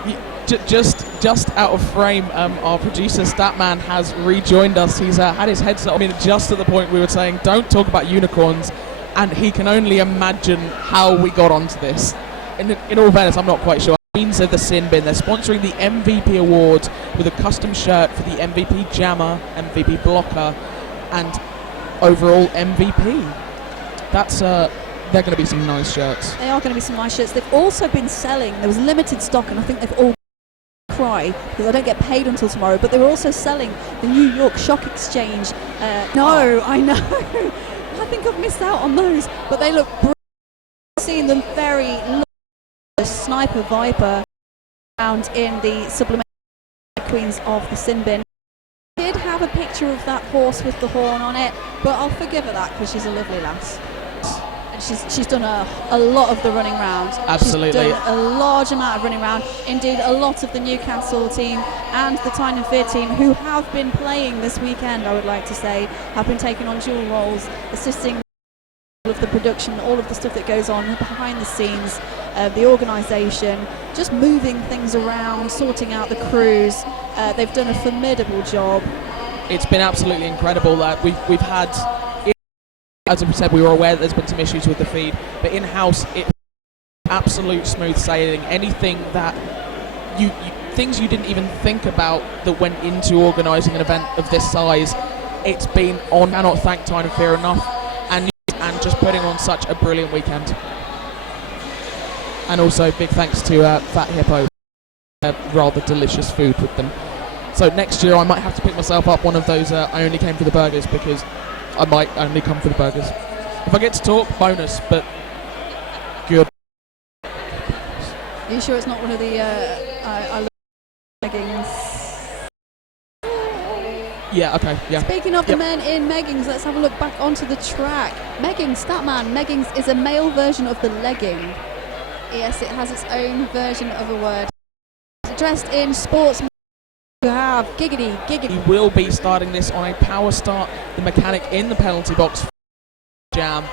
just out of frame, our producer Statman has rejoined us. He's had his headset on just at the point we were saying don't talk about unicorns, and he can only imagine how we got onto this. In all fairness, I'm not quite sure. Queens of the Sin Bin, they're sponsoring the MVP award with a custom shirt for the MVP jammer, MVP blocker, and overall MVP. That's they're going to be some nice shirts. They are going to be some nice shirts. They've also been selling, there was limited stock, and I think they've all cry because I don't get paid until tomorrow, but they were also selling the New York Shock Exchange. I know. I think I've missed out on those, but they look brilliant. Seeing them very Sniper Viper found in the Sublimation Queens of the Sin Bin. I did have a picture of that horse with the horn on it, but I'll forgive her that because she's a lovely lass. She's done a lot of the running round. Absolutely. She's done a large amount of running round. Indeed, a lot of the Newcastle team and the Tyne and Fear team, who have been playing this weekend, I would like to say, have been taking on dual roles, assisting all of the production, all of the stuff that goes on behind the scenes, the organisation, just moving things around, sorting out the crews. They've done a formidable job. It's been absolutely incredible that we've had. As I said, we were aware that there's been some issues with the feed, but in-house, it's absolute smooth sailing. Anything that things you didn't even think about that went into organising an event of this size, it's been on. I cannot thank Tyne and Fear enough, and just putting on such a brilliant weekend. And also big thanks to Fat Hippo, rather delicious food with them. So next year I might have to pick myself up one of those I only came for the burgers, because I might only come for the burgers. If I get to talk, bonus, but good. Are you sure it's not one of the leggings? Yeah, okay, yeah. Speaking of the men in meggings, let's have a look back onto the track. Meggings, Statman, meggings is a male version of the legging. Yes, it has its own version of a word. Dressed in sports, you have Giggity. He will be starting this on a power start. The mechanic in the penalty box. Jam.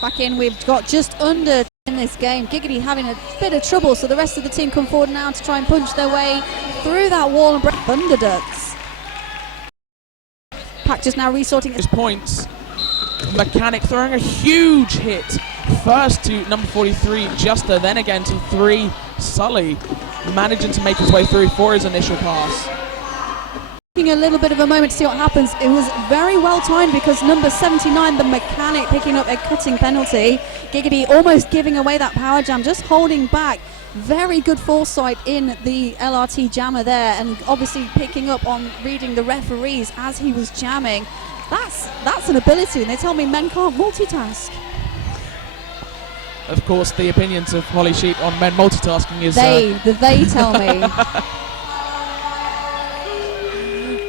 Back in, we've got just under in this game. Giggity having a bit of trouble, so the rest of the team come forward now to try and punch their way through that wall and break Thunderducks. Pack just now resorting his points. Mechanic throwing a huge hit. First to number 43, Juster, then again to 3, Sully, managing to make his way through for his initial pass. Taking a little bit of a moment to see what happens. It was very well timed because number 79, the mechanic, picking up a cutting penalty. Giggity almost giving away that power jam, just holding back. Very good foresight in the LRT jammer there, and obviously picking up on reading the referees as he was jamming. That's an ability, and they tell me men can't multitask. Of course, the opinions of Holly Sheep on men multitasking is... They tell me.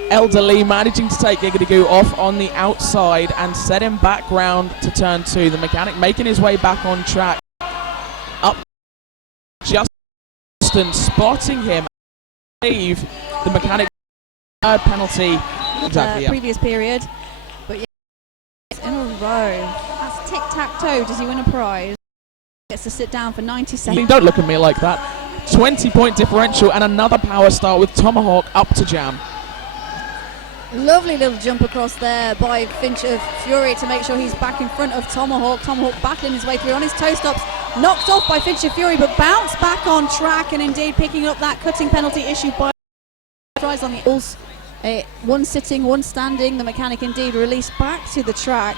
Elderly managing to take Giggity Goo off on the outside and set him back round to turn 2. The mechanic making his way back on track. Up Justin spotting him. Leave the mechanic third penalty. Exactly. Previous period. But yeah, in a row. That's tic-tac-toe. Does he win a prize? Gets to sit down for 90 seconds. Don't look at me like that. 20-point differential and another power start with Tomahawk up to jam. Lovely little jump across there by Finch of Fury to make sure he's back in front of Tomahawk. Tomahawk battling his way through on his toe stops. Knocked off by Finch of Fury, but bounced back on track and indeed picking up that cutting penalty issued by tries on the balls. One sitting, one standing. The mechanic indeed released back to the track.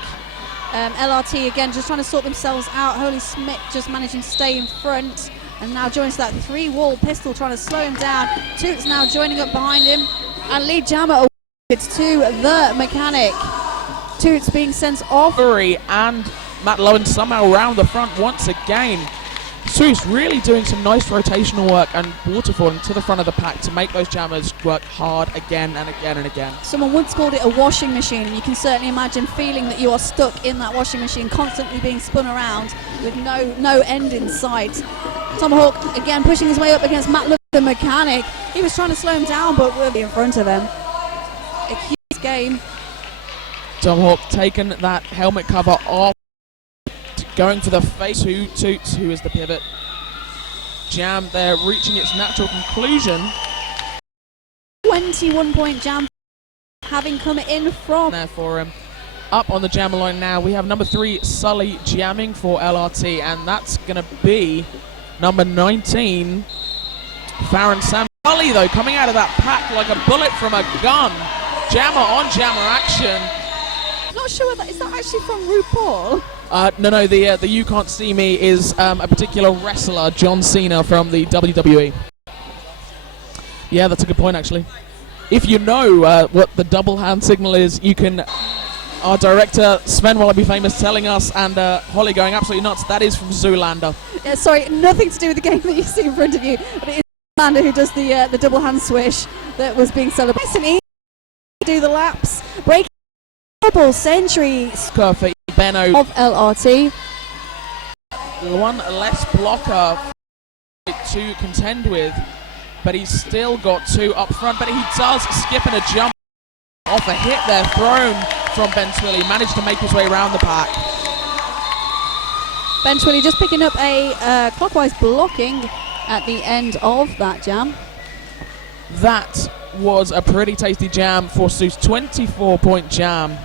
LRT again just trying to sort themselves out. Holy Smith just managing to stay in front and now joins that 3-wall pistol trying to slow him down. Toots now joining up behind him and lead jammer. It's to the mechanic. Toots being sent off. Fury and Matt Lowen somehow round the front once again. Toots really doing some nice rotational work and waterfalling to the front of the pack to make those jammers work hard again and again and again. Someone once called it a washing machine, and you can certainly imagine feeling that you are stuck in that washing machine, constantly being spun around with no end in sight. Tomahawk again pushing his way up against Matt Lowen, the mechanic. He was trying to slow him down, but we'll be in front of him. A huge game. Tomahawk taking that helmet cover off, going for the face. Toots, who is the pivot. Jam there reaching its natural conclusion. 21-point jam having come in from there for him. Up on the jammer line now, we have number 3 Sully jamming for LRT, and that's going to be number 19 Farron Sam. Sully though coming out of that pack like a bullet from a gun. Jammer on jammer action. Not sure that is that actually from RuPaul. No, the You Can't See Me is a particular wrestler, John Cena from the WWE. Yeah, that's a good point actually. If you know what the double hand signal is, you can. Our director Sven Wallaby Famous telling us, and Holly going absolutely nuts. That is from Zoolander. Yeah, sorry, nothing to do with the game that you see in front of you, but it is Zoolander who does the double hand swish that was being celebrated. Do the laps, breaking double centuries for Benno of LRT. One less blocker to contend with, but he's still got 2 up front, but he does skip and a jump off a hit there thrown from Ben Twilly. Managed to make his way around the pack. Ben Twilly just picking up a clockwise blocking at the end of that jam. That was a pretty tasty jam for Seuss. 24-point jam.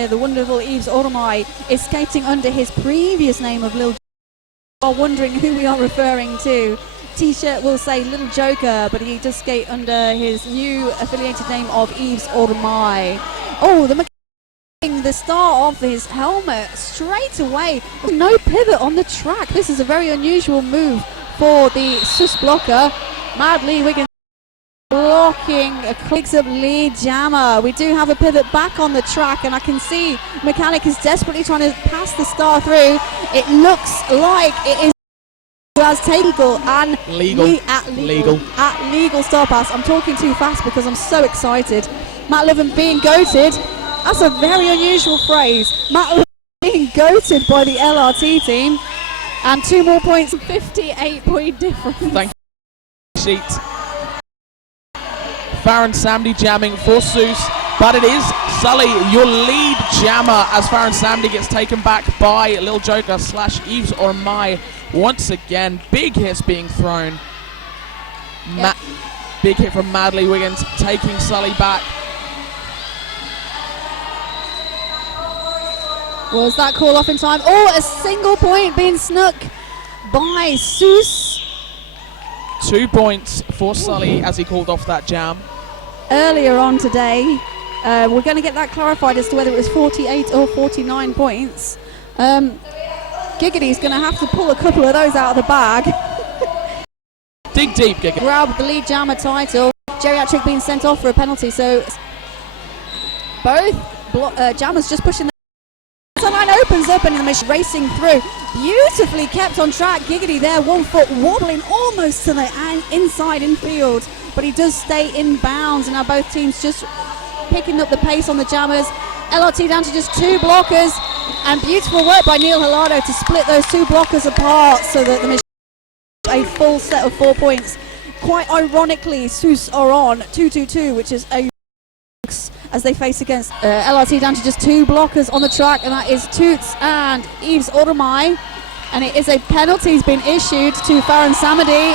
The wonderful Yves Ormai is skating under his previous name of Lil. Are wondering who we are referring to. T-shirt will say Little Joker, but he does skate under his new affiliated name of Yves Ormai. Oh, the start of his helmet straight away. No pivot on the track. This is a very unusual move for the Sus blocker. Madly Wiggins block blocking clicks up lead jammer. We do have a pivot back on the track, and I can see Mechanic is desperately trying to pass the star through. It looks like it is as technical and legal star pass. I'm talking too fast because I'm so excited. Matt Lovin being goated. That's a very unusual phrase. Matt Lovin being goated by the LRT team, and 2 more points, 58-point difference. Thank you. Sheet. Farron Samdi jamming for Seuss, but it is Sully, your lead jammer, as Farron Samdi gets taken back by Lil Joker / Eves or Mai. Once again, big hits being thrown. Big hit from Madley Wiggins, taking Sully back. Was that call off in time? Oh, a single point being snuck by Seuss. 2 points for Sully as he called off that jam. Earlier on today, we're going to get that clarified as to whether it was 48 or 49 points. Giggity's going to have to pull a couple of those out of the bag. Dig deep, Giggity. Grab the lead jammer title. Geriatric being sent off for a penalty, so both jammers just pushing the line opens up and the mission racing through. Beautifully kept on track. Giggity there, 1 foot wobbling almost to the inside infield, but he does stay in bounds, and now both teams just picking up the pace on the jammers. LRT down to just 2 blockers, and beautiful work by Neil Hillardo to split those 2 blockers apart so that the mission a full set of 4 points. Quite ironically, Seuss are on 2-2-2, which is a as they face against LRT down to just 2 blockers on the track, and that is Toots and Eves Ormai. And it is a penalty has been issued to Farron Samadi,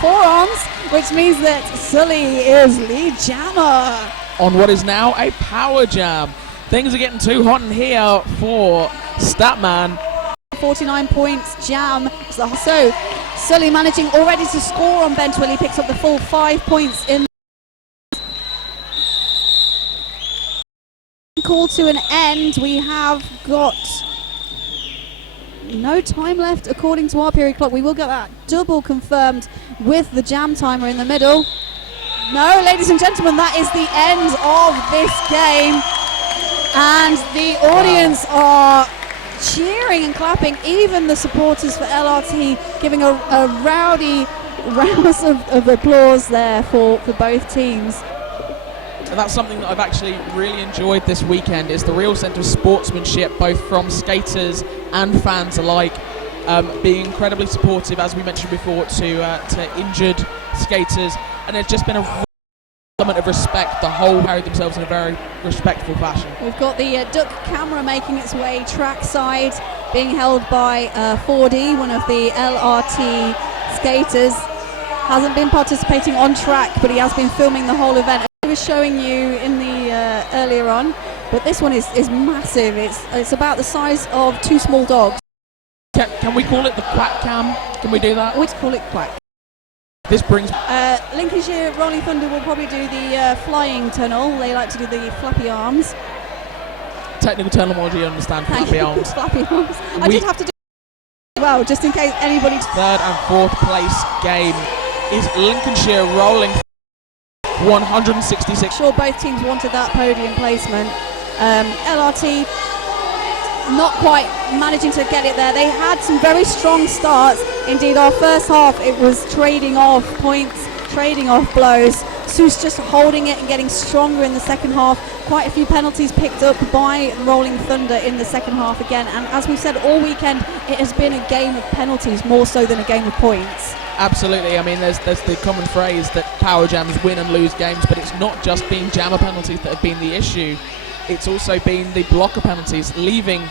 forearms, which means that Sully is lead jammer. On what is now a power jam. Things are getting too hot in here for Statman. 49 points jam. So Sully managing already to score on Bentwell. He picks up the full 5 points in. Call to an end. We have got no time left according to our period clock. We will get that double confirmed with the jam timer in the middle. No, ladies and gentlemen, that is the end of this game, and the audience are cheering and clapping, even the supporters for LRT giving a rowdy rouse of applause there for both teams. And that's something that I've actually really enjoyed this weekend, is the real sense of sportsmanship, both from skaters and fans alike, being incredibly supportive, as we mentioned before, to injured skaters, and there's just been a element of respect. The whole carried themselves in a very respectful fashion. We've got the duck camera making its way trackside, being held by 4D, one of the LRT skaters. Hasn't been participating on track, but he has been filming the whole event. I was showing you in the earlier on, but this one is massive. It's about the size of 2 small dogs. Can we call it the quack cam? Can we do that? We'd call it quack. This brings Lincolnshire Rolling Thunder will probably do the flying tunnel. They like to do the flappy arms. Technical terminology, you understand flappy arms. Flappy arms. I did have to do well, just in case anybody. 3rd and 4th place game is Lincolnshire Rolling 166. Sure, both teams wanted that podium placement. LRT not quite managing to get it there. They had some very strong starts. Indeed, our first half, it was trading off points, trading off blows. Seuss just holding it and getting stronger in the second half. Quite a few penalties picked up by Rolling Thunder in the second half again. And as we've said all weekend, it has been a game of penalties more so than a game of points. Absolutely. I mean, there's the common phrase that power jams win and lose games, but it's not just been jammer penalties that have been the issue. It's also been the blocker penalties, leaving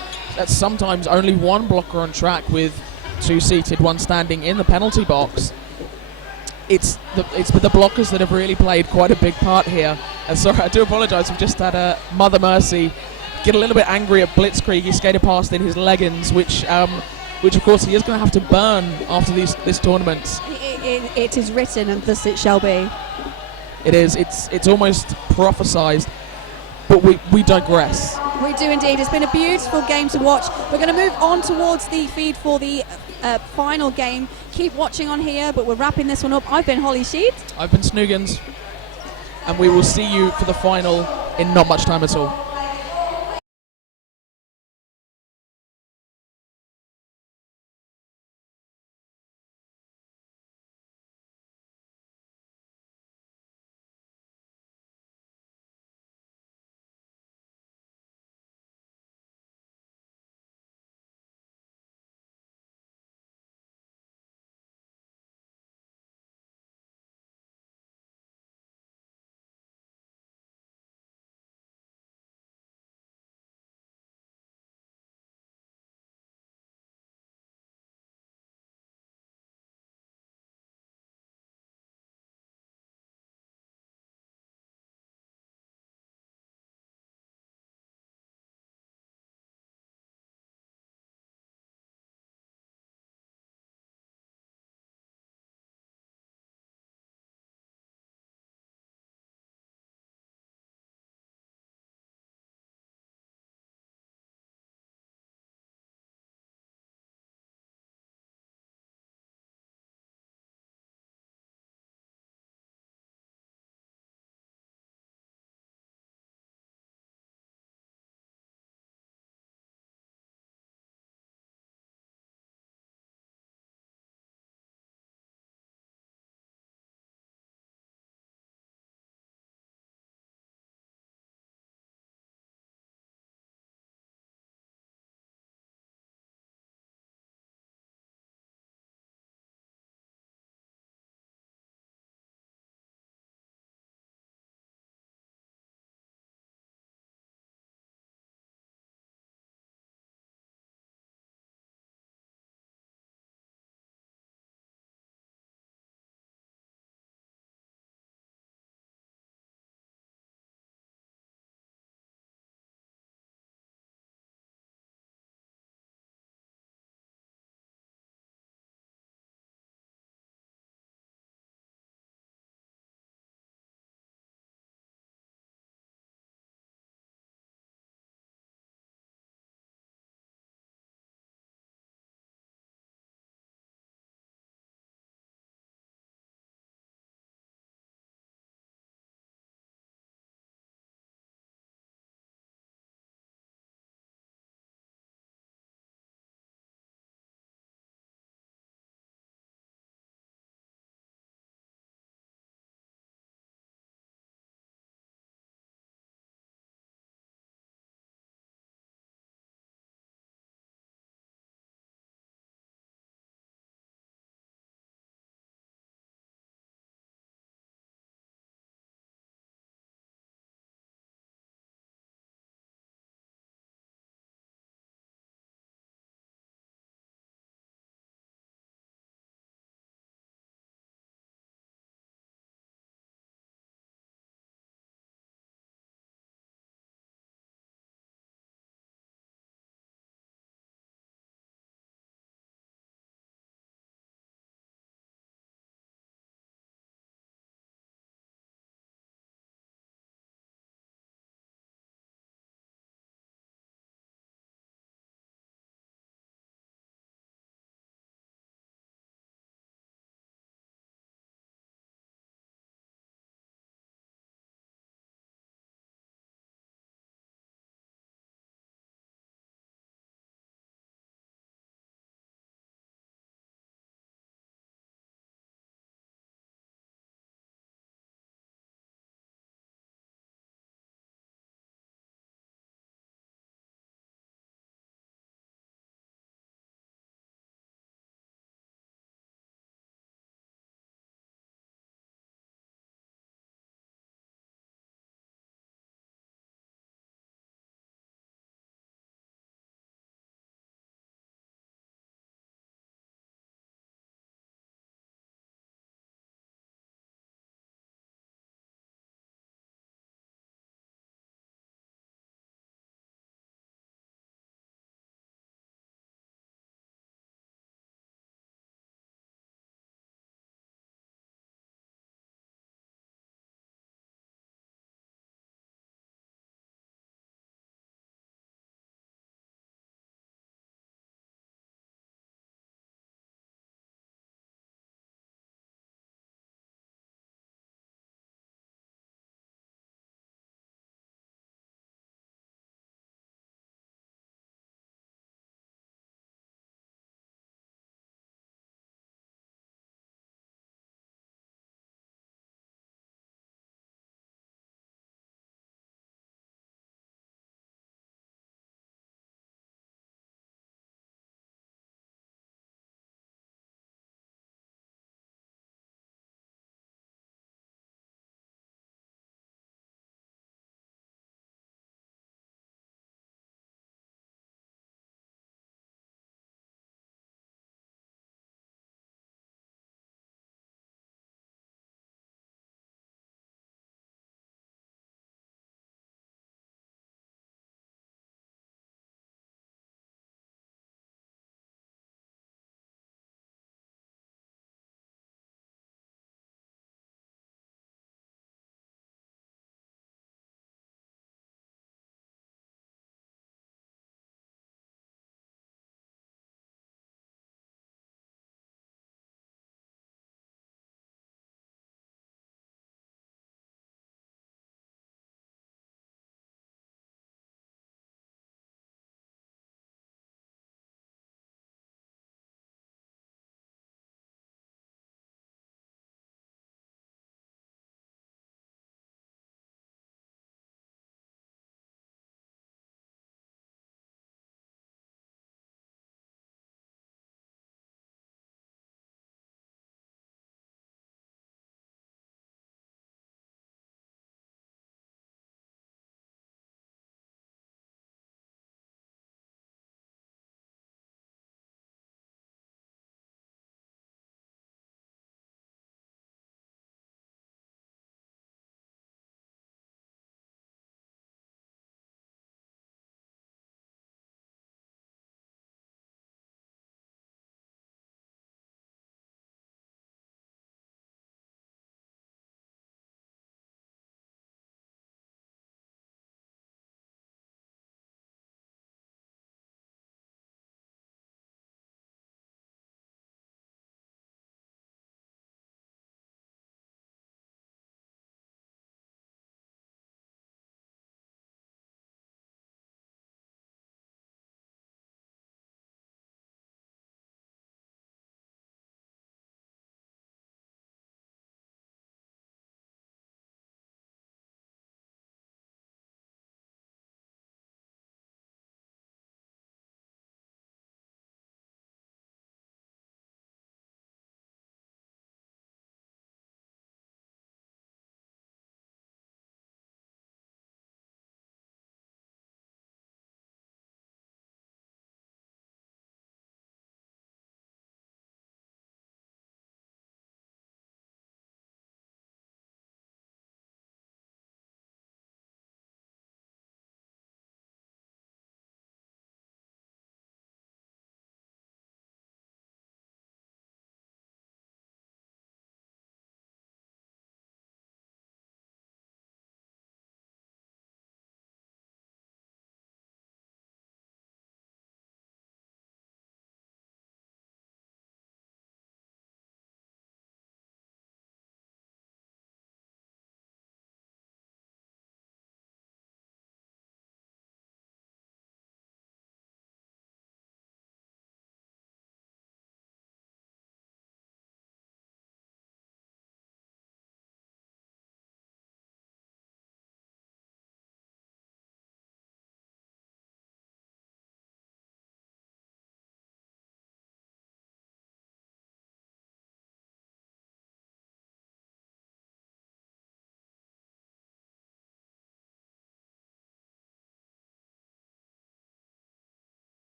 sometimes only 1 blocker on track with 2 seated, 1 standing in the penalty box. It's the blockers that have really played quite a big part here. And sorry, I do apologise. We've just had Mother Mercy get a little bit angry at Blitzkrieg. He skated past in his leggings, which of course he is going to have to burn after this tournament. It is written, and thus it shall be. It is. It's almost prophesized. But we digress. We do indeed. It's been a beautiful game to watch. We're going to move on towards the feed for the final game. Keep watching on here, but we're wrapping this one up. I've been Holly Sheed. I've been Snoogans. And we will see you for the final in not much time at all.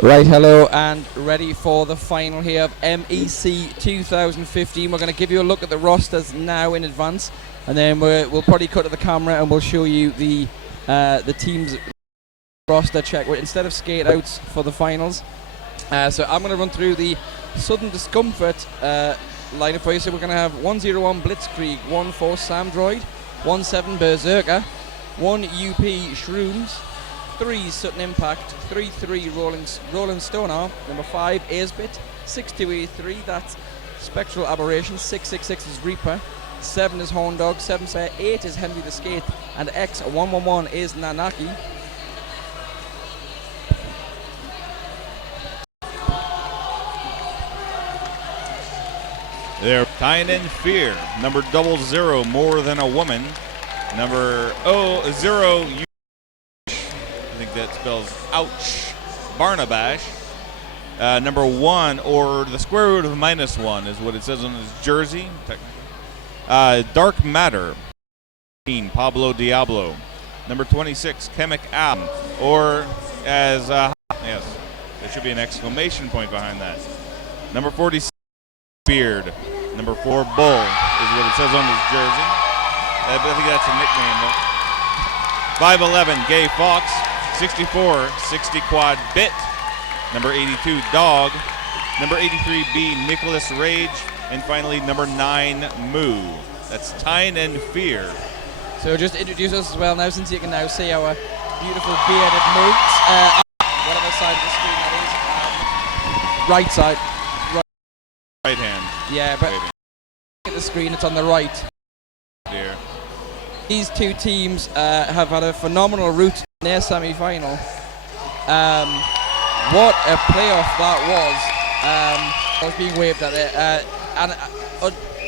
Right, hello, and ready for the final here of MEC 2015. We're going to give you a look at the rosters now in advance, and then we'll probably cut to the camera and we'll show you the team's roster check instead of skate outs for the finals. So I'm going to run through the Southern Discomfort lineup for you. So we're going to have 101 Blitzkrieg, 14 Samdroid, 17 Berserker, 1 UP Shrooms, 3 Sutton Impact, 3 Rolling Stoner, number 5 Aesbit, 6283, that's Spectral Aberration, 666 is Reaper, 7 is Horn Dog, 8 is Henry the Skate, and X111 is Nanaki. There, Tyne and Fear, number 00, More Than a Woman, number 0, I think that spells ouch, Barnabash, number 1, or the square root of -1 is what it says on his jersey, Dark Matter, Pablo Diablo, number 26, Chemic Am, or as, yes, there should be an exclamation point behind that, number 46, Beard, number 4, Bull is what it says on his jersey. I think that's a nickname. 5'11", Gay Fox. 64, 60 Quad Bit. Number 82, Dog. Number 83, B, Nicholas Rage. And finally, number 9, Moo. That's Tyne and Fear. So just introduce us as well now, since you can now see our beautiful bearded moods. Whatever side of the screen that is. Right side. Right hand. Yeah, but look at the screen, it's on the right. Dear. These two teams have had a phenomenal route in their semi-final. What a playoff that was. I was being waved at it. And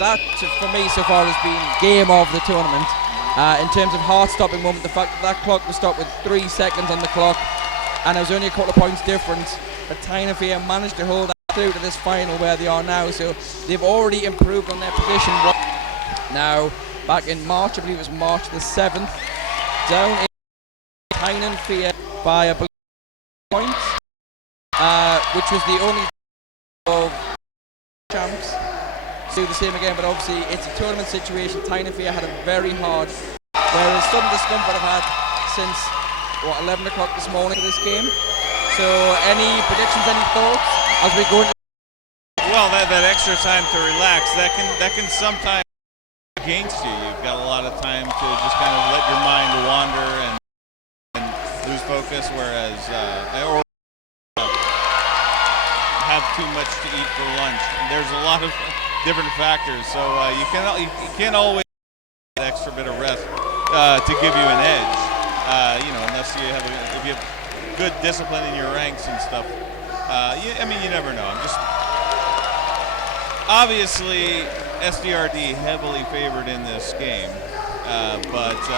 that, for me, so far has been game of the tournament. In terms of heart-stopping moment, the fact that clock was stopped with 3 seconds on the clock, and it was only a couple of points difference, but Tyne and Fear managed to hold that through to this final where they are now, so they've already improved on their position. Now, back in March, I believe it was March the 7th, down in Tyne and Fear by a point, which was the only of champs. Do the same again, but obviously it's a tournament situation. Tyne and Fear had a very hard, whereas Southern Discomfort have had since 11 o'clock this morning for this game. So any predictions, any thoughts as we go into? Well, that extra time to relax, that can sometimes against you. You've got a lot of time to just kind of let your mind wander and lose focus, whereas or have too much to eat for lunch. And there's a lot of different factors, so you can't always get that extra bit of rest to give you an edge. Unless you have if you have good discipline in your ranks and stuff. You never know. Obviously, SDRD heavily favored in this game, but you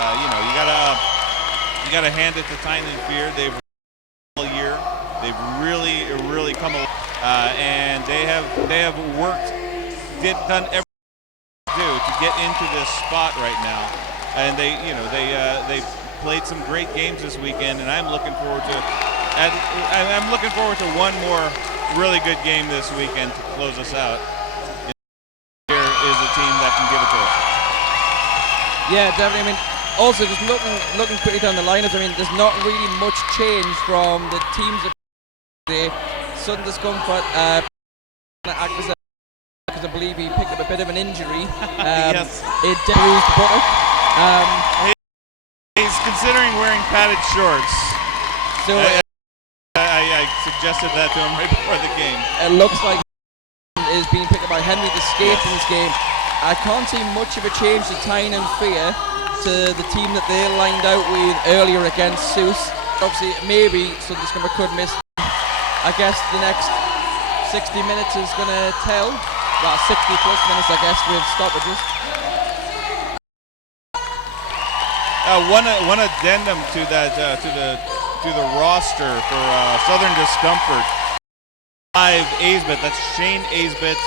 gotta hand it to Tyne and Fear. They've all year. They've really come along, and they have done everything they do to get into this spot right now, and they played some great games this weekend, and I'm looking forward to one more really good game this weekend to close us out. Here is a team that can give it to us. Yeah, definitely. I mean, also just looking quickly down the lineups. I mean, there's not really much change from the teams that the Southern Discomfort because I believe he picked up a bit of an injury. Yes. It bruised the buttock. He's considering wearing padded shorts. So I suggested that to him right before the game. It looks like is being picked up by Henry the Skate in this game. I can't see much of a change to Tyne and Fear to the team that they lined out with earlier against Seuss. Obviously, maybe Southern Discomfort could miss. I guess the next 60 minutes is going to tell. Well, 60 plus minutes, I guess, with stoppages. One addendum to that to the roster for Southern Discomfort. 5 Aesbit, that's Shane Aesbit.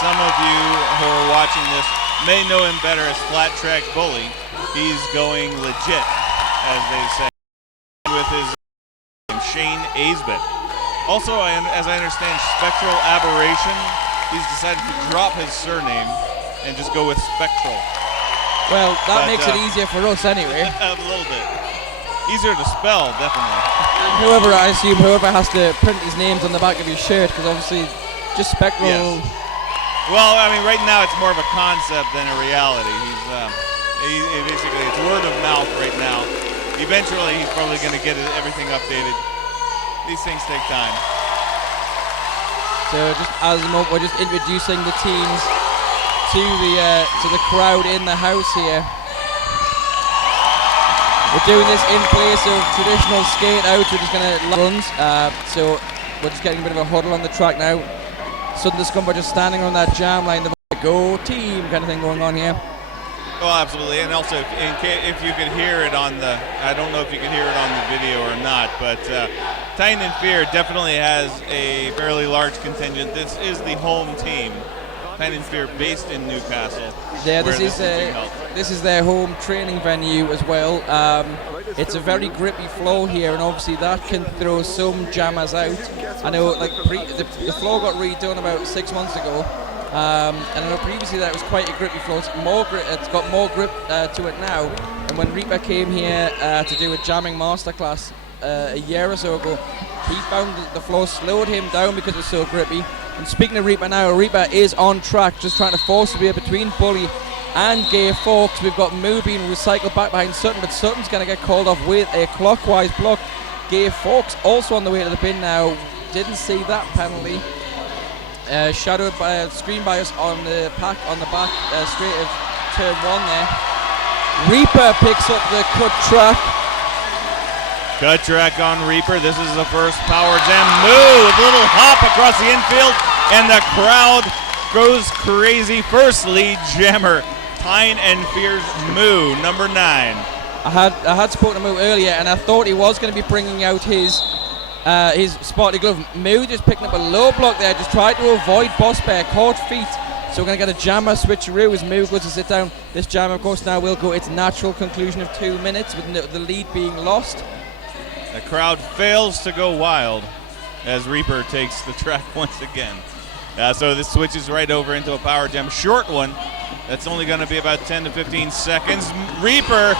Some of you who are watching this may know him better as Flat Track Bully. He's going legit, as they say, with his name, Shane Aesbit. Also, as I understand, Spectral Aberration, he's decided to drop his surname and just go with Spectral. Well, that makes it easier for us anyway. A little bit. Easier to spell, definitely. And I assume whoever has to print his names on the back of his shirt, because obviously just Spectral. Yes. Well, I mean, right now it's more of a concept than a reality. Basically, it's word of mouth right now. Eventually, he's probably going to get everything updated. These things take time. So just as a moment, we're just introducing the teams to the crowd in the house here. We're doing this in place of traditional skate out. We're just going to runs. So we're just getting a bit of a huddle on the track now. Southern Discomfort just standing on that jam line, the go team kind of thing going on here. Oh, absolutely. And also, if you could hear it on the, I don't know if you can hear it on the video or not, but Tyne and Fear definitely has a fairly large contingent. This is the home team. Tyne and Fear based in Newcastle. Yeah, this is their home training venue as well. It's a very grippy floor here, and obviously that can throw some jammers out. I know, like the floor got redone about 6 months ago, and I know previously that was quite a grippy floor. It's got more grip to it now. And when Reaper came here to do a jamming masterclass a year or so ago, he found that the floor slowed him down because it was so grippy. And speaking of Reaper now, Reaper is on track, just trying to force the way between Bully and Gay Fawkes. We've got Moo being recycled back behind Sutton, but Sutton's going to get called off with a clockwise block. Gay Fawkes also on the way to the bin now. Didn't see that penalty. Shadowed by a screen by us on the back straight of turn 1 there. Reaper picks up the cut track. Cut track on Reaper. This is the first power jam. Moo with a little hop across the infield, and the crowd goes crazy. First lead jammer, Tyne and Fear's Moo, number 9. I had spoken to Moo earlier, and I thought he was going to be bringing out his sparkly glove. Moo just picking up a low block there, just tried to avoid Boss Bear, caught feet. So we're going to get a jammer switcheroo as Moo goes to sit down. This jam, of course, now will go its natural conclusion of 2 minutes with the lead being lost. The crowd fails to go wild as Reaper takes the track once again. So this switches right over into a power jam. Short one. That's only going to be about 10 to 15 seconds. Reaper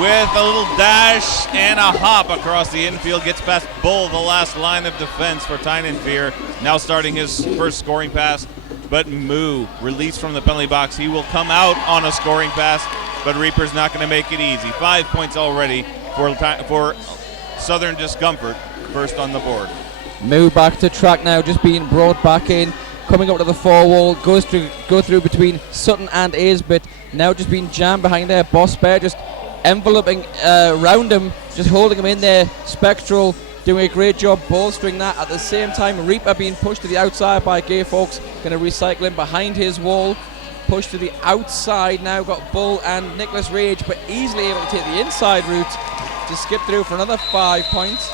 with a little dash and a hop across the infield. Gets past Bull, the last line of defense for Tyne and Fear. Now starting his first scoring pass. But Moo, released from the penalty box. He will come out on a scoring pass, but Reaper's not going to make it easy. 5 points already for Southern Discomfort, first on the board. Moo back to track now, just being brought back in, coming up to the 4 wall, go through between Sutton and Aisbit, now just being jammed behind there. Boss Bear just enveloping around him, just holding him in there. Spectral doing a great job bolstering that. At the same time, Reaper being pushed to the outside by Gay Fawkes, going to recycle him behind his wall. Pushed to the outside now, got Bull and Nicholas Rage, but easily able to take the inside route to skip through for another 5 points.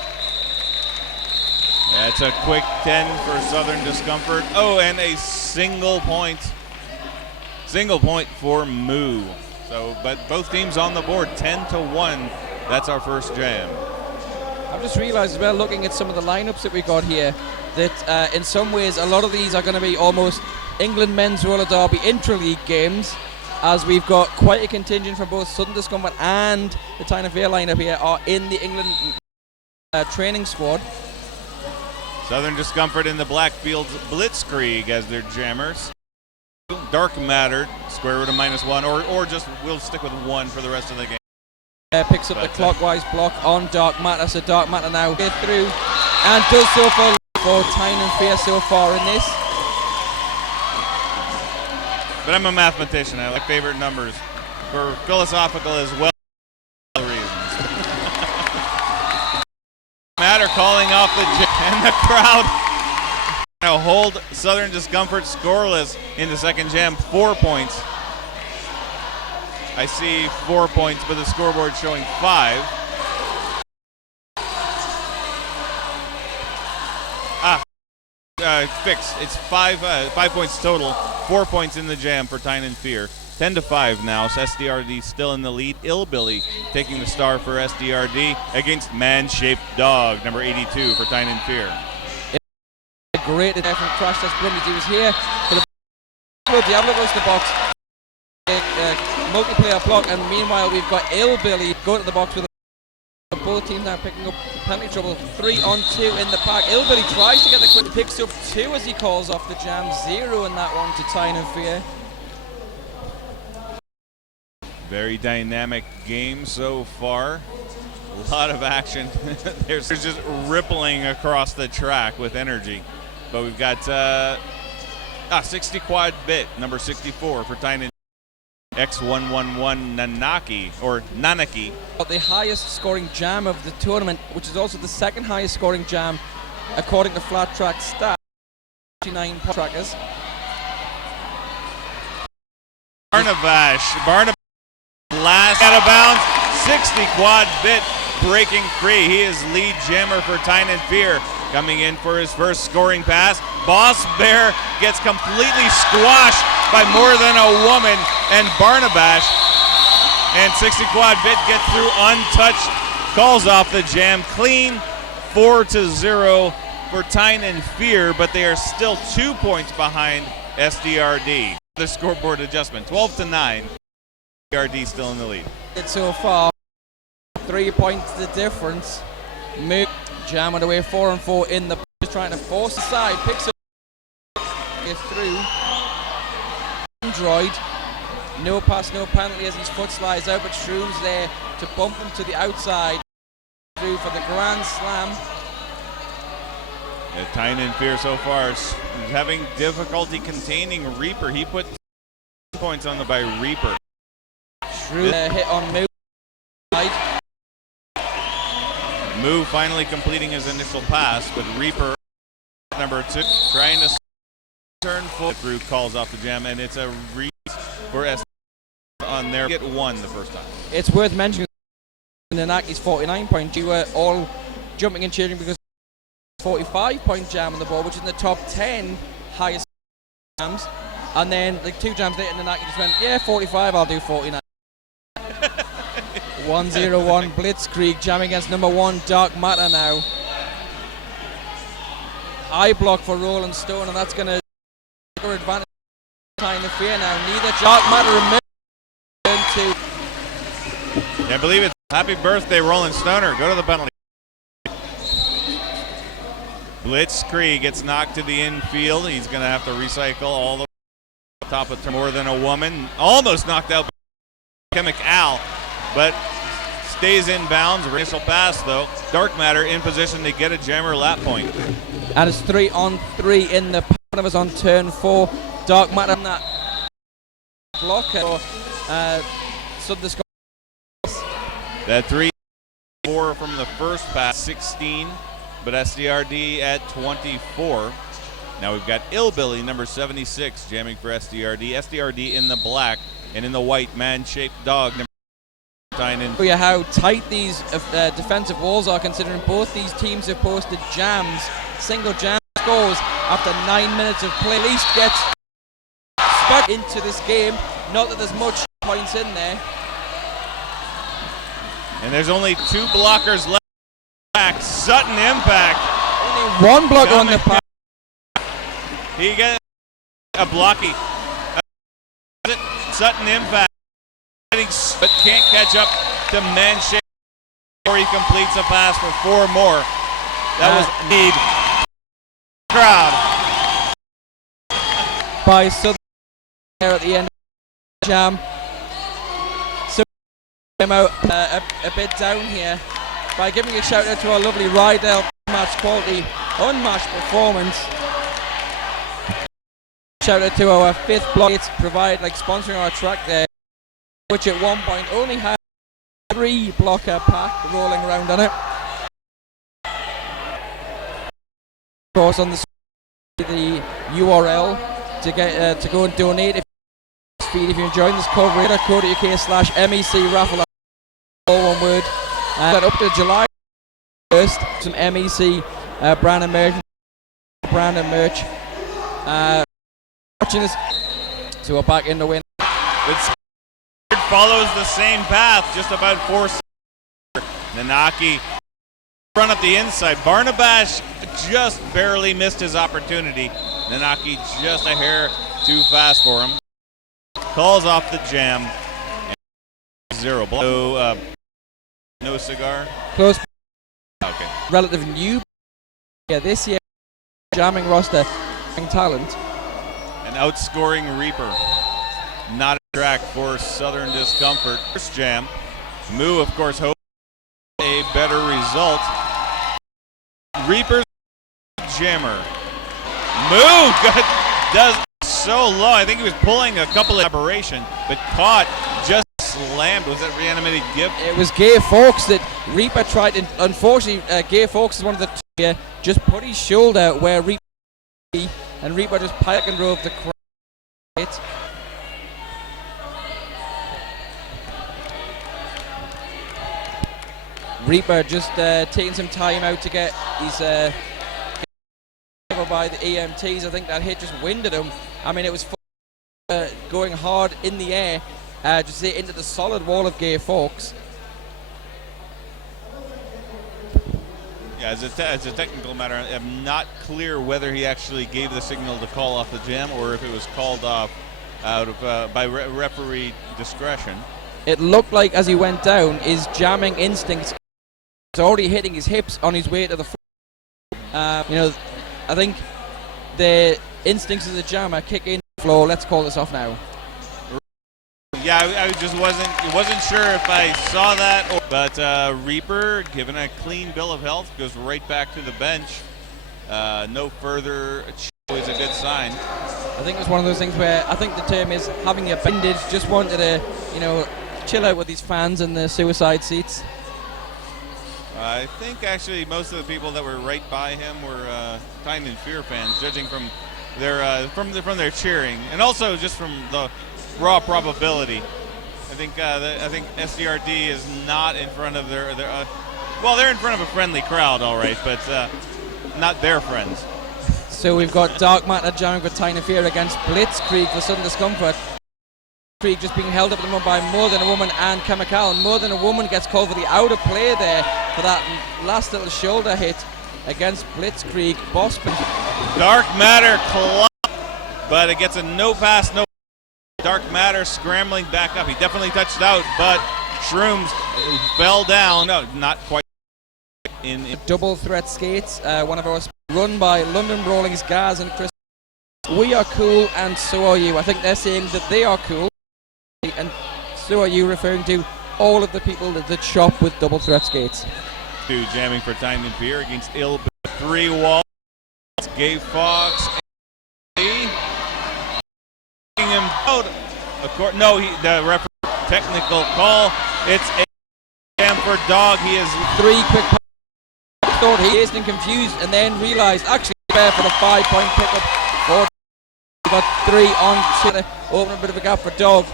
That's a quick 10 for Southern Discomfort. Oh, and a single point for Moo. So, but both teams on the board, 10-1. That's our first jam. I've just realised as well, looking at some of the lineups that we got here, that in some ways a lot of these are going to be almost England men's roller derby intra-league games, as we've got quite a contingent from both Southern Discomfort and the Tyne and Fear lineup here are in the England training squad. Southern Discomfort in the Blackfields Blitzkrieg as their jammers. Dark Matter, square root of -1, or just we'll stick with 1 for the rest of the game. Picks up the clockwise block on Dark Matter, so Dark Matter now get through and does so for Tyne and Fear so far in this. But I'm a mathematician. I like favorite numbers for philosophical as well reasons. Matter calling off the jam, and the crowd now hold Southern Discomfort scoreless in the second jam. 4 points. I see 4 points, but the scoreboard showing 5. Fixed. It's 5 points total. 4 points in the jam for Tyne and Fear. 10-5 now. So SDRD still in the lead. Illbilly taking the star for SDRD against Man-Shaped Dog, number 82 for Tyne and Fear. great there from Crash Test Brumbies. He was here for the Diablo goes to the box. Multiplayer block, and meanwhile we've got Illbilly going to the box with both teams now picking up penalty trouble. 3-on-2 in the pack. Illbilly tries to get the quick, picks up 2 as he calls off the jam. 0 in that one to Tyne and Fear. Very dynamic game so far. A lot of action. There's just rippling across the track with energy. But we've got 60 quad bit, number 64 for Tyne and X111 Nanaki. The highest scoring jam of the tournament, which is also the second highest scoring jam according to Flat Track stats. 59 trackers. Barnabas last out of bounds. 60 quad bit breaking free. He is lead jammer for Tyne and Fear. Coming in for his first scoring pass. Boss Bear gets completely squashed by more than a woman, and Barnabas and 60 quad bit get through untouched. Calls off the jam clean. 4-0 for Tyne and Fear, but they are still 2 points behind SDRD. The scoreboard adjustment, 12-9. SDRD still in the lead. So far, 3 points the difference. Jam on the way 4-4 in the just trying to force the side, picks up, gets through. Android, no pass, no penalty as his foot slides out, but Shroom's there to bump him to the outside. Through for the grand slam. Tyne and Fear so far is having difficulty containing Reaper. He put points on the by Reaper. Shroom hit on Moo. Moo finally completing his initial pass, but Reaper, number 2, trying to turn full through, calls off the jam, and it's a reach for S on their get 1 the first time. It's worth mentioning Nanaki's 49-point. You were all jumping and cheering because 45-point jam on the board, which is in the top 10 highest jams. And then like 2 jams later, Nanaki just went, yeah, 45, I'll do 49. 1-0-1 Blitzkrieg jamming against number 1 Dark Matter now. High block for Roland Stone, and that's going to take her advantage. Tyne and Fear now. Neither Dark Matter removed. I believe it's happy birthday, Roland Stoner. Go to the penalty. Blitzkrieg gets knocked to the infield. He's going to have to recycle all the way up top of more than a woman. Almost knocked out Chemic Al, but stays in bounds. Initial pass though. Dark Matter in position to get a jammer lap point. And it's 3-on-3 in the Panam's on turn 4. Dark Matter on that blocker. That 3-4 from the first pass, 16, but SDRD at 24. Now we've got Illbilly, number 76, jamming for SDRD. SDRD in the black and in the white man-shaped dog. Oh yeah, how tight these defensive walls are, considering both these teams have posted jams, single jam scores after 9 minutes of play. At least gets stuck into this game. Not that there's much points in there. And there's only 2 blockers left. Back. Sutton Impact. Only 1 blocker on the pack. He gets a blocky. Sutton Impact. But can't catch up to Manshape before he completes a pass for 4 more. That was need. Crowd. By Southern there at the end of the jam. So came out a bit down here by giving a shout out to our lovely Rydell match quality, unmatched performance. Shout out to our 5th block. It's sponsoring our track there, which at one point only had 3 blocker pack rolling around on it. Of course, on the URL to get to go and donate if you're enjoying this coverage. .co.uk/MEC raffle, all one word. Up to July 1st, some MEC brand and merch. Watching this, so we're back in the win. Follows the same path, just about 4 seconds. Nanaki run up the inside. Barnabash just barely missed his opportunity. Nanaki just a hair too fast for him. Calls off the jam. And 0 ball. No cigar. Close. Okay. Relative new. Yeah, this year jamming roster talent. An outscoring Reaper. Not a track for Southern Discomfort. First jam. Moo, of course, hopes a better result. Reaper's jammer. Moo does so low. I think he was pulling a couple of aberration, but caught, just slammed. Was that reanimated gift? It was Gay Fawkes that Reaper tried to, unfortunately, Gay Fawkes is one of the two here, just put his shoulder where Reaper, and Reaper just pike and drove the crowd. Reaper just taking some time out to get his by the EMTs. I think that hit just winded him. I mean, it was going hard in the air, just into the solid wall of Gay Fawkes. Yeah, as a technical matter, I'm not clear whether he actually gave the signal to call off the jam or if it was called off out of by referee discretion. It looked like as he went down, his jamming instincts was already hitting his hips on his way to the floor. You know, I think the instincts of the jammer kick in the floor. Let's call this off now. Yeah, I just wasn't sure if I saw that, but Reaper, given a clean bill of health, goes right back to the bench. No further is a good sign. I think it's one of those things where I think the term is having a bandage. Just wanted to, you know, chill out with his fans in the suicide seats. I think actually most of the people that were right by him were Tyne and Fear fans, judging from their from their cheering, and also just from the raw probability. I think SDRD is not in front of their well, they're in front of a friendly crowd, all right, but not their friends. So we've got Dark Matter jamming for Tyne and Fear against Blitzkrieg for Southern Discomfort. Blitzkrieg just being held up at the moment by More Than a Woman and Chemical. More Than a Woman gets called for the out of play there for that last little shoulder hit against Blitzkrieg. Boston. Dark Matter clock, but it gets a no pass, no. Dark Matter scrambling back up. He definitely touched out, but Shrooms fell down. No, not quite. In double threat skates, one of ours run by London Brawling's Gaz and Chris. We are cool and so are you. I think they're saying that they are cool and so are you, referring to all of the people that shop with double threat skates. Two jamming for Tyne and Fear against Ill. 3 walls. Gay Fox. Him out. No, the referee technical call. It's a jam for Dog. He has 3 quick. Thought he is confused and then realised actually there for the 5-point pickup. Got 3 on to open a bit of a gap for Dog.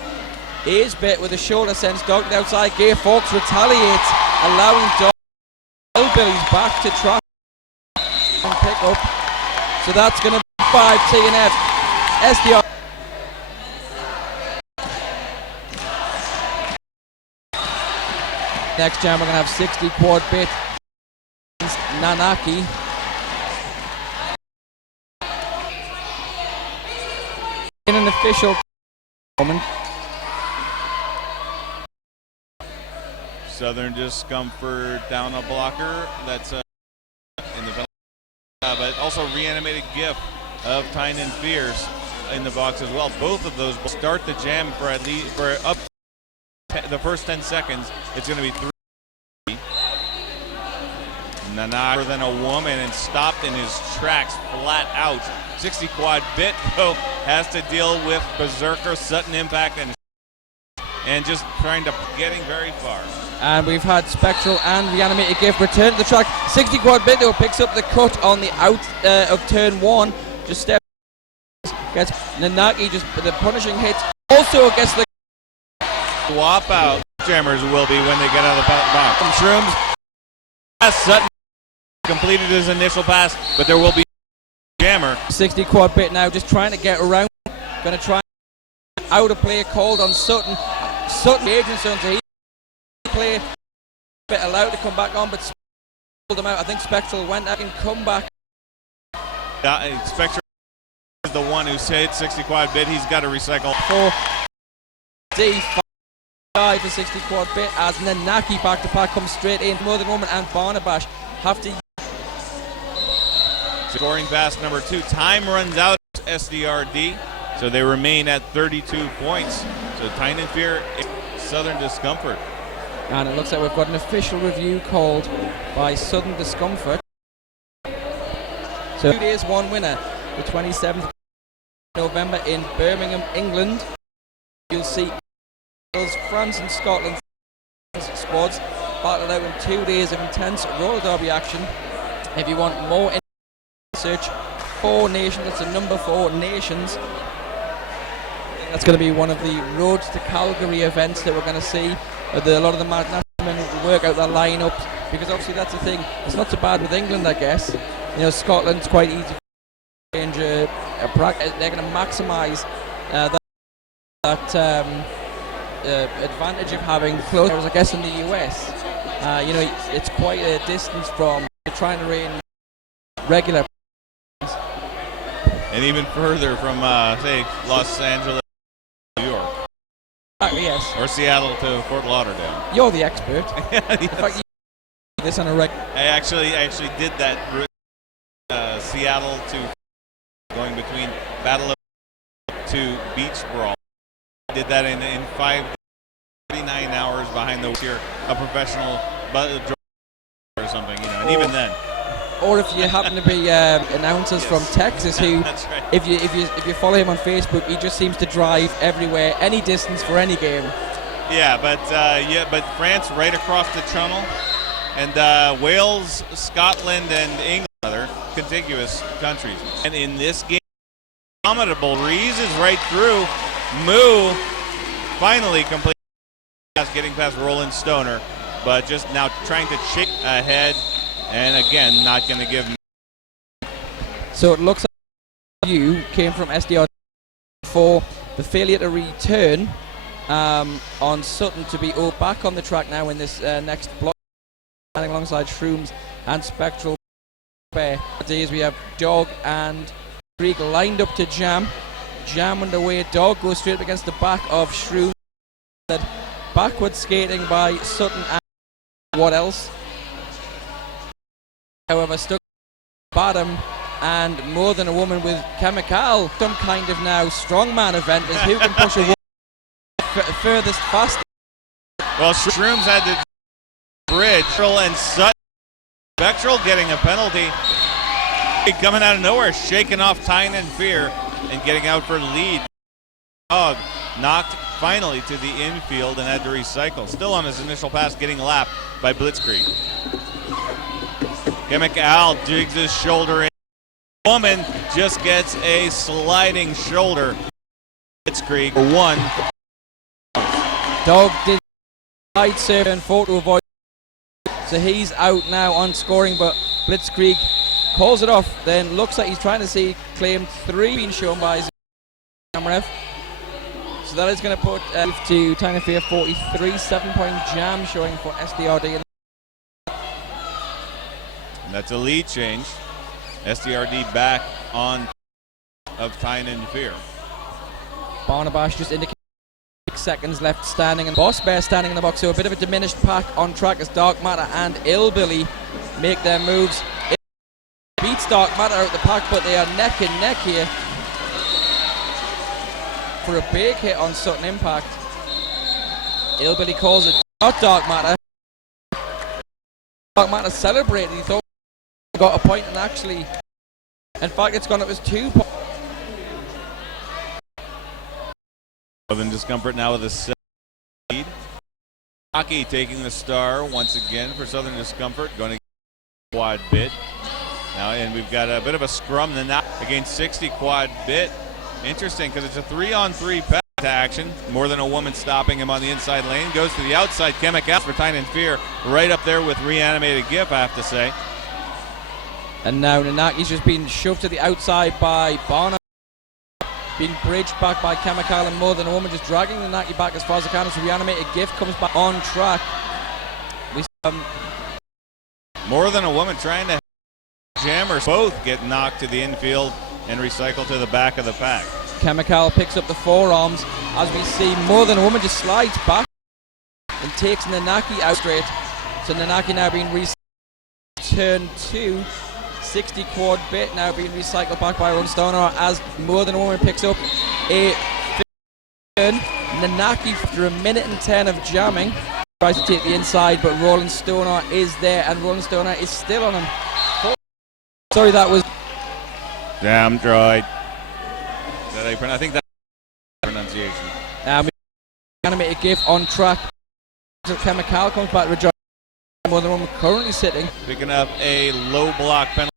Is bit with a shoulder sends Dog outside. Gay Fawkes retaliates, allowing Dog Hillbillies back to try and pick up. So that's going to be 5 TNF. SDR. Next jam we're going to have 60 quad bit against Nanaki. In an official moment. Southern Discomfort down a blocker. That's in the but also reanimated GIF of Tyne and Fears in the box as well. Both of those will start the jam for at least for up the first 10 seconds. It's going to be 3. Nanaki than a woman and stopped in his tracks flat out. 60 quad bit though has to deal with Berserker, sudden impact, and just trying to getting very far. And we've had Spectral and Reanimated Gift return to the track. 60 quad bit though picks up the cut on the out of turn 1. Just steps, gets Nanaki just the punishing hits. Also gets the swap out. Jammers will be when they get out of the box. From Shrooms. Sutton completed his initial pass, but there will be jammer. 60 quad bit now, just trying to get around. Going to try out of play called on Sutton. Sutton agent, so he play bit allowed to come back on, but pulled him out. I think Spectral went out and come back. Spectral is the one who's hit 60 quad bit. He's got to recycle. 4D5 for 60 quad bit as Nanaki back to back comes straight in. More Than Woman and Barnabash have to. Scoring pass number 2. Time runs out. SDRD. So they remain at 32 points. So Tyne and Fear, Southern Discomfort. And it looks like we've got an official review called by Southern Discomfort. So 2 days, one winner. The 27th of November in Birmingham, England. You'll see France and Scotland squads battled out in 2 days of intense roller derby action. If you want more search 4 nations, that's the number 4 nations. That's going to be one of the Roads to Calgary events that we're going to see. A lot of the national men work out their lineups, because obviously that's the thing. It's not so bad with England, I guess. You know, Scotland's quite easy to change. They're going to maximise that advantage of having close, I guess, in the US. You know, it's quite a distance from trying to reign regular. And even further from, say, Los Angeles, New York. Yes. Or Seattle to Fort Lauderdale. You're the expert. Yes. In fact, you this on a regular. I actually did that Seattle to going between Battle of to Beach Brawl. I did that in 39 hours behind the wheel. A professional or something, you know, and even then. Or if you happen to be announcers from Texas, who, That's right. if you follow him on Facebook, he just seems to drive everywhere, any distance for any game. Yeah, but France right across the channel, and Wales, Scotland, and England, other contiguous countries. And in this game, formidable breezes right through. Moo finally complete pass, getting past Roland Stoner, but just now trying to chip ahead. And again, not going to give. So it looks like you came from SDR for the failure to return on Sutton to be back on the track now in this next block, standing alongside Shrooms and Spectral Bear. As we have Dog and Krieg lined up to jam. Jam underway. Dog goes straight up against the back of Shrooms. Backward skating by Sutton and what else? However, stuck bottom and More Than a Woman with Chemical. Some kind of now strongman event is who can push a woman furthest fast. Well, Shrooms had to bridge and Sutton. Spectral getting a penalty. Coming out of nowhere, shaking off Tyne and Fear and getting out for lead. Dog knocked finally to the infield and had to recycle. Still on his initial pass, getting lapped by Blitzkrieg. Chemical digs his shoulder in. Woman just gets a sliding shoulder. Blitzkrieg for 1. Dog did side serve and fought to avoid. So he's out now on scoring, but Blitzkrieg calls it off. Then looks like he's trying to see claim 3 being shown by his ref. So that is going to put to Tyne and Fear 43, 7-point jam showing for SDRD. That's a lead change. SDRD back on of Tyne and Fear. Barnabash just indicating 6 seconds left standing, and Boss Bear standing in the box, so a bit of a diminished pack on track as Dark Matter and Illbilly make their moves. It beats Dark Matter out the pack, but they are neck and neck here for a big hit on Sutton Impact. Illbilly calls it not Dark Matter. Dark Matter celebrated. He thought he got a point, and actually, in fact, it's gone up as 2 points. Southern Discomfort now with a lead. Hockey taking the star once again for Southern Discomfort, going to quad bit. Now, and we've got a bit of a scrum then now against 60 quad bit. Interesting, because it's a 3-on-3 pass to action. More Than a Woman stopping him on the inside lane. Goes to the outside. Chemical for Tyne and Fear. Right up there with Reanimated GIF, I have to say. And now Nanaki's just been shoved to the outside by Barnum. Being bridged back by Chemical, and More Than a Woman just dragging Nanaki back as far as they can. So Reanimated GIF comes back on track. We More Than a Woman trying to jammers both get knocked to the infield and recycle to the back of the pack. Chemical picks up the forearms as we see More Than a Woman just slides back and takes Nanaki out straight. So Nanaki now being turn 2. 60 quad bit now being recycled back by Rolling Stoner as More Than a Woman picks up a turn. Nanaki, after 1:10 of jamming, tries to take the inside, but Rolling Stoner is there, and Rolling Stoner is still on him. Sorry, that was Damn droid. I think that's pronunciation. Animated GIF on track. So Chemical comes back to rejoin. More Than a Woman currently sitting. Picking up a low block penalty.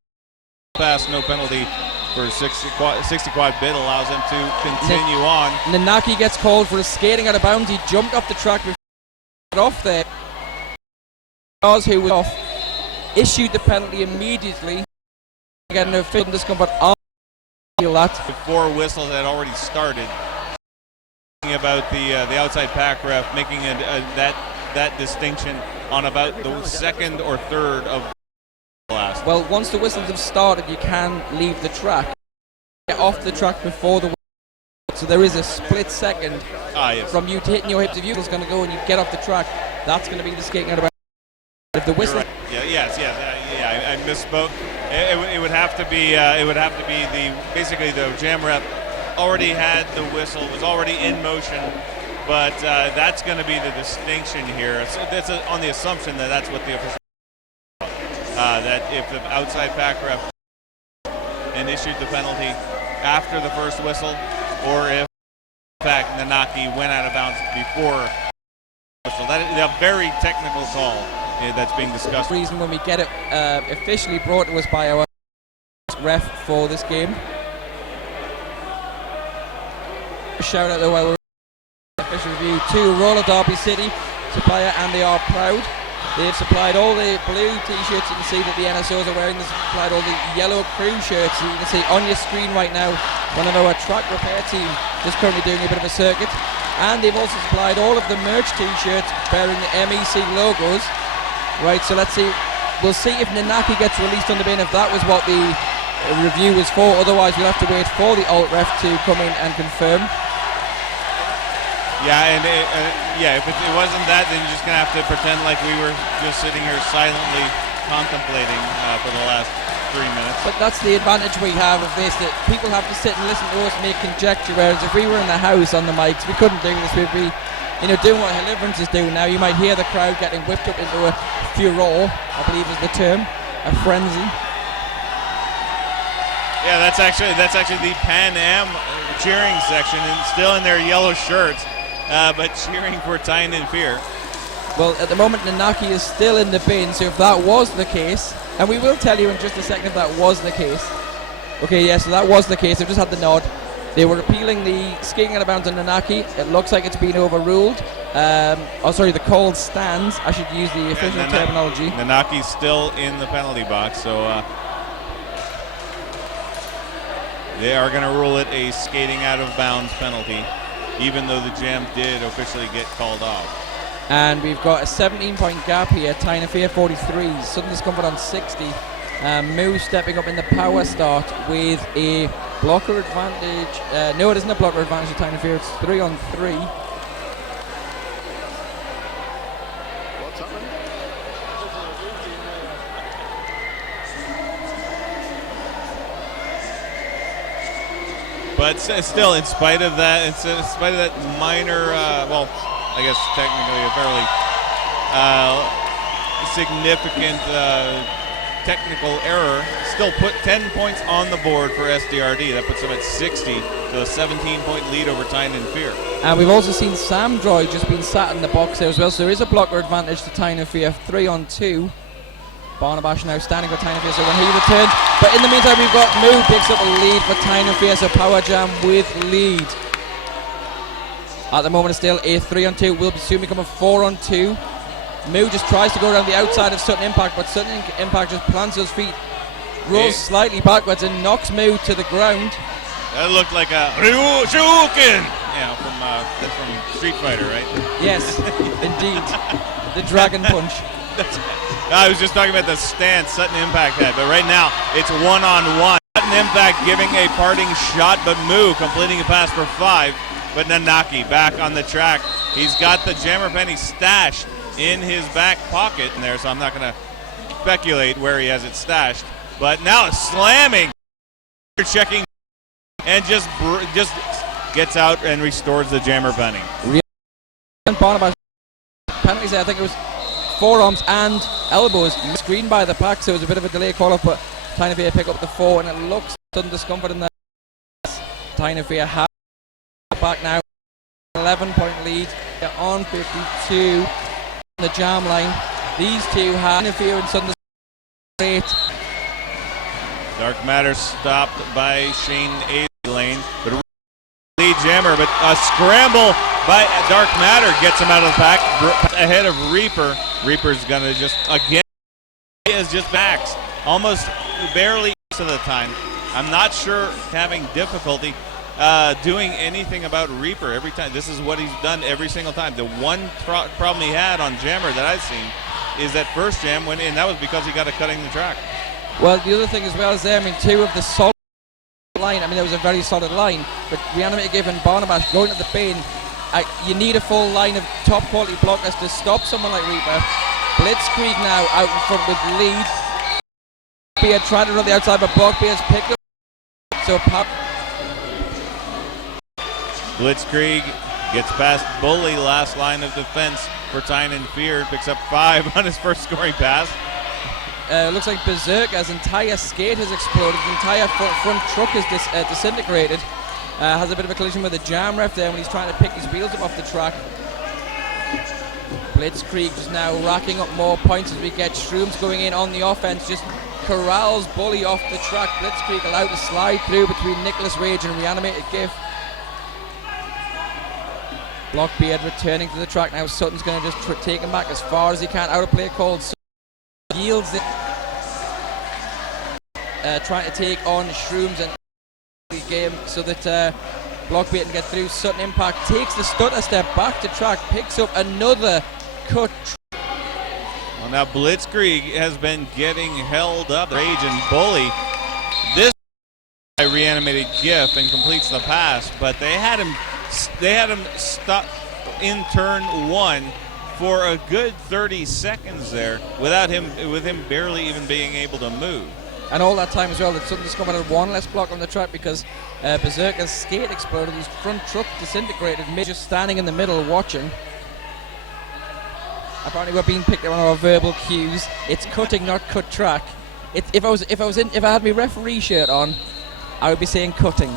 Pass, no penalty for 60 quad bid allows him to continue on. Nanaki gets called for a skating out of bounds. He jumped off the track before he got off there. Who was off issued the penalty immediately. Again, no fit discomfort. Before whistles had already started. About the outside pack ref making that distinction on about the second or third of last. Well, once the whistles have started, you can leave the track. Get off the track before the whistle. So there is a split second from you hitting your hips. If you're going to go and you get off the track, that's going to be the skating out of bounds. If the whistle, right. I misspoke. It would have to be basically the jam rep already had the whistle, was already in motion, but that's going to be the distinction here. So that's on the assumption that that's what the official that if the outside pack ref and issued the penalty after the first whistle, or if in fact Nanaki went out of bounds before whistle. That is a very technical call that's being discussed. The reason when we get it officially brought to us by our ref for this game. Shout out though while we're official review to Roller Derby City supplier, and they are proud. They've supplied all the blue t-shirts. You can see that the NSOs are wearing. They've supplied all the yellow crew shirts. You can see on your screen right now one of our track repair team is currently doing a bit of a circuit, and they've also supplied all of the merch t-shirts bearing the MEC logos. Right, so let's see. We'll see if Nanaki gets released on the bin, if that was what the review was for. Otherwise, we'll have to wait for the alt ref to come in and confirm. Yeah, and if it wasn't that, then you're just going to have to pretend like we were just sitting here silently contemplating for the last 3 minutes. But that's the advantage we have of this, that people have to sit and listen to us make conjecture, whereas if we were in the house on the mics, we couldn't do this. We'd be doing what Deliverance is doing now. You might hear the crowd getting whipped up into a furore, I believe is the term, a frenzy. Yeah, that's actually the Pan Am cheering section, and still in their yellow shirts, but cheering for Tyne and Fear. Well, at the moment, Nanaki is still in the bin, so if that was the case, and we will tell you in just a second if that was the case. Okay, yeah, so that was the case. They've just had the nod. They were appealing the skating out of bounds on Nanaki. It looks like it's been overruled. The call stands. I should use the official terminology. Nanaki's still in the penalty box, so they are going to rule it a skating out of bounds penalty, even though the jam did officially get called off. And we've got a 17-point gap here. Tyne and Fear 43, Sudden Discomfort on 60. Moo stepping up in the power start with a blocker advantage. No, it isn't a blocker advantage to Tyne and Fear. It's 3-on-3. But still, in spite of that, minor, I guess technically a fairly significant technical error, still put 10 points on the board for SDRD. That puts them at 60, so a 17-point lead over Tyne and Fear. And we've also seen Sam Droid just being sat in the box there as well, so there is a blocker advantage to Tyne and Fear, 3-on-2. Barnabash now standing for Tyne and Fear, so when he returns. But in the meantime, we've got Moo picks up a lead for Tyne and Fear, so Power Jam with lead. At the moment, it's still a 3-on-2, will soon become a 4-on-2. Moo just tries to go around the outside of Sudden Impact, but Sudden Impact just plants his feet, rolls slightly backwards, and knocks Moo to the ground. That looked like a Ryuken! Yeah, from Street Fighter, right? Yes, indeed. The Dragon Punch. I was just talking about the stance Sutton Impact had, but right now it's one-on-one. Sutton Impact giving a parting shot, but Moo completing a pass for 5. But Nanaki back on the track. He's got the Jammer Penny stashed in his back pocket in there, so I'm not going to speculate where he has it stashed. But now slamming, checking, and just gets out and restores the Jammer Penny. Barnabas penalties there. I think it was forearms and elbows screened by the pack, so it was a bit of a delay call off, but Tyne and Fear pick up the 4, and it looks sudden discomfort in there. Tyne and Fear have back now, 11-point lead. They're on 52 on the jam line. These two have Tyne and Fear and sudden discomfort. Dark Matter stopped by Shane Lane, but lead Jammer, but a scramble by Dark Matter gets him out of the pack ahead of Reaper. Reaper's gonna just again, he is just backs almost barely most of the time. I'm not sure having difficulty doing anything about Reaper every time. This is what he's done every single time. The one problem he had on Jammer that I've seen is that first jam went in. That was because he got a cutting the track. Well, the other thing as well is there, I mean, two of the solid line, I mean, there was a very solid line, but Reanimator given Barnabas going to the bin. You need a full line of top quality blockers to stop someone like Reaper. Blitzkrieg now out in front with the lead. Beard trying to run the outside, but Blockbeard's picked up. So Blitzkrieg gets past Bully, last line of defense for Tyne and Fear, picks up 5 on his first scoring pass. Looks like Berserker's entire skate has exploded, his entire front truck is disintegrated. Has a bit of a collision with the jam ref there when he's trying to pick his wheels up off the track. Blitzkrieg is now racking up more points as we get Shrooms going in on the offense, just corrals Bully off the track. Blitzkrieg allowed to slide through between Nicholas Rage and Reanimated GIF. Blockbeard returning to the track now. Sutton's going to just take him back as far as he can. Out of play called. Yields it. Trying to take on Shrooms and the game so that Blockbeard can get through. Sutton Impact takes the stutter step back to track, picks up another cut. Well, now Blitzkrieg has been getting held up. Rage and Bully. This Reanimated GIF and completes the pass, but they had him stop in turn 1 for a good 30 seconds there with him barely even being able to move. And all that time as well, that Sutton discovered had one less block on the track because Berserker's skate exploded, his front truck disintegrated, just standing in the middle watching. Apparently we're being picked up on our verbal cues. It's cutting, not cut track. If I had my referee shirt on, I would be saying cutting.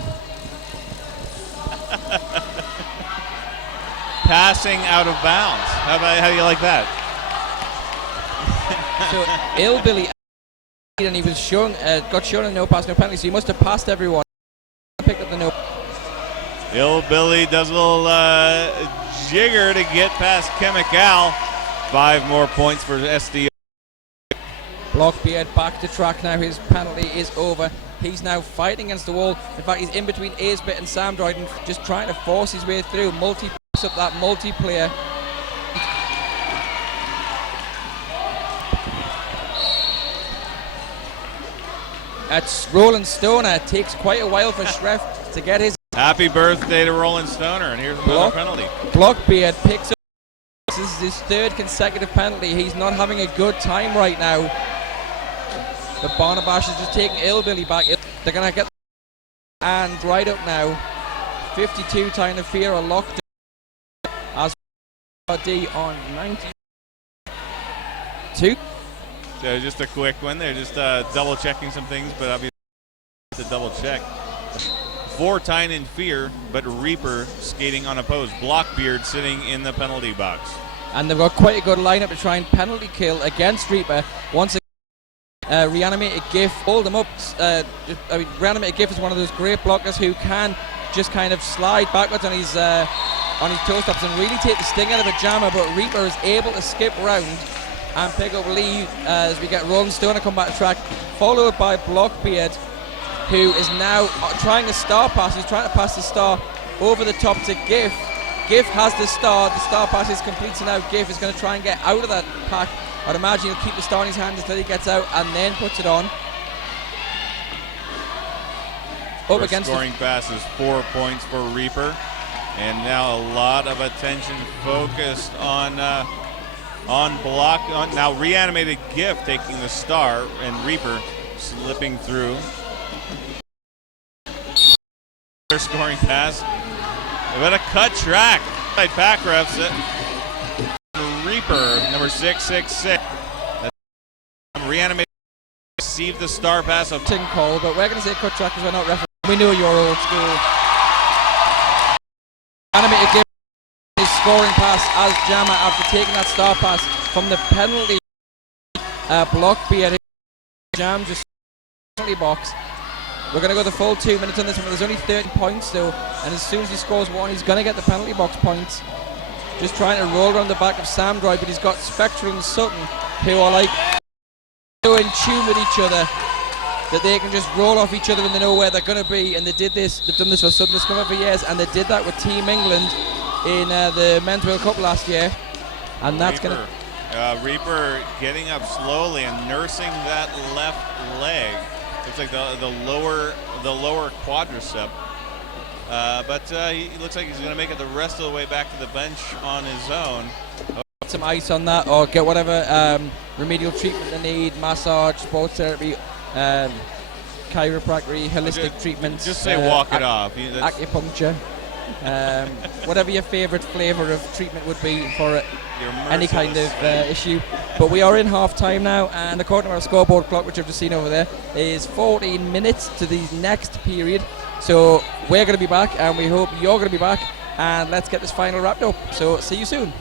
Passing out of bounds. How do you like that? So Illbilly, and he was got shown a no pass, no penalty, so he must have passed everyone. Picked up the no. Illbilly does a little jigger to get past Chemical. 5 more points for SD. Blockbeard back to track now. His penalty is over. He's now fighting against the wall. In fact, he's in between Acebit and Samdroid and just trying to force his way through. Picks up that multiplayer. That's Roland Stoner. It takes quite a while for Schreff to get his. Happy birthday to Roland Stoner, and here's another penalty. Blockbeard picks up. This is his 3rd consecutive penalty. He's not having a good time right now. But Barnabas is just taking Illbilly back. They're going to get. And right up now, 52 Tyne and Fear are locked in as D on 92. So just a quick one. They're just double checking some things, but obviously to double check. 4 Tyne and Fear, but Reaper skating unopposed. Blockbeard sitting in the penalty box. And they've got quite a good lineup to try and penalty kill against Reaper. Once again, Reanimated GIF hold them up. Reanimated GIF is one of those great blockers who can just kind of slide backwards on his toe stops and really take the sting out of a jammer, but Reaper is able to skip round and pick up lead as we get Roland Stoner come back to track, followed by Blockbeard, who is now trying a star pass. He's trying to pass the star over the top to GIF. GIF has the star pass is complete, so now GIF is going to try and get out of that pack I'd imagine he'll keep the star in his hand until he gets out and then puts it on. Up against scoring pass is 4 points for Reaper. And now a lot of attention focused on block. Now Reanimated Gift taking the star and Reaper slipping through. Their scoring pass. What a cut track by pack refs. Reaper, number 666. Reanimated received the star pass of Ting call, but we're going to say cut track because we're not refereeing. We know you're old school. Animated Gift his scoring pass as Jammer after taking that star pass from the penalty block beer. Jam just penalty box. We're going to go the full 2 minutes on this one. There's only 30 points though, and as soon as he scores one, he's going to get the penalty box points. Just trying to roll around the back of Sam Droy, but he's got Spectral and Sutton, who are like so in tune with each other that they can just roll off each other when they know where they're going to be. And they did this. They've done this for Sutton Discomfort for years, and they did that with Team England in the Men's World Cup last year. And that's going to Reaper getting up slowly and nursing that left leg. Looks like the lower quadricep. But he looks like he's going to make it the rest of the way back to the bench on his own. Some ice on that, or get whatever remedial treatment they need, massage, sports therapy, chiropractic, holistic treatments. Just say walk it off. Acupuncture. Whatever your favourite flavour of treatment would be for any kind of issue. But we are in half time now, and according to our scoreboard clock, which I've just seen over there, is 14 minutes to the next period. So we're going to be back, and we hope you're going to be back, and let's get this final wrapped up. So see you soon.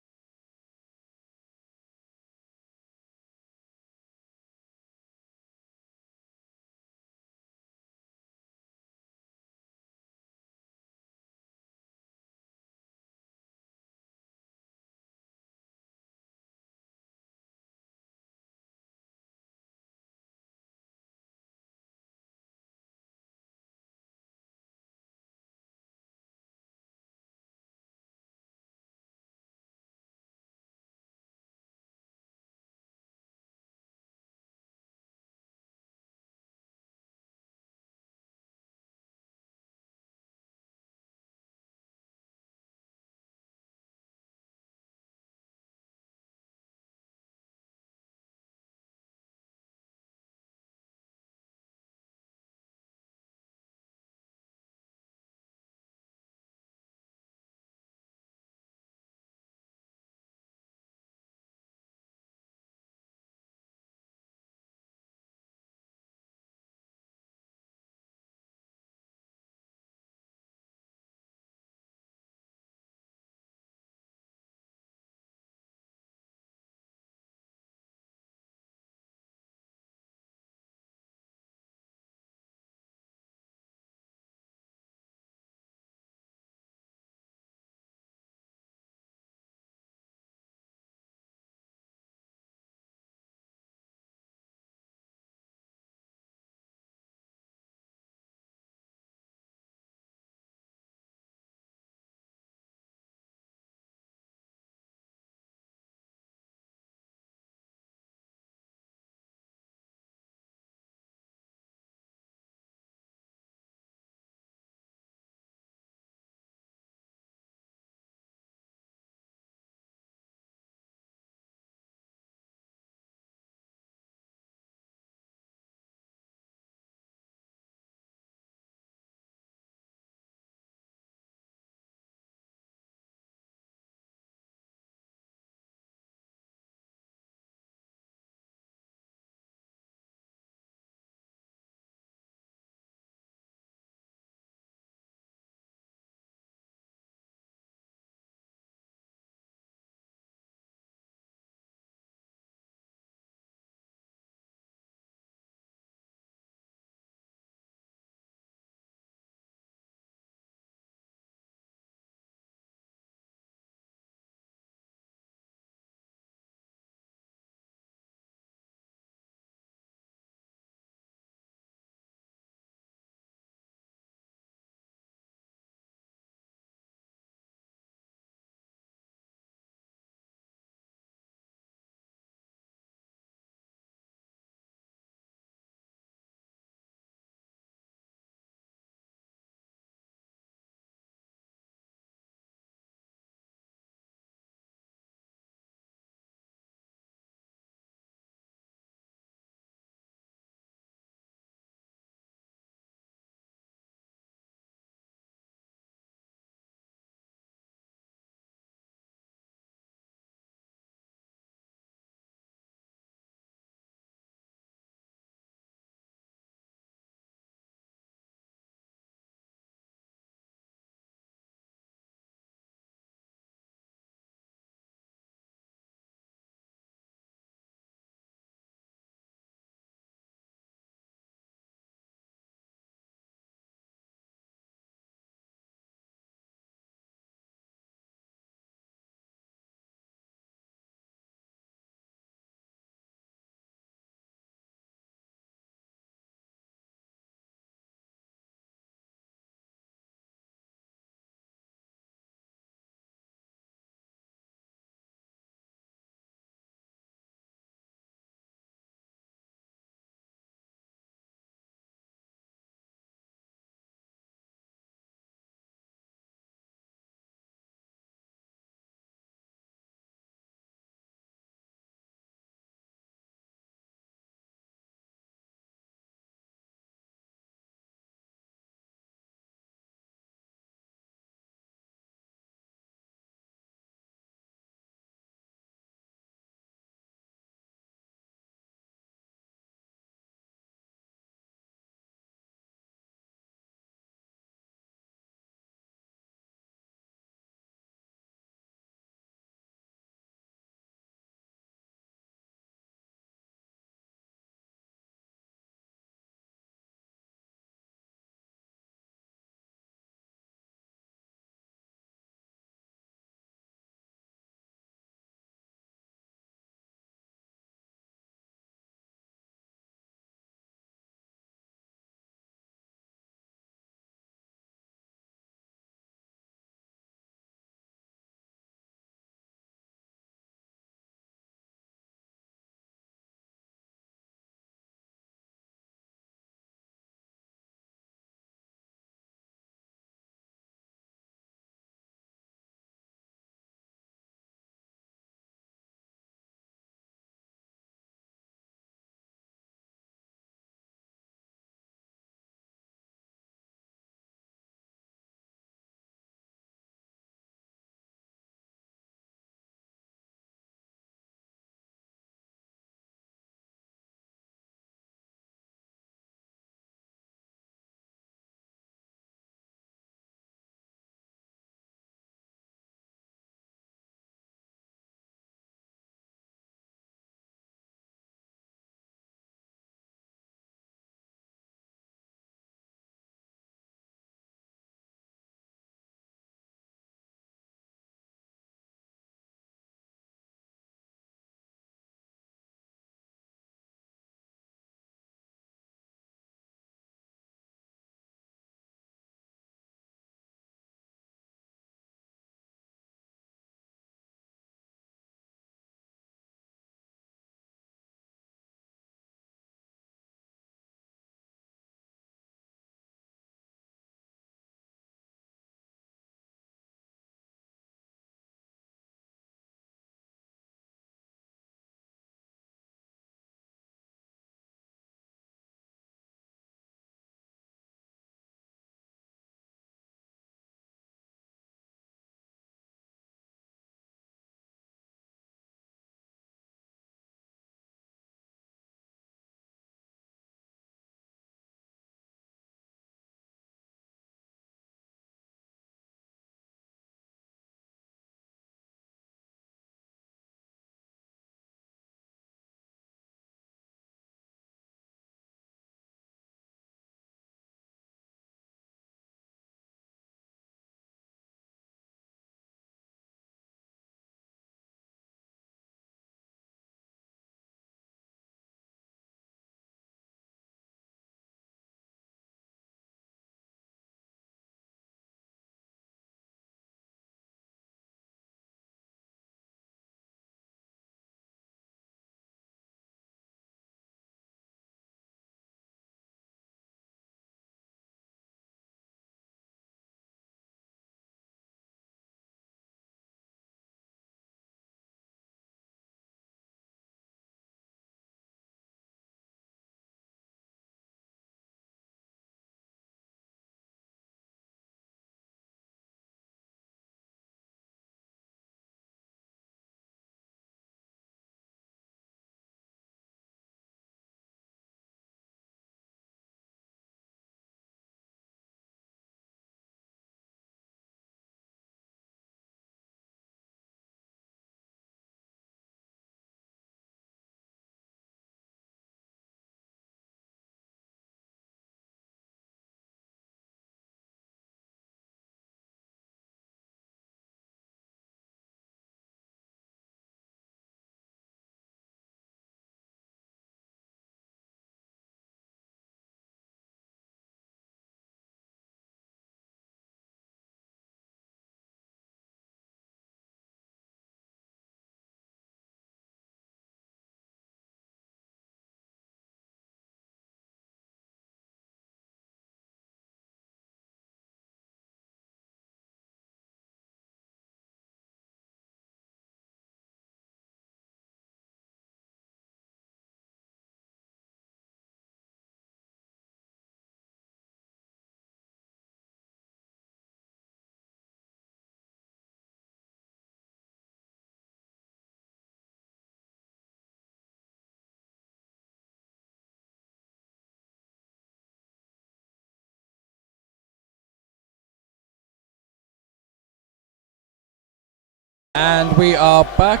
And we are back,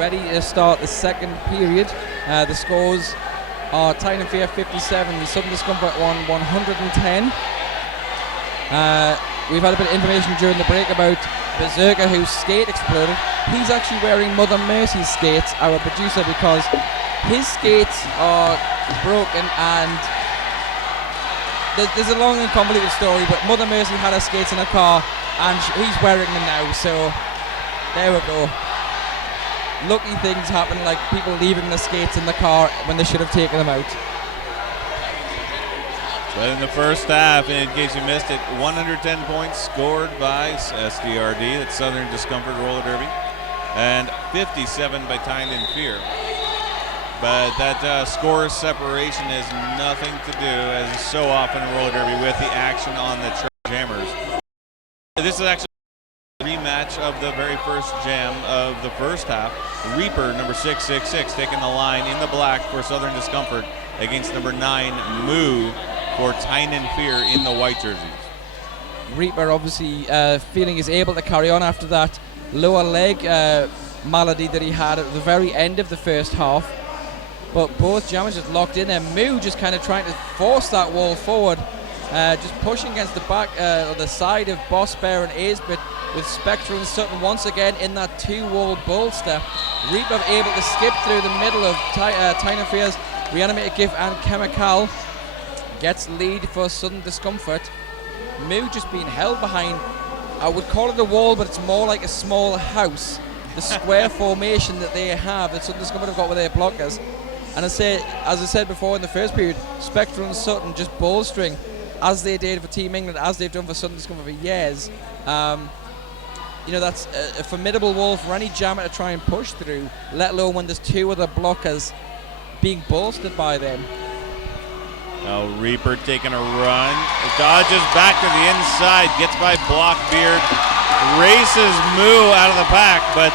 ready to start the second period. The scores are Tyne and Fear 57, Sudden Discomfort 110. We've had a bit of information during the break about Berserker, whose skate exploded. He's actually wearing Mother Mercy's skates, our producer, because his skates are broken, and there's a long and convoluted story, but Mother Mercy had her skates in her car and he's wearing them now, so there we go. Lucky things happen, like people leaving the skates in the car when they should have taken them out. But in the first half, in case you missed it, 110 points scored by SDRD, that's Southern Discomfort Roller Derby, and 57 by Tyne and Fear. But that score separation has nothing to do, as is so often in roller derby, with the action on the jammers. This is actually a rematch of the very first jam of the first half. Reaper, number 666, taking the line in the black for Southern Discomfort against number 9, Moo, for Tyne and Fear in the white jerseys. Reaper obviously feeling he's able to carry on after that lower leg malady that he had at the very end of the first half. But both jammers just locked in there. Moo just kind of trying to force that wall forward, just pushing against the back or the side of Boss Bear and Aisbit, with Spectral and Sutton once again in that two-wall bolster. Reaper able to skip through the middle of Tyne and Fear's Reanimated Gift and Chemical. Gets lead for Sudden Discomfort. Moo just being held behind, I would call it a wall, but it's more like a small house. The square formation that they have, that Sudden Discomfort have got with their blockers. And as I said before in the first period, Spectral and Sutton just bolstering, as they did for Team England, as they've done for Sudden Discomfort for years. You know, that's a formidable wall for any jammer to try and push through, let alone when there's two other blockers being bolstered by them. Now Reaper taking a run, dodges back to the inside, gets by Blockbeard, races Moo out of the pack, but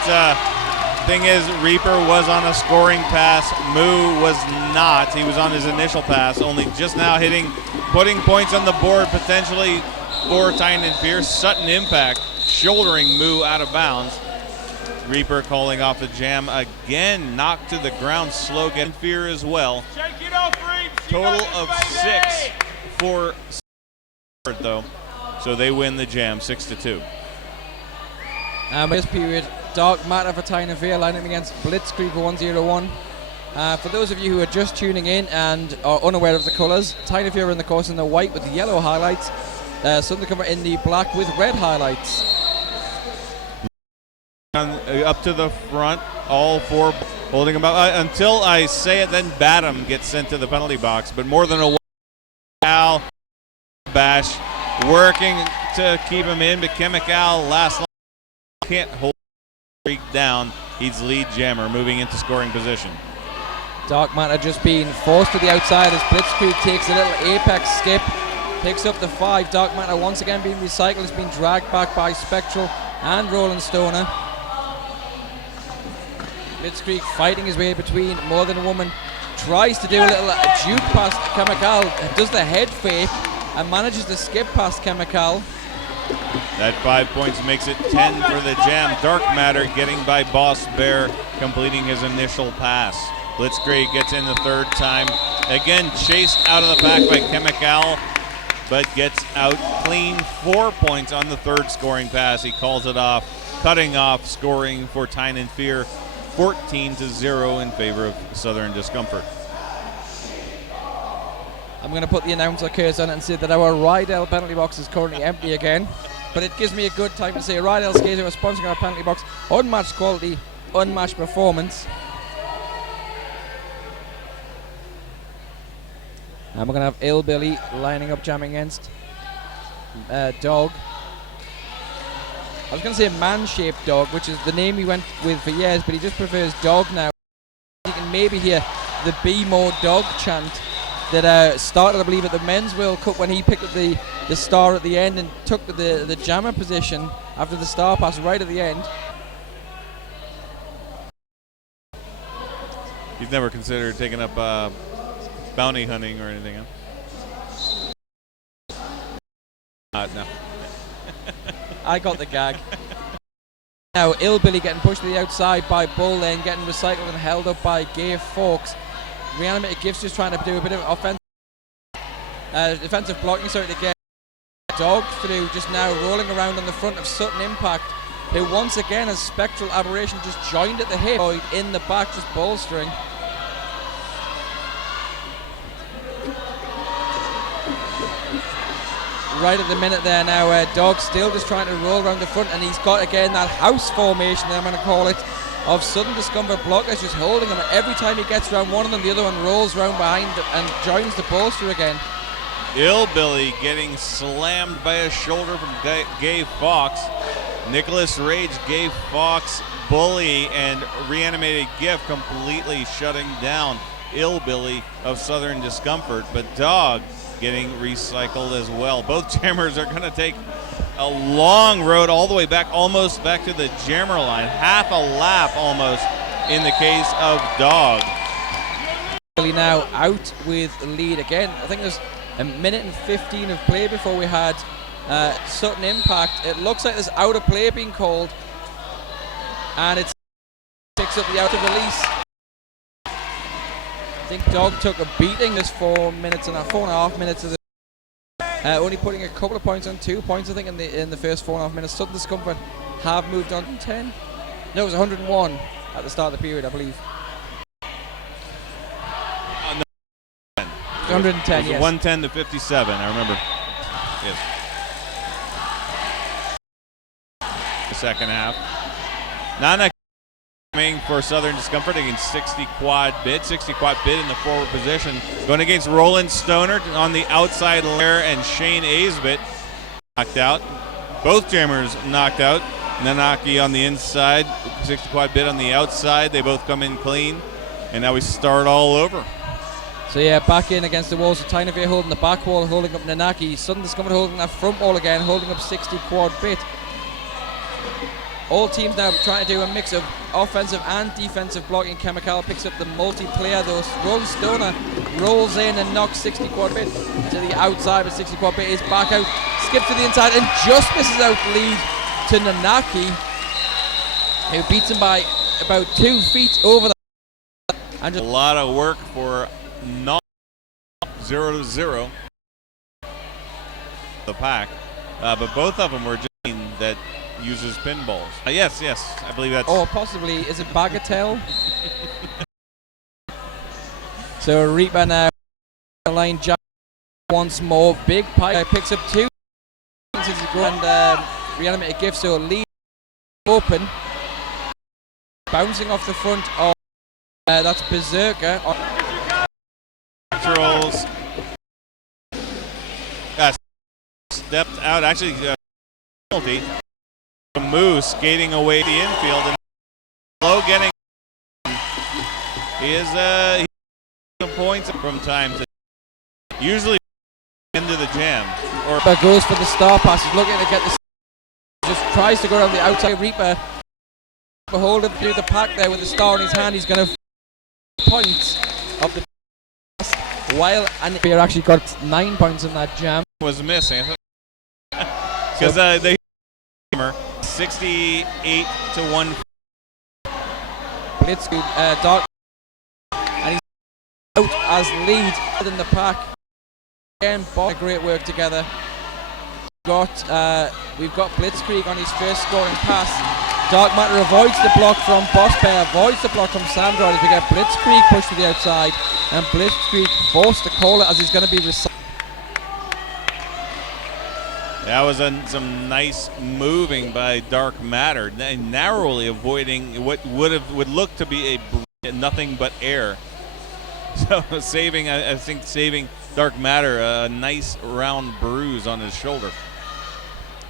thing is, Reaper was on a scoring pass. Moo was not. He was on his initial pass, only just now putting points on the board potentially for Tyne and Fear. Sutton Impact shouldering Moo out of bounds. Reaper calling off the jam again, knocked to the ground, slow getting Fear as well. Total of 6 for though, so they win the jam 6-2. This period, Dark Matter for Tyne and Fear lining against Blitzkrieg for 101. For those of you who are just tuning in and are unaware of the colours, Tyne and Fear are in the course in the white with the yellow highlights, Southern Discomfort in the black with red highlights. Up to the front, all four holding him up until I say it, then Badham gets sent to the penalty box, but more than a Al Bash working to keep him in, but Chemical last line can't hold Creek down. He's lead jammer moving into scoring position. Dark Matter just being forced to the outside as Blitzkrieg takes a little apex skip, picks up the 5. Dark Matter once again being recycled, has been dragged back by Spectral and Roland Stoner. Blitzkrieg fighting his way between More Than a Woman, tries to do a little juke past Chemical, does the head fake and manages to skip past Chemical. That 5 points makes it 10 for the jam. Dark Matter getting by Boss Bear, completing his initial pass. Blitzkrieg gets in the third time. Again, chased out of the pack by Chemical, but gets out clean. 4 points on the third scoring pass. He calls it off, cutting off scoring for Tyne and Fear. 14-0 in favor of Southern Discomfort. I'm going to put the announcer curse on it and say that our Rydell penalty box is currently empty again. But it gives me a good time to say Rydell Skater are sponsoring our penalty box. Unmatched quality, unmatched performance. And we're going to have Illbilly lining up jamming against Dog. I was going to say Man-Shaped Dog, which is the name he went with for years, but he just prefers Dog now. You can maybe hear the Be More Dog chant that started, I believe, at the Men's World Cup when he picked up the star at the end and took the jammer position after the star pass right at the end. He's never considered taking up bounty hunting or anything, huh? No. I got the gag. Now Illbilly getting pushed to the outside by Bull, then getting recycled and held up by Gay Fawkes. Reanimated Gifts just trying to do a bit of defensive blocking, sorry, to get Dog through, just now rolling around on the front of Sutton Impact, who once again has Spectral Aberration just joined at the hip, in the back just bolstering. Right at the minute there now, Dog still just trying to roll around the front, and he's got again that house formation, I'm going to call it, of Sudden Discomfort blockers just holding him. Every time he gets around one of them, the other one rolls around behind and joins the bolster again. Illbilly getting slammed by a shoulder from Gay Fawkes. Nicholas Rage, Gay Fawkes, Bully, and Reanimated Gift completely shutting down Illbilly of Southern Discomfort, but Dog getting recycled as well. Both jammers are going to take a long road all the way back, almost back to the jammer line. Half a lap almost in the case of Dog. Now out with the lead again. I think there's a minute and 15 of play before we had Sutton Impact. It looks like there's out of play being called, and it picks up the out of release. I think Dog took a beating this 4 minutes and 4.5 minutes of the only putting a couple of points on, 2 points I think in the first 4.5 minutes. Sudden Discomfort have moved on 10. No, it was 101 at the start of the period, I believe. 110, yes. 110 to 57, I remember. Yes. The second half. Nana coming for Southern Discomfort against 60 quad bid. 60 quad bid in the forward position. Going against Roland Stoner on the outside layer, and Shane Aisbit knocked out. Both jammers knocked out. Nanaki on the inside, 60 quad bid on the outside. They both come in clean. And now we start all over. So yeah, back in against the walls. So Tyne and Fear holding the back wall, holding up Nanaki. Sudden Discomfort holding that front wall again, holding up 60 quad bit. All teams now trying to do a mix of offensive and defensive blocking. Chemical picks up the multiplayer though. Roland Stoner rolls in and knocks 60 quad bit to the outside, but 60 quad bit is back out. Skips to the inside and just misses out the lead to Nanaki, who beats him by about 2 feet over the. And a lot of work for not 0-0 the pack, but both of them were just that uses pinballs. Yes, I believe that's. Or possibly, is it Bagatelle? So Reaper now line jump once more. Big Pike picks up 2 and Reanimated Gift, so lead open. Bouncing off the front of that's Berserker. Trolls stepped out, actually penalty. Moose skating away the infield and low getting. He is some points from time to usually into the jam. Or goes for the star pass. He's looking to get the. Just tries to go around the outside. Reaper hold him through the pack there with the star in his hand. He's going to points of the. While and Fear actually got 9 points in that jam. Was missing because they 68 to 1. Blitzkrieg Dark, and he's out as lead in the pack. Again, great work together. We've got Blitzkrieg on his first scoring pass. Dark Matter avoids the block from Boss Bear, avoids the block from Sandroid as we get Blitzkrieg pushed to the outside, and Blitzkrieg forced to call it as he's going to be recycled. That was some nice moving by Dark Matter, narrowly avoiding what would look to be a nothing but air. So saving Dark Matter a nice round bruise on his shoulder.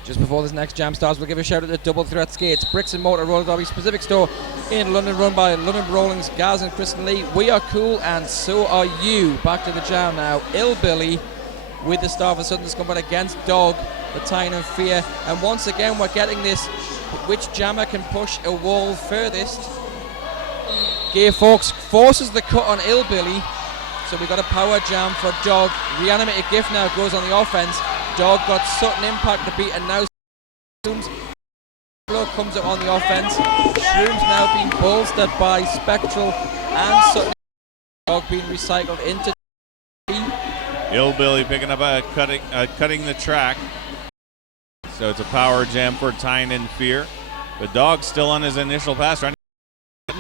Just before this next jam starts, we'll give a shout out to Double Threat Skates, Bricks and Mortar Roller Derby specific store in London, run by London Rollings, Gaz and Kristen Lee. We are cool and so are you. Back to the jam now. Illbilly with the star for Sudden Discomfort against Dog, the Tyne and Fear. And once again, we're getting this, which jammer can push a wall furthest. Gay Fawkes forces the cut on Illbilly. So we've got a power jam for Dog. Reanimated Gift now goes on the offense. Dog got Sutton Impact to beat, and now look comes up on the offense. Shrooms now being bolstered by Spectral and Sutton. Dog being recycled into Hillbilly picking up cutting the track. So it's a power jam for Tyne and Fear. The Dog still on his initial pass.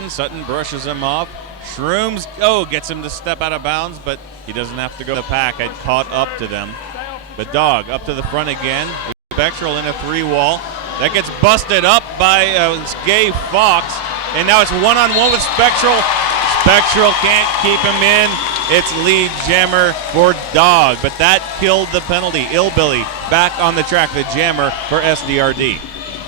Sutton brushes him off. Shrooms gets him to step out of bounds, but he doesn't have to go. The pack had caught up to them. The Dog up to the front again. Spectral in a 3-wall. That gets busted up by Gay Fox. And now it's one-on-one with Spectral. Spectral can't keep him in. It's lead jammer for Dog, but that killed the penalty. Hillbilly back on the track, the jammer for SDRD.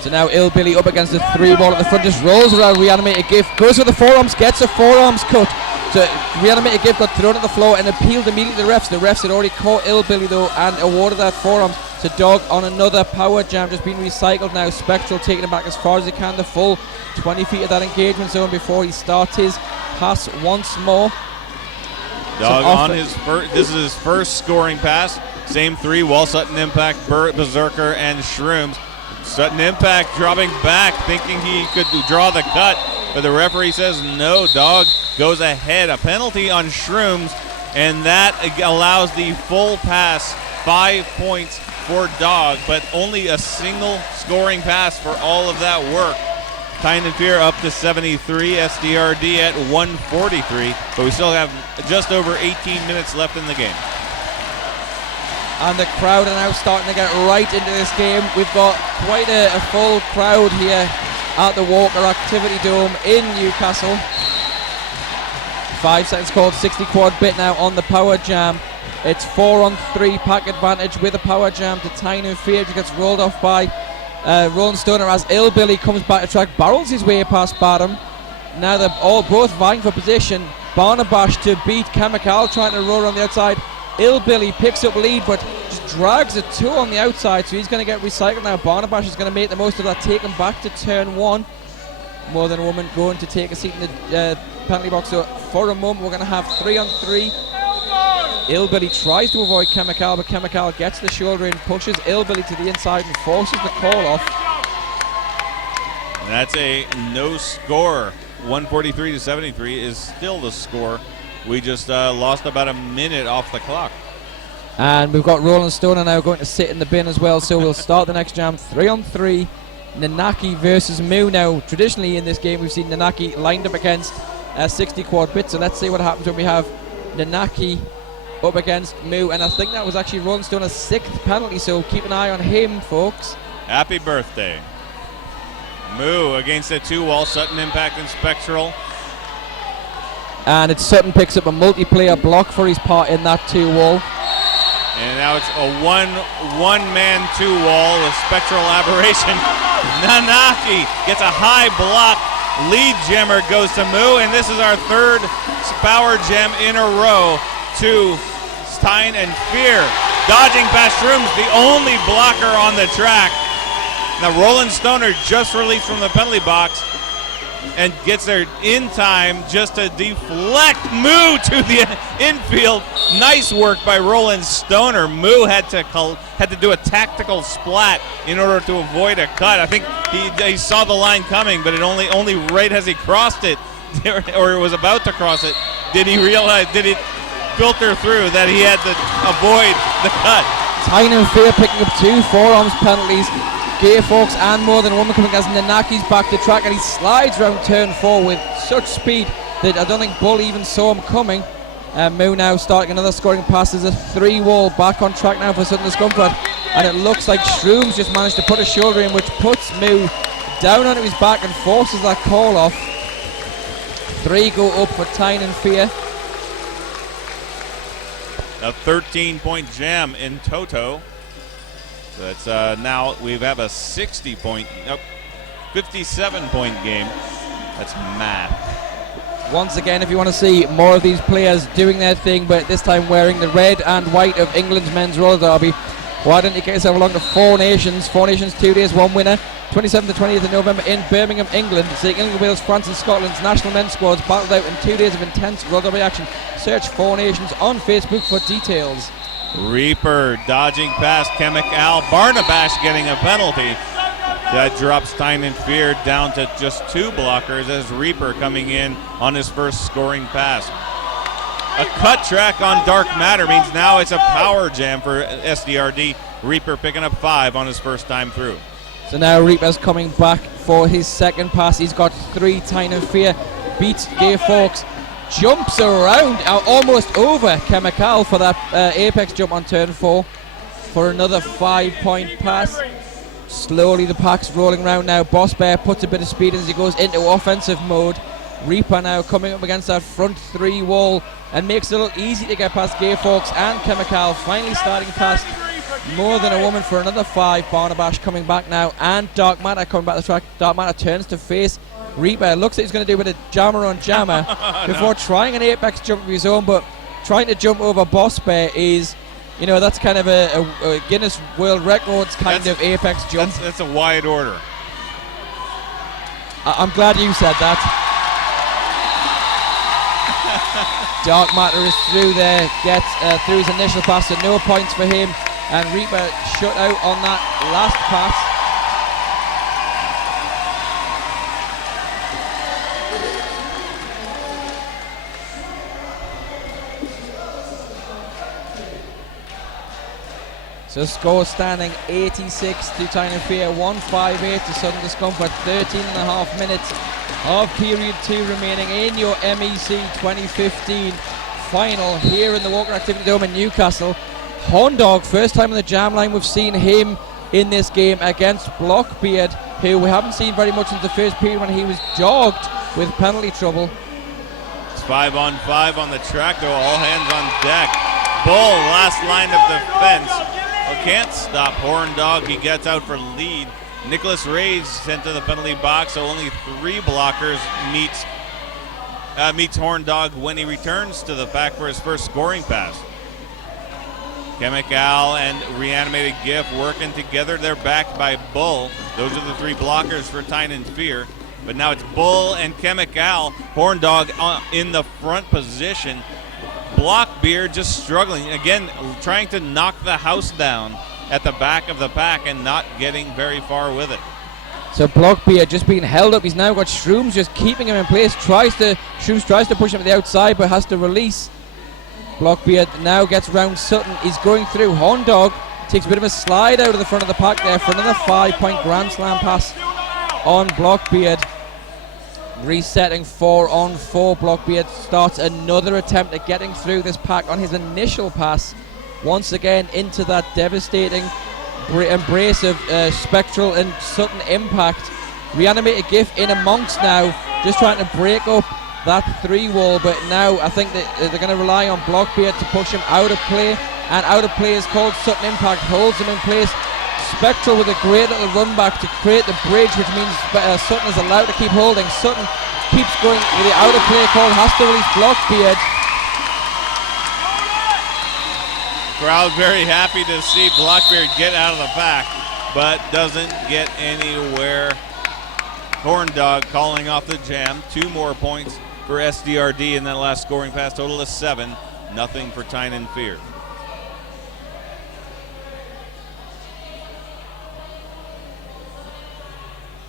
So now Hillbilly up against the 3-wall at the front, just rolls around. Reanimated Gift goes for the forearms, gets a forearms cut. So Reanimated Gift got thrown to the floor and appealed immediately to the refs. The refs had already caught Hillbilly though and awarded that forearms. So Dog on another power jam, just being recycled now. Spectral taking it back as far as he can, the full 20 feet of that engagement zone before he starts his pass once more. Dog on his first, this is his first scoring pass. Same 3-wall, Sutton Impact, Berserker, and Shrooms. Sutton Impact dropping back, thinking he could draw the cut, but the referee says no. Dog goes ahead. A penalty on Shrooms, and that allows the full pass. 5 points for Dog, but only a single scoring pass for all of that work. Tyne and Fear up to 73, SDRD at 143, but we still have just over 18 minutes left in the game. And the crowd are now starting to get right into this game. We've got quite a full crowd here at the Walker Activity Dome in Newcastle. 5 seconds called, 60 quad bit now on the power jam. It's 4-on-3 pack advantage with a power jam to Tyne and Fear. It gets rolled off by Roland Stoner as Hillbilly comes back to track, barrels his way past Barham. Now they're both vying for position. Barnabash to beat Chemical, trying to roll on the outside. Hillbilly picks up lead but just drags a 2 on the outside, so he's going to get recycled now. Barnabash is going to make the most of that, take him back to turn 1. More Than a Woman going to take a seat in the penalty box. So for a moment we're going to have 3-on-3. Hillbilly tries to avoid Chemical, but Chemical gets the shoulder in, pushes Hillbilly to the inside and forces the call off. And that's a no score. 143 to 73 is still the score. We just lost about a minute off the clock. And we've got Roland Stoner now going to sit in the bin as well, so we'll start the next jam. 3-on-3, Nanaki versus Moo. Now, traditionally in this game, we've seen Nanaki lined up against 60 quad bit, so let's see what happens when we have Nanaki up against Moo, and I think that was actually Roland Stoner's 6th penalty, so keep an eye on him, folks. Happy birthday. Moo against a 2-wall, Sutton Impact and Spectral. And it's Sutton picks up a multiplayer block for his part in that 2-wall. And now it's a one-man 2-wall with Spectral Aberration. Nanaki gets a high block. Lead jammer goes to Moo, and this is our 3rd power jam in a row to Tyne and Fear. Dodging past Shrooms, the only blocker on the track. Now Roland Stoner just released from the penalty box and gets there in time just to deflect Moo to the infield. Nice work by Roland Stoner. Moo had to do a tactical splat in order to avoid a cut. I think he saw the line coming, but it only right as he crossed it, or was about to cross it, did he filter through that he had to avoid the cut. Tyne and Fear picking up 2 forearms penalties. Gay Fox and More Than a Woman coming as Nanaki's back to track, and he slides round turn 4 with such speed that I don't think Bull even saw him coming. Moo now starting another scoring pass. There's a 3-wall back on track now for Sutton Discomfort, and it looks like Shrooms just managed to put a shoulder in, which puts Moo down onto his back and forces that call off. 3 go up for Tyne and Fear. A 13-point jam in toto. So it's now we have a 57-point game. That's math. Once again, if you want to see more of these players doing their thing, but this time wearing the red and white of England's men's roller derby, why don't you get yourself along to Four Nations? Four Nations, 2 days, 1 winner. 27th to 20th of November in Birmingham, England. Seeing England, Wales, France and Scotland's national men's squads battled out in 2 days of intense roller derby action. Search Four Nations on Facebook for details. Reaper dodging past Chemical. Barnabash getting a penalty. That drops Tyne and Fear down to just 2 blockers as Reaper coming in on his first scoring pass. A cut track on Dark Matter means now it's a power jam for SDRD. Reaper picking up 5 on his first time through. So now Reaper's coming back for his second pass. He's got 3. Tyne and Fear beats Gay Fawkes, jumps around, almost over Chemical for that apex jump on turn 4 for another 5-point pass. Slowly the pack's rolling around now. Boss Bear puts a bit of speed as he goes into offensive mode. Reaper now coming up against that front 3 wall and makes it a little easy to get past Gay Fawkes and Chemical. Finally starting past More Than a Woman for another 5. Barnabash coming back now, and Dark Matter coming back the track. Dark Matter turns to face Reaper. Looks like he's going to do a bit of jammer on jammer before trying an apex jump of his own, but trying to jump over Boss Bear is, you know, that's kind of a Guinness World Records kind of apex jump. That's a wide order. I'm glad you said that. Dark Matter is through there, gets through his initial pass, so no points for him, and Reaper shut out on that last pass. So score standing 86 to Tyne and Fear, 158 to Sudden Discomfort, 13.5 minutes of period 2 remaining in your MEC 2015 final here in the Walker Activity Dome in Newcastle. Horndog, first time on the jam line we've seen him in this game against Blockbeard, who we haven't seen very much in the first period when he was jogged with penalty trouble. It's 5-on-5 on the track, though, all hands on deck. Bull, last line of defense. Can't stop Horndog. He gets out for lead. Nicholas Ray's sent to the penalty box, so only 3 blockers meets Horndog when he returns to the pack for his first scoring pass. Chemical and Reanimated GIF working together. They're backed by Bull. Those are the 3 blockers for Tyne and Fear. But now it's Bull and Chemical. Horndog in the front position. Blockbeard just struggling again, trying to knock the house down at the back of the pack and not getting very far with it. So Blockbeard just being held up. He's now got Shrooms just keeping him in place. Shrooms tries to push him to the outside but has to release. Blockbeard now gets round Sutton. He's going through. Horndog takes a bit of a slide out of the front of the pack there for another 5-point Grand Slam pass on Blockbeard. Resetting 4-on-4. Blockbeard starts another attempt at getting through this pack on his initial pass. Once again into that devastating embrace of Spectral and Sutton impact. Reanimated GIF in amongst now, just trying to break up that 3 wall, but now I think that they're going to rely on Blockbeard to push him out of play, and out of play is called Sutton impact, holds him in place. Spectral with a great little run back to create the bridge, which means Sutton is allowed to keep holding. Sutton keeps going with the out of play call, has to release Blockbeard. Crowd very happy to see Blockbeard get out of the pack, but doesn't get anywhere. Horndog calling off the jam. 2 more points for SDRD in that last scoring pass. Total of 7. Nothing for Tyne and Fear.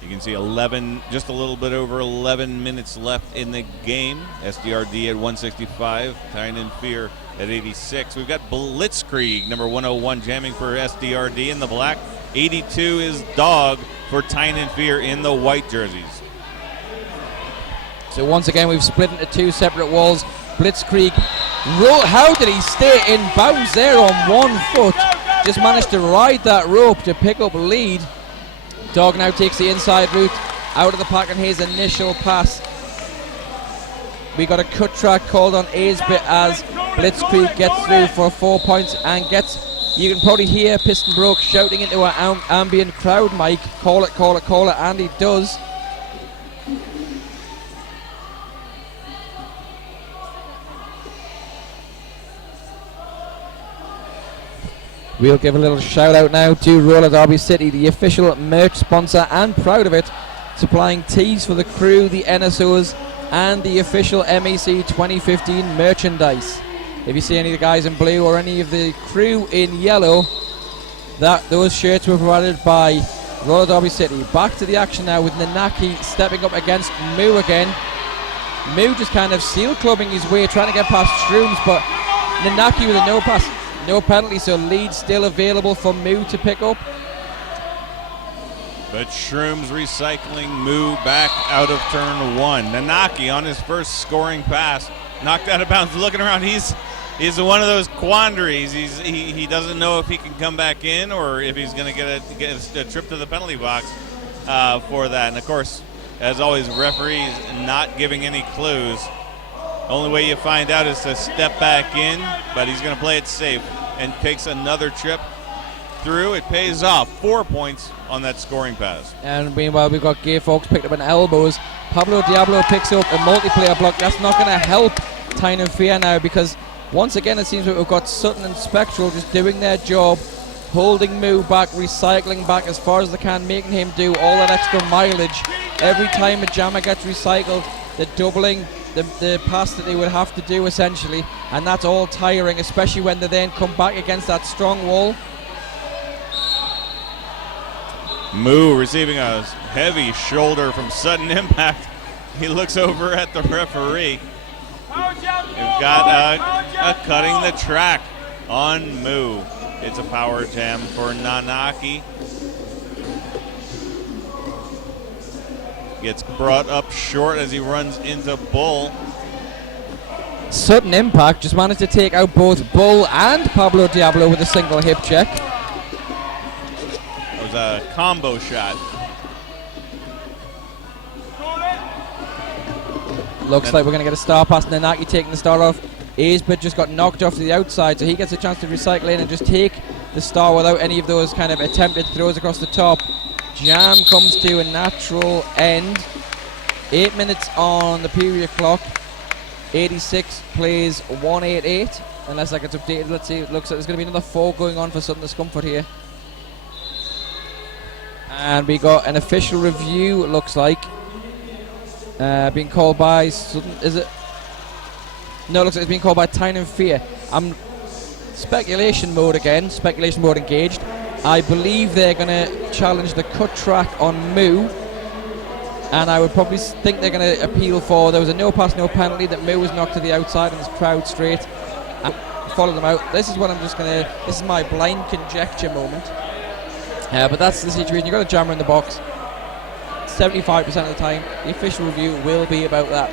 You can see 11, just a little bit over 11 minutes left in the game. SDRD at 165, Tyne and Fear at 86. We've got Blitzkrieg, number 101, jamming for SDRD in the black. 82 is Dog for Tyne and Fear in the white jerseys. So once again, we've split into 2 separate walls. Blitzkrieg, how did he stay in bounds there on 1 foot? Just managed to ride that rope to pick up lead. Dog now takes the inside route out of the pack on his initial pass. We got a cut track called on Aesbit as Blitzkrieg gets through for 4 points and gets, you can probably hear Piston Broke shouting into our ambient crowd mic, call it, call it, call it, and he does. We'll give a little shout out now to Roller Derby City, the official merch sponsor, and proud of it, supplying tees for the crew, the NSOs, and the official MEC 2015 merchandise. If you see any of the guys in blue or any of the crew in yellow, those shirts were provided by Roller Derby City. Back to the action now with Nanaki stepping up against Moo again. Moo just kind of seal clubbing his way, trying to get past Shrooms, but Nanaki with a no pass, no penalty, so lead still available for Moo to pick up. But Shrooms recycling Moo back out of turn 1. Nanaki on his first scoring pass, knocked out of bounds. Looking around, he's one of those quandaries. He doesn't know if he can come back in or if he's going to get a trip to the penalty box for that. And of course, as always, referees not giving any clues. Only way you find out is to step back in, but he's going to play it safe and takes another trip through. It pays off. 4 points on that scoring pass. And meanwhile, we've got Gay Fox picked up an elbows. Pablo Diablo picks up a multiplayer block. That's not going to help Tyne and Fear now, because once again it seems that we've got Sutton and Spectral just doing their job, holding Moo back, recycling back as far as they can, making him do all that extra mileage. Every time a jammer gets recycled, they're doubling the pass that they would have to do essentially, and that's all tiring, especially when they then come back against that strong wall. Moo receiving a heavy shoulder from sudden impact. He looks over at the referee. We've got a cutting the track on Moo. It's a power jam for Nanaki. Gets brought up short as he runs into Bull. Sudden impact just managed to take out both Bull and Pablo Diablo with a single hip check. It was a combo shot. Looks like we're going to get a star pass. Nanaki taking the star off. Aesbit just got knocked off to the outside, so he gets a chance to recycle in and just take the star without any of those kind of attempted throws across the top. Jam comes to a natural end. 8 minutes on the period clock. 86 plays 188. Unless that gets updated, let's see. It looks like there's going to be another 4 going on for Sutton Discomfort here. And we got an official review, it looks like. Being called by Sutton, is it? No, it looks like it's being called by Tyne and Fear. I'm speculation mode again, speculation mode engaged. I believe they're going to challenge the cut track on Moo, and I would probably think they're going to appeal for, there was a no pass, no penalty, that Moo was knocked to the outside and his crowd straight, and follow them out. This is what I'm just going to, this is my blind conjecture moment. But that's the situation. You've got a jammer in the box. 75% of the time, the official review will be about that.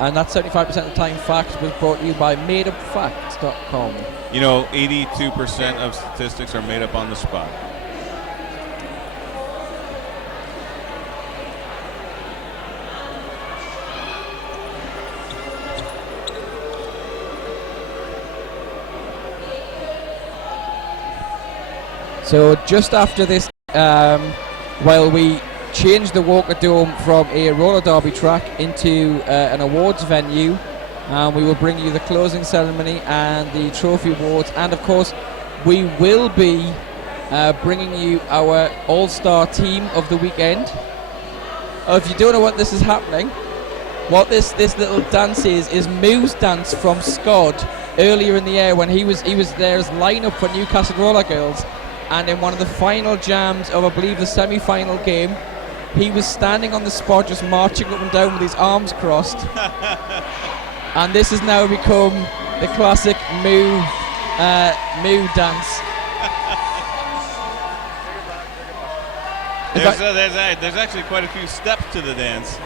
And that 75% of the time fact was brought to you by madeupfacts.com. You know, 82% of statistics are made up on the spot. So just after this, while we changed the Walker Dome from a roller derby track into an awards venue, we will bring you the closing ceremony and the trophy awards, and of course we will be bringing you our all-star team of the weekend. If you don't know what this is happening, what this little dance is Moo's dance from Squad earlier in the year when he was there as line-up for Newcastle Roller Girls, and in one of the final jams of, I believe, the semi-final game, he was standing on the spot just marching up and down with his arms crossed. And this has now become the classic Moo dance. There's actually quite a few steps to the dance.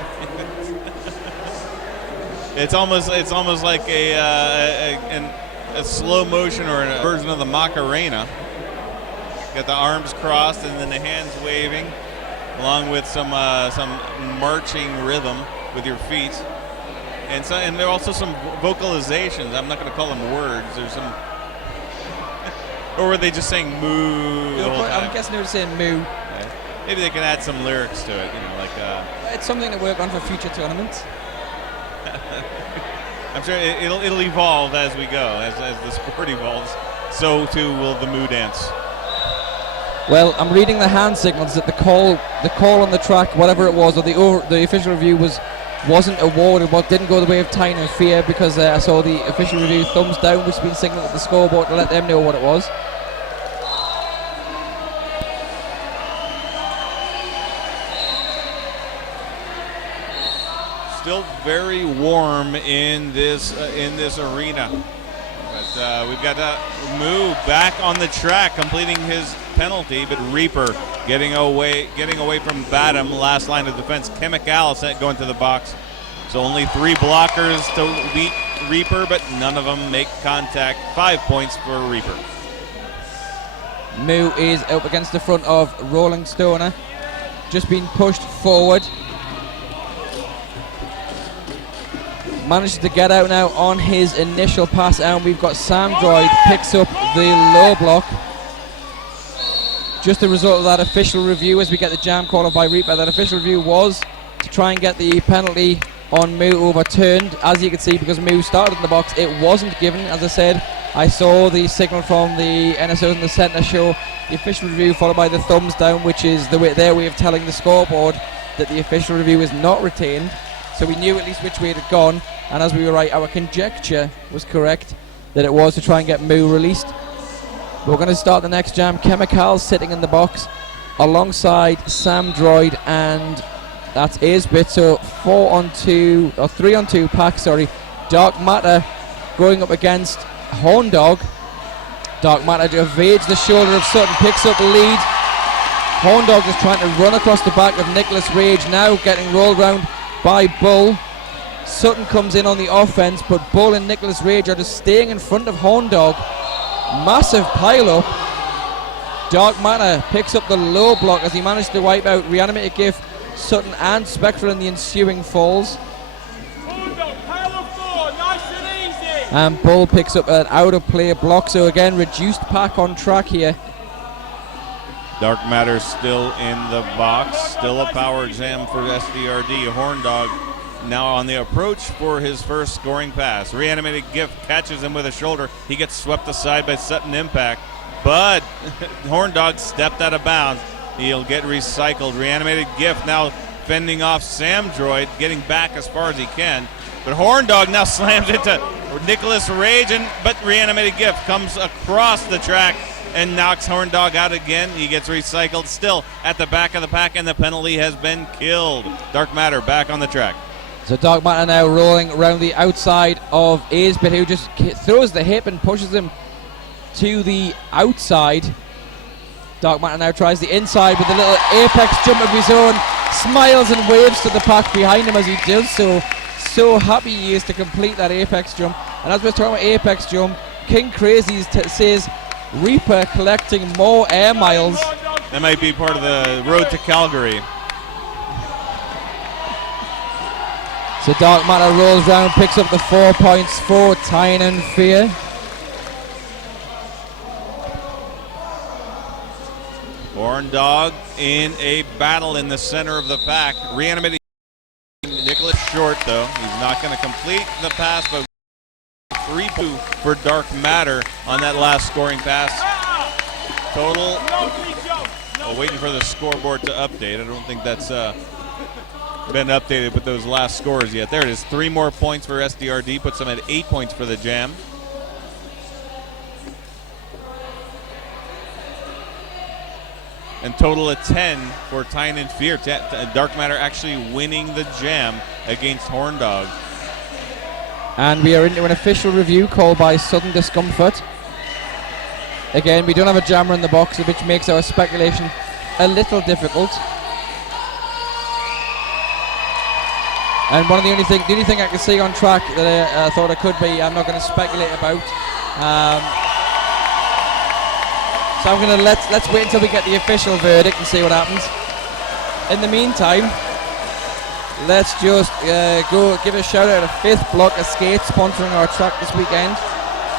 It's almost like a slow motion or a version of the Macarena. Got the arms crossed and then the hands waving, along with some marching rhythm with your feet. And there are also some vocalizations. I'm not going to call them words. There's some, or were they just saying moo? I'm guessing they were saying moo. Yeah. Maybe they can add some lyrics to it. You know, like. It's something to work on for future tournaments. I'm sure it'll evolve as we go, as the sport evolves. So too will the moo dance. Well, I'm reading the hand signals that the call on the track, whatever it was, or the official review wasn't awarded, but didn't go the way of Tyne and Fear, because I saw the official review thumbs down, which has been signalled at the scoreboard to let them know what it was. still very warm in this arena. But we've got Moo back on the track, completing his penalty. But Reaper getting away from Badham. Last line of defense. Chemical going to the box. So only 3 blockers to beat Reaper, but none of them make contact. 5 points for Reaper. Moo is up against the front of Rolling Stoner. Just been pushed forward. Manages to get out now on his initial pass out. And we've got Sam Droid picks up the low block. Just the result of that official review as we get the jam called by Reaper. That official review was to try and get the penalty on Moo overturned. As you can see, because Moo started in the box, it wasn't given. As I said, I saw the signal from the NSOs in the centre show the official review followed by the thumbs down, which is their way of telling the scoreboard that the official review is not retained. So we knew at least which way it had gone, and as we were right, our conjecture was correct that it was to try and get Moo released. We're going to start the next jam. Chemical sitting in the box alongside Sam Droid, and that's Aisbit. So 3-on-2 pack, sorry. Dark Matter going up against Horn Dog. Dark Matter evades the shoulder of Sutton, picks up the lead. Horn Dog is trying to run across the back of Nicholas Rage, now getting rolled round by Bull. Sutton comes in on the offense, but Bull and Nicholas Rage are just staying in front of Horn Dog. Massive pile up. Dark Matter picks up the low block as he managed to wipe out Reanimated Gift, Sutton and Spectral in the ensuing falls. And Bull picks up an out of play block, so again reduced pack on track here. Dark Matter still in the box, still a power jam for SDRD. Horn Dog now on the approach for his first scoring pass. Reanimated Gift catches him with a shoulder. He gets swept aside by Sutton Impact, but Horn Dog stepped out of bounds. He'll get recycled. Reanimated Gift now fending off Sam Droid, getting back as far as he can. But Horn Dog now slams into Nicholas Rage, but Reanimated Gift comes across the track and knocks Horn Dog out again. He gets recycled, still at the back of the pack, and the penalty has been killed. Dark Matter back on the track. So Dark Matter now rolling around the outside of Aisbit, who just throws the hip and pushes him to the outside. Dark Matter now tries the inside with a little apex jump of his own, smiles and waves to the pack behind him as he does so. So happy he is to complete that apex jump. And as we're talking about apex jump, King Crazy says Reaper collecting more air miles. That might be part of the road to Calgary. So Dark Matter rolls round, picks up the 4 points for Tyne and Fear. Horn Dog in a battle in the center of the pack. Reanimating Nicholas short, though. He's not going to complete the pass, but 3-2 for Dark Matter on that last scoring pass. Total. Waiting for the scoreboard to update. I don't think that's been updated with those last scores yet. There it is. 3 more points for SDRD. Puts them at 8 points for the jam. And total of 10 for Tyne and Fear. Dark Matter actually winning the jam against Horn Dog. And we are into an official review called by Sudden Discomfort. Again, we don't have a jammer in the box, which makes our speculation a little difficult. And the only thing I can see on track that I thought it could be, I'm not going to speculate about. So I'm going to let's wait until we get the official verdict and see what happens. In the meantime, let's just go give a shout out to Fifth Block Escape sponsoring our track this weekend.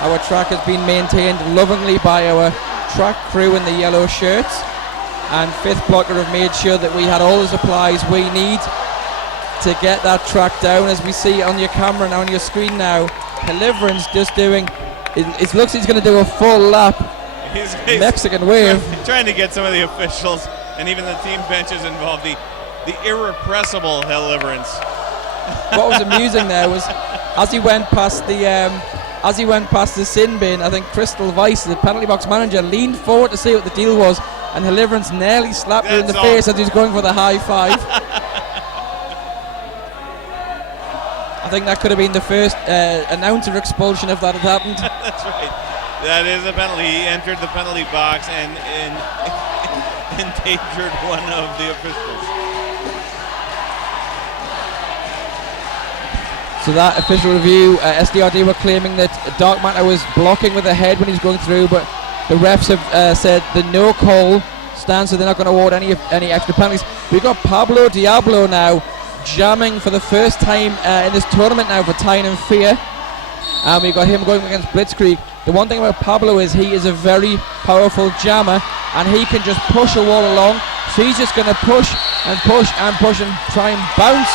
Our track has been maintained lovingly by our track crew in the yellow shirts, and Fifth Blocker have made sure that we had all the supplies we need to get that track down. As we see on your camera and on your screen now, Deliverance just doing, it looks he's going to do a full lap. He's Mexican wave. Trying to get some of the officials and even the team benches involved. The irrepressible Deliverance. What was amusing there was as he went past the sin bin, I think Crystal Weiss, the penalty box manager, leaned forward to see what the deal was, and Deliverance nearly slapped her in the face as he was going for the high five. I think that could have been the first announcer expulsion if that had happened. That's right. That is a penalty. He entered the penalty box and endangered one of the officials. So that official review, SDRD were claiming that Dark Matter was blocking with the head when he was going through, but the refs have said the no call stands, so they're not going to award any extra penalties. We've got Pablo Diablo now jamming for the first time in this tournament now for Tyne and Fear. And we've got him going against Blitzkrieg. The one thing about Pablo is he is a very powerful jammer, and he can just push a wall along. So he's just going to push and push and push and try and bounce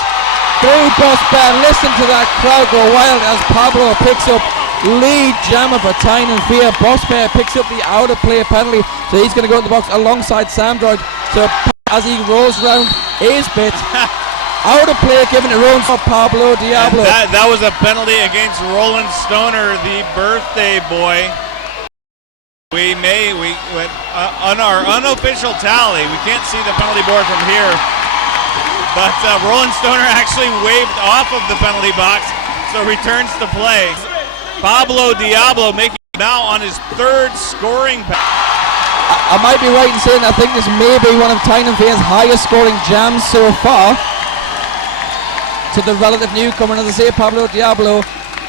through Boss Bear. Listen to that crowd go wild as Pablo picks up lead jammer for Tyne and Fear. Boss Bear picks up the out of play penalty, so he's going to go in the box alongside Samdroid. So as he rolls round his bit, out of play given to Rowan for Pablo Diablo. That was a penalty against Roland Stoner, the birthday boy. We went on our unofficial tally. We can't see the penalty board from here, but Roland Stoner actually waved off of the penalty box, so returns to play. Pablo Diablo making now on his third scoring pass. I might be right in saying I think this may be one of Tyne and Fear's highest scoring jams so far. To the relative newcomer, and as I say, Pablo Diablo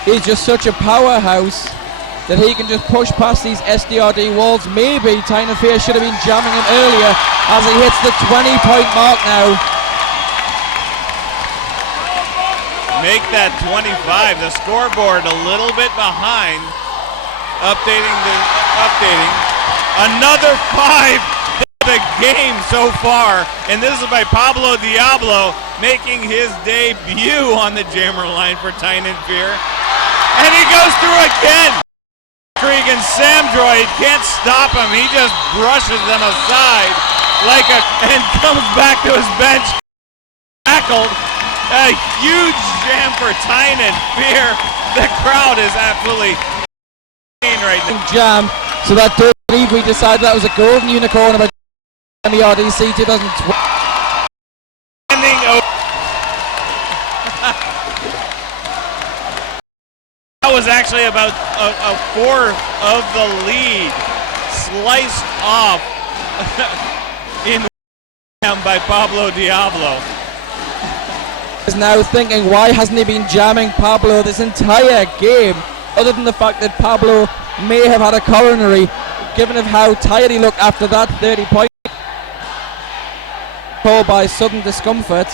is just such a powerhouse that he can just push past these SDRD walls. Maybe Tyne and Fear should have been jamming him earlier as he hits the 20-point mark now. Make that 25. The scoreboard a little bit behind. Updating. Another 5 the game so far, and this is by Pablo Diablo making his debut on the jammer line for Tyne and Fear. And he goes through again. Krieg and Samdroid can't stop him. He just brushes them aside and comes back to his bench. Tackled. A huge jam for Tyne and Fear. The crowd is absolutely right now. Jam. So that we decided that was a golden unicorn about MERDC 2012. That was actually about a fourth of the lead sliced off in by Pablo Diablo. Is now thinking, why hasn't he been jamming Pablo this entire game, other than the fact that Pablo may have had a coronary, given of how tired he looked after that 30-point call by sudden discomfort.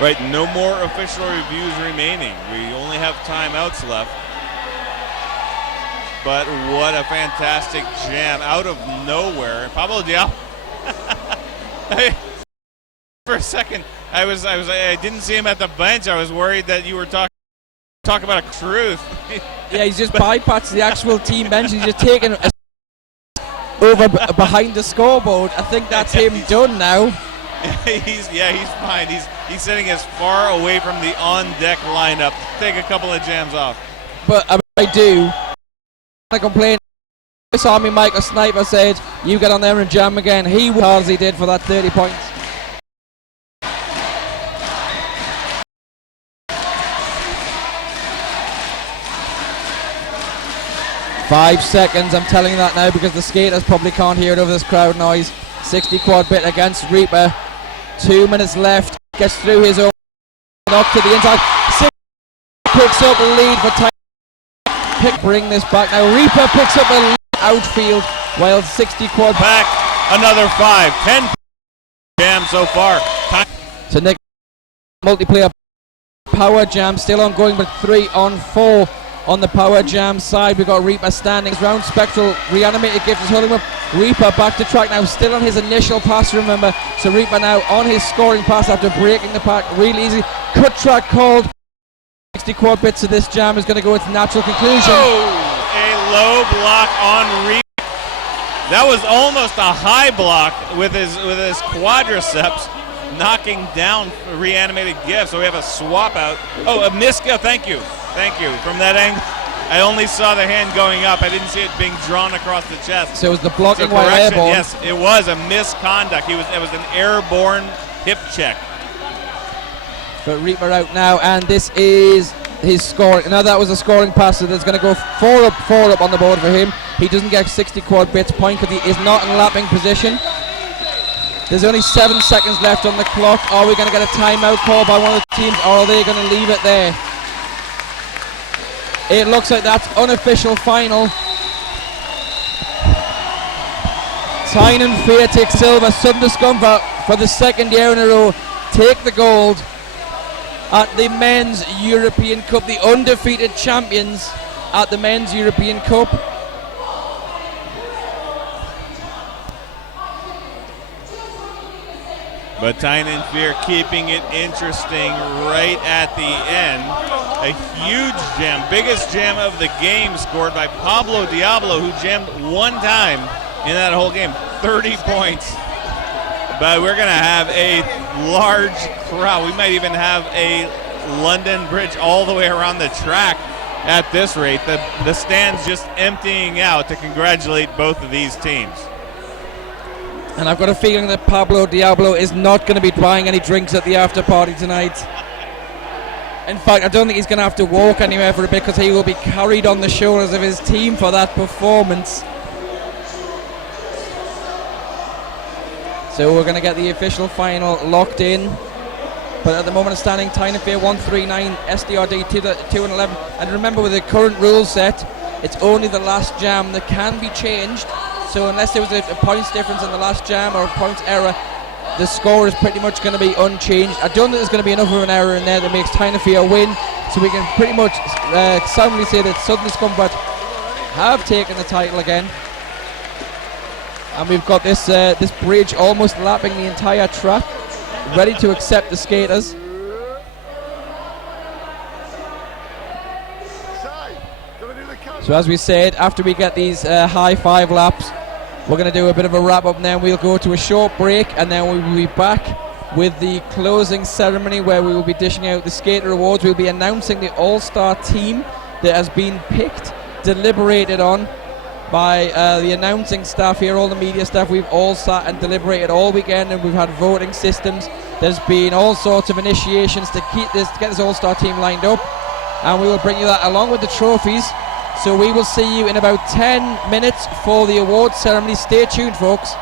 Right, no more official reviews remaining. We only have timeouts left. But what a fantastic jam out of nowhere. Pablo Diablo. For a second, I didn't see him at the bench. I was worried that you were talking about a truth. Yeah, he's just bypassed the actual team bench. He's just taken over behind the scoreboard. I think that's him done now. He's fine. He's sitting as far away from the on-deck lineup. Take a couple of jams off. But I do. I complain. I saw me Mike, a sniper, said, "You get on there and jam again." He was, he did for that 30 points. Five seconds, I'm telling you that now because the skaters probably can't hear it over this crowd noise. 60 quad bit against Reaper. 2 minutes left. Gets through his own knock to the inside. Picks up a lead for Tyne. Bring this back now. Reaper picks up a lead outfield while 60 quad back. Another 5. 10 jam so far. So Nick multiplayer power jam still ongoing, but 3 on 4. On the power jam side, we've got Reaper standing round. Spectral reanimated gift is holding up. Reaper back to track now, still on his initial pass, remember. So Reaper now on his scoring pass after breaking the pack. Really easy. Cut track called. 60 quad bits of this jam is going to go its natural conclusion. Oh, a low block on Reaper. That was almost a high block with his quadriceps, knocking down reanimated gift. So we have a swap out. Oh, a misca. Thank you. From that angle, I only saw the hand going up. I didn't see it being drawn across the chest. So it was the blocking while airborne. Yes, it was a misconduct. It was an airborne hip check. But Reaper out now, and this is his scoring. Now that was a scoring pass, so there's going to go 4 up on the board for him. He doesn't get 60 quad bits point because he is not in lapping position. There's only 7 seconds left on the clock. Are we going to get a timeout call by one of the teams, or are they going to leave it there? It looks like that's unofficial final. Tyne and Fear take silver. Southern Discomfort for the 2nd year in a row take the gold at the Men's European Cup, the undefeated champions at the Men's European Cup. But Tyne and Fear keeping it interesting right at the end. A huge jam, biggest jam of the game, scored by Pablo Diablo, who jammed 1 time in that whole game, 30 points. But we're going to have a large crowd. We might even have a London Bridge all the way around the track at this rate. The stands just emptying out to congratulate both of these teams. And I've got a feeling that Pablo Diablo is not going to be buying any drinks at the after party tonight. In fact, I don't think he's going to have to walk anywhere for a bit because he will be carried on the shoulders of his team for that performance. So we're going to get the official final locked in. But at the moment of standing, Tyne and Fear 139, SDRD 2 and 11. And remember, with the current rule set, it's only the last jam that can be changed. So unless there was a points difference in the last jam or a points error, the score is pretty much going to be unchanged. I don't think there's going to be enough of an error in there that makes Tyne and Fear win. So we can pretty much soundly say that Southern Discomfort have taken the title again. And we've got this this bridge almost lapping the entire track, ready to accept the skaters. So as we said, after we get these high 5 laps, we're going to do a bit of a wrap up, and then we'll go to a short break, and then we will be back with the closing ceremony where we will be dishing out the skater awards. We'll be announcing the all-star team that has been picked, deliberated on by the announcing staff here, all the media staff. We've all sat and deliberated all weekend, and we've had voting systems. There's been all sorts of initiations to get this all-star team lined up, and we will bring you that along with the trophies. So we will see you in about 10 minutes for the awards ceremony. Stay tuned, folks.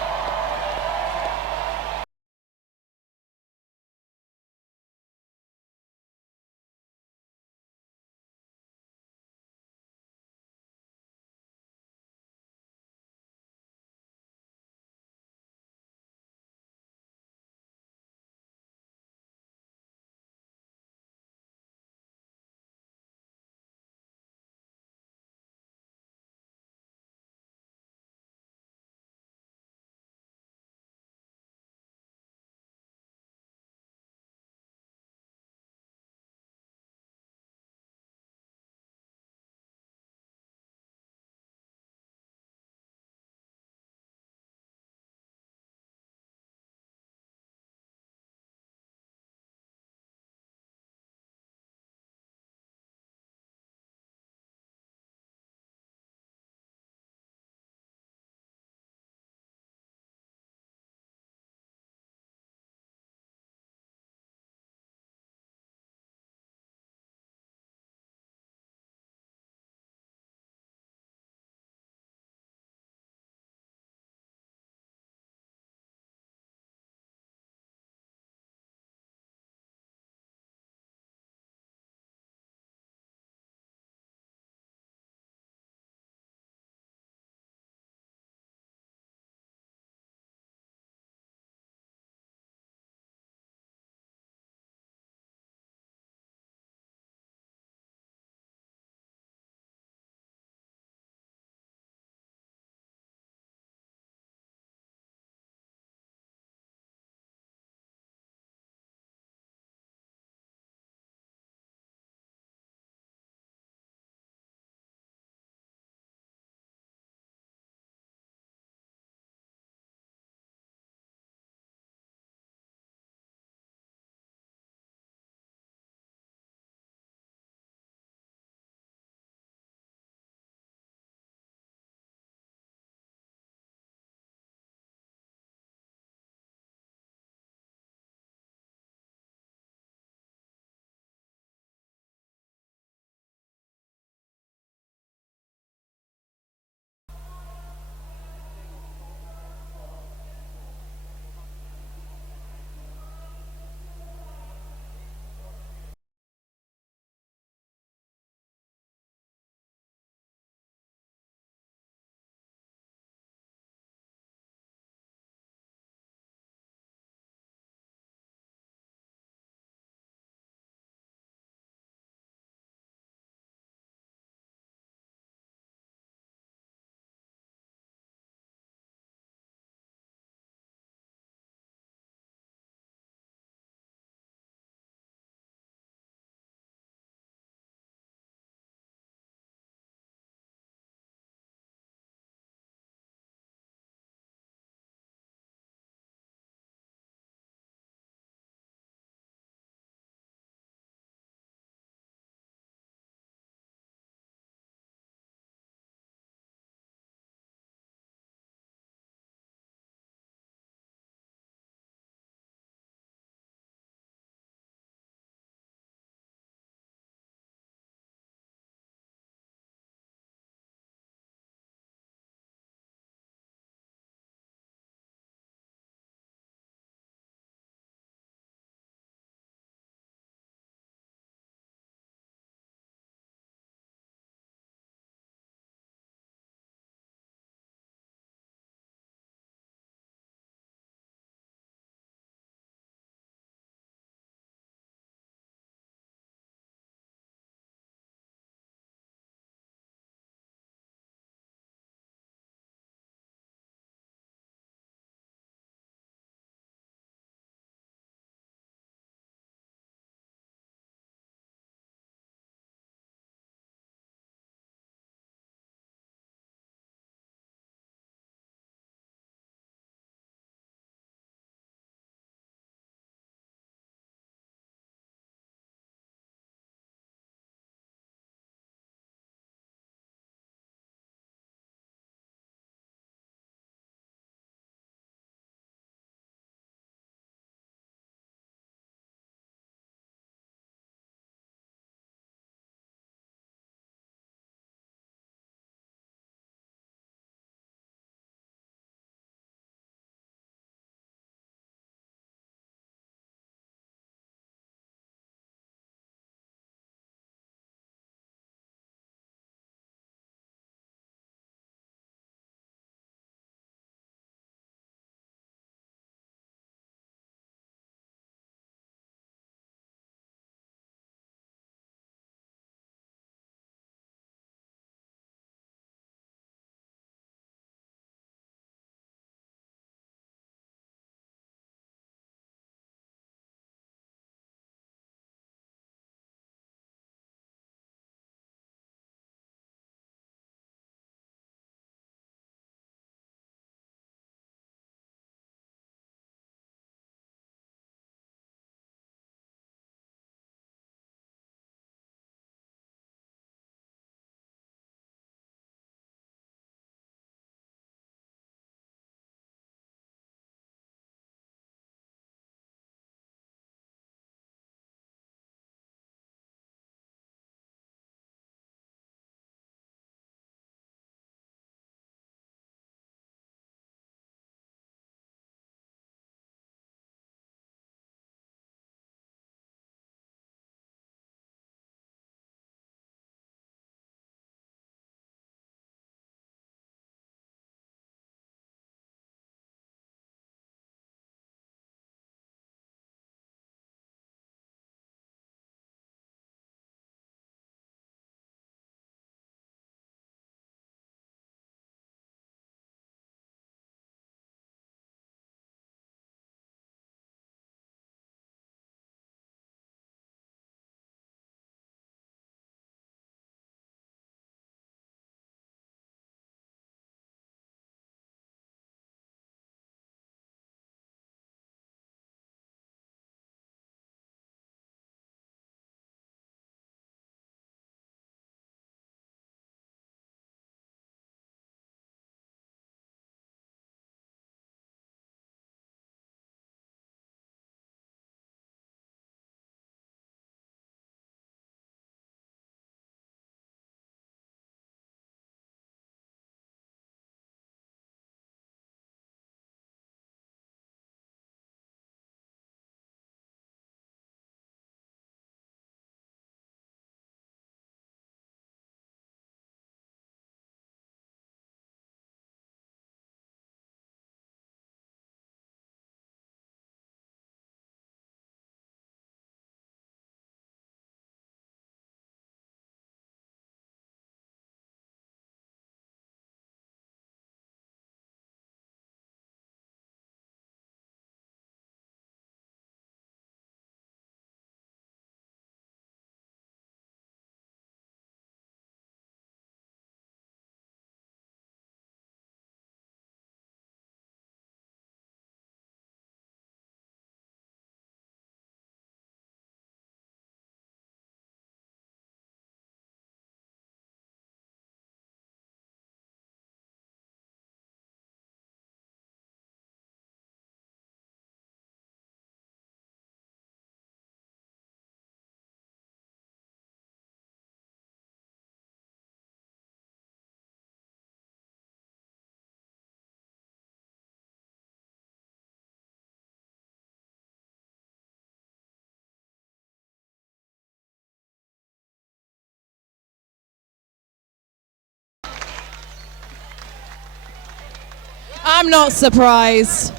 I'm not surprised.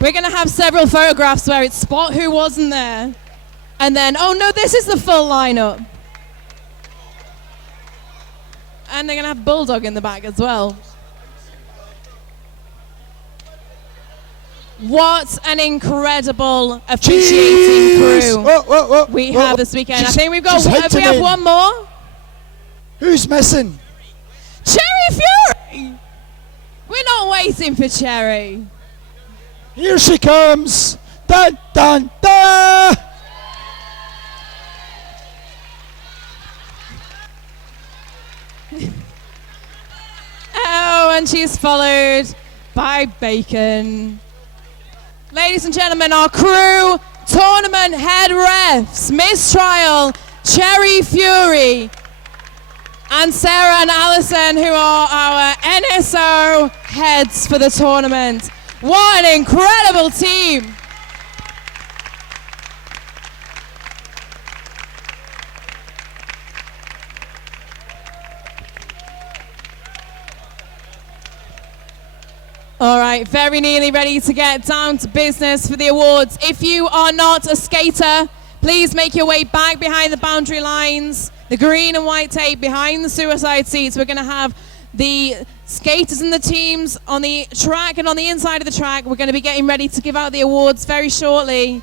We're going to have several photographs where it's spot who wasn't there. And then, oh no, this is the full lineup. And they're going to have Bulldog in the back as well. What an incredible officiating crew we have this weekend. I think we've got, we have one more? Who's missing? Cherry Fury! We're not waiting for Cherry. Here she comes! Dun dun dun! Oh, and she's followed by Bacon. Ladies and gentlemen, our crew tournament head refs, Miss Trial, Cherry Fury, and Sarah and Alison, who are our NSO heads for the tournament. What an incredible team! All right, very nearly ready to get down to business for the awards. If you are not a skater, please make your way back behind the boundary lines, the green and white tape behind the suicide seats. We're going to have the skaters and the teams on the track and on the inside of the track. We're going to be getting ready to give out the awards very shortly.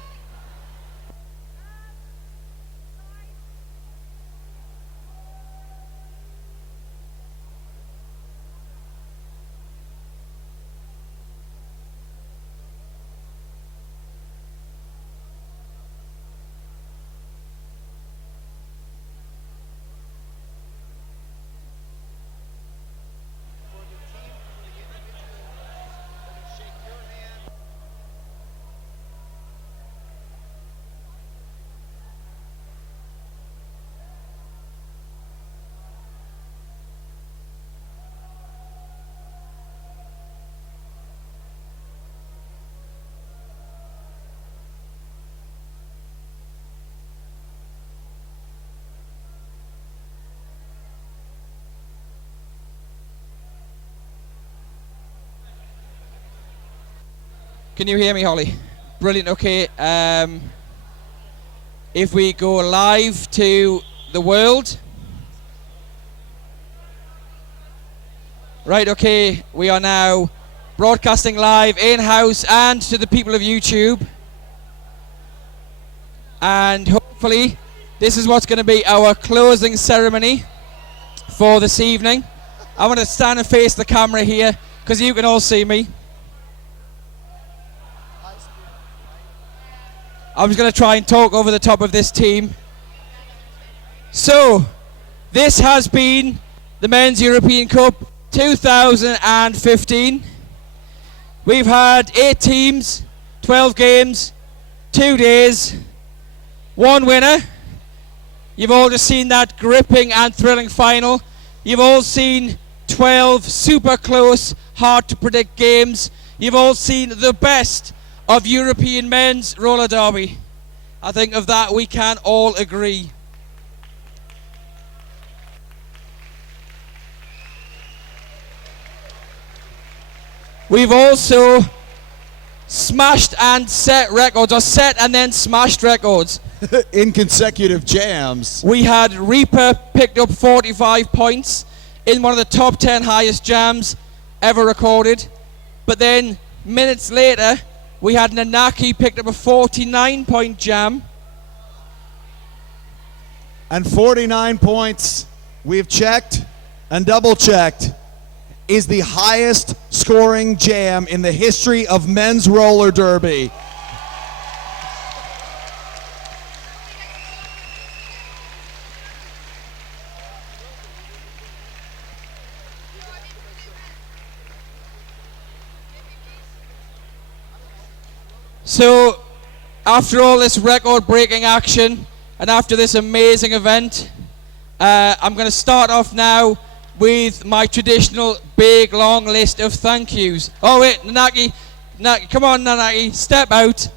Can you hear me, Holly? Brilliant. Okay. If we go live to the world. Right, okay. We are now broadcasting live in-house and to the people of YouTube. And hopefully this is what's going to be our closing ceremony for this evening. I want to stand and face the camera here because you can all see me. I was going to try and talk over the top of this team. So, this has been the Men's European Cup 2015. We've had 8 teams, 12 games, 2 days, 1 winner. You've all just seen that gripping and thrilling final. You've all seen 12 super close, hard to predict games. You've all seen the best of European men's roller derby. I think of that we can all agree. We've also smashed and set records, or set and then smashed records. In consecutive jams. We had Reaper picked up 45 points in one of the top 10 highest jams ever recorded. But then minutes later, we had Nanaki picked up a 49-point jam. And 49 points, we've checked and double-checked, is the highest scoring jam in the history of men's roller derby. So, after all this record-breaking action, and after this amazing event, I'm going to start off now with my traditional big, long list of thank yous. Oh wait, Nanaki, come on Nanaki, step out.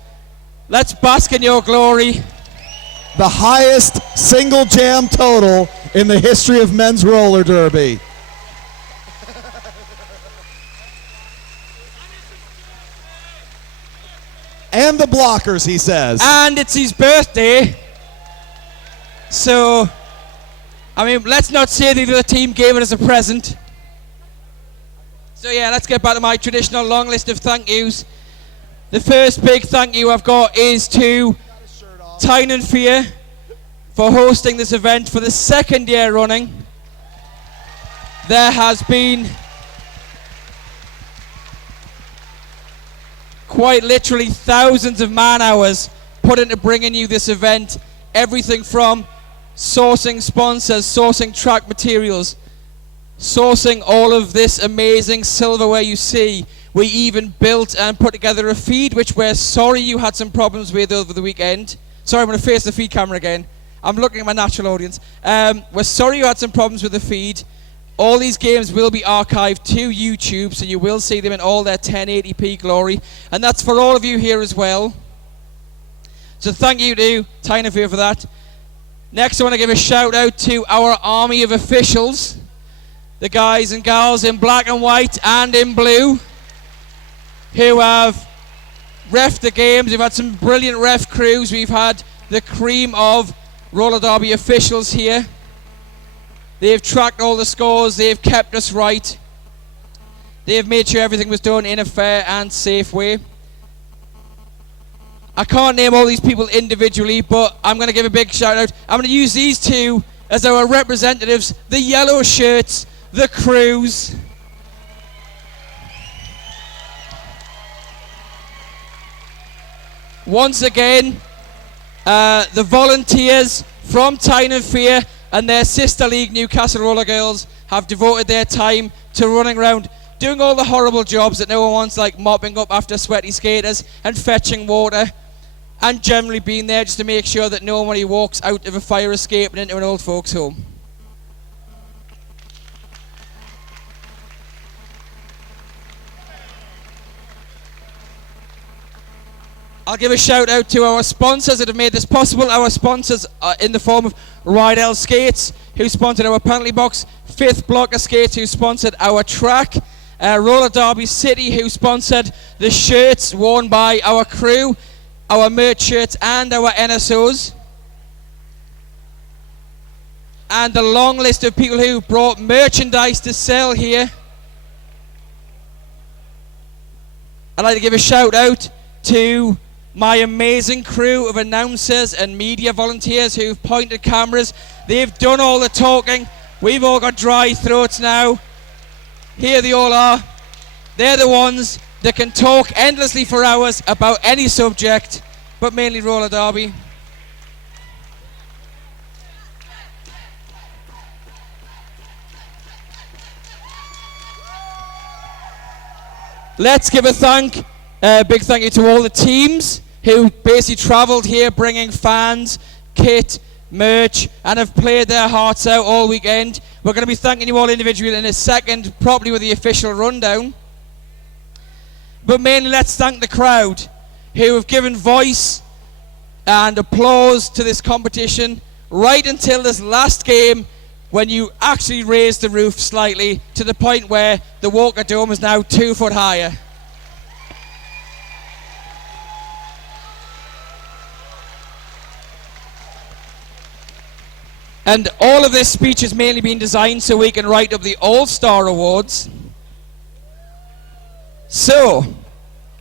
Let's bask in your glory. The highest single jam total in the history of men's roller derby. And the blockers, he says. And it's his birthday. So, I mean, let's not say the other team gave it as a present. So yeah, let's get back to my traditional long list of thank yous. The first big thank you I've got is to Tyne and Fear for hosting this event for the second year running. There has been quite literally thousands of man hours put into bringing you this event. Everything from sourcing sponsors, sourcing track materials, sourcing all of this amazing silverware you see. We even built and put together a feed, which we're sorry you had some problems with over the weekend. Sorry, I'm going to face the feed camera again. I'm looking at my natural audience. We're sorry you had some problems with the feed. All these games will be archived to YouTube, so you will see them in all their 1080p glory. And that's for all of you here as well. So thank you to Tyne and Fear for that. Next, I want to give a shout out to our army of officials. The guys and gals in black and white and in blue who have reffed the games. We've had some brilliant ref crews. We've had the cream of roller derby officials here. They've tracked all the scores. They've kept us right. They've made sure everything was done in a fair and safe way. I can't name all these people individually, but I'm going to give a big shout out. I'm going to use these two as our representatives, the yellow shirts, the crews. Once again, the volunteers from Tyne and Fear and their sister league, Newcastle Roller Girls, have devoted their time to running around, doing all the horrible jobs that no one wants, like mopping up after sweaty skaters and fetching water, and generally being there just to make sure that nobody walks out of a fire escape and into an old folks' home. I'll give a shout out to our sponsors that have made this possible. Our sponsors are in the form of Rydell Skates, who sponsored our penalty box, Fifth Blocker Skates, who sponsored our track, Roller Derby City, who sponsored the shirts worn by our crew, our merch shirts and our NSOs. And the long list of people who brought merchandise to sell here. I'd like to give a shout out to my amazing crew of announcers and media volunteers who've pointed cameras. They've done all the talking. We've all got dry throats now. Here they all are. They're the ones that can talk endlessly for hours about any subject, but mainly roller derby. Let's give a big thank you to all the teams who basically travelled here bringing fans, kit, merch, and have played their hearts out all weekend. We're going to be thanking you all individually in a second, probably with the official rundown. But mainly let's thank the crowd who have given voice and applause to this competition right until this last game, when you actually raised the roof slightly to the point where the Walker Dome is now 2 foot higher. And all of this speech has mainly been designed so we can write up the All-Star Awards. So,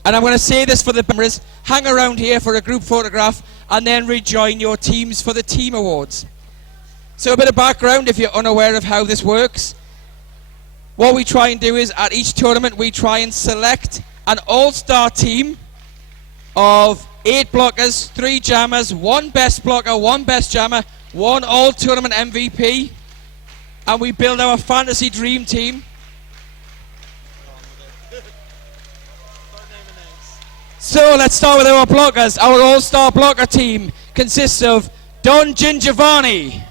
and I'm going to say this for the cameras, hang around here for a group photograph and then rejoin your teams for the team awards. So a bit of background if you're unaware of how this works. What we try and do is at each tournament we try and select an all-star team of 8 blockers, 3 jammers, 1 best blocker, 1 best jammer, 1 all-tournament MVP, and we build our fantasy dream team. So let's start with our blockers. Our all-star blocker team consists of Don Gingiovanni,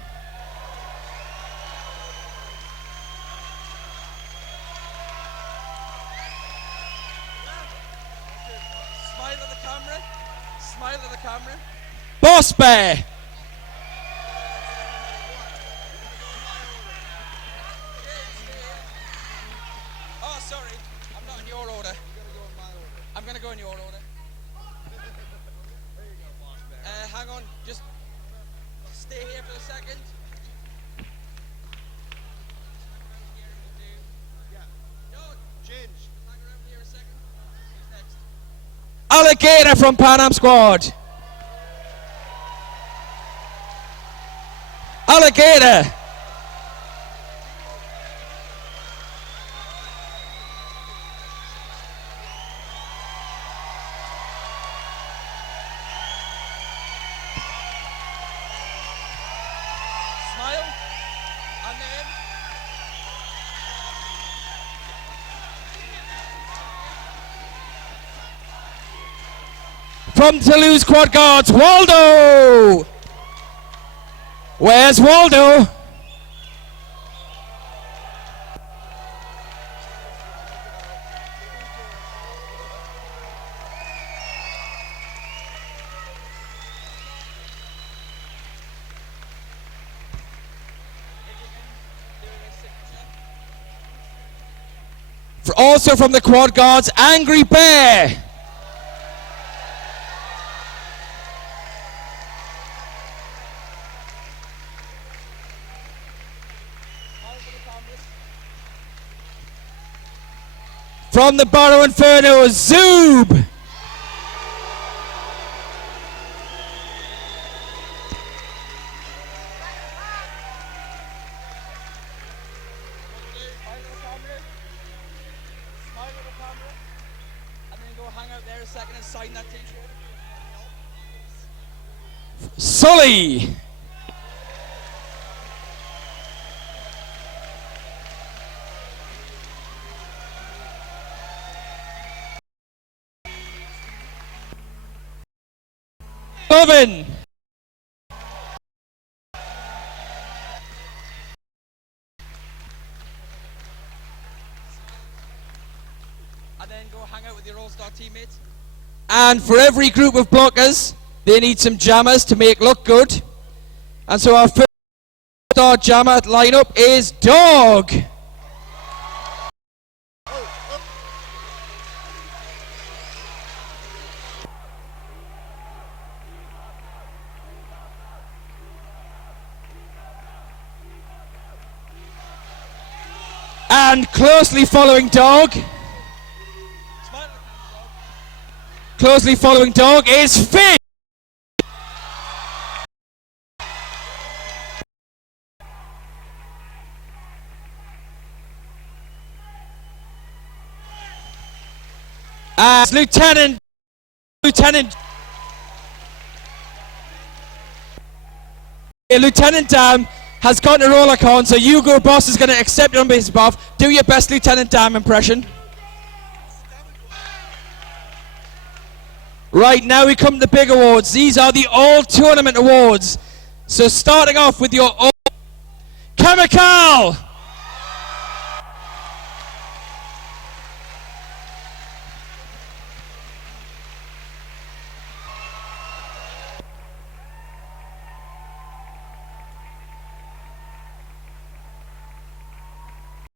Boss Bear, on your order. Hang on, just stay here for a second. Alligator from Panam Squad. Alligator. Smile. And then. From Toulouse Quad Guards, Waldo! Where's Waldo? Also from the Quad Guards, Angry Bear! From the Barrow Infernos, Zoob! Sully! Oven. And then go hang out with your all-star teammates. And for every group of blockers, they need some jammers to make look good. And so our first star jammer lineup is Dog. And closely following Dog. Closely following Dog is Finn. As Lieutenant Dam has gotten a roller con, so Hugo Boss is going to accept it on his behalf. Do your best Lieutenant Dam impression. Right, now we come to the big awards. These are the all-tournament awards. So starting off with your Chemical!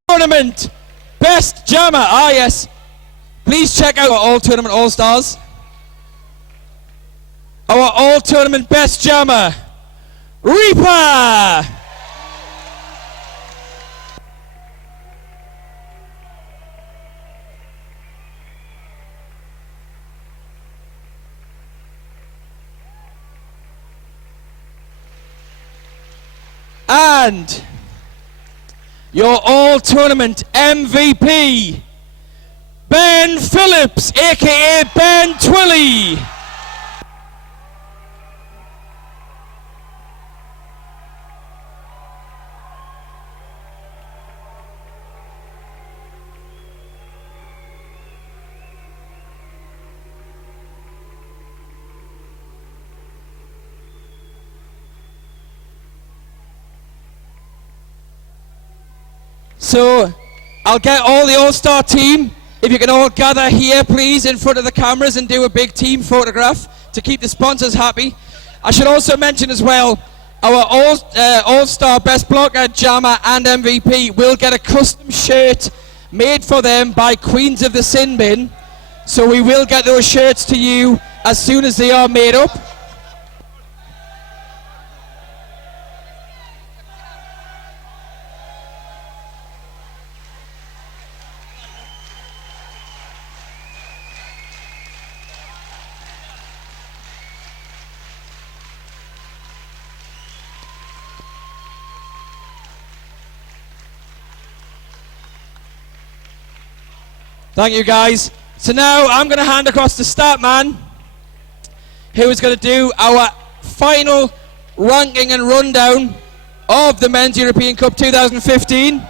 Tournament Best Jammer. Ah, yes. Please check out our all-tournament all-stars. Our all-tournament Best Jammer, Reaper. And your all-tournament MVP, Ben Phillips, aka Ben Twilly. So, I'll get all the all-star team, if you can all gather here please in front of the cameras and do a big team photograph to keep the sponsors happy. I should also mention as well, our all-star best blocker, jammer and MVP will get a custom shirt made for them by Queens of the Sin Bin. So we will get those shirts to you as soon as they are made up. Thank you, guys. So now I'm going to hand across to Statman, who is going to do our final ranking and rundown of the Men's European Cup 2015.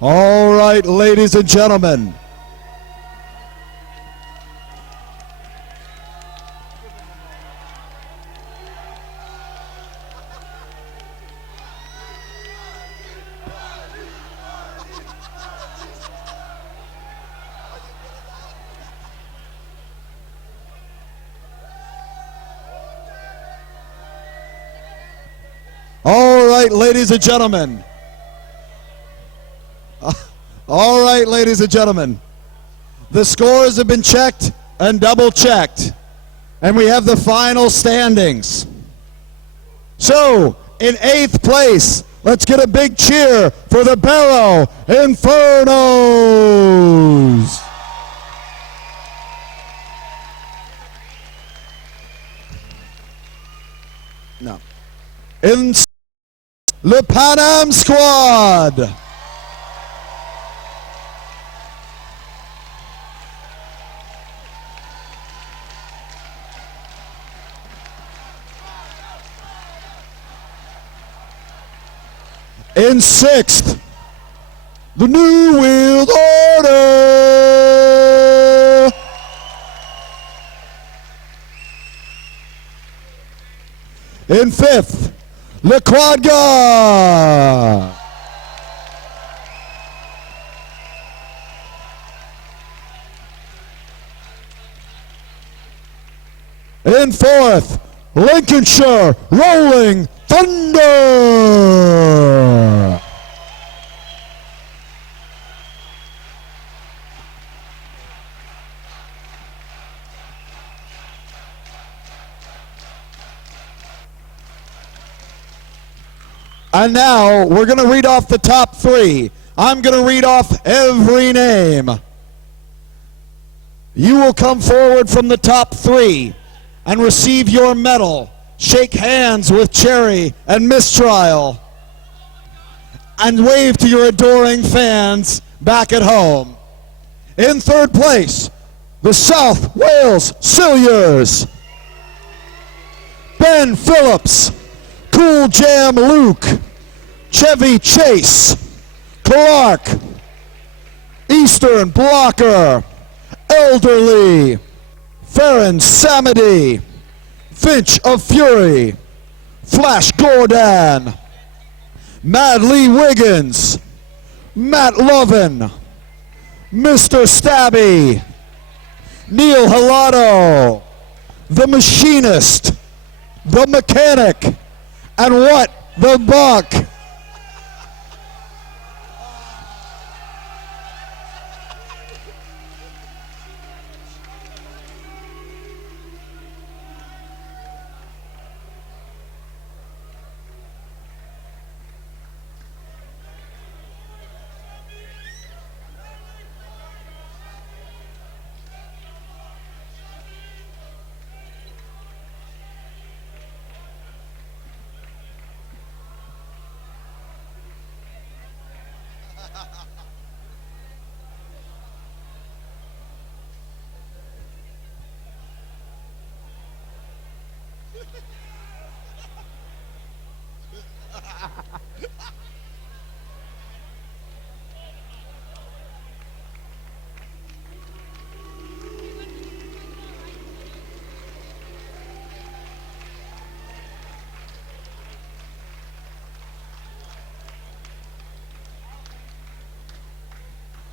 All right, ladies and gentlemen. All right, ladies and gentlemen. All right, ladies and gentlemen. The scores have been checked and double checked. And we have the final standings. So, in 8th place, let's get a big cheer for the Barrow Infernos. No. In the Panam Squad. In 6th, the New World Order. In 5th, Le Quadga. In 4th, Lincolnshire Rolling Thunder. And now we're going to read off the top 3. I'm going to read off every name. You will come forward from the top 3 and receive your medal. Shake hands with Cherry and Mistrial. And wave to your adoring fans back at home. In 3rd place, the South Wales Silures. Ben Phillips, Cool Jam Luke, Chevy Chase, Clark, Eastern Blocker, Elderly, Farron Samedy, Finch of Fury, Flash Gordon, Madly Wiggins, Matt Lovin, Mr. Stabby, Neil Hilado, The Machinist, The Mechanic, and What the Buck.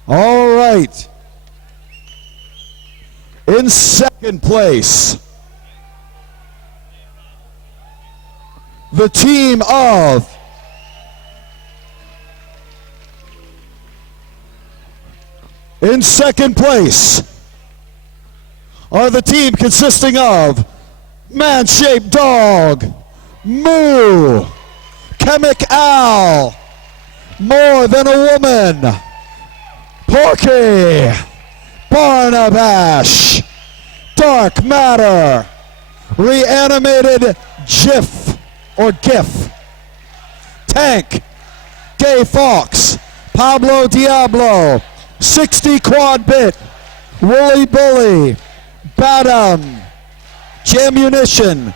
All right. In 2nd place, the team of In second place are the team consisting of Man-Shaped Dog, Moo, Chemic Al, More Than a Woman, Porky, Barnabash, Dark Matter, Reanimated GIF or GIF, Tank, Gay Fox, Pablo Diablo, 60 Quad Bit, Wooly Bully, Badam, Jamunition,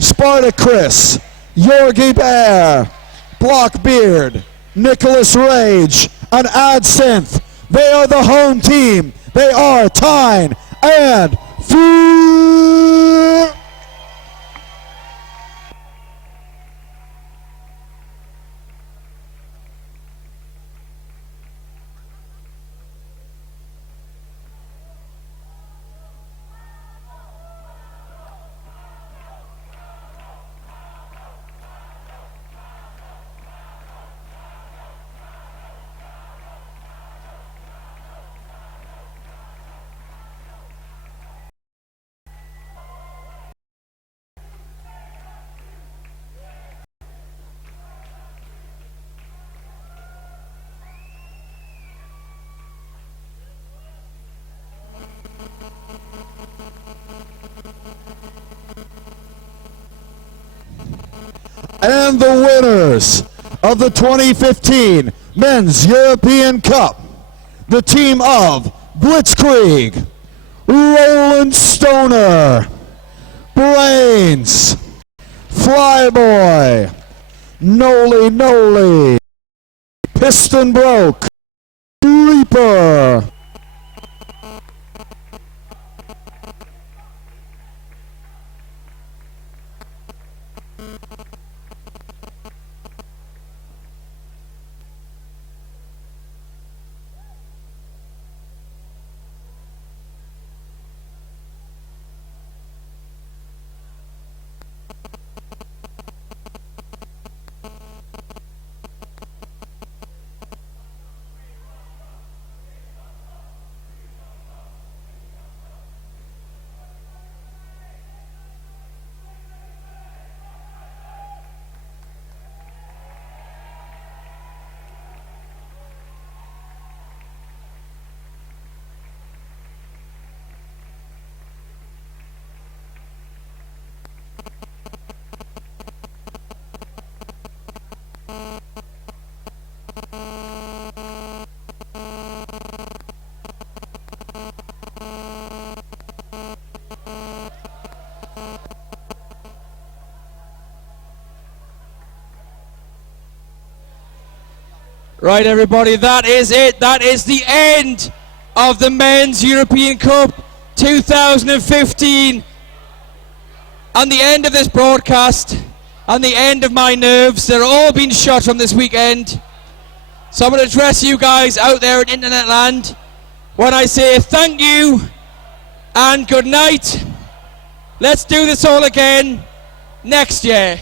Spartacus, Yorgi Bear, Blockbeard, Nicholas Rage, and Adsynth. They are the home team. They are Tyne and Fear. And the winners of the 2015 Men's European Cup, the team of Blitzkrieg, Roland Stoner, Brains, Flyboy, Noli Noli, Piston Broke, Reaper. Right, everybody, that is it. That is the end of the Men's European Cup 2015. And the end of this broadcast, and the end of my nerves. They're all been shot from this weekend. So I'm going to address you guys out there in internet land when I say thank you and good night. Let's do this all again next year.